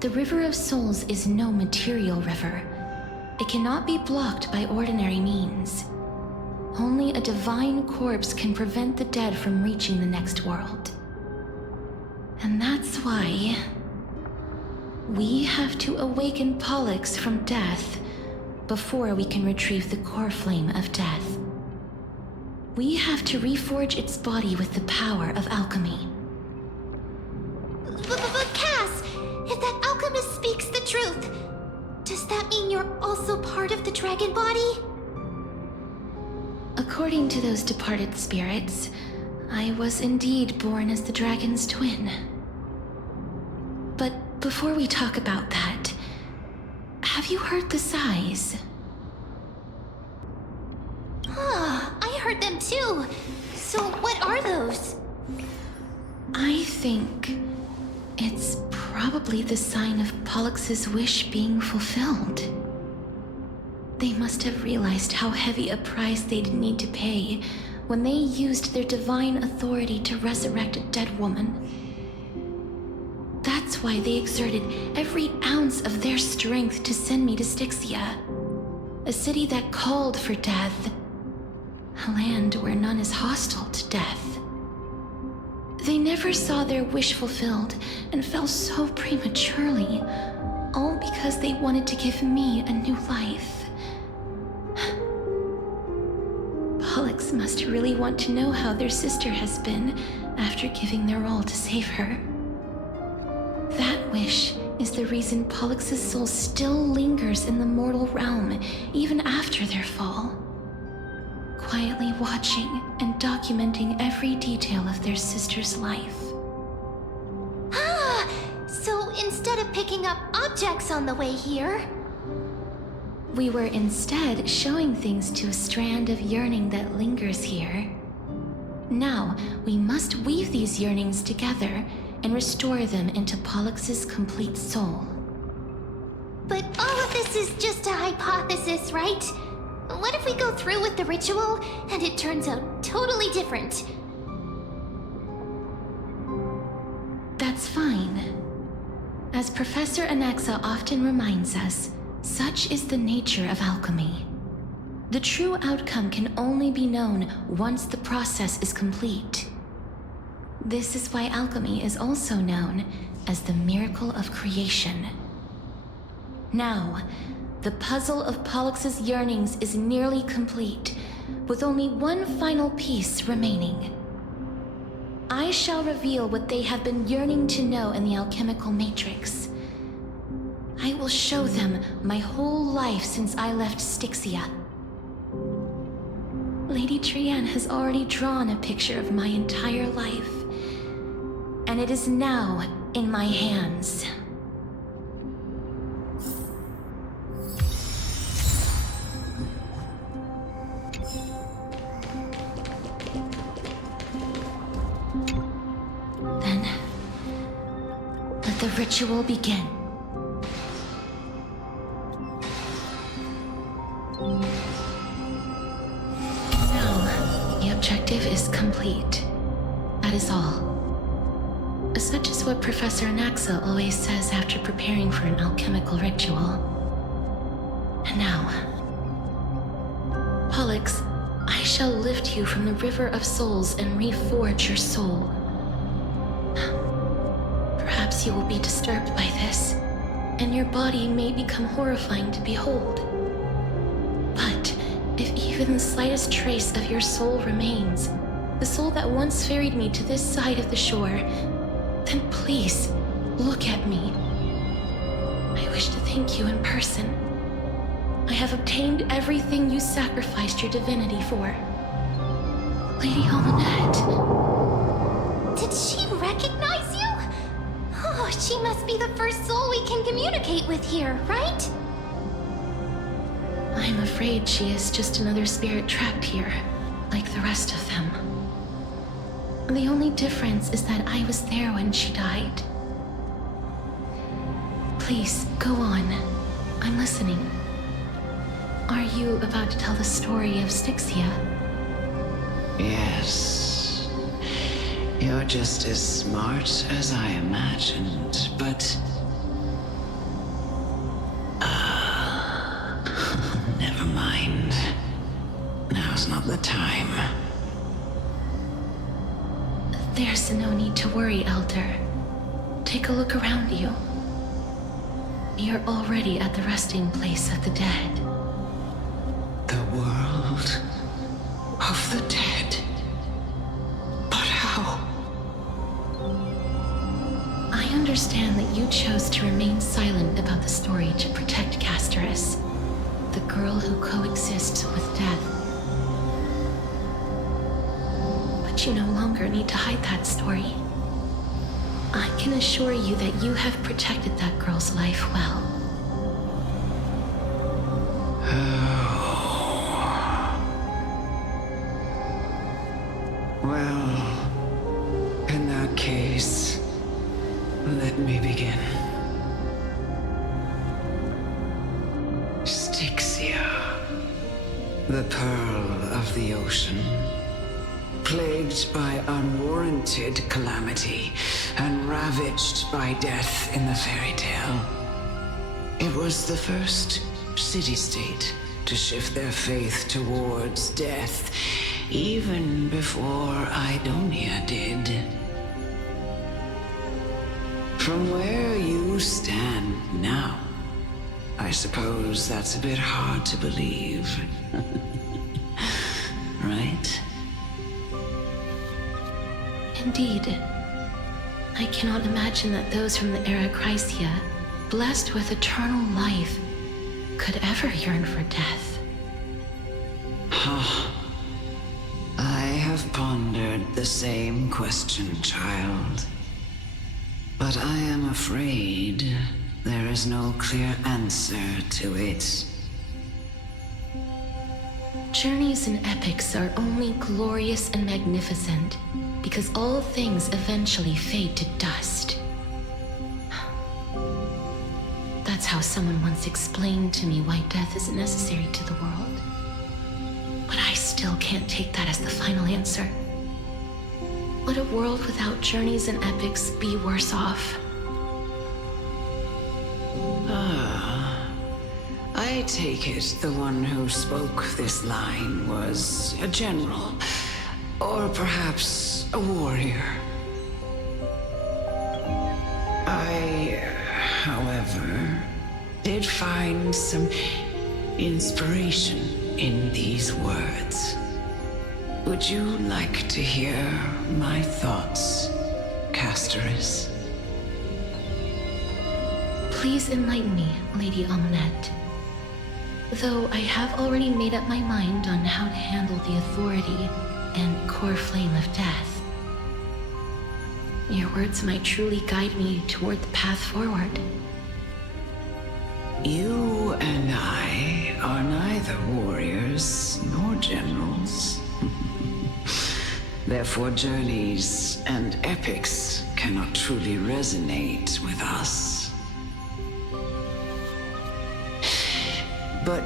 The River of Souls is no material river. It cannot be blocked by ordinary means. Only a divine corpse can prevent the dead from reaching the next world. And that's why... we have to awaken Pollux from death before we can retrieve the core flame of death. We have to reforge its body with the power of alchemy. But Cass, if that alchemist speaks the truth, does that mean you're also part of the dragon body? According to those departed spirits, I was indeed born as the dragon's twin. But before we talk about that, have you heard the sighs? I heard them too. So what are those? I think it's probably the sign of Pollux's wish being fulfilled. They must have realized how heavy a price they'd need to pay when they used their divine authority to resurrect a dead woman. That's why they exerted every ounce of their strength to send me to Styxia, a city that called for death, a land where none is hostile to death. They never saw their wish fulfilled and fell so prematurely, all because they wanted to give me a new life. Pollux must really want to know how their sister has been after giving their all to save her. That wish is the reason Pollux's soul still lingers in the mortal realm even after their fall, quietly watching and documenting every detail of their sister's life. So instead of picking up objects on the way here... We were instead showing things to a strand of yearning that lingers here. Now, we must weave these yearnings together and restore them into Pollux's complete soul. But all of this is just a hypothesis, right? What if we go through with the ritual and it turns out totally different? That's fine. As Professor Anaxa often reminds us, such is the nature of alchemy. The true outcome can only be known once the process is complete. This is why alchemy is also known as the miracle of creation. Now, the puzzle of Pollux's yearnings is nearly complete, with only one final piece remaining. I shall reveal what they have been yearning to know in the alchemical matrix. I will show them my whole life since I left Styxia. Lady Trienne has already drawn a picture of my entire life, and it is now in my hands. Then, let the ritual begin. Now, the objective is complete. That is all. Such is what Professor Anaxa always says after preparing for an alchemical ritual. And now, shall lift you from the river of souls and reforge your soul. Perhaps you will be disturbed by this, and your body may become horrifying to behold. But if even the slightest trace of your soul remains, the soul that once ferried me to this side of the shore, then please, look at me. I wish to thank you in person. I have obtained everything you sacrificed your divinity for. Lady Almanette. Did she recognize you? Oh, she must be the first soul we can communicate with here, right? I'm afraid she is just another spirit trapped here, like the rest of them. The only difference is that I was there when she died. Please, go on. I'm listening. Are you about to tell the story of Styxia? Yes. You're just as smart as I imagined, but... never mind. Now's not the time. There's no need to worry, Elder. Take a look around you. You're already at the resting place of the dead. The world of the dead? But how? I understand that you chose to remain silent about the story to protect Casterus, the girl who coexists with death. But you no longer need to hide that story. I can assure you that you have protected that girl's life well. Well, in that case, let me begin. Styxia, the pearl of the ocean, plagued by unwarranted calamity and ravaged by death in the fairy tale. It was the first city-state to shift their faith towards death, even before Idonia did. From where you stand now, I suppose that's a bit hard to believe. Right? Indeed. I cannot imagine that those from the era Chrysia, blessed with eternal life, could ever yearn for death. I have pondered the same question, child. But I am afraid there is no clear answer to it. Journeys and epics are only glorious and magnificent because all things eventually fade to dust. That's how someone once explained to me why death is necessary to the world. But I still can't take that as the final answer. Would a world without journeys and epics be worse off? I take it the one who spoke this line was a general, or perhaps a warrior. I, however, did find some inspiration in these words. Would you like to hear my thoughts, Casterus? Please enlighten me, Lady Almanette. Though I have already made up my mind on how to handle the authority and core flame of death. Your words might truly guide me toward the path forward. You and I are neither warriors nor generals. Therefore, journeys and epics cannot truly resonate with us. But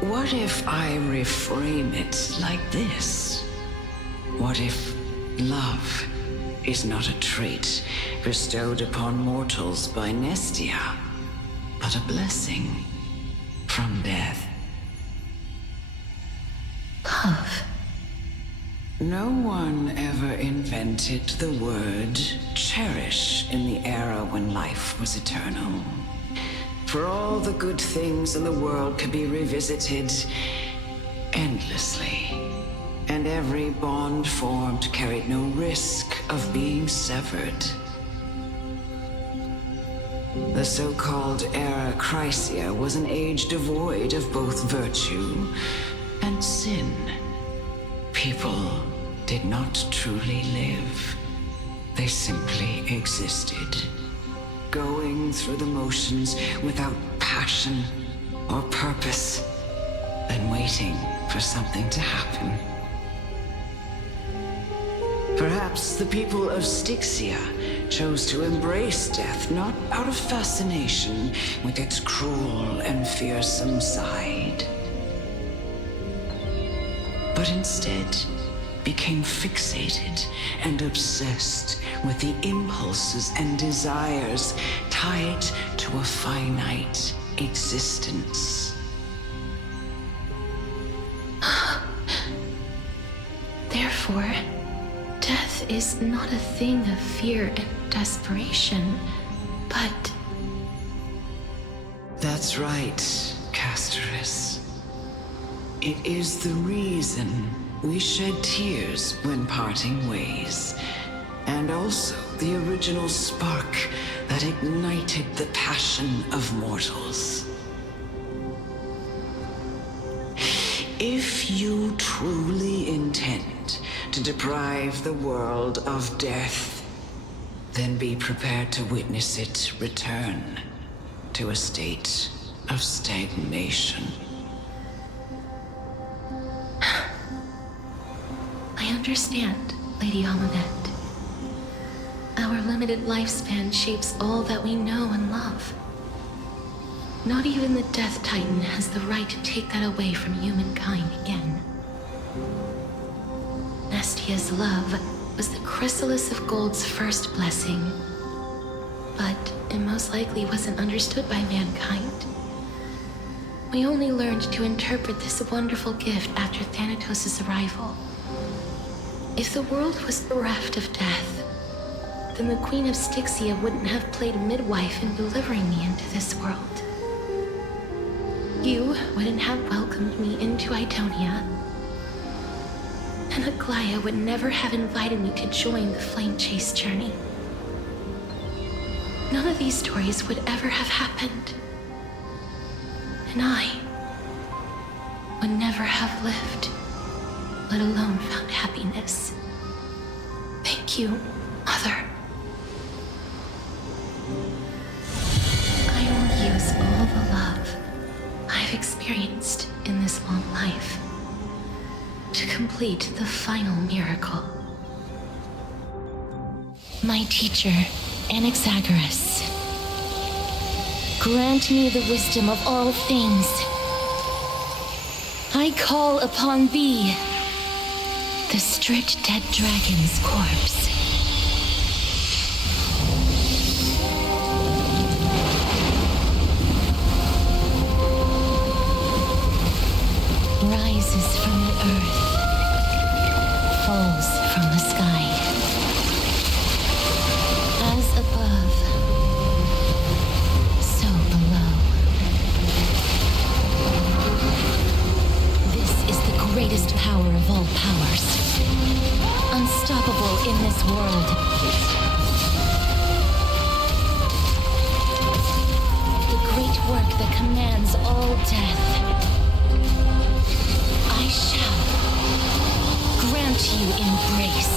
what if I reframe it like this? What if love is not a trait bestowed upon mortals by Nestia, but a blessing from death? Love. No one ever invented the word cherish in the era when life was eternal. For all the good things in the world could be revisited endlessly, and every bond formed carried no risk of being severed. The so-called Era Chrysia was an age devoid of both virtue and sin. People did not truly live. They simply existed, going through the motions without passion or purpose, and waiting for something to happen. Perhaps the people of Styxia chose to embrace death not out of fascination with its cruel and fearsome side, but instead became fixated and obsessed with the impulses and desires tied to a finite existence. Therefore, death is not a thing of fear and desperation, but... That's right, Castorus. It is the reason we shed tears when parting ways, and also the original spark that ignited the passion of mortals. If you truly intend to deprive the world of death, then be prepared to witness it return to a state of stagnation. I understand, Lady OMEN. Our limited lifespan shapes all that we know and love. Not even the Death Titan has the right to take that away from humankind again. Nestia's love was the chrysalis of Gold's first blessing, but it most likely wasn't understood by mankind. We only learned to interpret this wonderful gift after Thanatos' arrival. If the world was bereft of death, then the Queen of Styxia wouldn't have played midwife in delivering me into this world. You wouldn't have welcomed me into Idonia, and Aglaya would never have invited me to join the Flame Chase journey. None of these stories would ever have happened, and I would never have lived, let alone found happiness. Thank you, Mother. I will use all the love I've experienced in this long life to complete the final miracle. My teacher, Anaxagoras, grant me the wisdom of all things. I call upon thee, the stripped dead dragon's corpse. Rises from the earth, falls from the sky. As above, so below. This is the greatest power of all powers, unstoppable in this world. The great work that commands all death. I shall grant you embrace.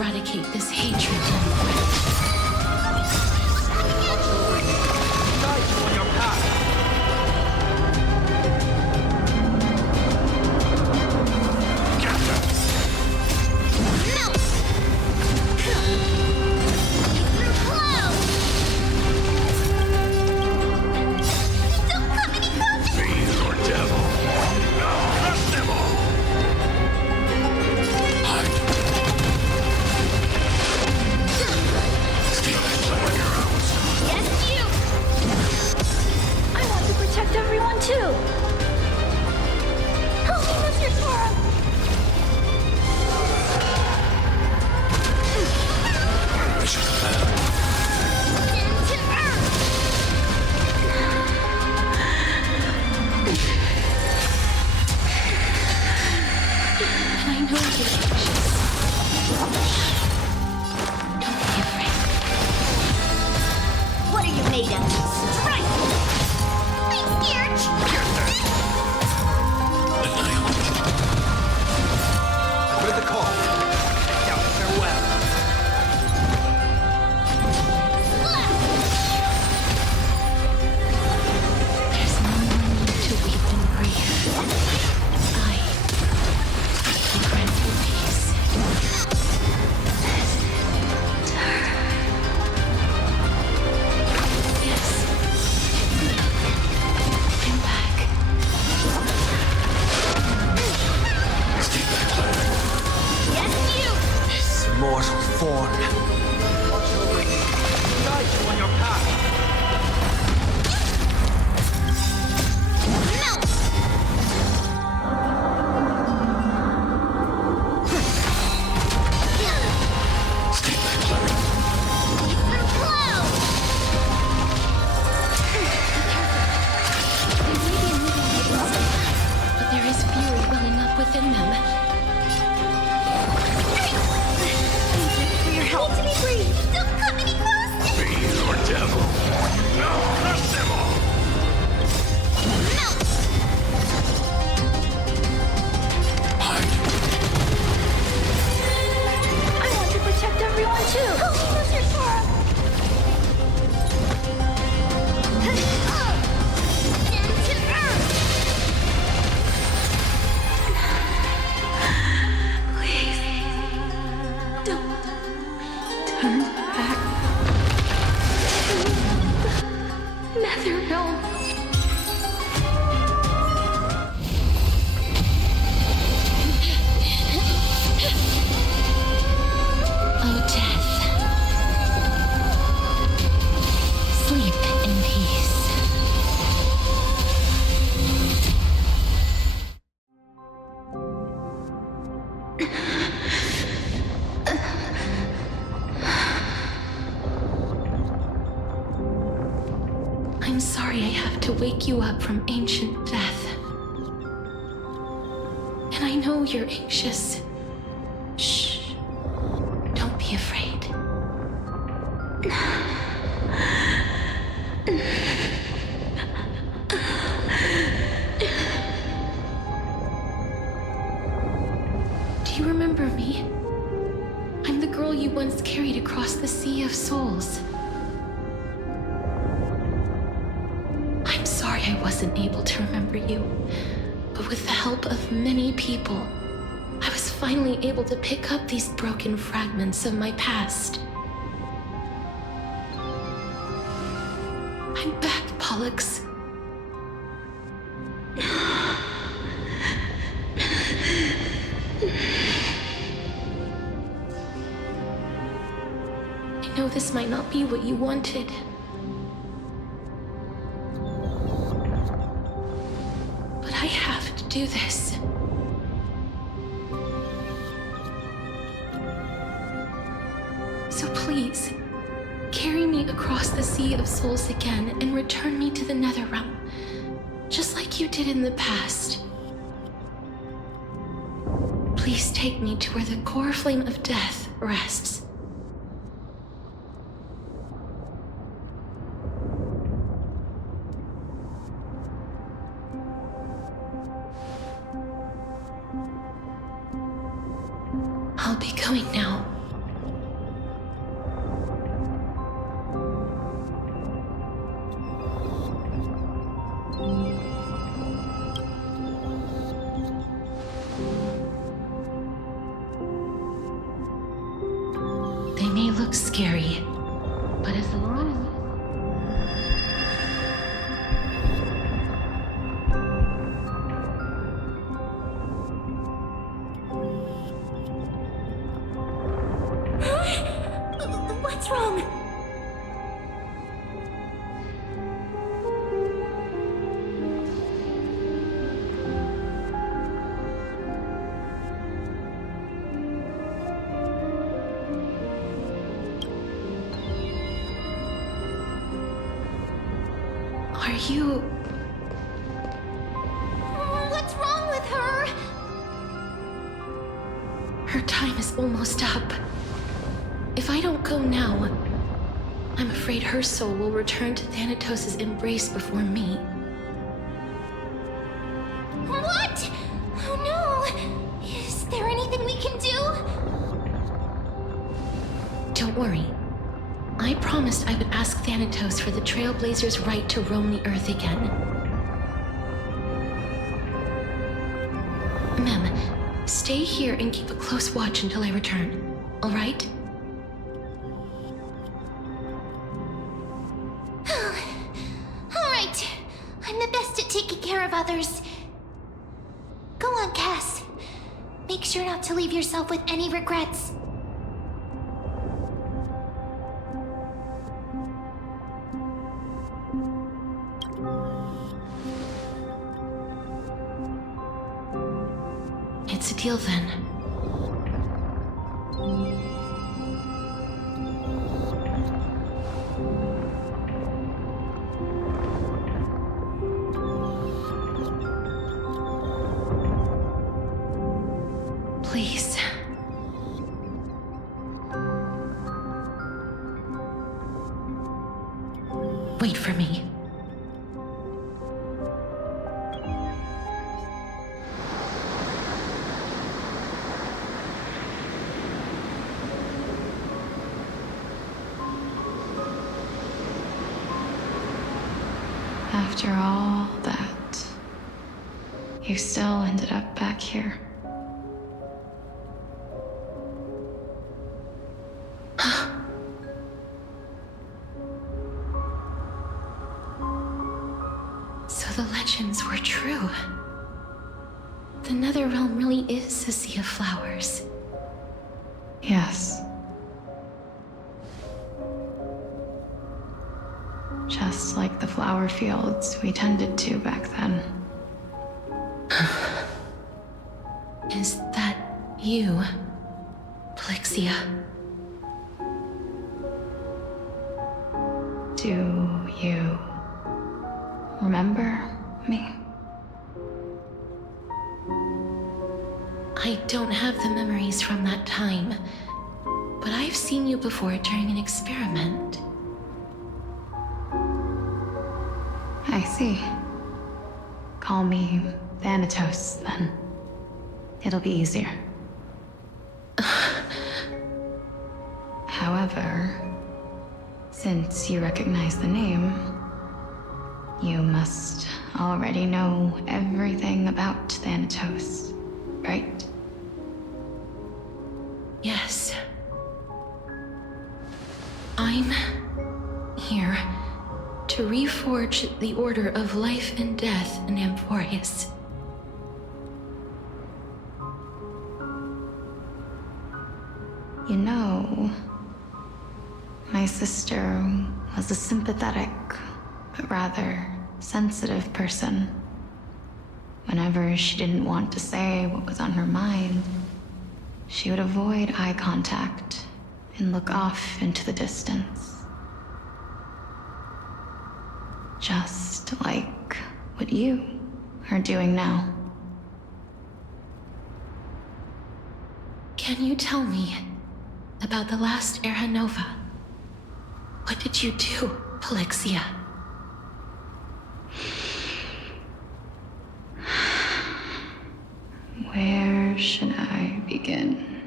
Eradicate this hatred and On your path. know you're anxious. Don't be afraid. What are you made of? Strike! I'm scared! I read the call. Now, farewell. There's no more need to weep and grieve. I will grant you peace. Yes. I'm back. Yes, you! This mortal form. Watch over you. Guide you on your path. Melt! But there is fury welling up within them. For your help. Need to be brave. Don't come any closer. Be your devil. Now crush them all. Melt! I want to protect everyone too. Help me, Mr. Sora. Down to earth. Please, don't turn back. Netherrealm. Oh, death. Sleep in peace. I'm sorry I have to wake you up from ancient death. And I know you're anxious. Shh. Don't be afraid. Do you remember me? I'm the girl you once carried across the Sea of Souls. I'm sorry I wasn't able to remember you, but with the help of many people, I was finally able to pick up these broken fragments of my past. I'm back, Pollux. I know this might not be what you wanted. But I have to do this. So please, carry me across the Sea of Souls again and return me to the Netherrealm, just like you did in the past. Please take me to where the core flame of death rests. I'll be going now. They may look scary, but as long as... What's wrong? Are you... What's wrong with her? Her time is almost up. If I don't go now, I'm afraid her soul will return to Thanatos' embrace before me. What? Oh no! Is there anything we can do? Don't worry. I promised I would ask Thanatos for the Trailblazers' right to roam the Earth again. Mem, stay here and keep a close watch until I return, all right? All right. I'm the best at taking care of others. Go on, Cass. Make sure not to leave yourself with any regrets. It's a deal then. Please. Wait for me. After all that, you still ended up back here. So the legends were true. The Netherrealm really is a sea of flowers. Yes. Just like the flower fields we tended to back then. Is that you, Plixia? Do you remember me? I don't have the memories from that time, but I've seen you before during an experiment. I see. Call me Thanatos, then. It'll be easier. However, since you recognize the name, you must already know everything about Thanatos, right? Yes. I'm here to reforge the order of life and death in Amphorius. You know, my sister was a sympathetic, but rather sensitive person. Whenever she didn't want to say what was on her mind, she would avoid eye contact and look off into the distance. Just like what you are doing now. Can you tell me about the last Era Nova? What did you do, Plixia? Where should I begin?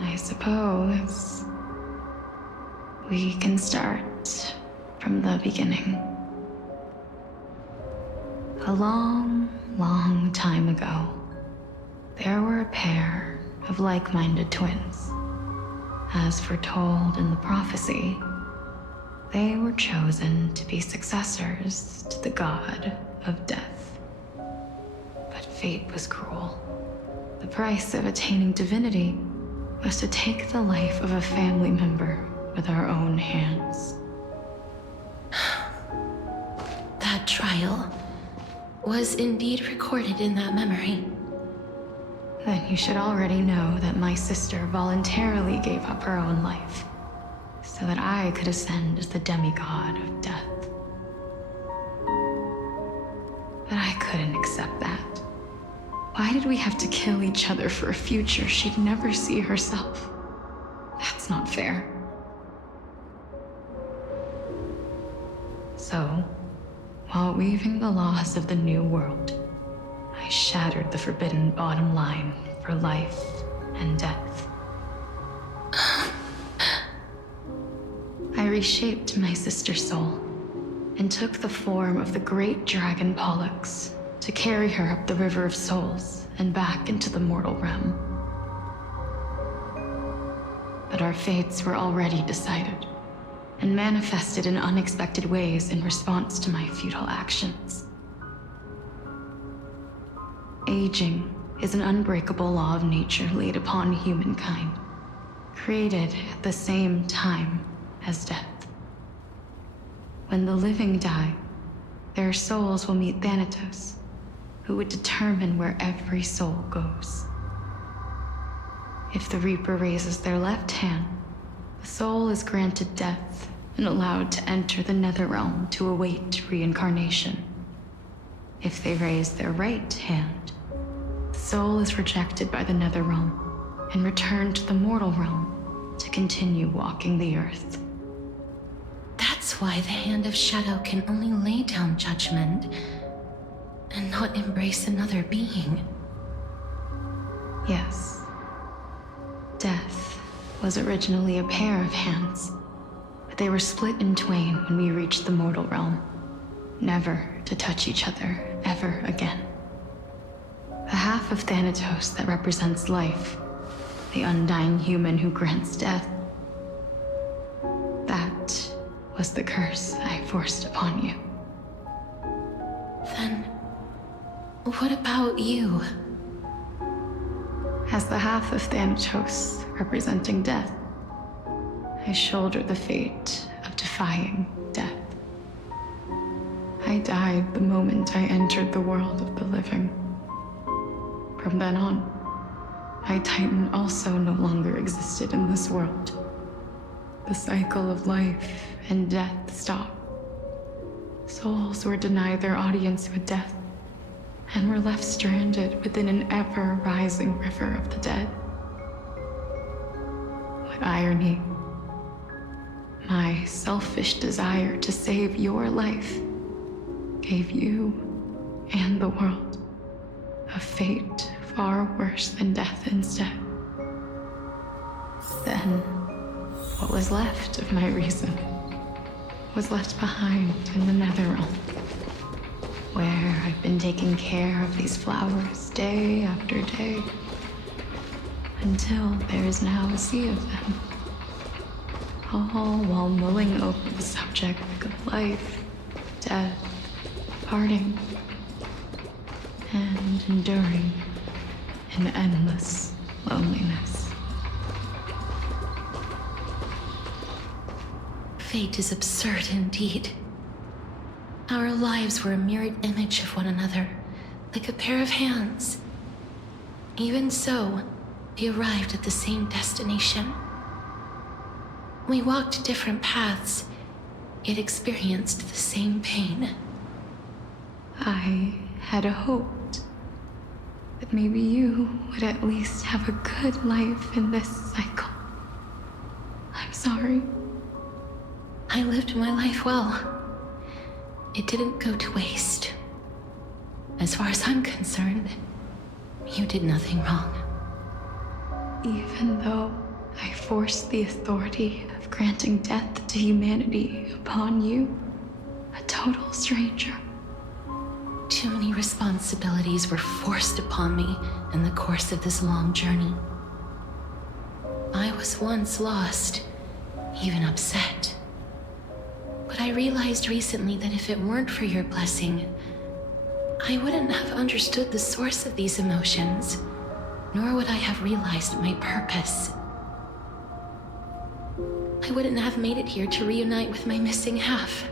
I suppose we can start from the beginning. A long, long time ago, there were a pair of like-minded twins. As foretold in the prophecy, they were chosen to be successors to the god of death. But fate was cruel. The price of attaining divinity was to take the life of a family member with our own hands. That trial was indeed recorded in that memory. Then you should already know that my sister voluntarily gave up her own life so that I could ascend as the demigod of death. But I couldn't accept that. Why did we have to kill each other for a future she'd never see herself? That's not fair. So, while weaving the laws of the new world, I shattered the forbidden bottom line for life and death. I reshaped my sister's soul and took the form of the great dragon Pollux to carry her up the River of Souls and back into the mortal realm. But our fates were already decided and manifested in unexpected ways in response to my futile actions. Aging is an unbreakable law of nature laid upon humankind, created at the same time as death. When the living die, their souls will meet Thanatos, who would determine where every soul goes. If the Reaper raises their left hand, the soul is granted death and allowed to enter the Netherrealm to await reincarnation. If they raise their right hand, the soul is rejected by the Netherrealm and returned to the mortal realm to continue walking the earth. That's why the Hand of Shadow can only lay down judgment and not embrace another being. Yes. Death was originally a pair of hands, but they were split in twain when we reached the mortal realm, never to touch each other ever again. The half of Thanatos that represents life, the undying human who grants death, that was the curse I forced upon you. Then, what about you? As the half of Thanatos representing death, I shoulder the fate of defying death. I died the moment I entered the world of the living. From then on, my Titan also no longer existed in this world. The cycle of life and death stopped. Souls were denied their audience with death and were left stranded within an ever-rising river of the dead. What irony. My selfish desire to save your life gave you and the world a fate far worse than death instead. Then, what was left of my reason was left behind in the Netherrealm, where I've been taking care of these flowers day after day, until there is now a sea of them, all while mulling over the subject of life, death, parting, and enduring an endless loneliness. Fate is absurd indeed. Our lives were a mirrored image of one another, like a pair of hands. Even so, we arrived at the same destination. We walked different paths, yet experienced the same pain. I had hoped that maybe you would at least have a good life in this cycle. I'm sorry. I lived my life well. It didn't go to waste. As far as I'm concerned, you did nothing wrong. Even though I forced the authority of granting death to humanity upon you, a total stranger. Too many responsibilities were forced upon me in the course of this long journey. I was once lost, even upset. But I realized recently that if it weren't for your blessing, I wouldn't have understood the source of these emotions, nor would I have realized my purpose. I wouldn't have made it here to reunite with my missing half.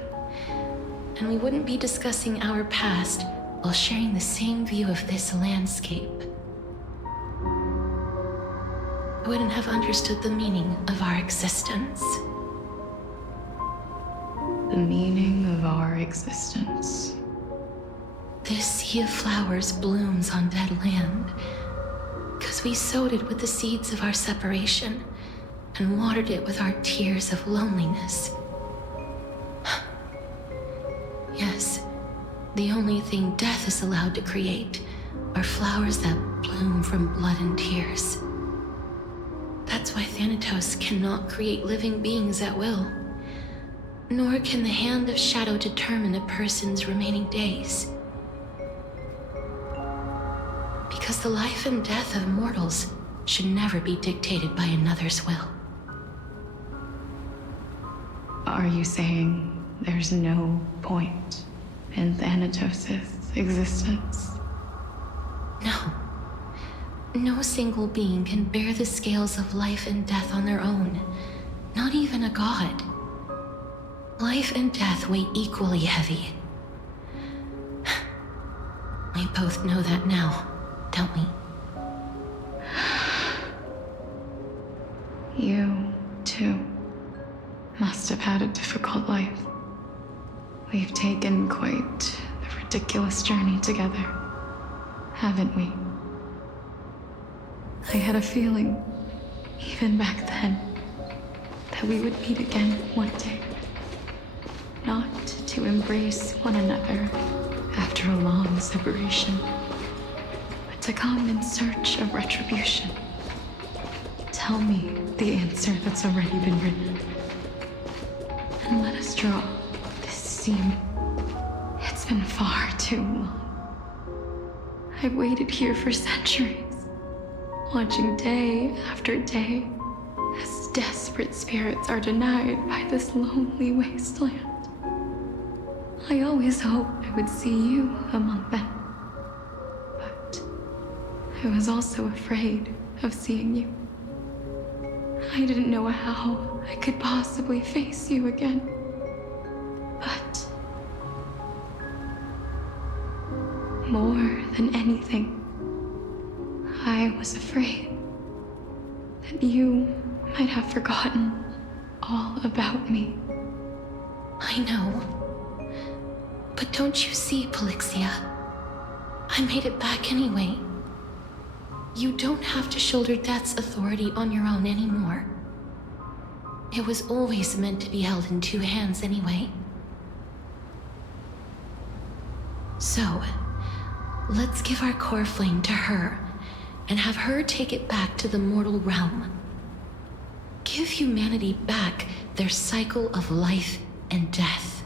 And we wouldn't be discussing our past while sharing the same view of this landscape. I wouldn't have understood the meaning of our existence. The meaning of our existence. This sea of flowers blooms on dead land, 'cause we sowed it with the seeds of our separation and watered it with our tears of loneliness. Yes, the only thing death is allowed to create are flowers that bloom from blood and tears. That's why Thanatos cannot create living beings at will, nor can the hand of shadow determine a person's remaining days. Because the life and death of mortals should never be dictated by another's will. Are you saying there's no point in Thanatos' existence? No. No single being can bear the scales of life and death on their own, not even a god. Life and death weigh equally heavy. We both know that now, don't we? You, too, must have had a difficult life. We've taken quite the ridiculous journey together, haven't we? I had a feeling, even back then, that we would meet again one day. Not to embrace one another after a long separation, but to come in search of retribution. Tell me the answer that's already been written, and let us draw this seam. It's been far too long. I've waited here for centuries, watching day after day as desperate spirits are denied by this lonely wasteland. I always hoped I would see you among them, but I was also afraid of seeing you. I didn't know how I could possibly face you again, but more than anything, I was afraid that you might have forgotten all about me. I know. But don't you see, Polixia? I made it back anyway. You don't have to shoulder death's authority on your own anymore. It was always meant to be held in two hands anyway. So, let's give our core flame to her and have her take it back to the mortal realm. Give humanity back their cycle of life and death.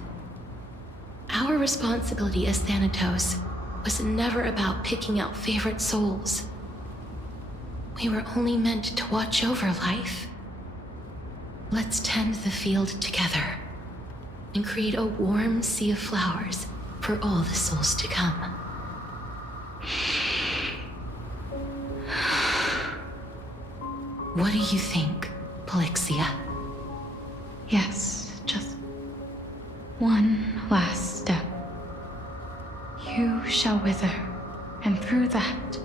Our responsibility as Thanatos was never about picking out favorite souls. We were only meant to watch over life. Let's tend the field together and create a warm sea of flowers for all the souls to come. What do you think, Polixia? Yes, just one last step. You shall wither, and through that,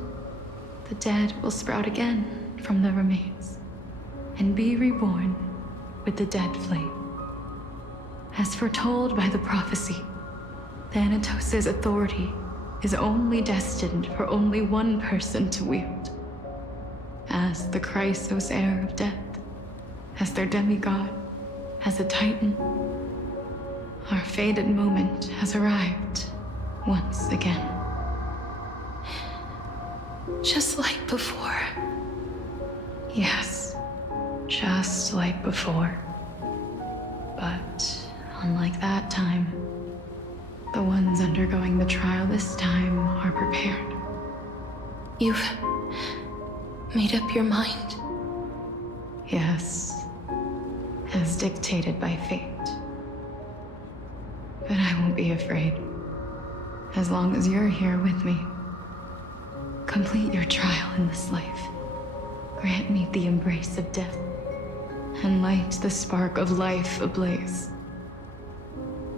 the dead will sprout again from the remains, and be reborn with the dead flame. As foretold by the prophecy, Thanatos' authority is only destined for only one person to wield. As the Chrysos heir of death, as their demigod, as a titan, our fated moment has arrived once again. Just like before. Yes, just like before. But unlike that time, the ones undergoing the trial this time are prepared. You've made up your mind? Yes, as dictated by fate. But I won't be afraid, as long as you're here with me. Complete your trial in this life. Grant me the embrace of death, and light the spark of life ablaze.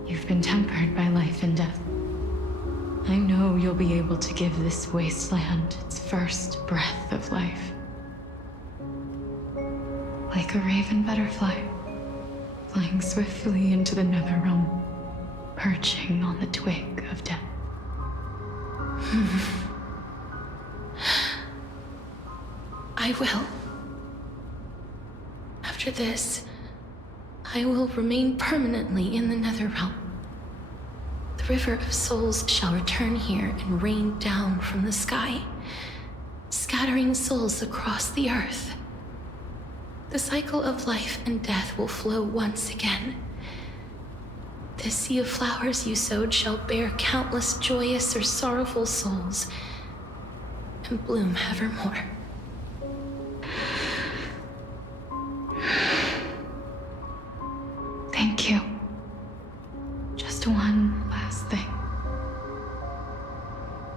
You've been tempered by life and death. I know you'll be able to give this wasteland its first breath of life. Like a raven butterfly, flying swiftly into the nether realm, perching on the twig of death. I will. After this, I will remain permanently in the Netherrealm. The River of Souls shall return here and rain down from the sky, scattering souls across the earth. The cycle of life and death will flow once again. This sea of flowers you sowed shall bear countless joyous or sorrowful souls, and bloom evermore. Thank you. Just one last thing.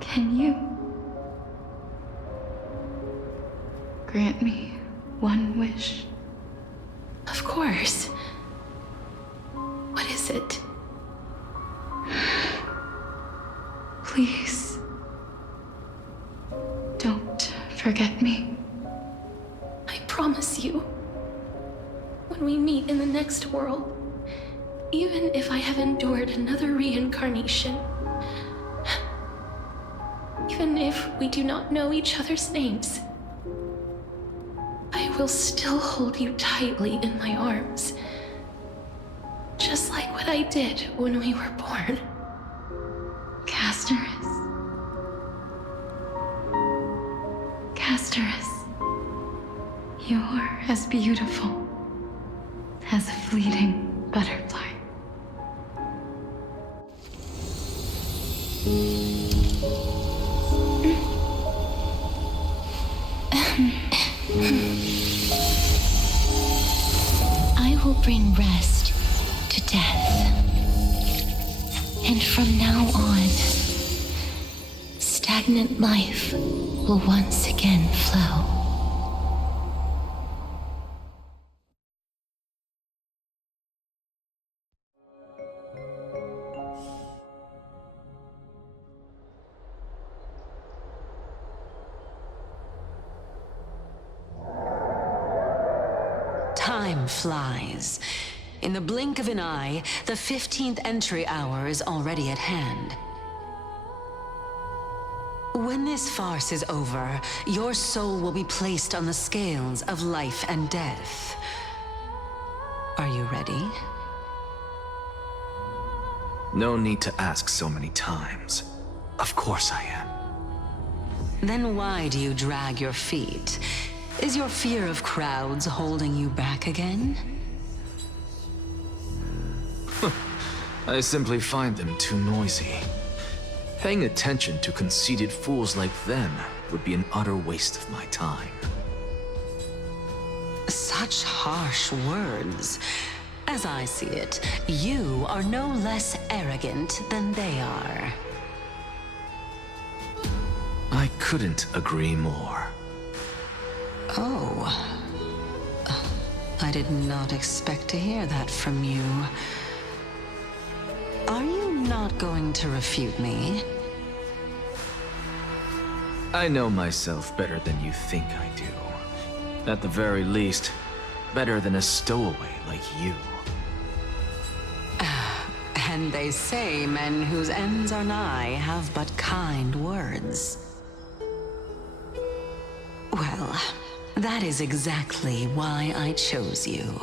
Can you grant me one wish? Of course. What is it? Please, don't forget me. I promise you, when we meet in the next world, even if I have endured another reincarnation, even if we do not know each other's names, I will still hold you tightly in my arms, just like what I did when we were born. Casterus, you're as beautiful as a fleeting butterfly. I will bring rest to death. And from now on, stagnant life will once again flow. Time flies. In the blink of an eye, the 15th entry hour is already at hand. When this farce is over, your soul will be placed on the scales of life and death. Are you ready? No need to ask so many times. Of course I am. Then why do you drag your feet? Is your fear of crowds holding you back again? I simply find them too noisy. Paying attention to conceited fools like them would be an utter waste of my time. Such harsh words. As I see it, you are no less arrogant than they are. I couldn't agree more. Oh. I did not expect to hear that from you. Are you not going to refute me? I know myself better than you think I do. At the very least, better than a stowaway like you. And they say men whose ends are nigh have but kind words. Well, that is exactly why I chose you.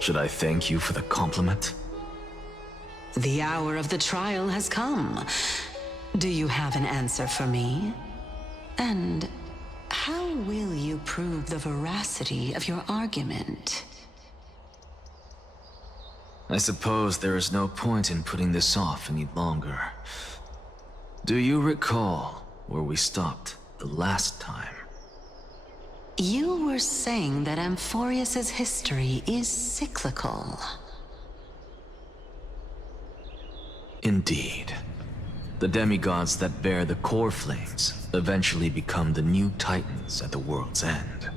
Should I thank you for the compliment? The hour of the trial has come. Do you have an answer for me? And how will you prove the veracity of your argument? I suppose there is no point in putting this off any longer. Do you recall where we stopped the last time? You were saying that Amphorius's history is cyclical. Indeed. The demigods that bear the core flames eventually become the new titans at the world's end.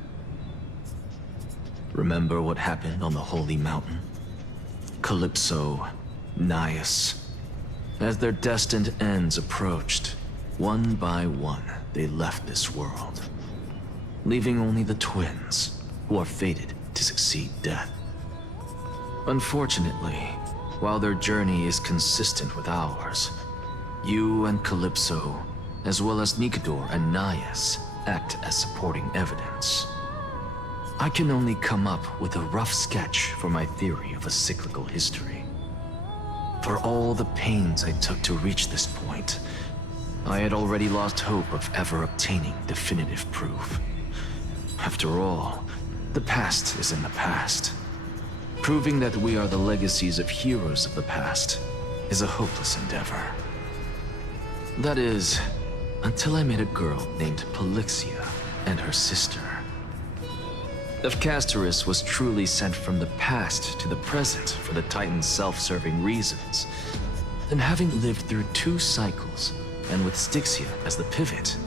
Remember what happened on the Holy Mountain? Calypso, Naias. As their destined ends approached, one by one, they left this world, leaving only the twins, who are fated to succeed death. Unfortunately, while their journey is consistent with ours, you and Calypso, as well as Nikador and Naias, act as supporting evidence. I can only come up with a rough sketch for my theory of a cyclical history. For all the pains I took to reach this point, I had already lost hope of ever obtaining definitive proof. After all, the past is in the past. Proving that we are the legacies of heroes of the past is a hopeless endeavor. That is, until I met a girl named Polixia and her sister. If Castoris was truly sent from the past to the present for the Titan's self-serving reasons, then having lived through 2 cycles, and with Styxia as the pivot,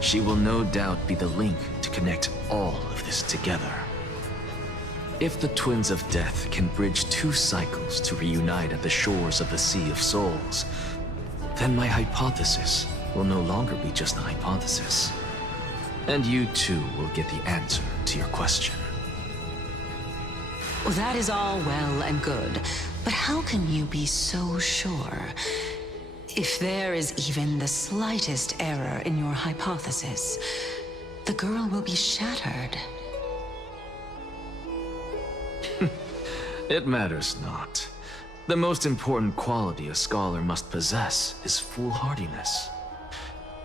she will no doubt be the link to connect all of this together. If the Twins of Death can bridge 2 cycles to reunite at the shores of the Sea of Souls, then my hypothesis will no longer be just a hypothesis. And you too will get the answer to your question. Well, that is all well and good, but how can you be so sure? If there is even the slightest error in your hypothesis, the girl will be shattered. It matters not. The most important quality a scholar must possess is foolhardiness.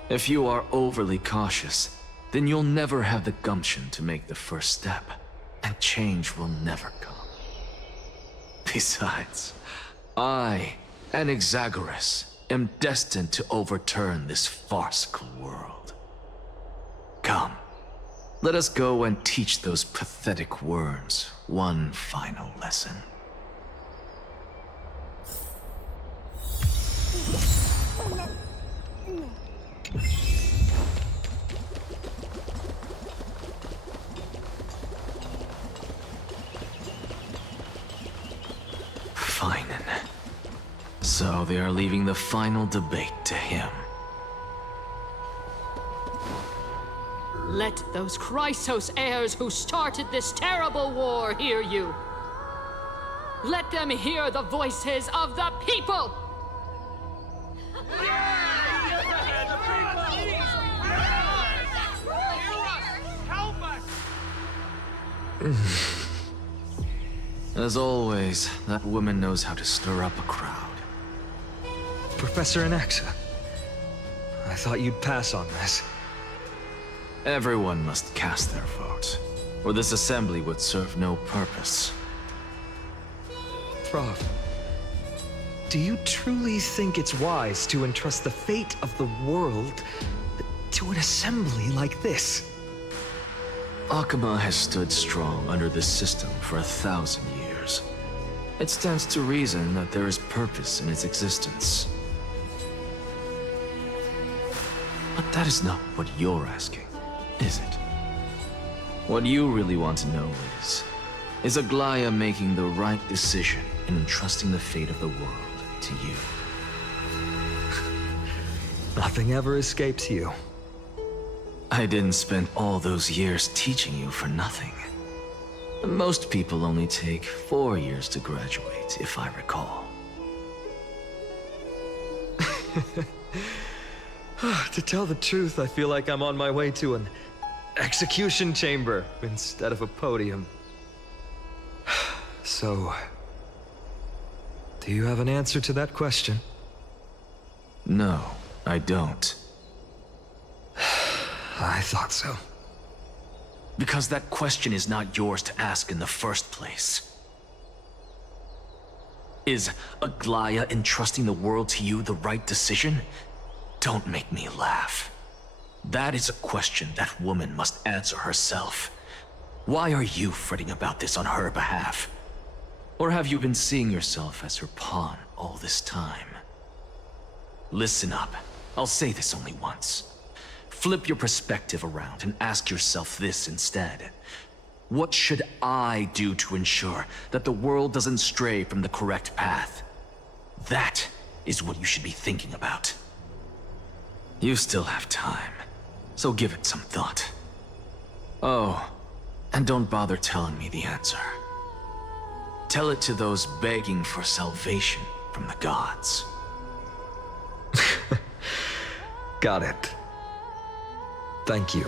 If you are overly cautious, then you'll never have the gumption to make the first step, and change will never come. Besides, I, Anaxagoras, am destined to overturn this farcical world. Come, let us go and teach those pathetic worms one final lesson. Fine. So they are leaving the final debate to him. Let those Chrysos heirs who started this terrible war hear you. Let them hear the voices of the people! As always, that woman knows how to stir up a crowd. Professor Anaxa, I thought you'd pass on this. Everyone must cast their vote, or this assembly would serve no purpose. Prof, do you truly think it's wise to entrust the fate of the world to an assembly like this? Akama has stood strong under this system for 1,000 years. It stands to reason that there is purpose in its existence. But that is not what you're asking, is it? What you really want to know is Aglaya making the right decision in entrusting the fate of the world to you? Nothing ever escapes you. I didn't spend all those years teaching you for nothing. Most people only take 4 years to graduate, if I recall. To tell the truth, I feel like I'm on my way to an execution chamber instead of a podium. So, do you have an answer to that question? No, I don't. I thought so. Because that question is not yours to ask in the first place. Is Aglaya entrusting the world to you the right decision? Don't make me laugh. That is a question that woman must answer herself. Why are you fretting about this on her behalf? Or have you been seeing yourself as her pawn all this time? Listen up. I'll say this only once. Flip your perspective around and ask yourself this instead. What should I do to ensure that the world doesn't stray from the correct path? That is what you should be thinking about. You still have time, so give it some thought. Oh, and don't bother telling me the answer. Tell it to those begging for salvation from the gods. Got it. Thank you,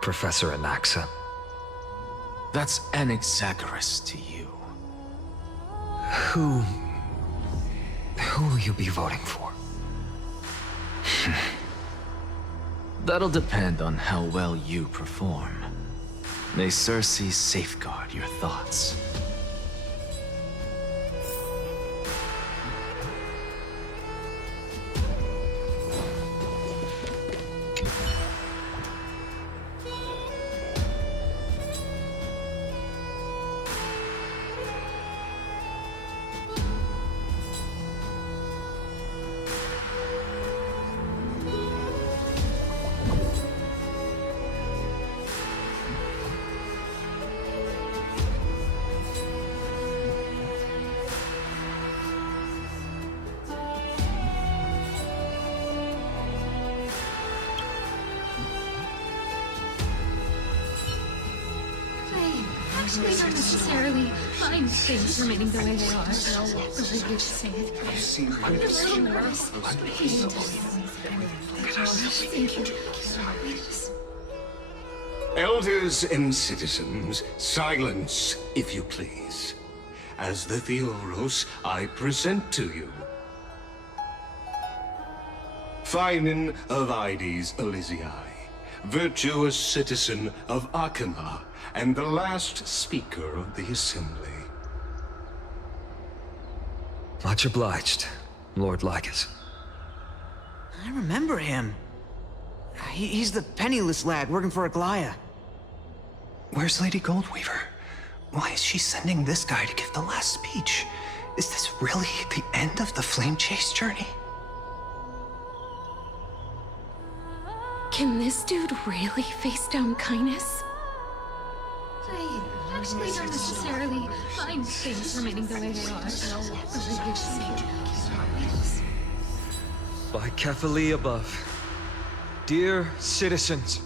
Professor Anaxa. That's Anaxagoras to you. Who will you be voting for? That'll depend on how well you perform. May Circe safeguard your thoughts. Actually, not necessarily. Fine things remaining the way they are. Believe you say it. A little nervous. Elders and citizens, silence, if you please. As the Theoros, I present to you Finan of Ides Elysiae, virtuous citizen of Akima, and the last speaker of the assembly. Much obliged, Lord Lycus. I remember him. He's the penniless lad working for Aglaia. Where's Lady Goldweaver? Why is she sending this guy to give the last speech? Is this really the end of the Flame Chase journey? Can this dude really face down kindness? Actually, not necessarily. Fine things remaining the way they are. Believe you say it. By Kephali above, dear citizens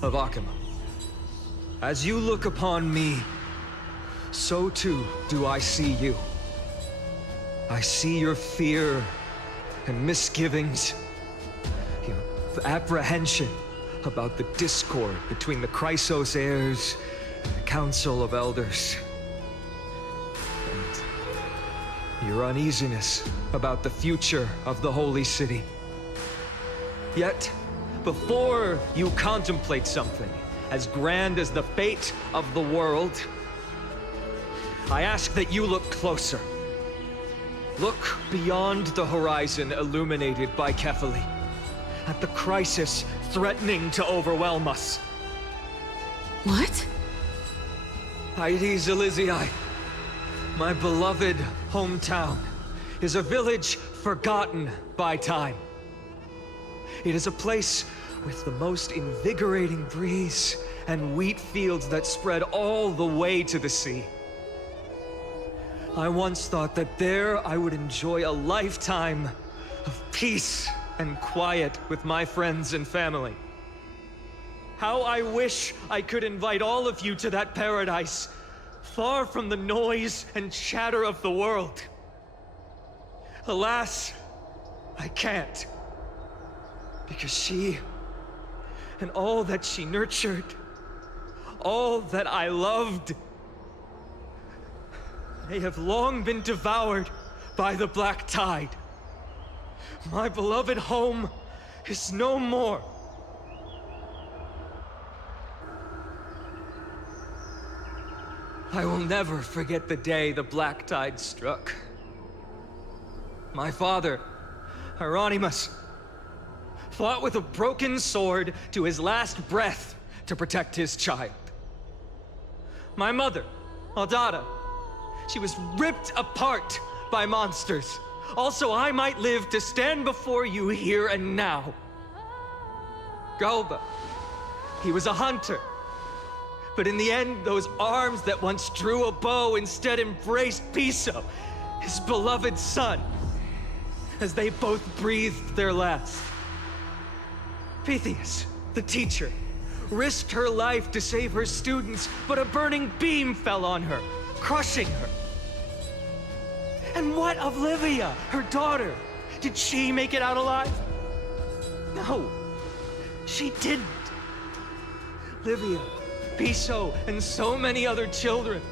of Akima, as you look upon me, so too do I see you. I see your fear and misgivings, your apprehension about the discord between the Chrysos heirs and the Council of Elders, and your uneasiness about the future of the Holy City. Yet, before you contemplate something as grand as the fate of the world, I ask that you look closer. Look beyond the horizon illuminated by Kephali, at the crisis threatening to overwhelm us. What? Ides Elysiae, my beloved hometown, is a village forgotten by time. It is a place with the most invigorating breeze and wheat fields that spread all the way to the sea. I once thought that there I would enjoy a lifetime of peace and quiet with my friends and family. How I wish I could invite all of you to that paradise, far from the noise and chatter of the world. Alas, I can't. Because she, and all that she nurtured, all that I loved, they have long been devoured by the black tide. My beloved home is no more. I will never forget the day the black tide struck. My father, Hieronymus, fought with a broken sword to his last breath to protect his child. My mother, Aldada, she was ripped apart by monsters. Also, I might live to stand before you here and now. Galba, he was a hunter. But in the end, those arms that once drew a bow instead embraced Piso, his beloved son, as they both breathed their last. Pythias, the teacher, risked her life to save her students, but a burning beam fell on her, crushing her. And what of Livia, her daughter? Did she make it out alive? No, she didn't. Livia, Piso, and so many other children.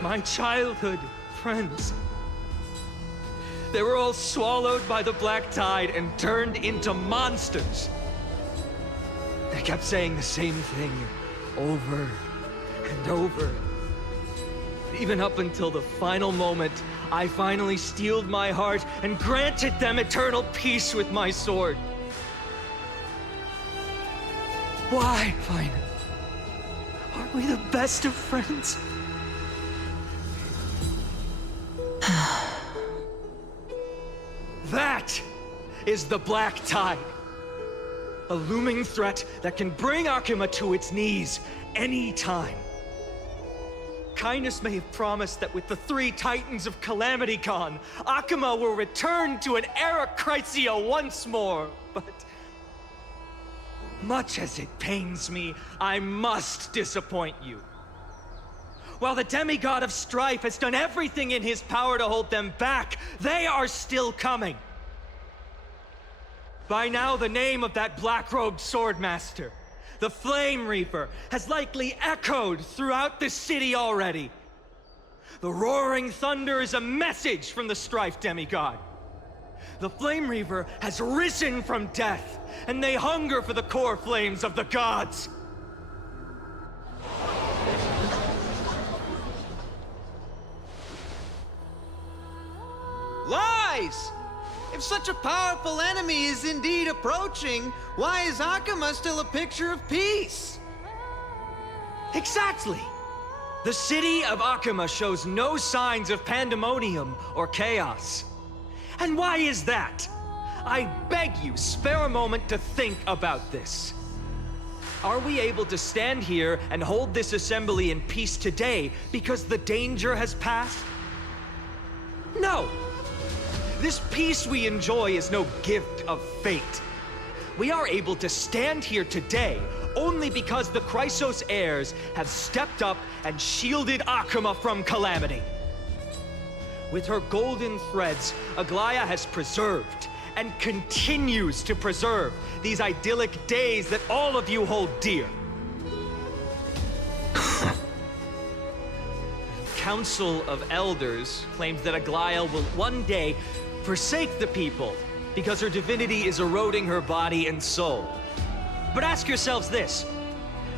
My childhood friends. They were all swallowed by the black tide and turned into monsters. They kept saying the same thing over and over. Even up until the final moment, I finally steeled my heart and granted them eternal peace with my sword. Why, Fine? Aren't we the best of friends? That is the Black Tide. A looming threat that can bring Akuma to its knees any time. Kindness may have promised that with the 3 Titans of Calamity Con, Akuma will return to an era Chrysia once more, but much as it pains me, I must disappoint you. While the demigod of strife has done everything in his power to hold them back, they are still coming. By now, the name of that black-robed swordmaster, the Flame Reaper, has likely echoed throughout the city already. The roaring thunder is a message from the strife demigod. The Flame Reaper has risen from death, and they hunger for the core flames of the gods. Lies! If such a powerful enemy is indeed approaching, why is Akuma still a picture of peace? Exactly! The city of Akuma shows no signs of pandemonium or chaos. And why is that? I beg you, spare a moment to think about this. Are we able to stand here and hold this assembly in peace today because the danger has passed? No! This peace we enjoy is no gift of fate. We are able to stand here today only because the Chrysos heirs have stepped up and shielded Akuma from calamity. With her golden threads, Aglaya has preserved and continues to preserve these idyllic days that all of you hold dear. Council of Elders claims that Aglaya will one day forsake the people because her divinity is eroding her body and soul. But ask yourselves this.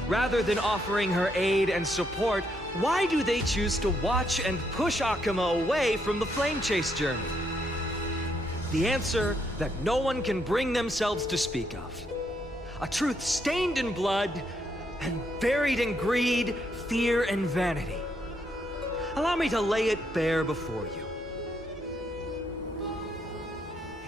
Rather than offering her aid and support, why do they choose to watch and push Akuma away from the Flame Chase journey? The answer that no one can bring themselves to speak of. A truth stained in blood and buried in greed, fear, and vanity. Allow me to lay it bare before you.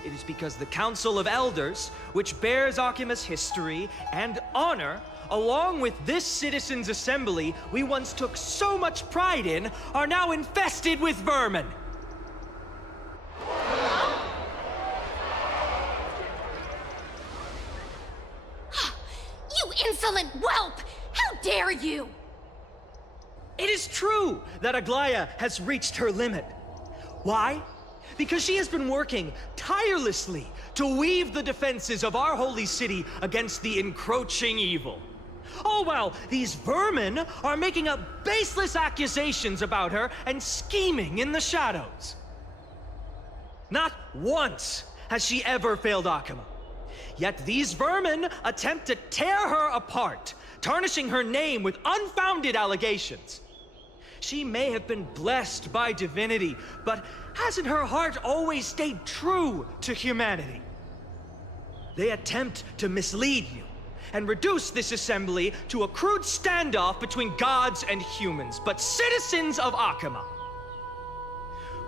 It is because the Council of Elders, which bears Akuma's history and honor, along with this citizens' assembly we once took so much pride in, are now infested with vermin. You insolent whelp! How dare you! It is true that Aglaya has reached her limit. Why? Because she has been working tirelessly to weave the defenses of our holy city against the encroaching evil. All while these vermin are making up baseless accusations about her and scheming in the shadows. Not once has she ever failed Akuma. Yet these vermin attempt to tear her apart, tarnishing her name with unfounded allegations. She may have been blessed by divinity, but hasn't her heart always stayed true to humanity? They attempt to mislead you and reduce this assembly to a crude standoff between gods and humans, but citizens of Akuma.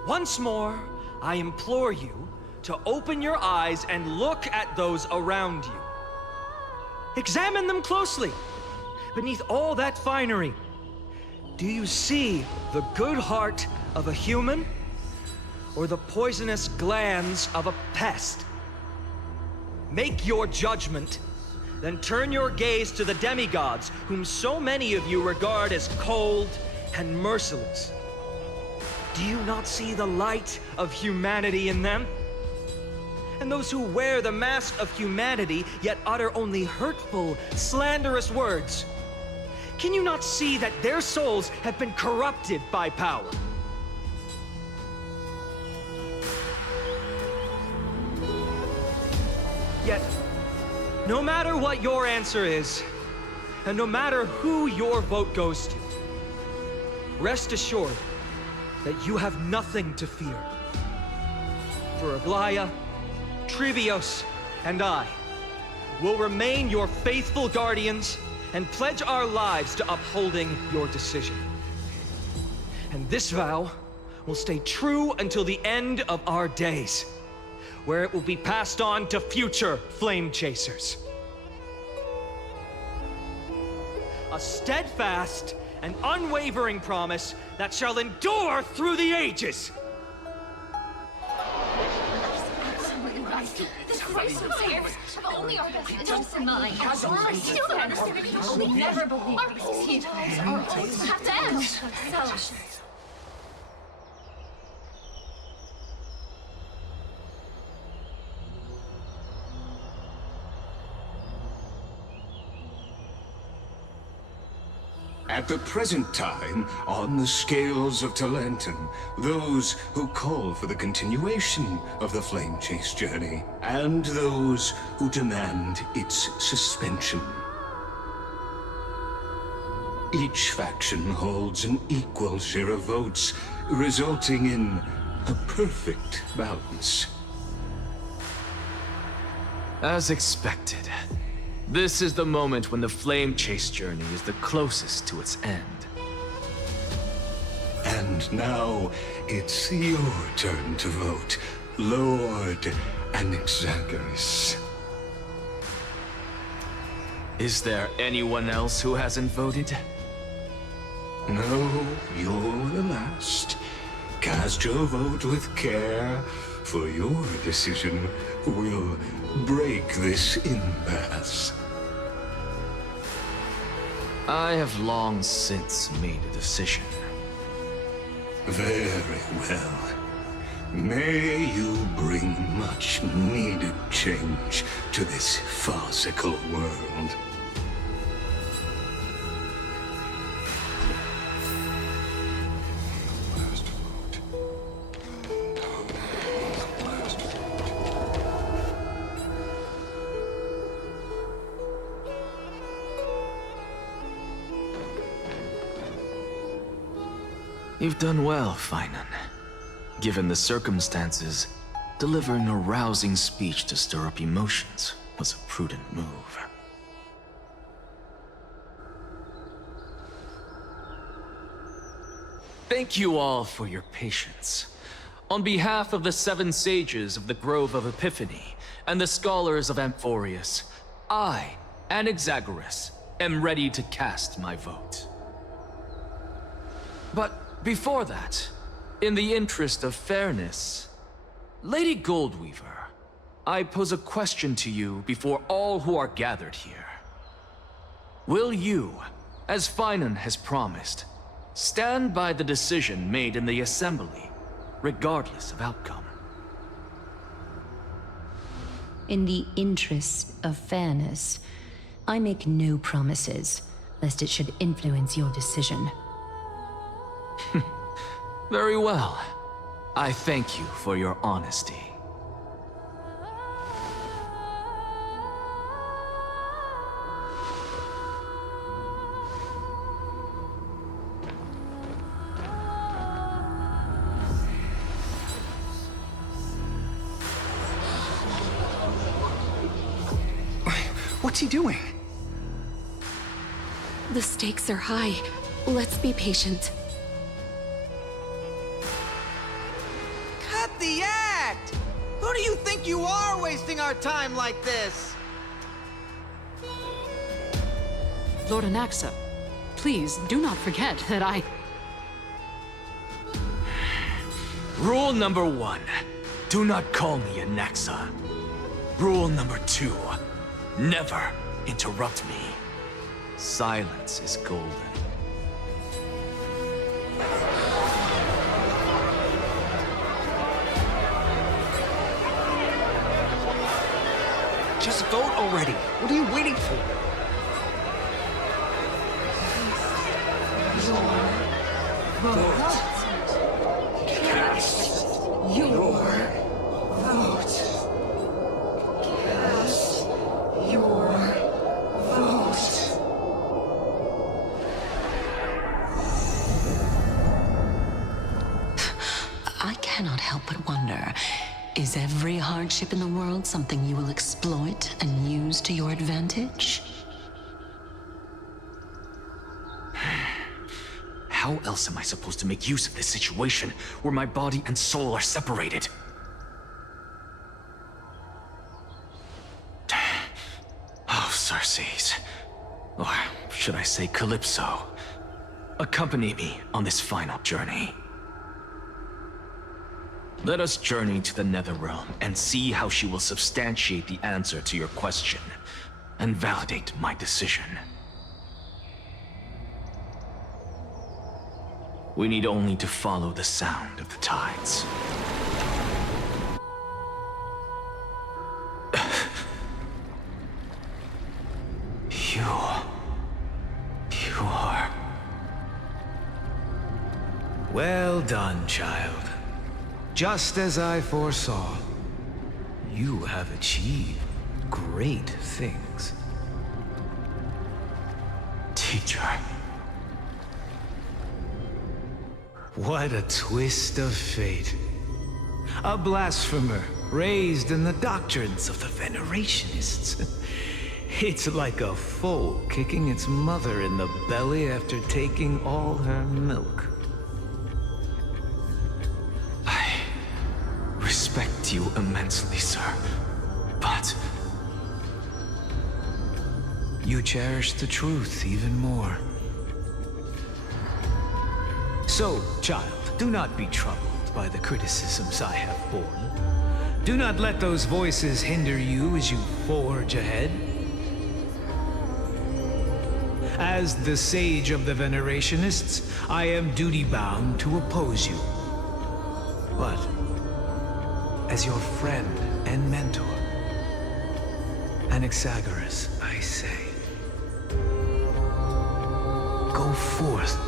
Once more, I implore you to open your eyes and look at those around you. Examine them closely. Beneath all that finery, do you see the good heart of a human or the poisonous glands of a pest? Make your judgment, then turn your gaze to the demigods whom so many of you regard as cold and merciless. Do you not see the light of humanity in them? And those who wear the mask of humanity yet utter only hurtful, slanderous words. Can you not see that their souls have been corrupted by power? Yet, no matter what your answer is, and no matter who your vote goes to, rest assured that you have nothing to fear. For Aglaya, Trivios, and I will remain your faithful guardians and pledge our lives to upholding your decision. And this vow will stay true until the end of our days, where it will be passed on to future flame chasers. A steadfast and unwavering promise that shall endure through the ages. The Christmas heirs have only our best interests in mind. I still don't understand. We never believe our Petals are always have to end. So. At the present time, on the scales of Talentum, those who call for the continuation of the Flame Chase journey, and those who demand its suspension. Each faction holds an equal share of votes, resulting in a perfect balance. As expected, this is the moment when the Flame Chase journey is the closest to its end. And now, it's your turn to vote, Lord Anaxagoras. Is there anyone else who hasn't voted? No, you're the last. Cast your vote with care, for your decision will break this impasse. I have long since made a decision. Very well. May you bring much needed change to this farcical world. You've done well, Finan. Given the circumstances, delivering a rousing speech to stir up emotions was a prudent move. Thank you all for your patience. On behalf of the 7 sages of the Grove of Epiphany and the scholars of Amphorius, I, Anaxagoras, am ready to cast my vote. But before that, in the interest of fairness, Lady Goldweaver, I pose a question to you before all who are gathered here. Will you, as Finan has promised, stand by the decision made in the Assembly, regardless of outcome? In the interest of fairness, I make no promises, lest it should influence your decision. Very well. I thank you for your honesty. What's he doing? The stakes are high. Let's be patient. Cut the act! Who do you think you are wasting our time like this? Lord Anaxa, please do not forget that I... Rule number 1, do not call me Anaxa. Rule number 2, never interrupt me. Silence is golden. Just vote already. What are you waiting for? Vote. Cast your vote. Cast your vote. I cannot help but wonder, is every hardship in the world something you will exploit and use to your advantage? How else am I supposed to make use of this situation where my body and soul are separated? Oh, Circes. Or should I say Calypso? Accompany me on this final journey. Let us journey to the Netherrealm and see how she will substantiate the answer to your question and validate my decision. We need only to follow the sound of the tides. You are... Well done, child. Just as I foresaw, you have achieved great things. Teacher. What a twist of fate. A blasphemer raised in the doctrines of the Venerationists. It's like a foal kicking its mother in the belly after taking all her milk. I respect you immensely, sir, but... You cherish the truth even more. So, child, do not be troubled by the criticisms I have borne. Do not let those voices hinder you as you forge ahead. As the sage of the Venerationists, I am duty-bound to oppose you. But, as your friend and mentor, Anaxagoras, I say, go forth,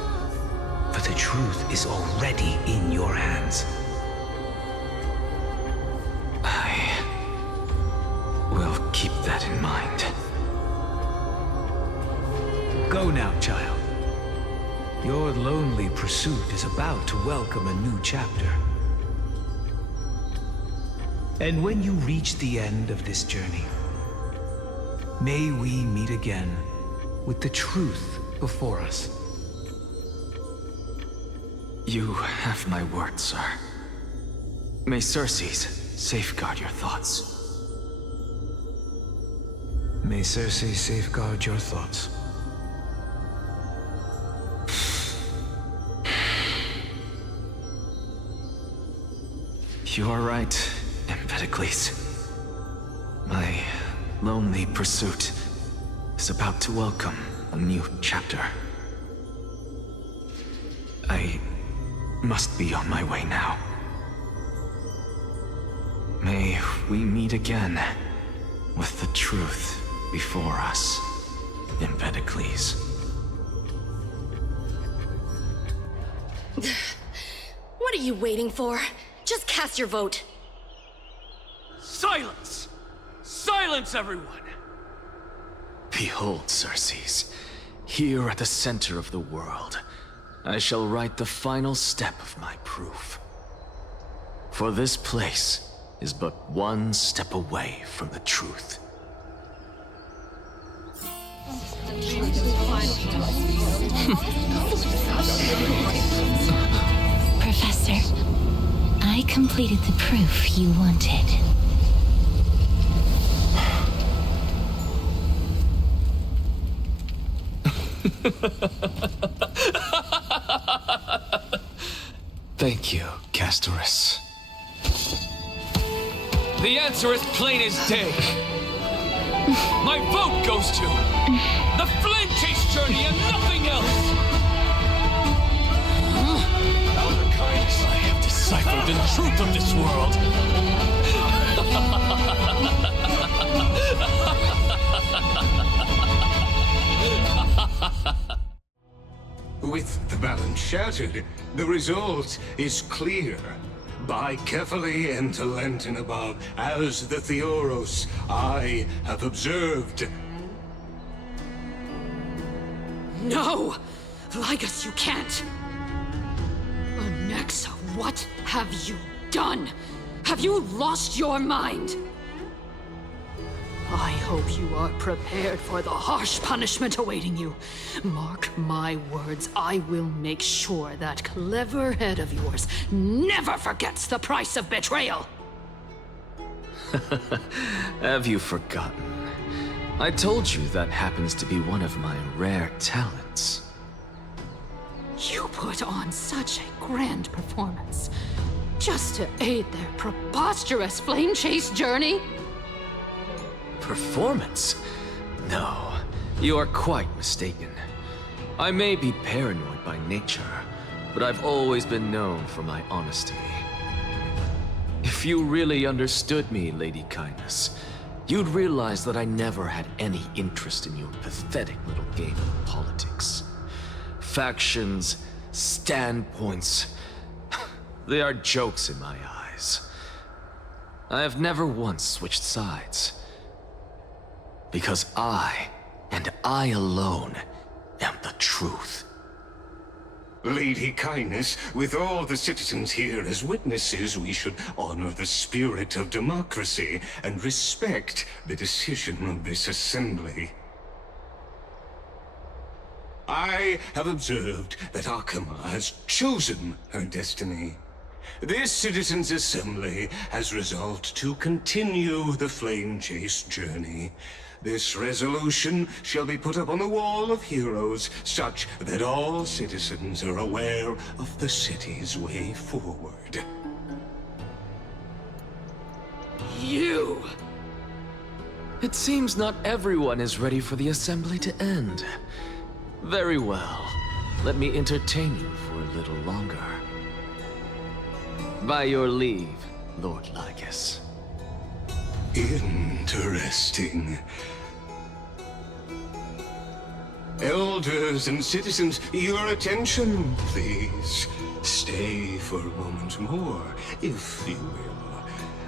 for the truth is already in your hands. I will keep that in mind. Go now, child. Your lonely pursuit is about to welcome a new chapter. And when you reach the end of this journey, may we meet again with the truth before us. You have my word, sir. May Circes safeguard your thoughts. May Circe safeguard your thoughts. You are right, Empedocles. My lonely pursuit is about to welcome a new chapter. I must be on my way now. May we meet again with the truth before us, Empedocles. What are you waiting for? Just cast your vote. Silence! Silence, everyone! Behold, Circes, here at the center of the world, I shall write the final step of my proof. For this place is but one step away from the truth. Professor, I completed the proof you wanted. Thank you, Castorus. The answer is plain as day. My vote goes to the Flame Chase journey and nothing else! Elder Kindness, I have deciphered the truth of this world. shattered, the result is clear. By carefully and Talent and above, as the Theoros, I have observed. No! Lygus, you can't! Onyxa, what have you done? Have you lost your mind? I hope you are prepared for the harsh punishment awaiting you. Mark my words, I will make sure that clever head of yours never forgets the price of betrayal. Have you forgotten? I told you that happens to be one of my rare talents. You put on such a grand performance just to aid their preposterous flame chase journey? Performance? No, you are quite mistaken. I may be paranoid by nature, but I've always been known for my honesty. If you really understood me, Lady Kindness, you'd realize that I never had any interest in your pathetic little game of politics. Factions, standpoints, they are jokes in my eyes. I have never once switched sides. Because I, and I alone, am the truth. Lady Kindness, with all the citizens here as witnesses, we should honor the spirit of democracy and respect the decision of this assembly. I have observed that Akama has chosen her destiny. This citizens' assembly has resolved to continue the flame chase journey. This resolution shall be put up on the wall of heroes, such that all citizens are aware of the city's way forward. You! It seems not everyone is ready for the assembly to end. Very well. Let me entertain you for a little longer. By your leave, Lord Lygus. Interesting. Elders and citizens, your attention, please. Stay for a moment more, if you will.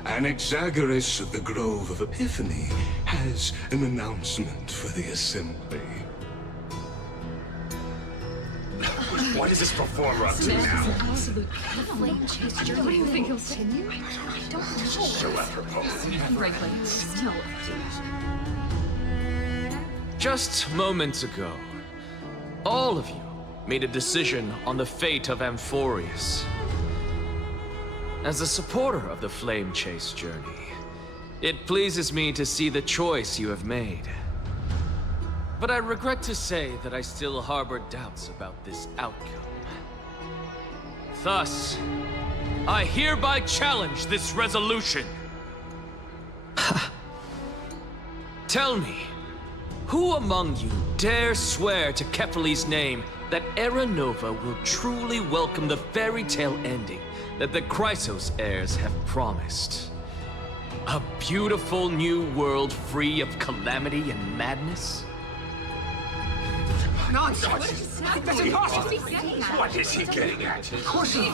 Anaxagoras of the Grove of Epiphany has an announcement for the assembly. What is this performer up to now? Flame chase journey. What do you think he'll continue? I don't know. So apropos. Frankly, still. Just moments ago, all of you made a decision on the fate of Amphorius. As a supporter of the Flame Chase journey, it pleases me to see the choice you have made. But I regret to say that I still harbor doubts about this outcome. Thus, I hereby challenge this resolution. Tell me, who among you dare swear to Kefali's name that Era Nova will truly welcome the fairy tale ending that the Chrysos heirs have promised? A beautiful new world free of calamity and madness? Nonsense! That's impossible! What is he getting at? Of course he...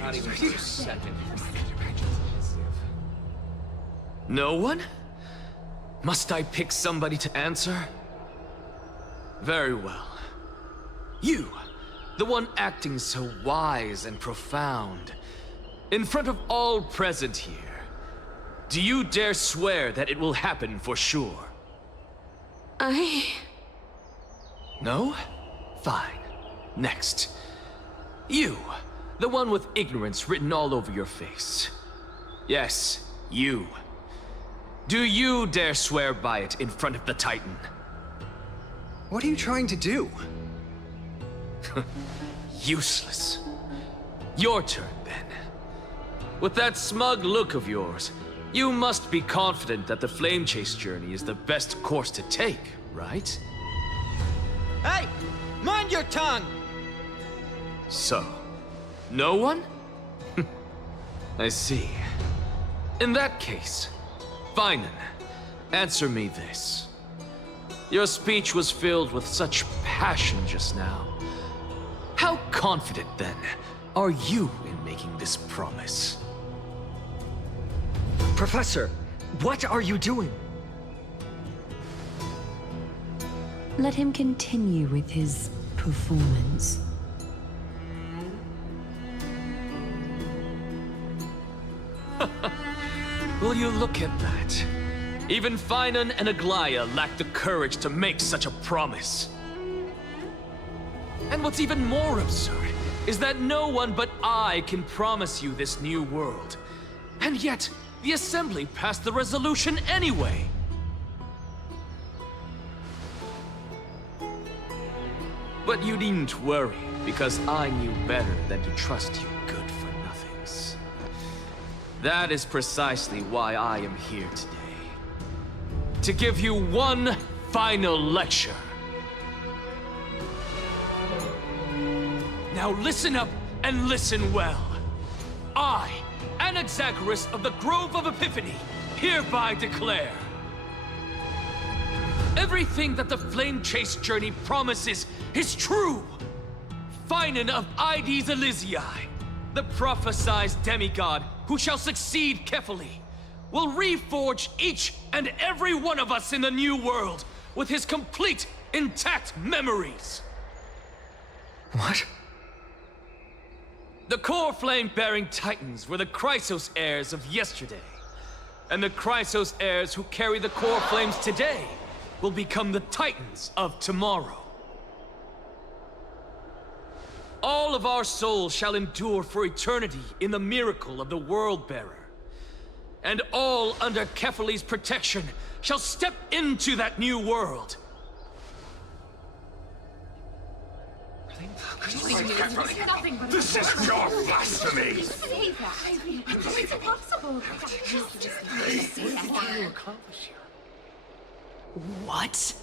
Not even for a second. No one? Must I pick somebody to answer? Very well. You, the one acting so wise and profound, in front of all present here, do you dare swear that it will happen for sure? No? Fine. Next. You, the one with ignorance written all over your face. Yes, you. Do you dare swear by it in front of the Titan? What are you trying to do? Useless. Your turn, then. With that smug look of yours, you must be confident that the Flame Chase journey is the best course to take, right? Hey! Mind your tongue! So, no one? I see. In that case, fine then. Answer me this. Your speech was filled with such passion just now. How confident, then, are you in making this promise? Professor, what are you doing? Let him continue with his performance. Will you look at that? Even Finan and Aglaya lacked the courage to make such a promise. And what's even more absurd is that no one but I can promise you this new world. And yet, the Assembly passed the resolution anyway. But you needn't worry, because I knew better than to trust you good-for-nothings. That is precisely why I am here today. To give you one final lecture. Now listen up and listen well. I, Anaxagoras of the Grove of Epiphany, hereby declare everything that the Flame Chase journey promises is true. Finan of Ides Elysiae, the prophesied demigod who shall succeed Kefali, will reforge each and every one of us in the new world with his complete, intact memories. What? The core flame-bearing titans were the Chrysos heirs of yesterday. And the Chrysos heirs who carry the core flames today will become the titans of tomorrow. All of our souls shall endure for eternity in the miracle of the World-Bearer. And all under Kefali's protection shall step into that new world. This is pure blasphemy! It's impossible. What?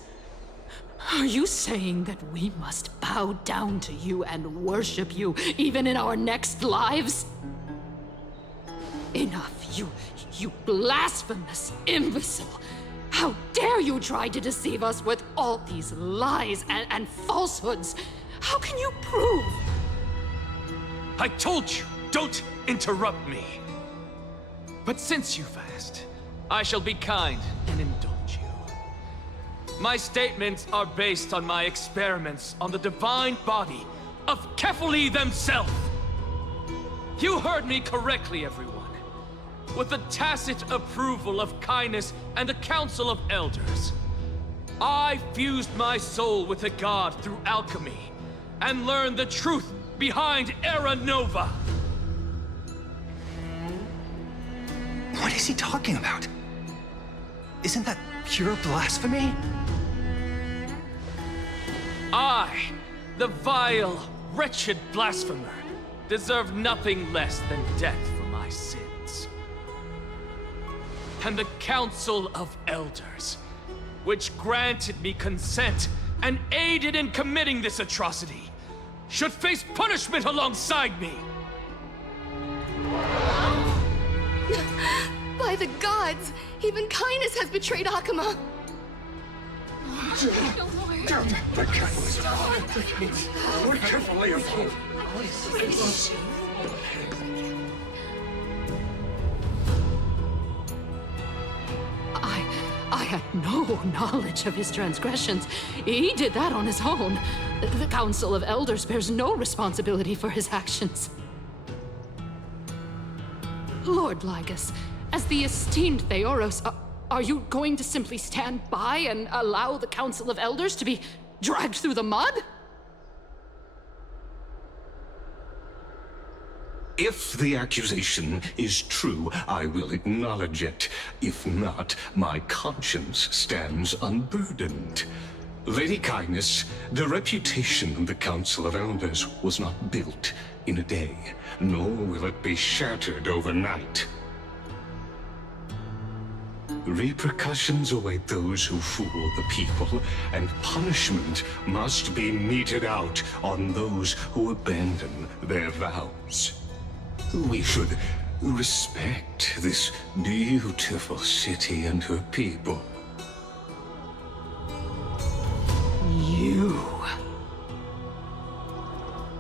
Are you saying that we must bow down to you and worship you, even in our next lives? Enough, you blasphemous imbecile! How dare you try to deceive us with all these lies and falsehoods? How can you prove? I told you, don't interrupt me. But since you've asked, I shall be kind and indulge you. My statements are based on my experiments on the divine body of Kefali themselves. You heard me correctly, everyone. With the tacit approval of Kindness and the Council of Elders, I fused my soul with the god through alchemy and learned the truth behind Era Nova. What is he talking about? Isn't that pure blasphemy? I, the vile, wretched blasphemer, deserve nothing less than death for my sins. And the Council of Elders, which granted me consent and aided in committing this atrocity, should face punishment alongside me. By the gods, even Kindness has betrayed Akuma. The catalyst. We're carefully involved. I had no knowledge of his transgressions. He did that on his own. The Council of Elders bears no responsibility for his actions. Lord Lygus, as the esteemed Theoros, are you going to simply stand by and allow the Council of Elders to be dragged through the mud? If the accusation is true, I will acknowledge it. If not, my conscience stands unburdened. Lady Kindness, the reputation of the Council of Elders was not built in a day, nor will it be shattered overnight. Repercussions await those who fool the people, and punishment must be meted out on those who abandon their vows. We should respect this beautiful city and her people. You...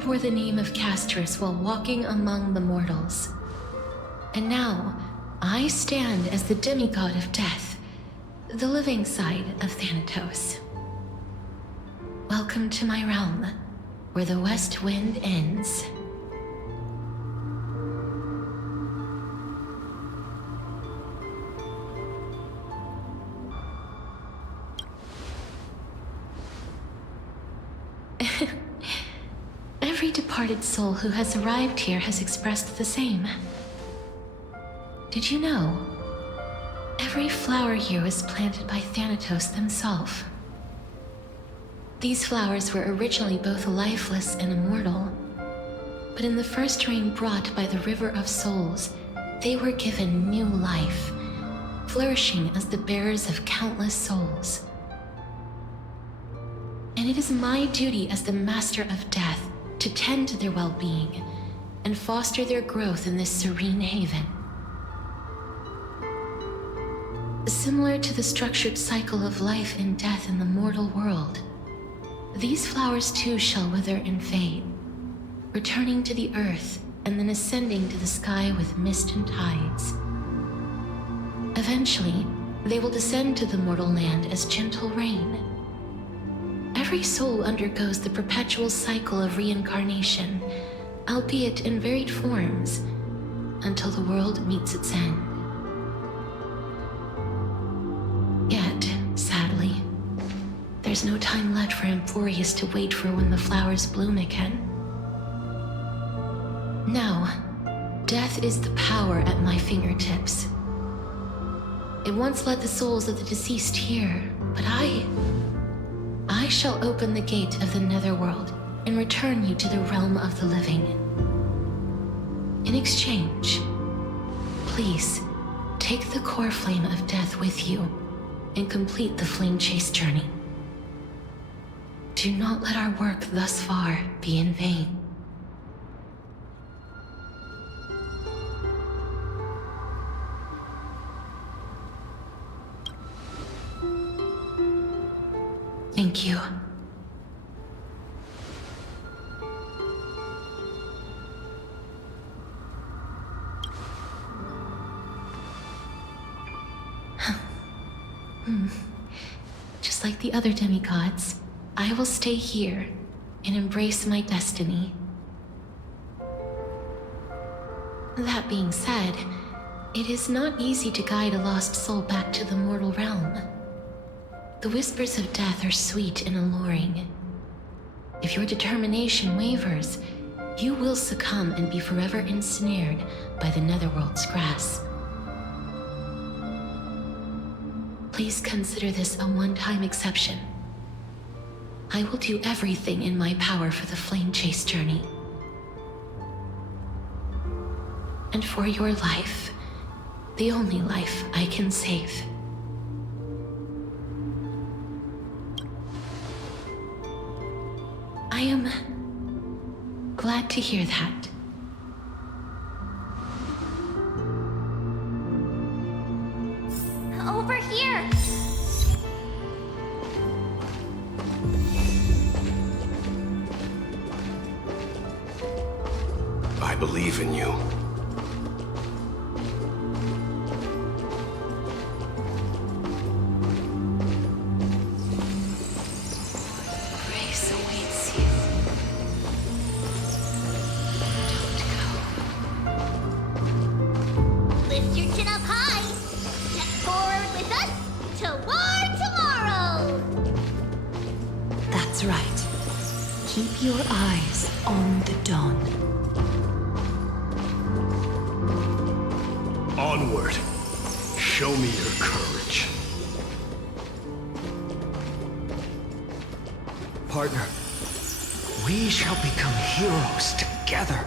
bore the name of Castris while walking among the mortals. And now, I stand as the demigod of death, the living side of Thanatos. Welcome to my realm, where the west wind ends. Every departed soul who has arrived here has expressed the same. Did you know? Every flower here was planted by Thanatos themselves. These flowers were originally both lifeless and immortal, but in the first rain brought by the River of Souls, they were given new life, flourishing as the bearers of countless souls. And it is my duty as the Master of Death to tend to their well-being and foster their growth in this serene haven. Similar to the structured cycle of life and death in the mortal world, these flowers too shall wither and fade, returning to the earth and then ascending to the sky with mist and tides. Eventually, they will descend to the mortal land as gentle rain. Every soul undergoes the perpetual cycle of reincarnation, albeit in varied forms, until the world meets its end. Yet, sadly, there's no time left for Emphorius to wait for when the flowers bloom again. Now, death is the power at my fingertips. It once led the souls of the deceased here, but I shall open the gate of the netherworld and return you to the realm of the living. In exchange, please take the core flame of death with you and complete the flame chase journey. Do not let our work thus far be in vain. Thank you. Just like the other demigods, I will stay here and embrace my destiny. That being said, it is not easy to guide a lost soul back to the mortal realm. The whispers of death are sweet and alluring. If your determination wavers, you will succumb and be forever ensnared by the netherworld's grasp. Please consider this a one-time exception. I will do everything in my power for the flame chase journey. And for your life, the only life I can save. I am glad to hear that. Over here! I believe in you. Grace awaits you. Lift your chin up high! Step forward with us toward tomorrow! That's right. Keep your eyes on the dawn. Onward. Show me your courage. Partner, we shall become heroes together.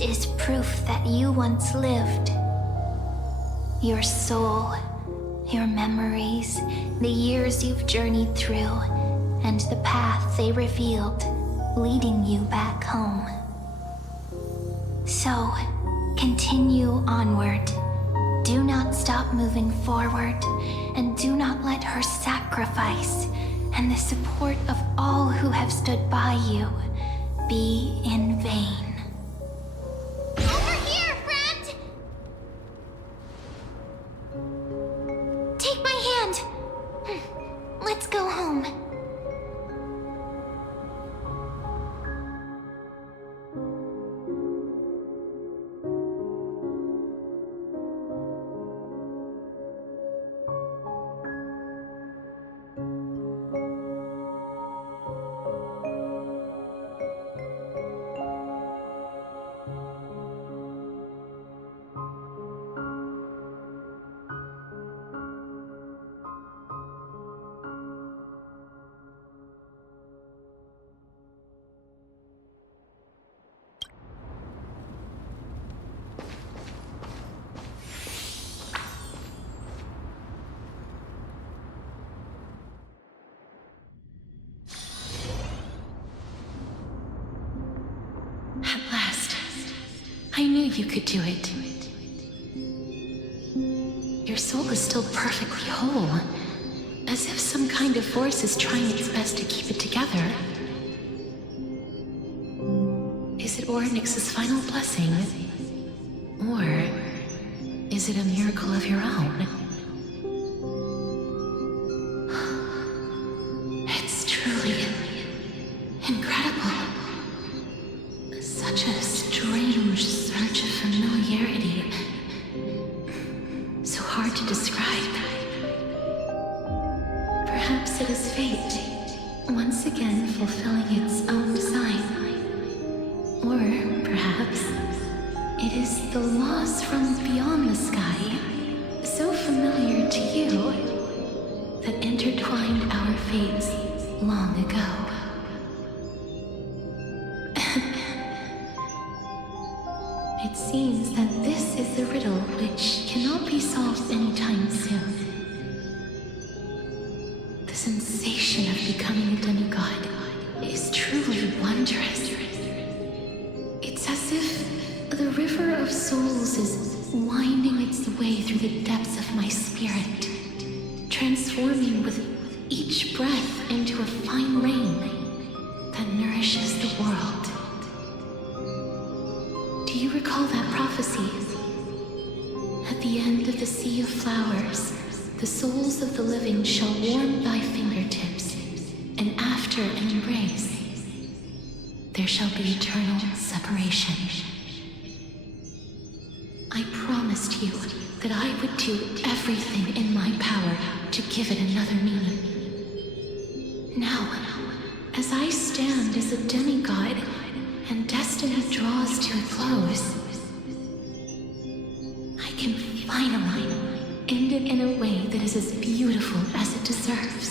This is proof that you once lived. Your soul, your memories, the years you've journeyed through, and the path they revealed, leading you back home. So, continue onward. Do not stop moving forward, and do not let her sacrifice and the support of all who have stood by you be in vain. Over here, friend! Take my hand. Let's go home. At last, I knew you could do it. Your soul is still perfectly whole, as if some kind of force is trying its best to keep it together. Is it Ornyx's final blessing? Or is it a miracle of your own? It's truly incredible. Such a strange surge of familiarity. So hard to describe. Perhaps it is fate, once again fulfilling its own design. Or perhaps it is the laws from beyond the sky, so familiar to you, that intertwined our fates long ago. It seems that this is the riddle which cannot be solved anytime soon. The sensation of becoming a demigod is truly wondrous. It's as if the river of souls is winding its way through the depths of my spirit, transforming with each breath into a fine rain that nourishes the world. Do you recall that prophecy? At the end of the sea of flowers, the souls of the living shall warm thy fingertips, and after an embrace, there shall be eternal separation. I promised you that I would do everything in my power to give it another meaning. Now, as I stand as a demigod, and destiny draws to a close, I can finally end it in a way that is as beautiful as it deserves.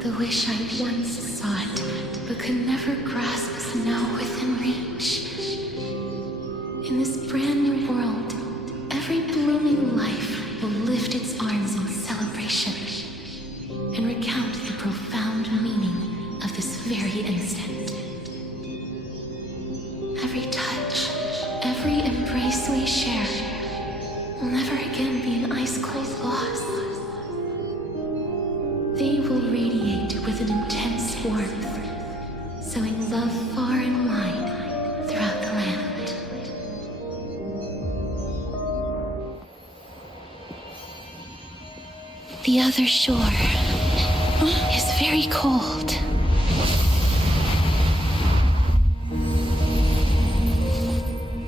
The wish I once sought, but could never grasp, is now within reach. In this brand new world, every blooming life will lift its arms in celebration and recount the profound meaning of this very instant. Every touch, every embrace we share will never again be an ice-cold loss. They will radiate with an intense warmth, sowing love far and wide throughout the land. The other shore is very cold.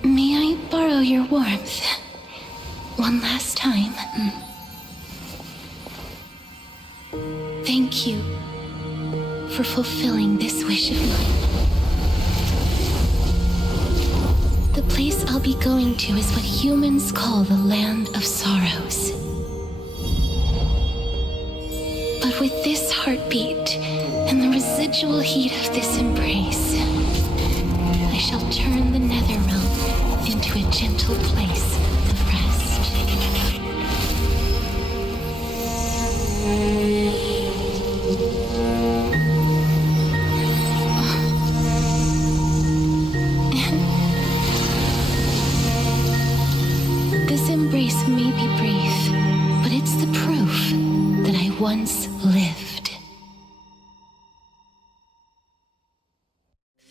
May I borrow your warmth one last time? Thank you for fulfilling this wish of mine. The place I'll be going to is what humans call the Land of Sorrows. But with this heartbeat and the residual heat of this embrace, I shall turn gentle place of rest. This embrace may be brief, but it's the proof that I once lived.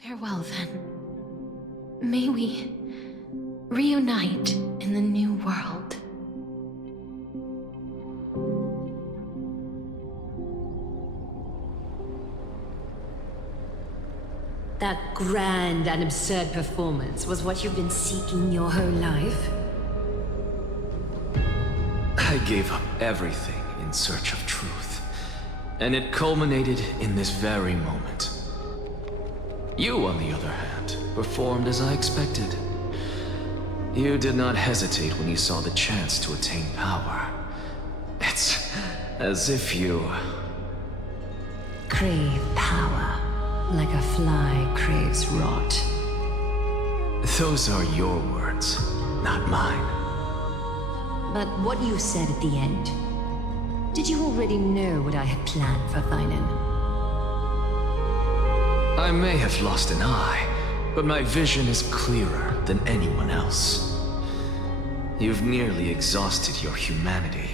Farewell, then. May we reunite in the new world. That grand and absurd performance was what you've been seeking your whole life? I gave up everything in search of truth, and it culminated in this very moment. You, on the other hand, performed as I expected. You did not hesitate when you saw the chance to attain power. It's as if you... Crave power, like a fly craves rot. Those are your words, not mine. But what you said at the end, did you already know what I had planned for Thynan? I may have lost an eye, but my vision is clearer than anyone else. You've nearly exhausted your humanity.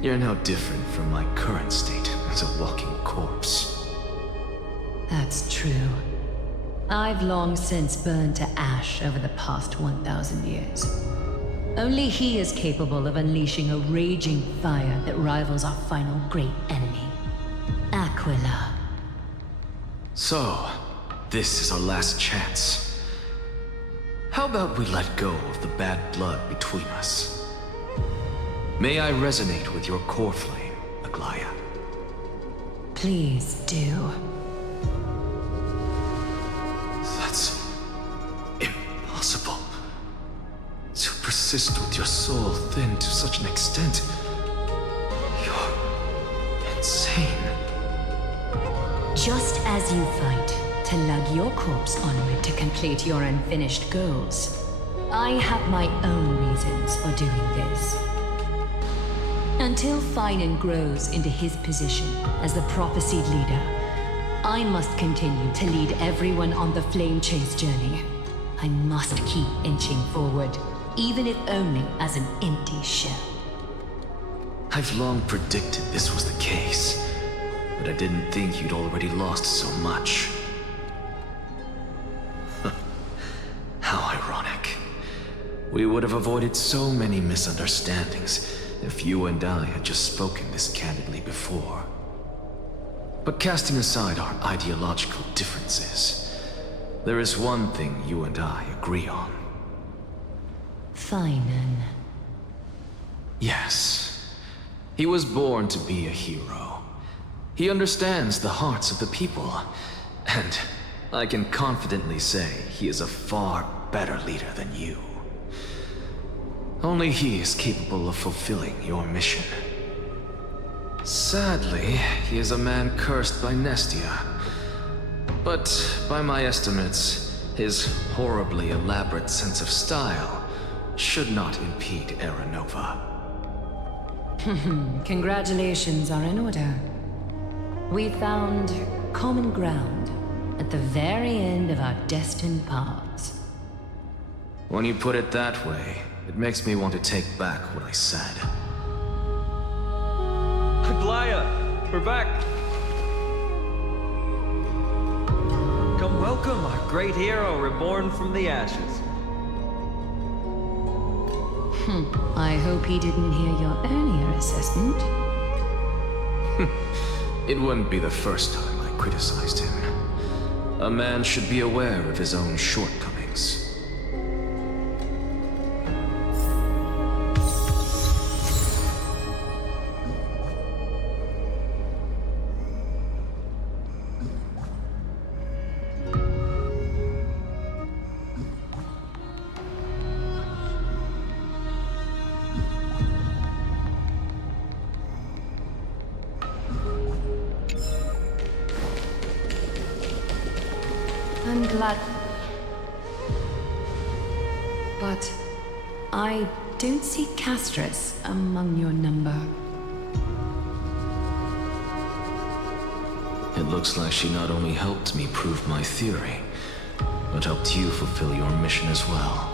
You're no different from my current state as a walking corpse. That's true. I've long since burned to ash over the past 1,000 years. Only he is capable of unleashing a raging fire that rivals our final great enemy, Aquila. So, this is our last chance. How about we let go of the bad blood between us? May I resonate with your core flame, Aglaya? Please do. That's impossible. To persist with your soul thinned to such an extent. You're insane. Just as you fight to lug your corpse onward to complete your unfinished goals, I have my own reasons for doing this. Until Thynan grows into his position as the prophesied leader, I must continue to lead everyone on the flame chase journey. I must keep inching forward, even if only as an empty shell. I've long predicted this was the case, but I didn't think you'd already lost so much. How ironic. We would have avoided so many misunderstandings if you and I had just spoken this candidly before. But casting aside our ideological differences, there is one thing you and I agree on. Thynan. Yes. He was born to be a hero. He understands the hearts of the people, and I can confidently say he is a far better leader than you. Only he is capable of fulfilling your mission. Sadly, he is a man cursed by Nestia. But by my estimates, his horribly elaborate sense of style should not impede Era Nova. Congratulations are in order. We found common ground at the very end of our destined paths. When you put it that way, it makes me want to take back what I said. Aglaya, we're back. Come welcome our great hero reborn from the ashes. I hope he didn't hear your earlier assessment. It wouldn't be the first time I criticized him. A man should be aware of his own shortcomings. I'm glad. but I don't see Castris among your number. It looks like she not only helped me prove my theory, but helped you fulfill your mission as well.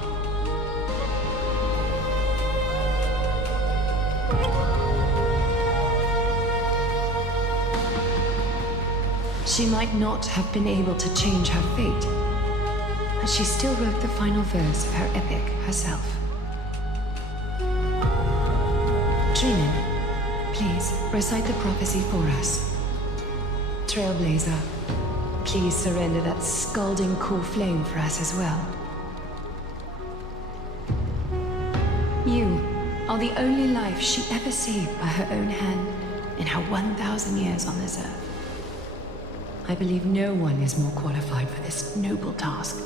She might not have been able to change her fate, but she still wrote the final verse of her epic herself. Trinin, please recite the prophecy for us. Trailblazer, please surrender that scalding cool flame for us as well. You are the only life she ever saved by her own hand in her 1,000 years on this earth. I believe no one is more qualified for this noble task.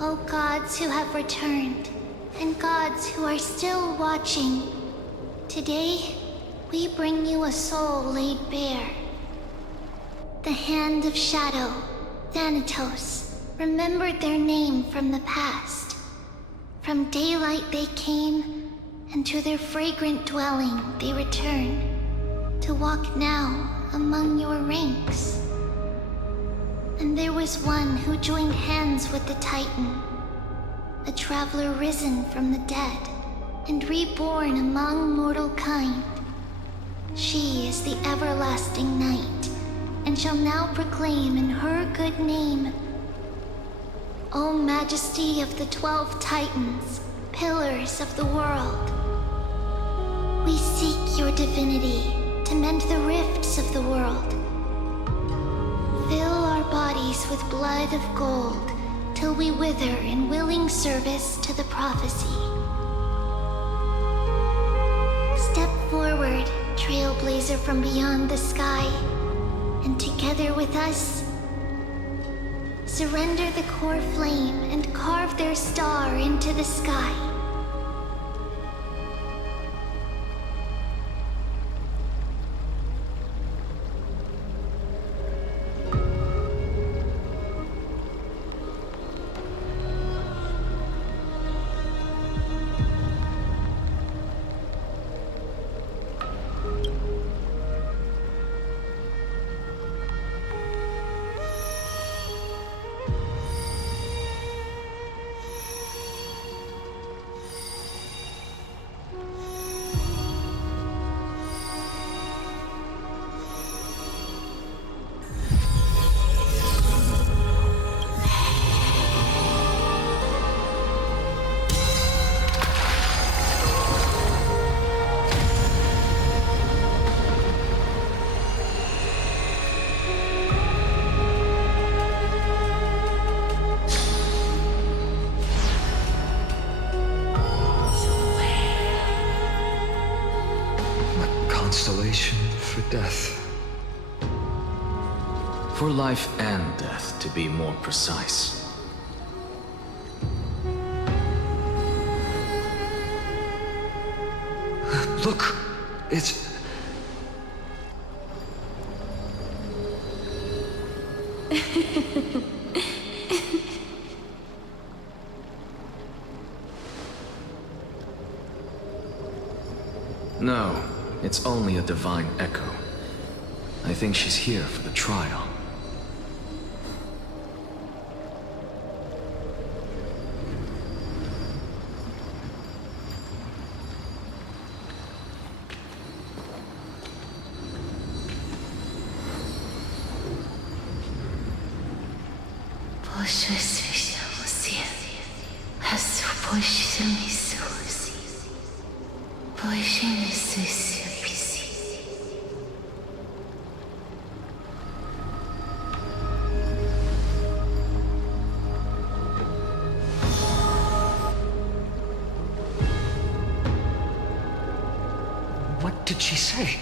O gods who have returned, and gods who are still watching, today we bring you a soul laid bare. The Hand of Shadow, Thanatos, remembered their name from the past. From daylight they came, and to their fragrant dwelling they return, to walk now among your ranks. And there was one who joined hands with the Titan, a traveler risen from the dead and reborn among mortal kind. She is the everlasting night, and shall now proclaim in her good name, O Majesty of the 12 Titans, pillars of the world, we seek your divinity to mend the rifts of the world. Fill our bodies with blood of gold, till we wither in willing service to the prophecy. Step forward, trailblazer from beyond the sky, and together with us, surrender the core flame and carve their star into the sky. Constellation for death. For life and death, to be more precise. Look, it's... No, it's only a divine echo. I think she's here for the trial. did she say?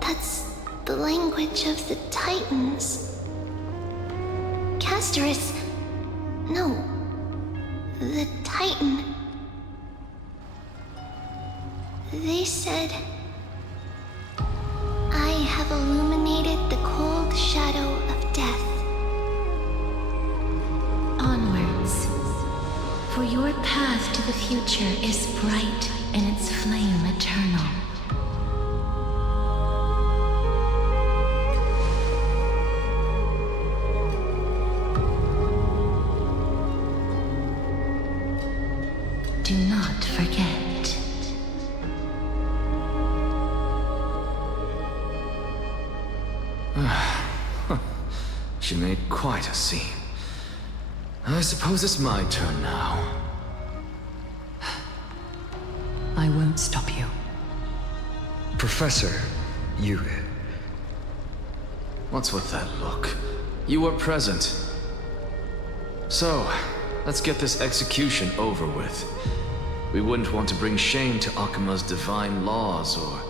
That's the language of the Titans. Castor is... no. The Titan. They said... I have illuminated the cold shadow of death. Onwards. For your path to the future is bright and its flame eternal. Do not forget. She made quite a scene. I suppose it's my turn now. I won't stop you. Professor, you... What's with that look? You were present. So, let's get this execution over with. We wouldn't want to bring shame to Akima's divine laws or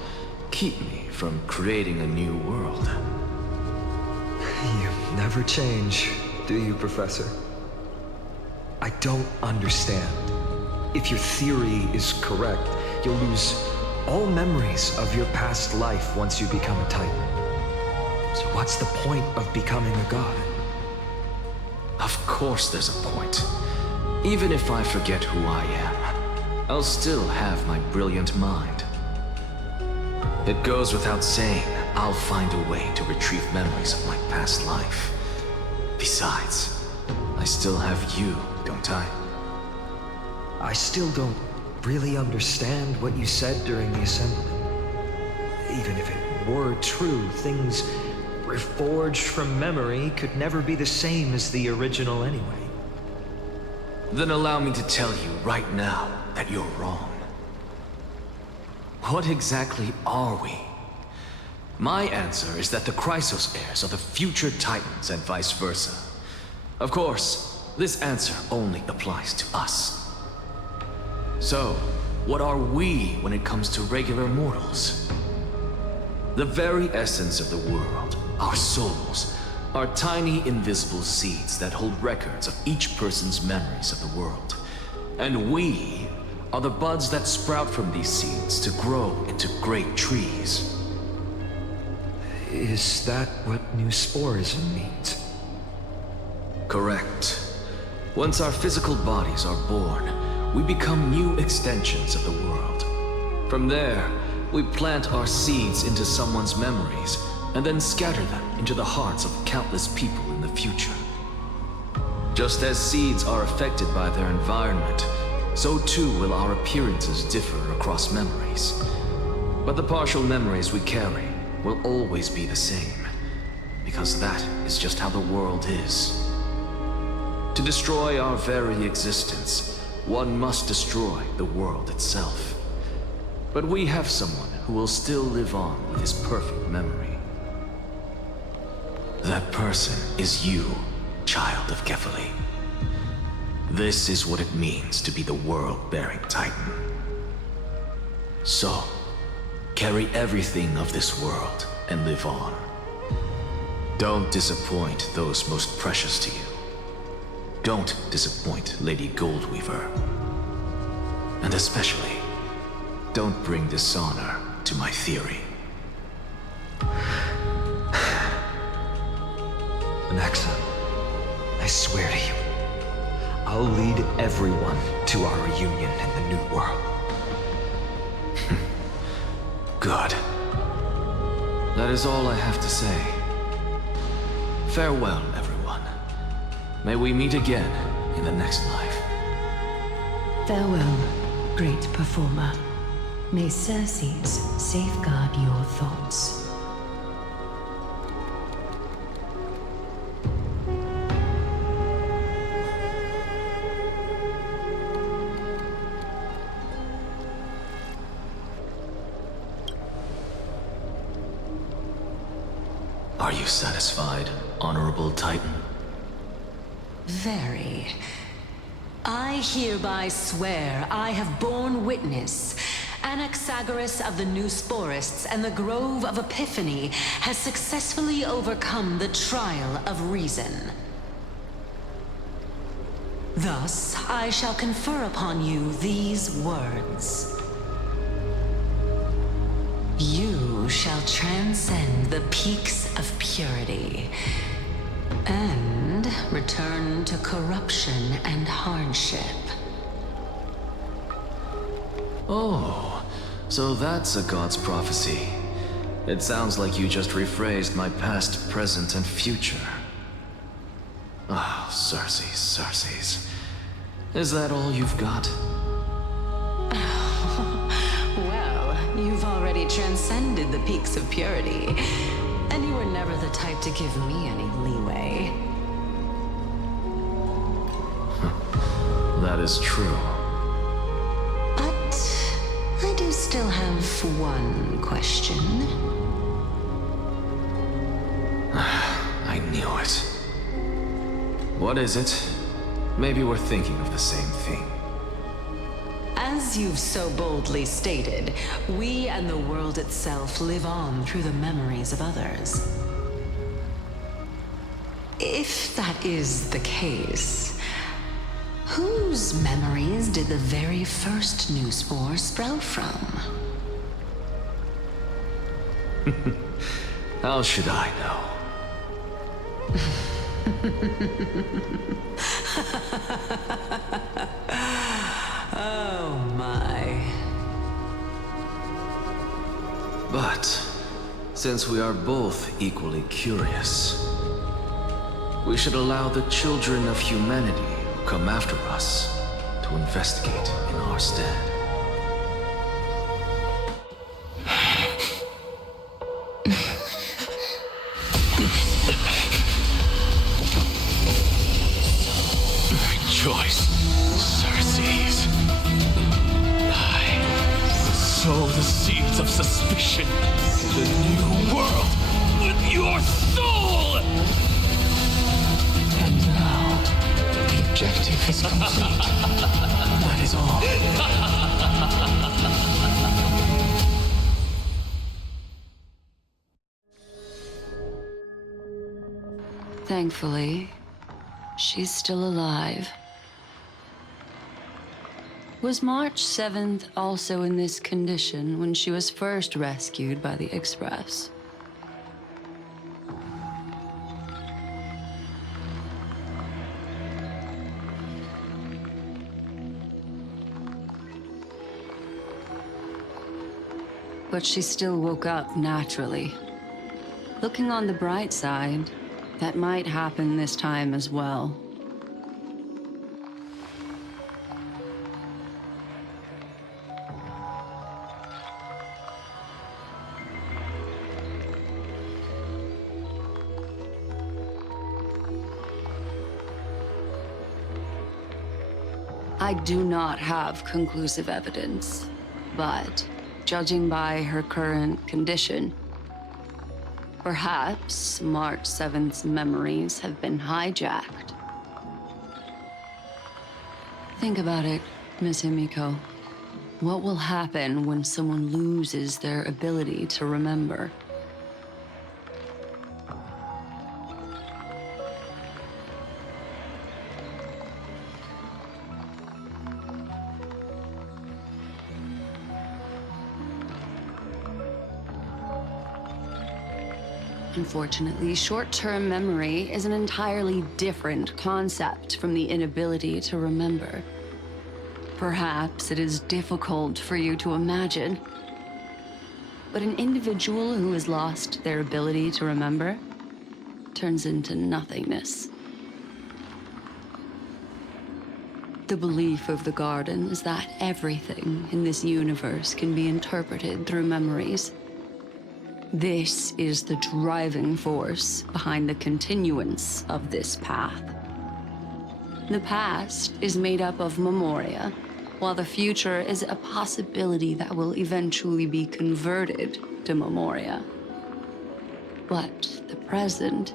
keep me from creating a new world. You never change, do you, Professor? I don't understand. If your theory is correct, you'll lose all memories of your past life once you become a Titan. So what's the point of becoming a god? Of course there's a point. Even if I forget who I am, I'll still have my brilliant mind. It goes without saying, I'll find a way to retrieve memories of my past life. Besides, I still have you, don't I? I still don't really understand what you said during the assembly. Even if it were true, things reforged from memory could never be the same as the original anyway. Then allow me to tell you right now that you're wrong. What exactly are we? My answer is that the Chrysos heirs are the future Titans and vice versa. Of course, this answer only applies to us. So, what are we when it comes to regular mortals? The very essence of the world, our souls, are tiny invisible seeds that hold records of each person's memories of the world. And we are the buds that sprout from these seeds to grow into great trees. Is that what new sporism means? Correct. Once our physical bodies are born, we become new extensions of the world. From there, we plant our seeds into someone's memories, and then scatter them into the hearts of countless people in the future. Just as seeds are affected by their environment, so too will our appearances differ across memories. But the partial memories we carry will always be the same, because that is just how the world is. To destroy our very existence, one must destroy the world itself. But we have someone who will still live on with his perfect memory. That person is you, child of Kefali. This is what it means to be the world-bearing Titan. So, carry everything of this world and live on. Don't disappoint those most precious to you. Don't disappoint Lady Goldweaver. And especially, don't bring dishonor to my theory. Anaxa, I swear to you, I'll lead everyone to our reunion in the new world. Good. That is all I have to say. Farewell, everyone. May we meet again in the next life. Farewell, great performer. May Circes safeguard your thoughts. Are you satisfied, Honorable Titan? Very. I hereby swear I have borne witness, Anaxagoras of the Noose Forests and the Grove of Epiphany has successfully overcome the trial of reason. Thus, I shall confer upon you these words. You shall transcend the peaks of purity and return to corruption and hardship. Oh, so that's a god's prophecy. It sounds like you just rephrased my past, present, and future. Ah, Circes. Is that all you've got? Well, you've already transcended the peaks of purity, and you were never the type to give me any leeway. That is true. But I do still have one question. I knew it. What is it? Maybe we're thinking of the same thing. As you've so boldly stated, we and the world itself live on through the memories of others. If that is the case, whose memories did the very first new spore sprout from? How should I know? Oh my. But, since we are both equally curious, we should allow the children of humanity who come after us to investigate in our stead. Rejoice, Circes. I sow the seeds of suspicion in the new world with your soul! And now, the objective is complete. That is all. Thankfully, she's still alive. Was March 7th also in this condition when she was first rescued by the Express? But she still woke up naturally. Looking on the bright side, that might happen this time as well. I do not have conclusive evidence, but judging by her current condition, perhaps March 7th's memories have been hijacked. Think about it, Miss Himiko. What will happen when someone loses their ability to remember? Unfortunately, short-term memory is an entirely different concept from the inability to remember. Perhaps it is difficult for you to imagine, but an individual who has lost their ability to remember turns into nothingness. The belief of the Garden is that everything in this universe can be interpreted through memories. This is the driving force behind the continuance of this path. The past is made up of memoria, while the future is a possibility that will eventually be converted to memoria. But the present,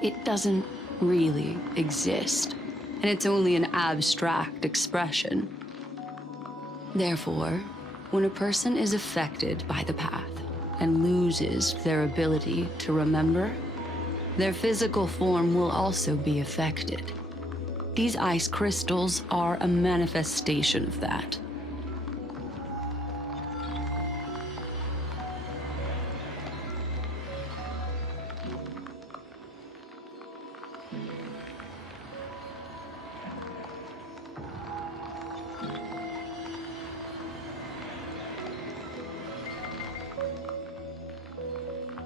it doesn't really exist, and it's only an abstract expression. Therefore, When a person is affected by the path and loses their ability to remember, their physical form will also be affected. These ice crystals are a manifestation of that.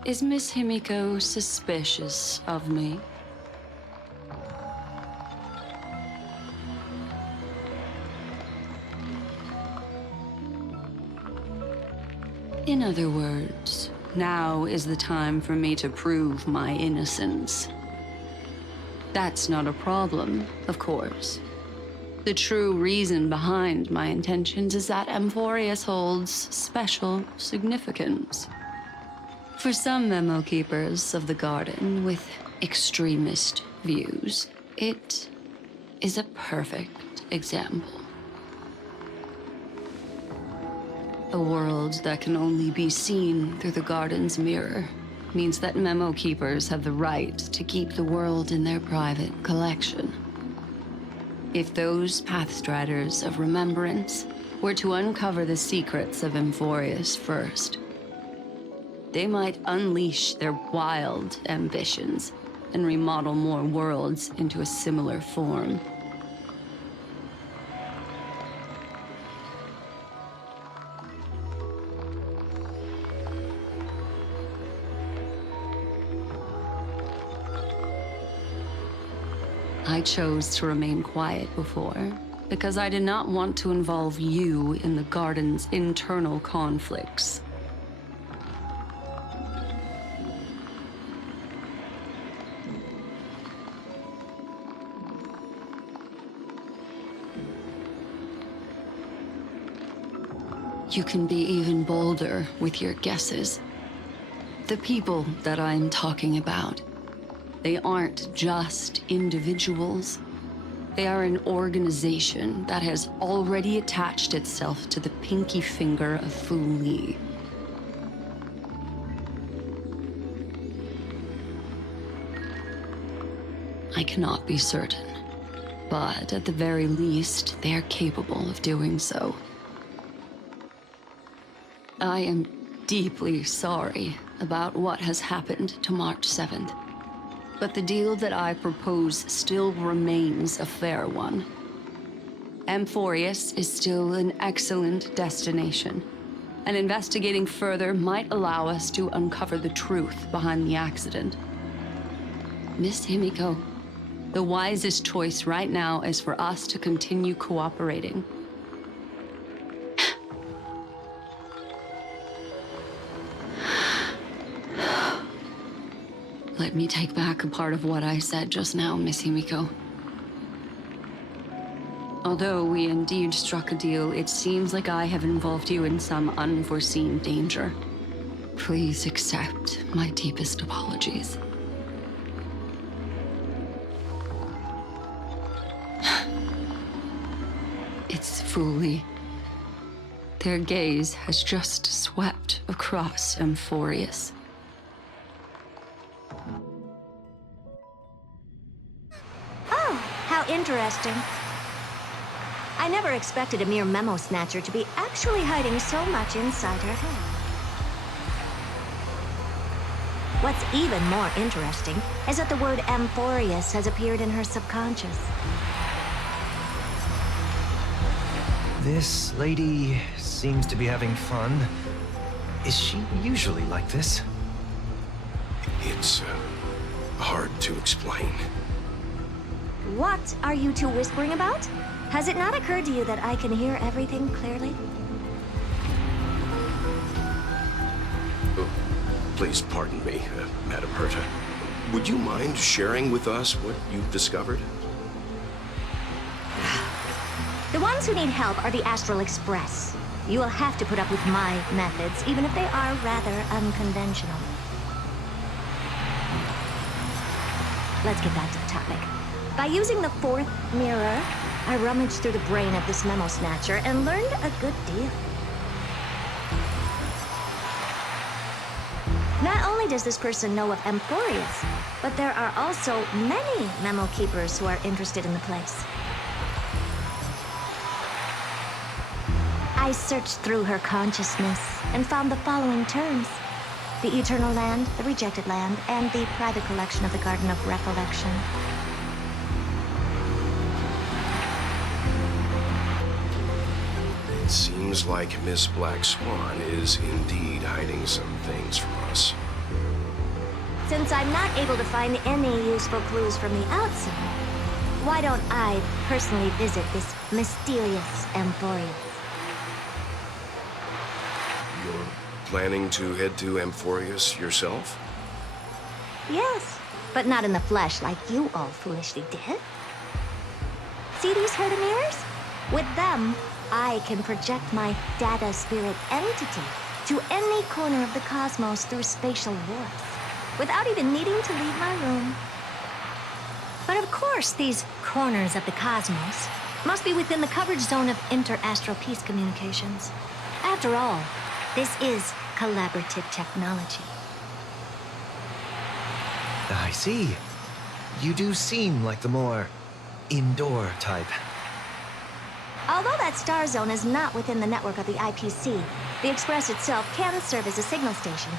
Is Miss Himiko suspicious of me? In other words, now is the time for me to prove my innocence. That's not a problem, of course. The true reason behind my intentions is that Amphorius holds special significance. For some memo keepers of the garden with extremist views, it is a perfect example. A world that can only be seen through the garden's mirror means that memo keepers have the right to keep the world in their private collection. If those pathstriders of remembrance were to uncover the secrets of Amphorius first, they might unleash their wild ambitions and remodel more worlds into a similar form. I chose to remain quiet before, because I did not want to involve you in the garden's internal conflicts. You can be even bolder with your guesses. The people that I'm talking about, they aren't just individuals. They are an organization that has already attached itself to the pinky finger of Fu Li. I cannot be certain, but at the very least, they are capable of doing so. I am deeply sorry about what has happened to March 7th. But the deal that I propose still remains a fair one. Amphorius is still an excellent destination, and investigating further might allow us to uncover the truth behind the accident. Miss Himiko, the wisest choice right now is for us to continue cooperating. Let me take back a part of what I said just now, Miss Himiko. Although we indeed struck a deal, it seems like I have involved you in some unforeseen danger. Please accept my deepest apologies. It's Fu Li. Their gaze has just swept across Amphorius. How interesting. I never expected a mere memo snatcher to be actually hiding so much inside her head. What's even more interesting is that the word Amphorius has appeared in her subconscious. This lady seems to be having fun. Is she usually like this? It's hard to explain. What are you two whispering about? Has it not occurred to you that I can hear everything clearly? Please pardon me, Madam Herta. Would you mind sharing with us what you've discovered? The ones who need help are the Astral Express. You will have to put up with my methods, even if they are rather unconventional. Let's get back to the topic. By using the fourth mirror, I rummaged through the brain of this memo snatcher and learned a good deal. Not only does this person know of Emporius, but there are also many memo keepers who are interested in the place. I searched through her consciousness and found the following terms: the Eternal Land, the Rejected Land, and the private collection of the Garden of Recollection. It seems like Miss Black Swan is indeed hiding some things from us. Since I'm not able to find any useful clues from the outside, why don't I personally visit this mysterious Emporius? You're planning to head to Amphorius yourself? Yes, but not in the flesh like you all foolishly did. See these Herdimirrors? With them, I can project my data spirit entity to any corner of the cosmos through spatial warps, without even needing to leave my room. But of course, these corners of the cosmos must be within the coverage zone of inter-astral peace communications. After all, this is collaborative technology. I see. You do seem like the more indoor type. Although that star zone is not within the network of the IPC, the Express itself can serve as a signal station.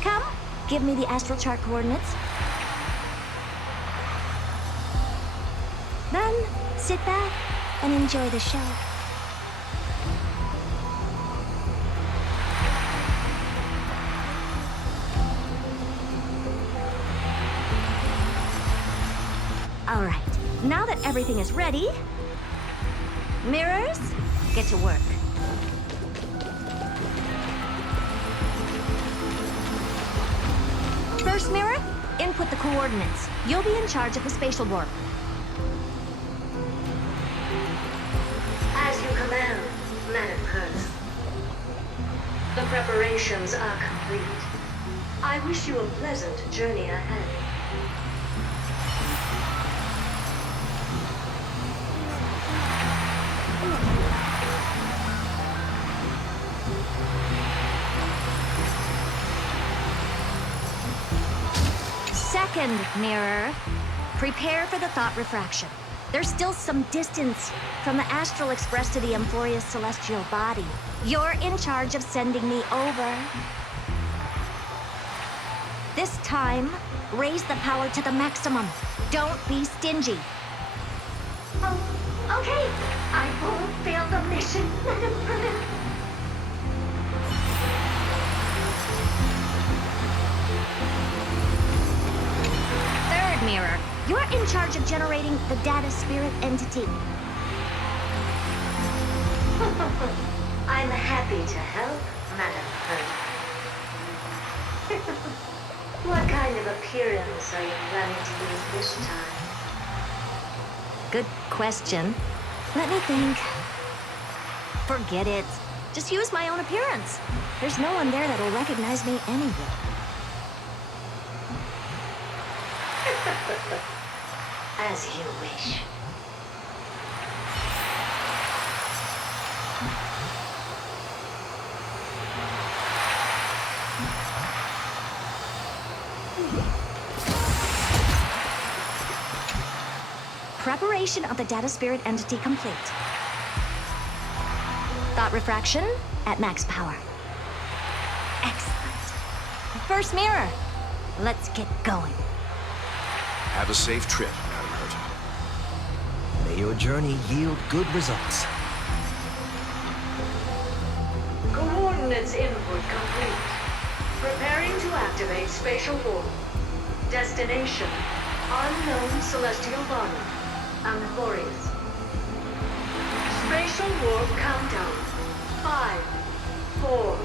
Come, give me the astral chart coordinates. Then, sit back and enjoy the show. All right, now that everything is ready, mirrors, get to work. First mirror, input the coordinates. You'll be in charge of the spatial warp. As you command, Madam Curtis. The preparations are complete. I wish you a pleasant journey ahead. Second mirror, prepare for the thought refraction. There's still some distance from the Astral Express to the Amphorius celestial body. You're in charge of sending me over. This time, raise the power to the maximum. Don't be stingy. Oh, okay. I won't fail the mission, Madam Curtis. Third mirror, you're in charge of generating the data spirit entity. I'm happy to help, Madam Curtis. What kind of appearance are you planning to use this time? Good question. Let me think. Forget it. Just use my own appearance. There's no one there that'll recognize me anyway. As you wish. Preparation of the data spirit entity complete. Thought refraction at max power. Excellent. First mirror. Let's get going. Have a safe trip, Madam Herta. May your journey yield good results. Coordinates input complete. Preparing to activate spatial warp. Destination: unknown celestial body. Amphorius. Spatial warp countdown. 5, 4,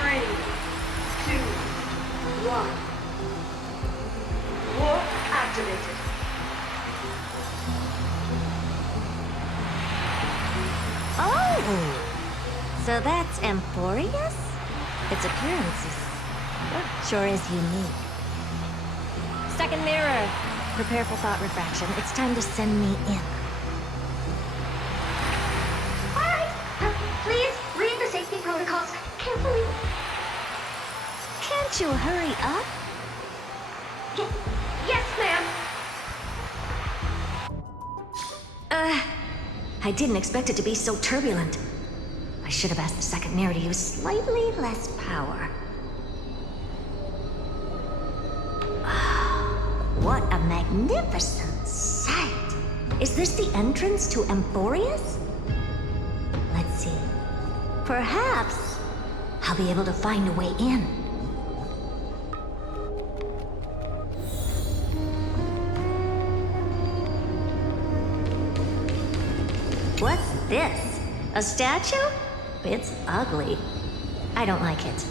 3, 2, 1. Warp activated. Oh! So that's Amphorius? Its appearance sure is unique. Second mirror. Prepare for thought refraction. It's time to send me in. All right. Please read the safety protocols carefully. Can't Can't you hurry up? Yes, ma'am. I didn't expect it to be so turbulent. I should have asked the second mirror to use slightly less power. What a magnificent sight! Is this the entrance to Emphorius? Let's see. Perhaps I'll be able to find a way in. What's this? A statue? It's ugly. I don't like it.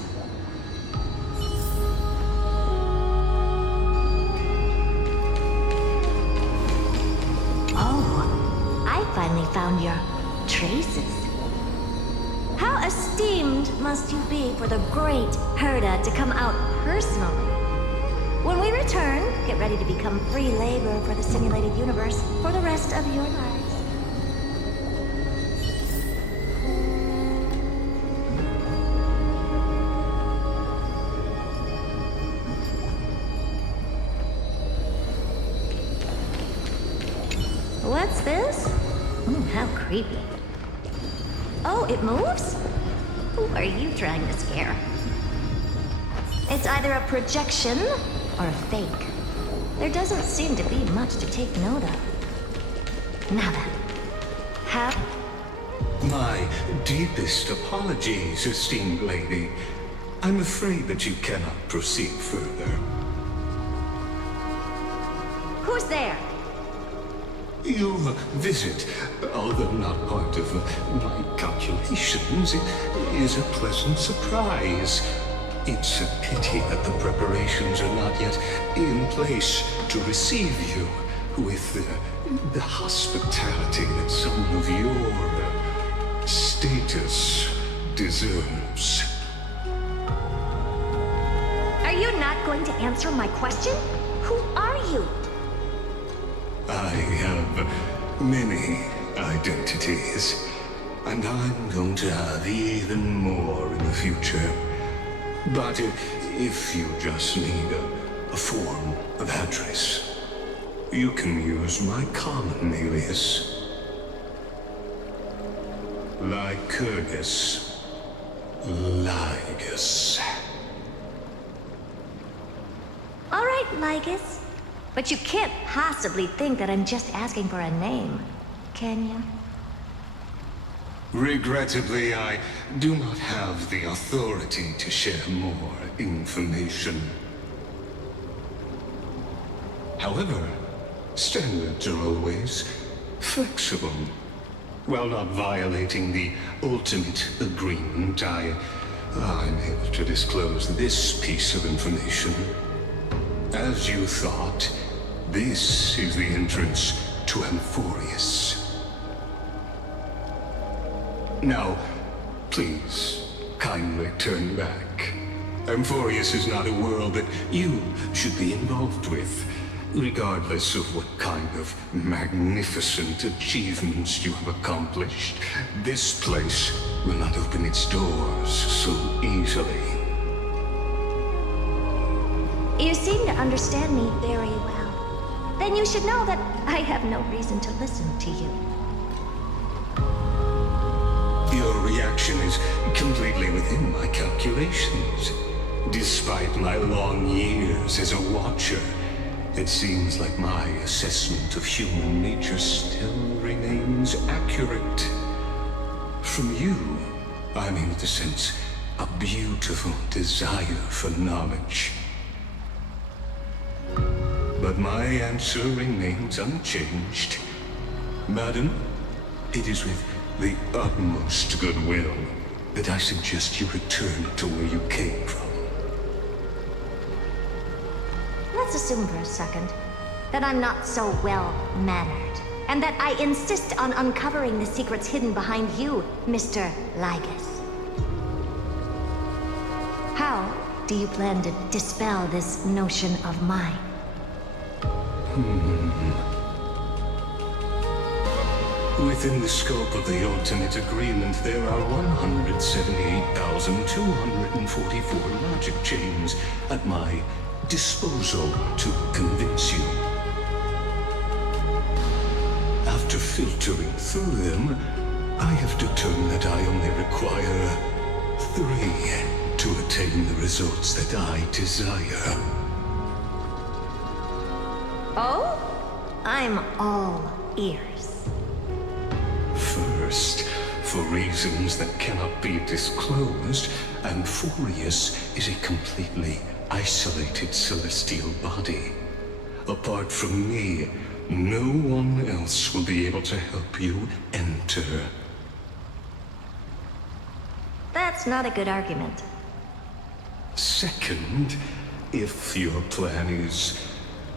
Oh, I finally found your traces. How esteemed must you be for the great Herda to come out personally? When we return, get ready to become free labor for the simulated universe for the rest of your lives. What's this? How creepy. Oh, it moves? Who are you trying to scare? It's either a projection or a fake. There doesn't seem to be much to take note of. Now then, have... My deepest apologies, esteemed lady. I'm afraid that you cannot proceed further. Who's there? Your visit, although not part of my calculations, is a pleasant surprise. It's a pity that the preparations are not yet in place to receive you with the hospitality that someone of your status deserves. Are you not going to answer my question? Who are you? I have many identities, and I'm going to have even more in the future. But if you just need a form of address, you can use my common alias. Lycurgus. Lygus. All right, Lygus. But you can't possibly think that I'm just asking for a name, can you? Regrettably, I do not have the authority to share more information. However, standards are always flexible. While not violating the ultimate agreement, I'm able to disclose this piece of information. As you thought, this is the entrance to Emphorius. Now, please, kindly turn back. Emphorius is not a world that you should be involved with, regardless of what kind of magnificent achievements you have accomplished. This place will not open its doors so easily. You seem to understand me very well. Then you should know that I have no reason to listen to you. Your reaction is completely within my calculations. Despite my long years as a watcher, it seems like my assessment of human nature still remains accurate. From you, I'm able to sense a beautiful desire for knowledge. But my answer remains unchanged. Madam, it is with the utmost goodwill that I suggest you return to where you came from. Let's assume for a second that I'm not so well-mannered, and that I insist on uncovering the secrets hidden behind you, Mr. Lygus. How do you plan to dispel this notion of mine? Within the scope of the ultimate agreement, there are 178,244 logic chains at my disposal to convince you. After filtering through them, I have determined that I only require 3 to attain the results that I desire. Oh? I'm all ears. First, for reasons that cannot be disclosed, Amphorius is a completely isolated celestial body. Apart from me, no one else will be able to help you enter. That's not a good argument. Second, if your plan is,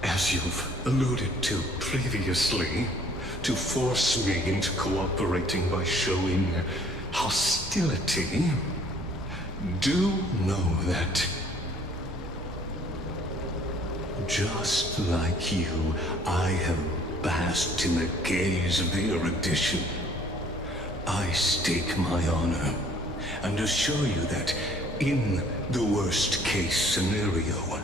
as you've alluded to previously, to force me into cooperating by showing hostility, do know that, just like you, I have basked in the gaze of the erudition. I stake my honor and assure you that in the worst case scenario,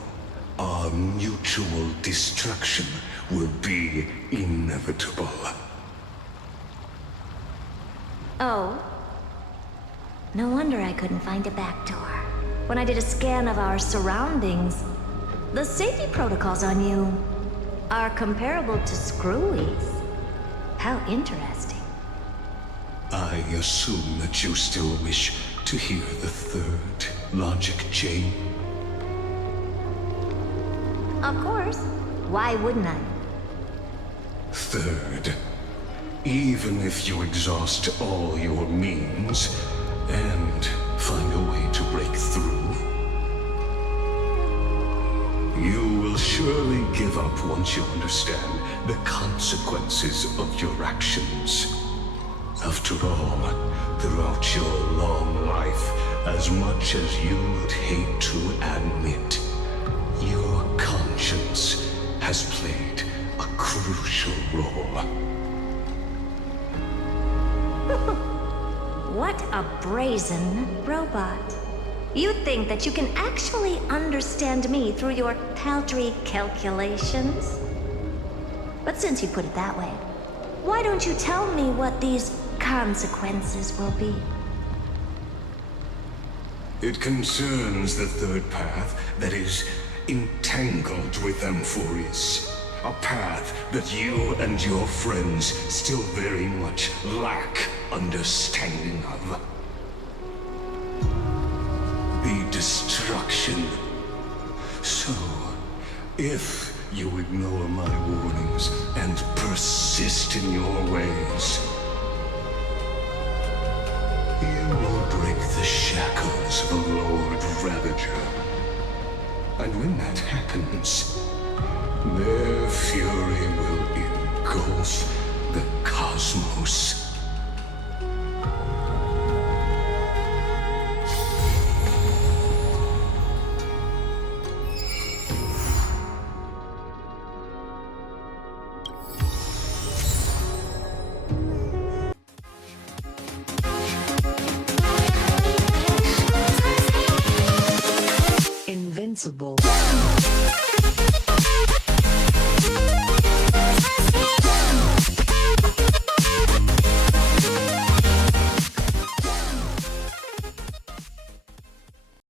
our mutual destruction will be inevitable. Oh. No wonder I couldn't find a back door. When I did a scan of our surroundings, the safety protocols on you are comparable to Screwy's. How interesting. I assume that you still wish to hear the 3rd logic chain. Of course. Why wouldn't I? 3rd, even if you exhaust all your means and find a way to break through, you will surely give up once you understand the consequences of your actions. After all, throughout your long life, as much as you would hate to admit, your conscience has played a crucial role. What a brazen robot. You think that you can actually understand me through your paltry calculations? But since you put it that way, why don't you tell me what these consequences will be? It concerns the 3rd path that is entangled with Amphorius. A path that you and your friends still very much lack understanding of. The destruction. So, if you ignore my warnings and persist in your ways, you will break the shackles of a Lord Ravager. And when that happens, their fury will engulf the cosmos. Invincible.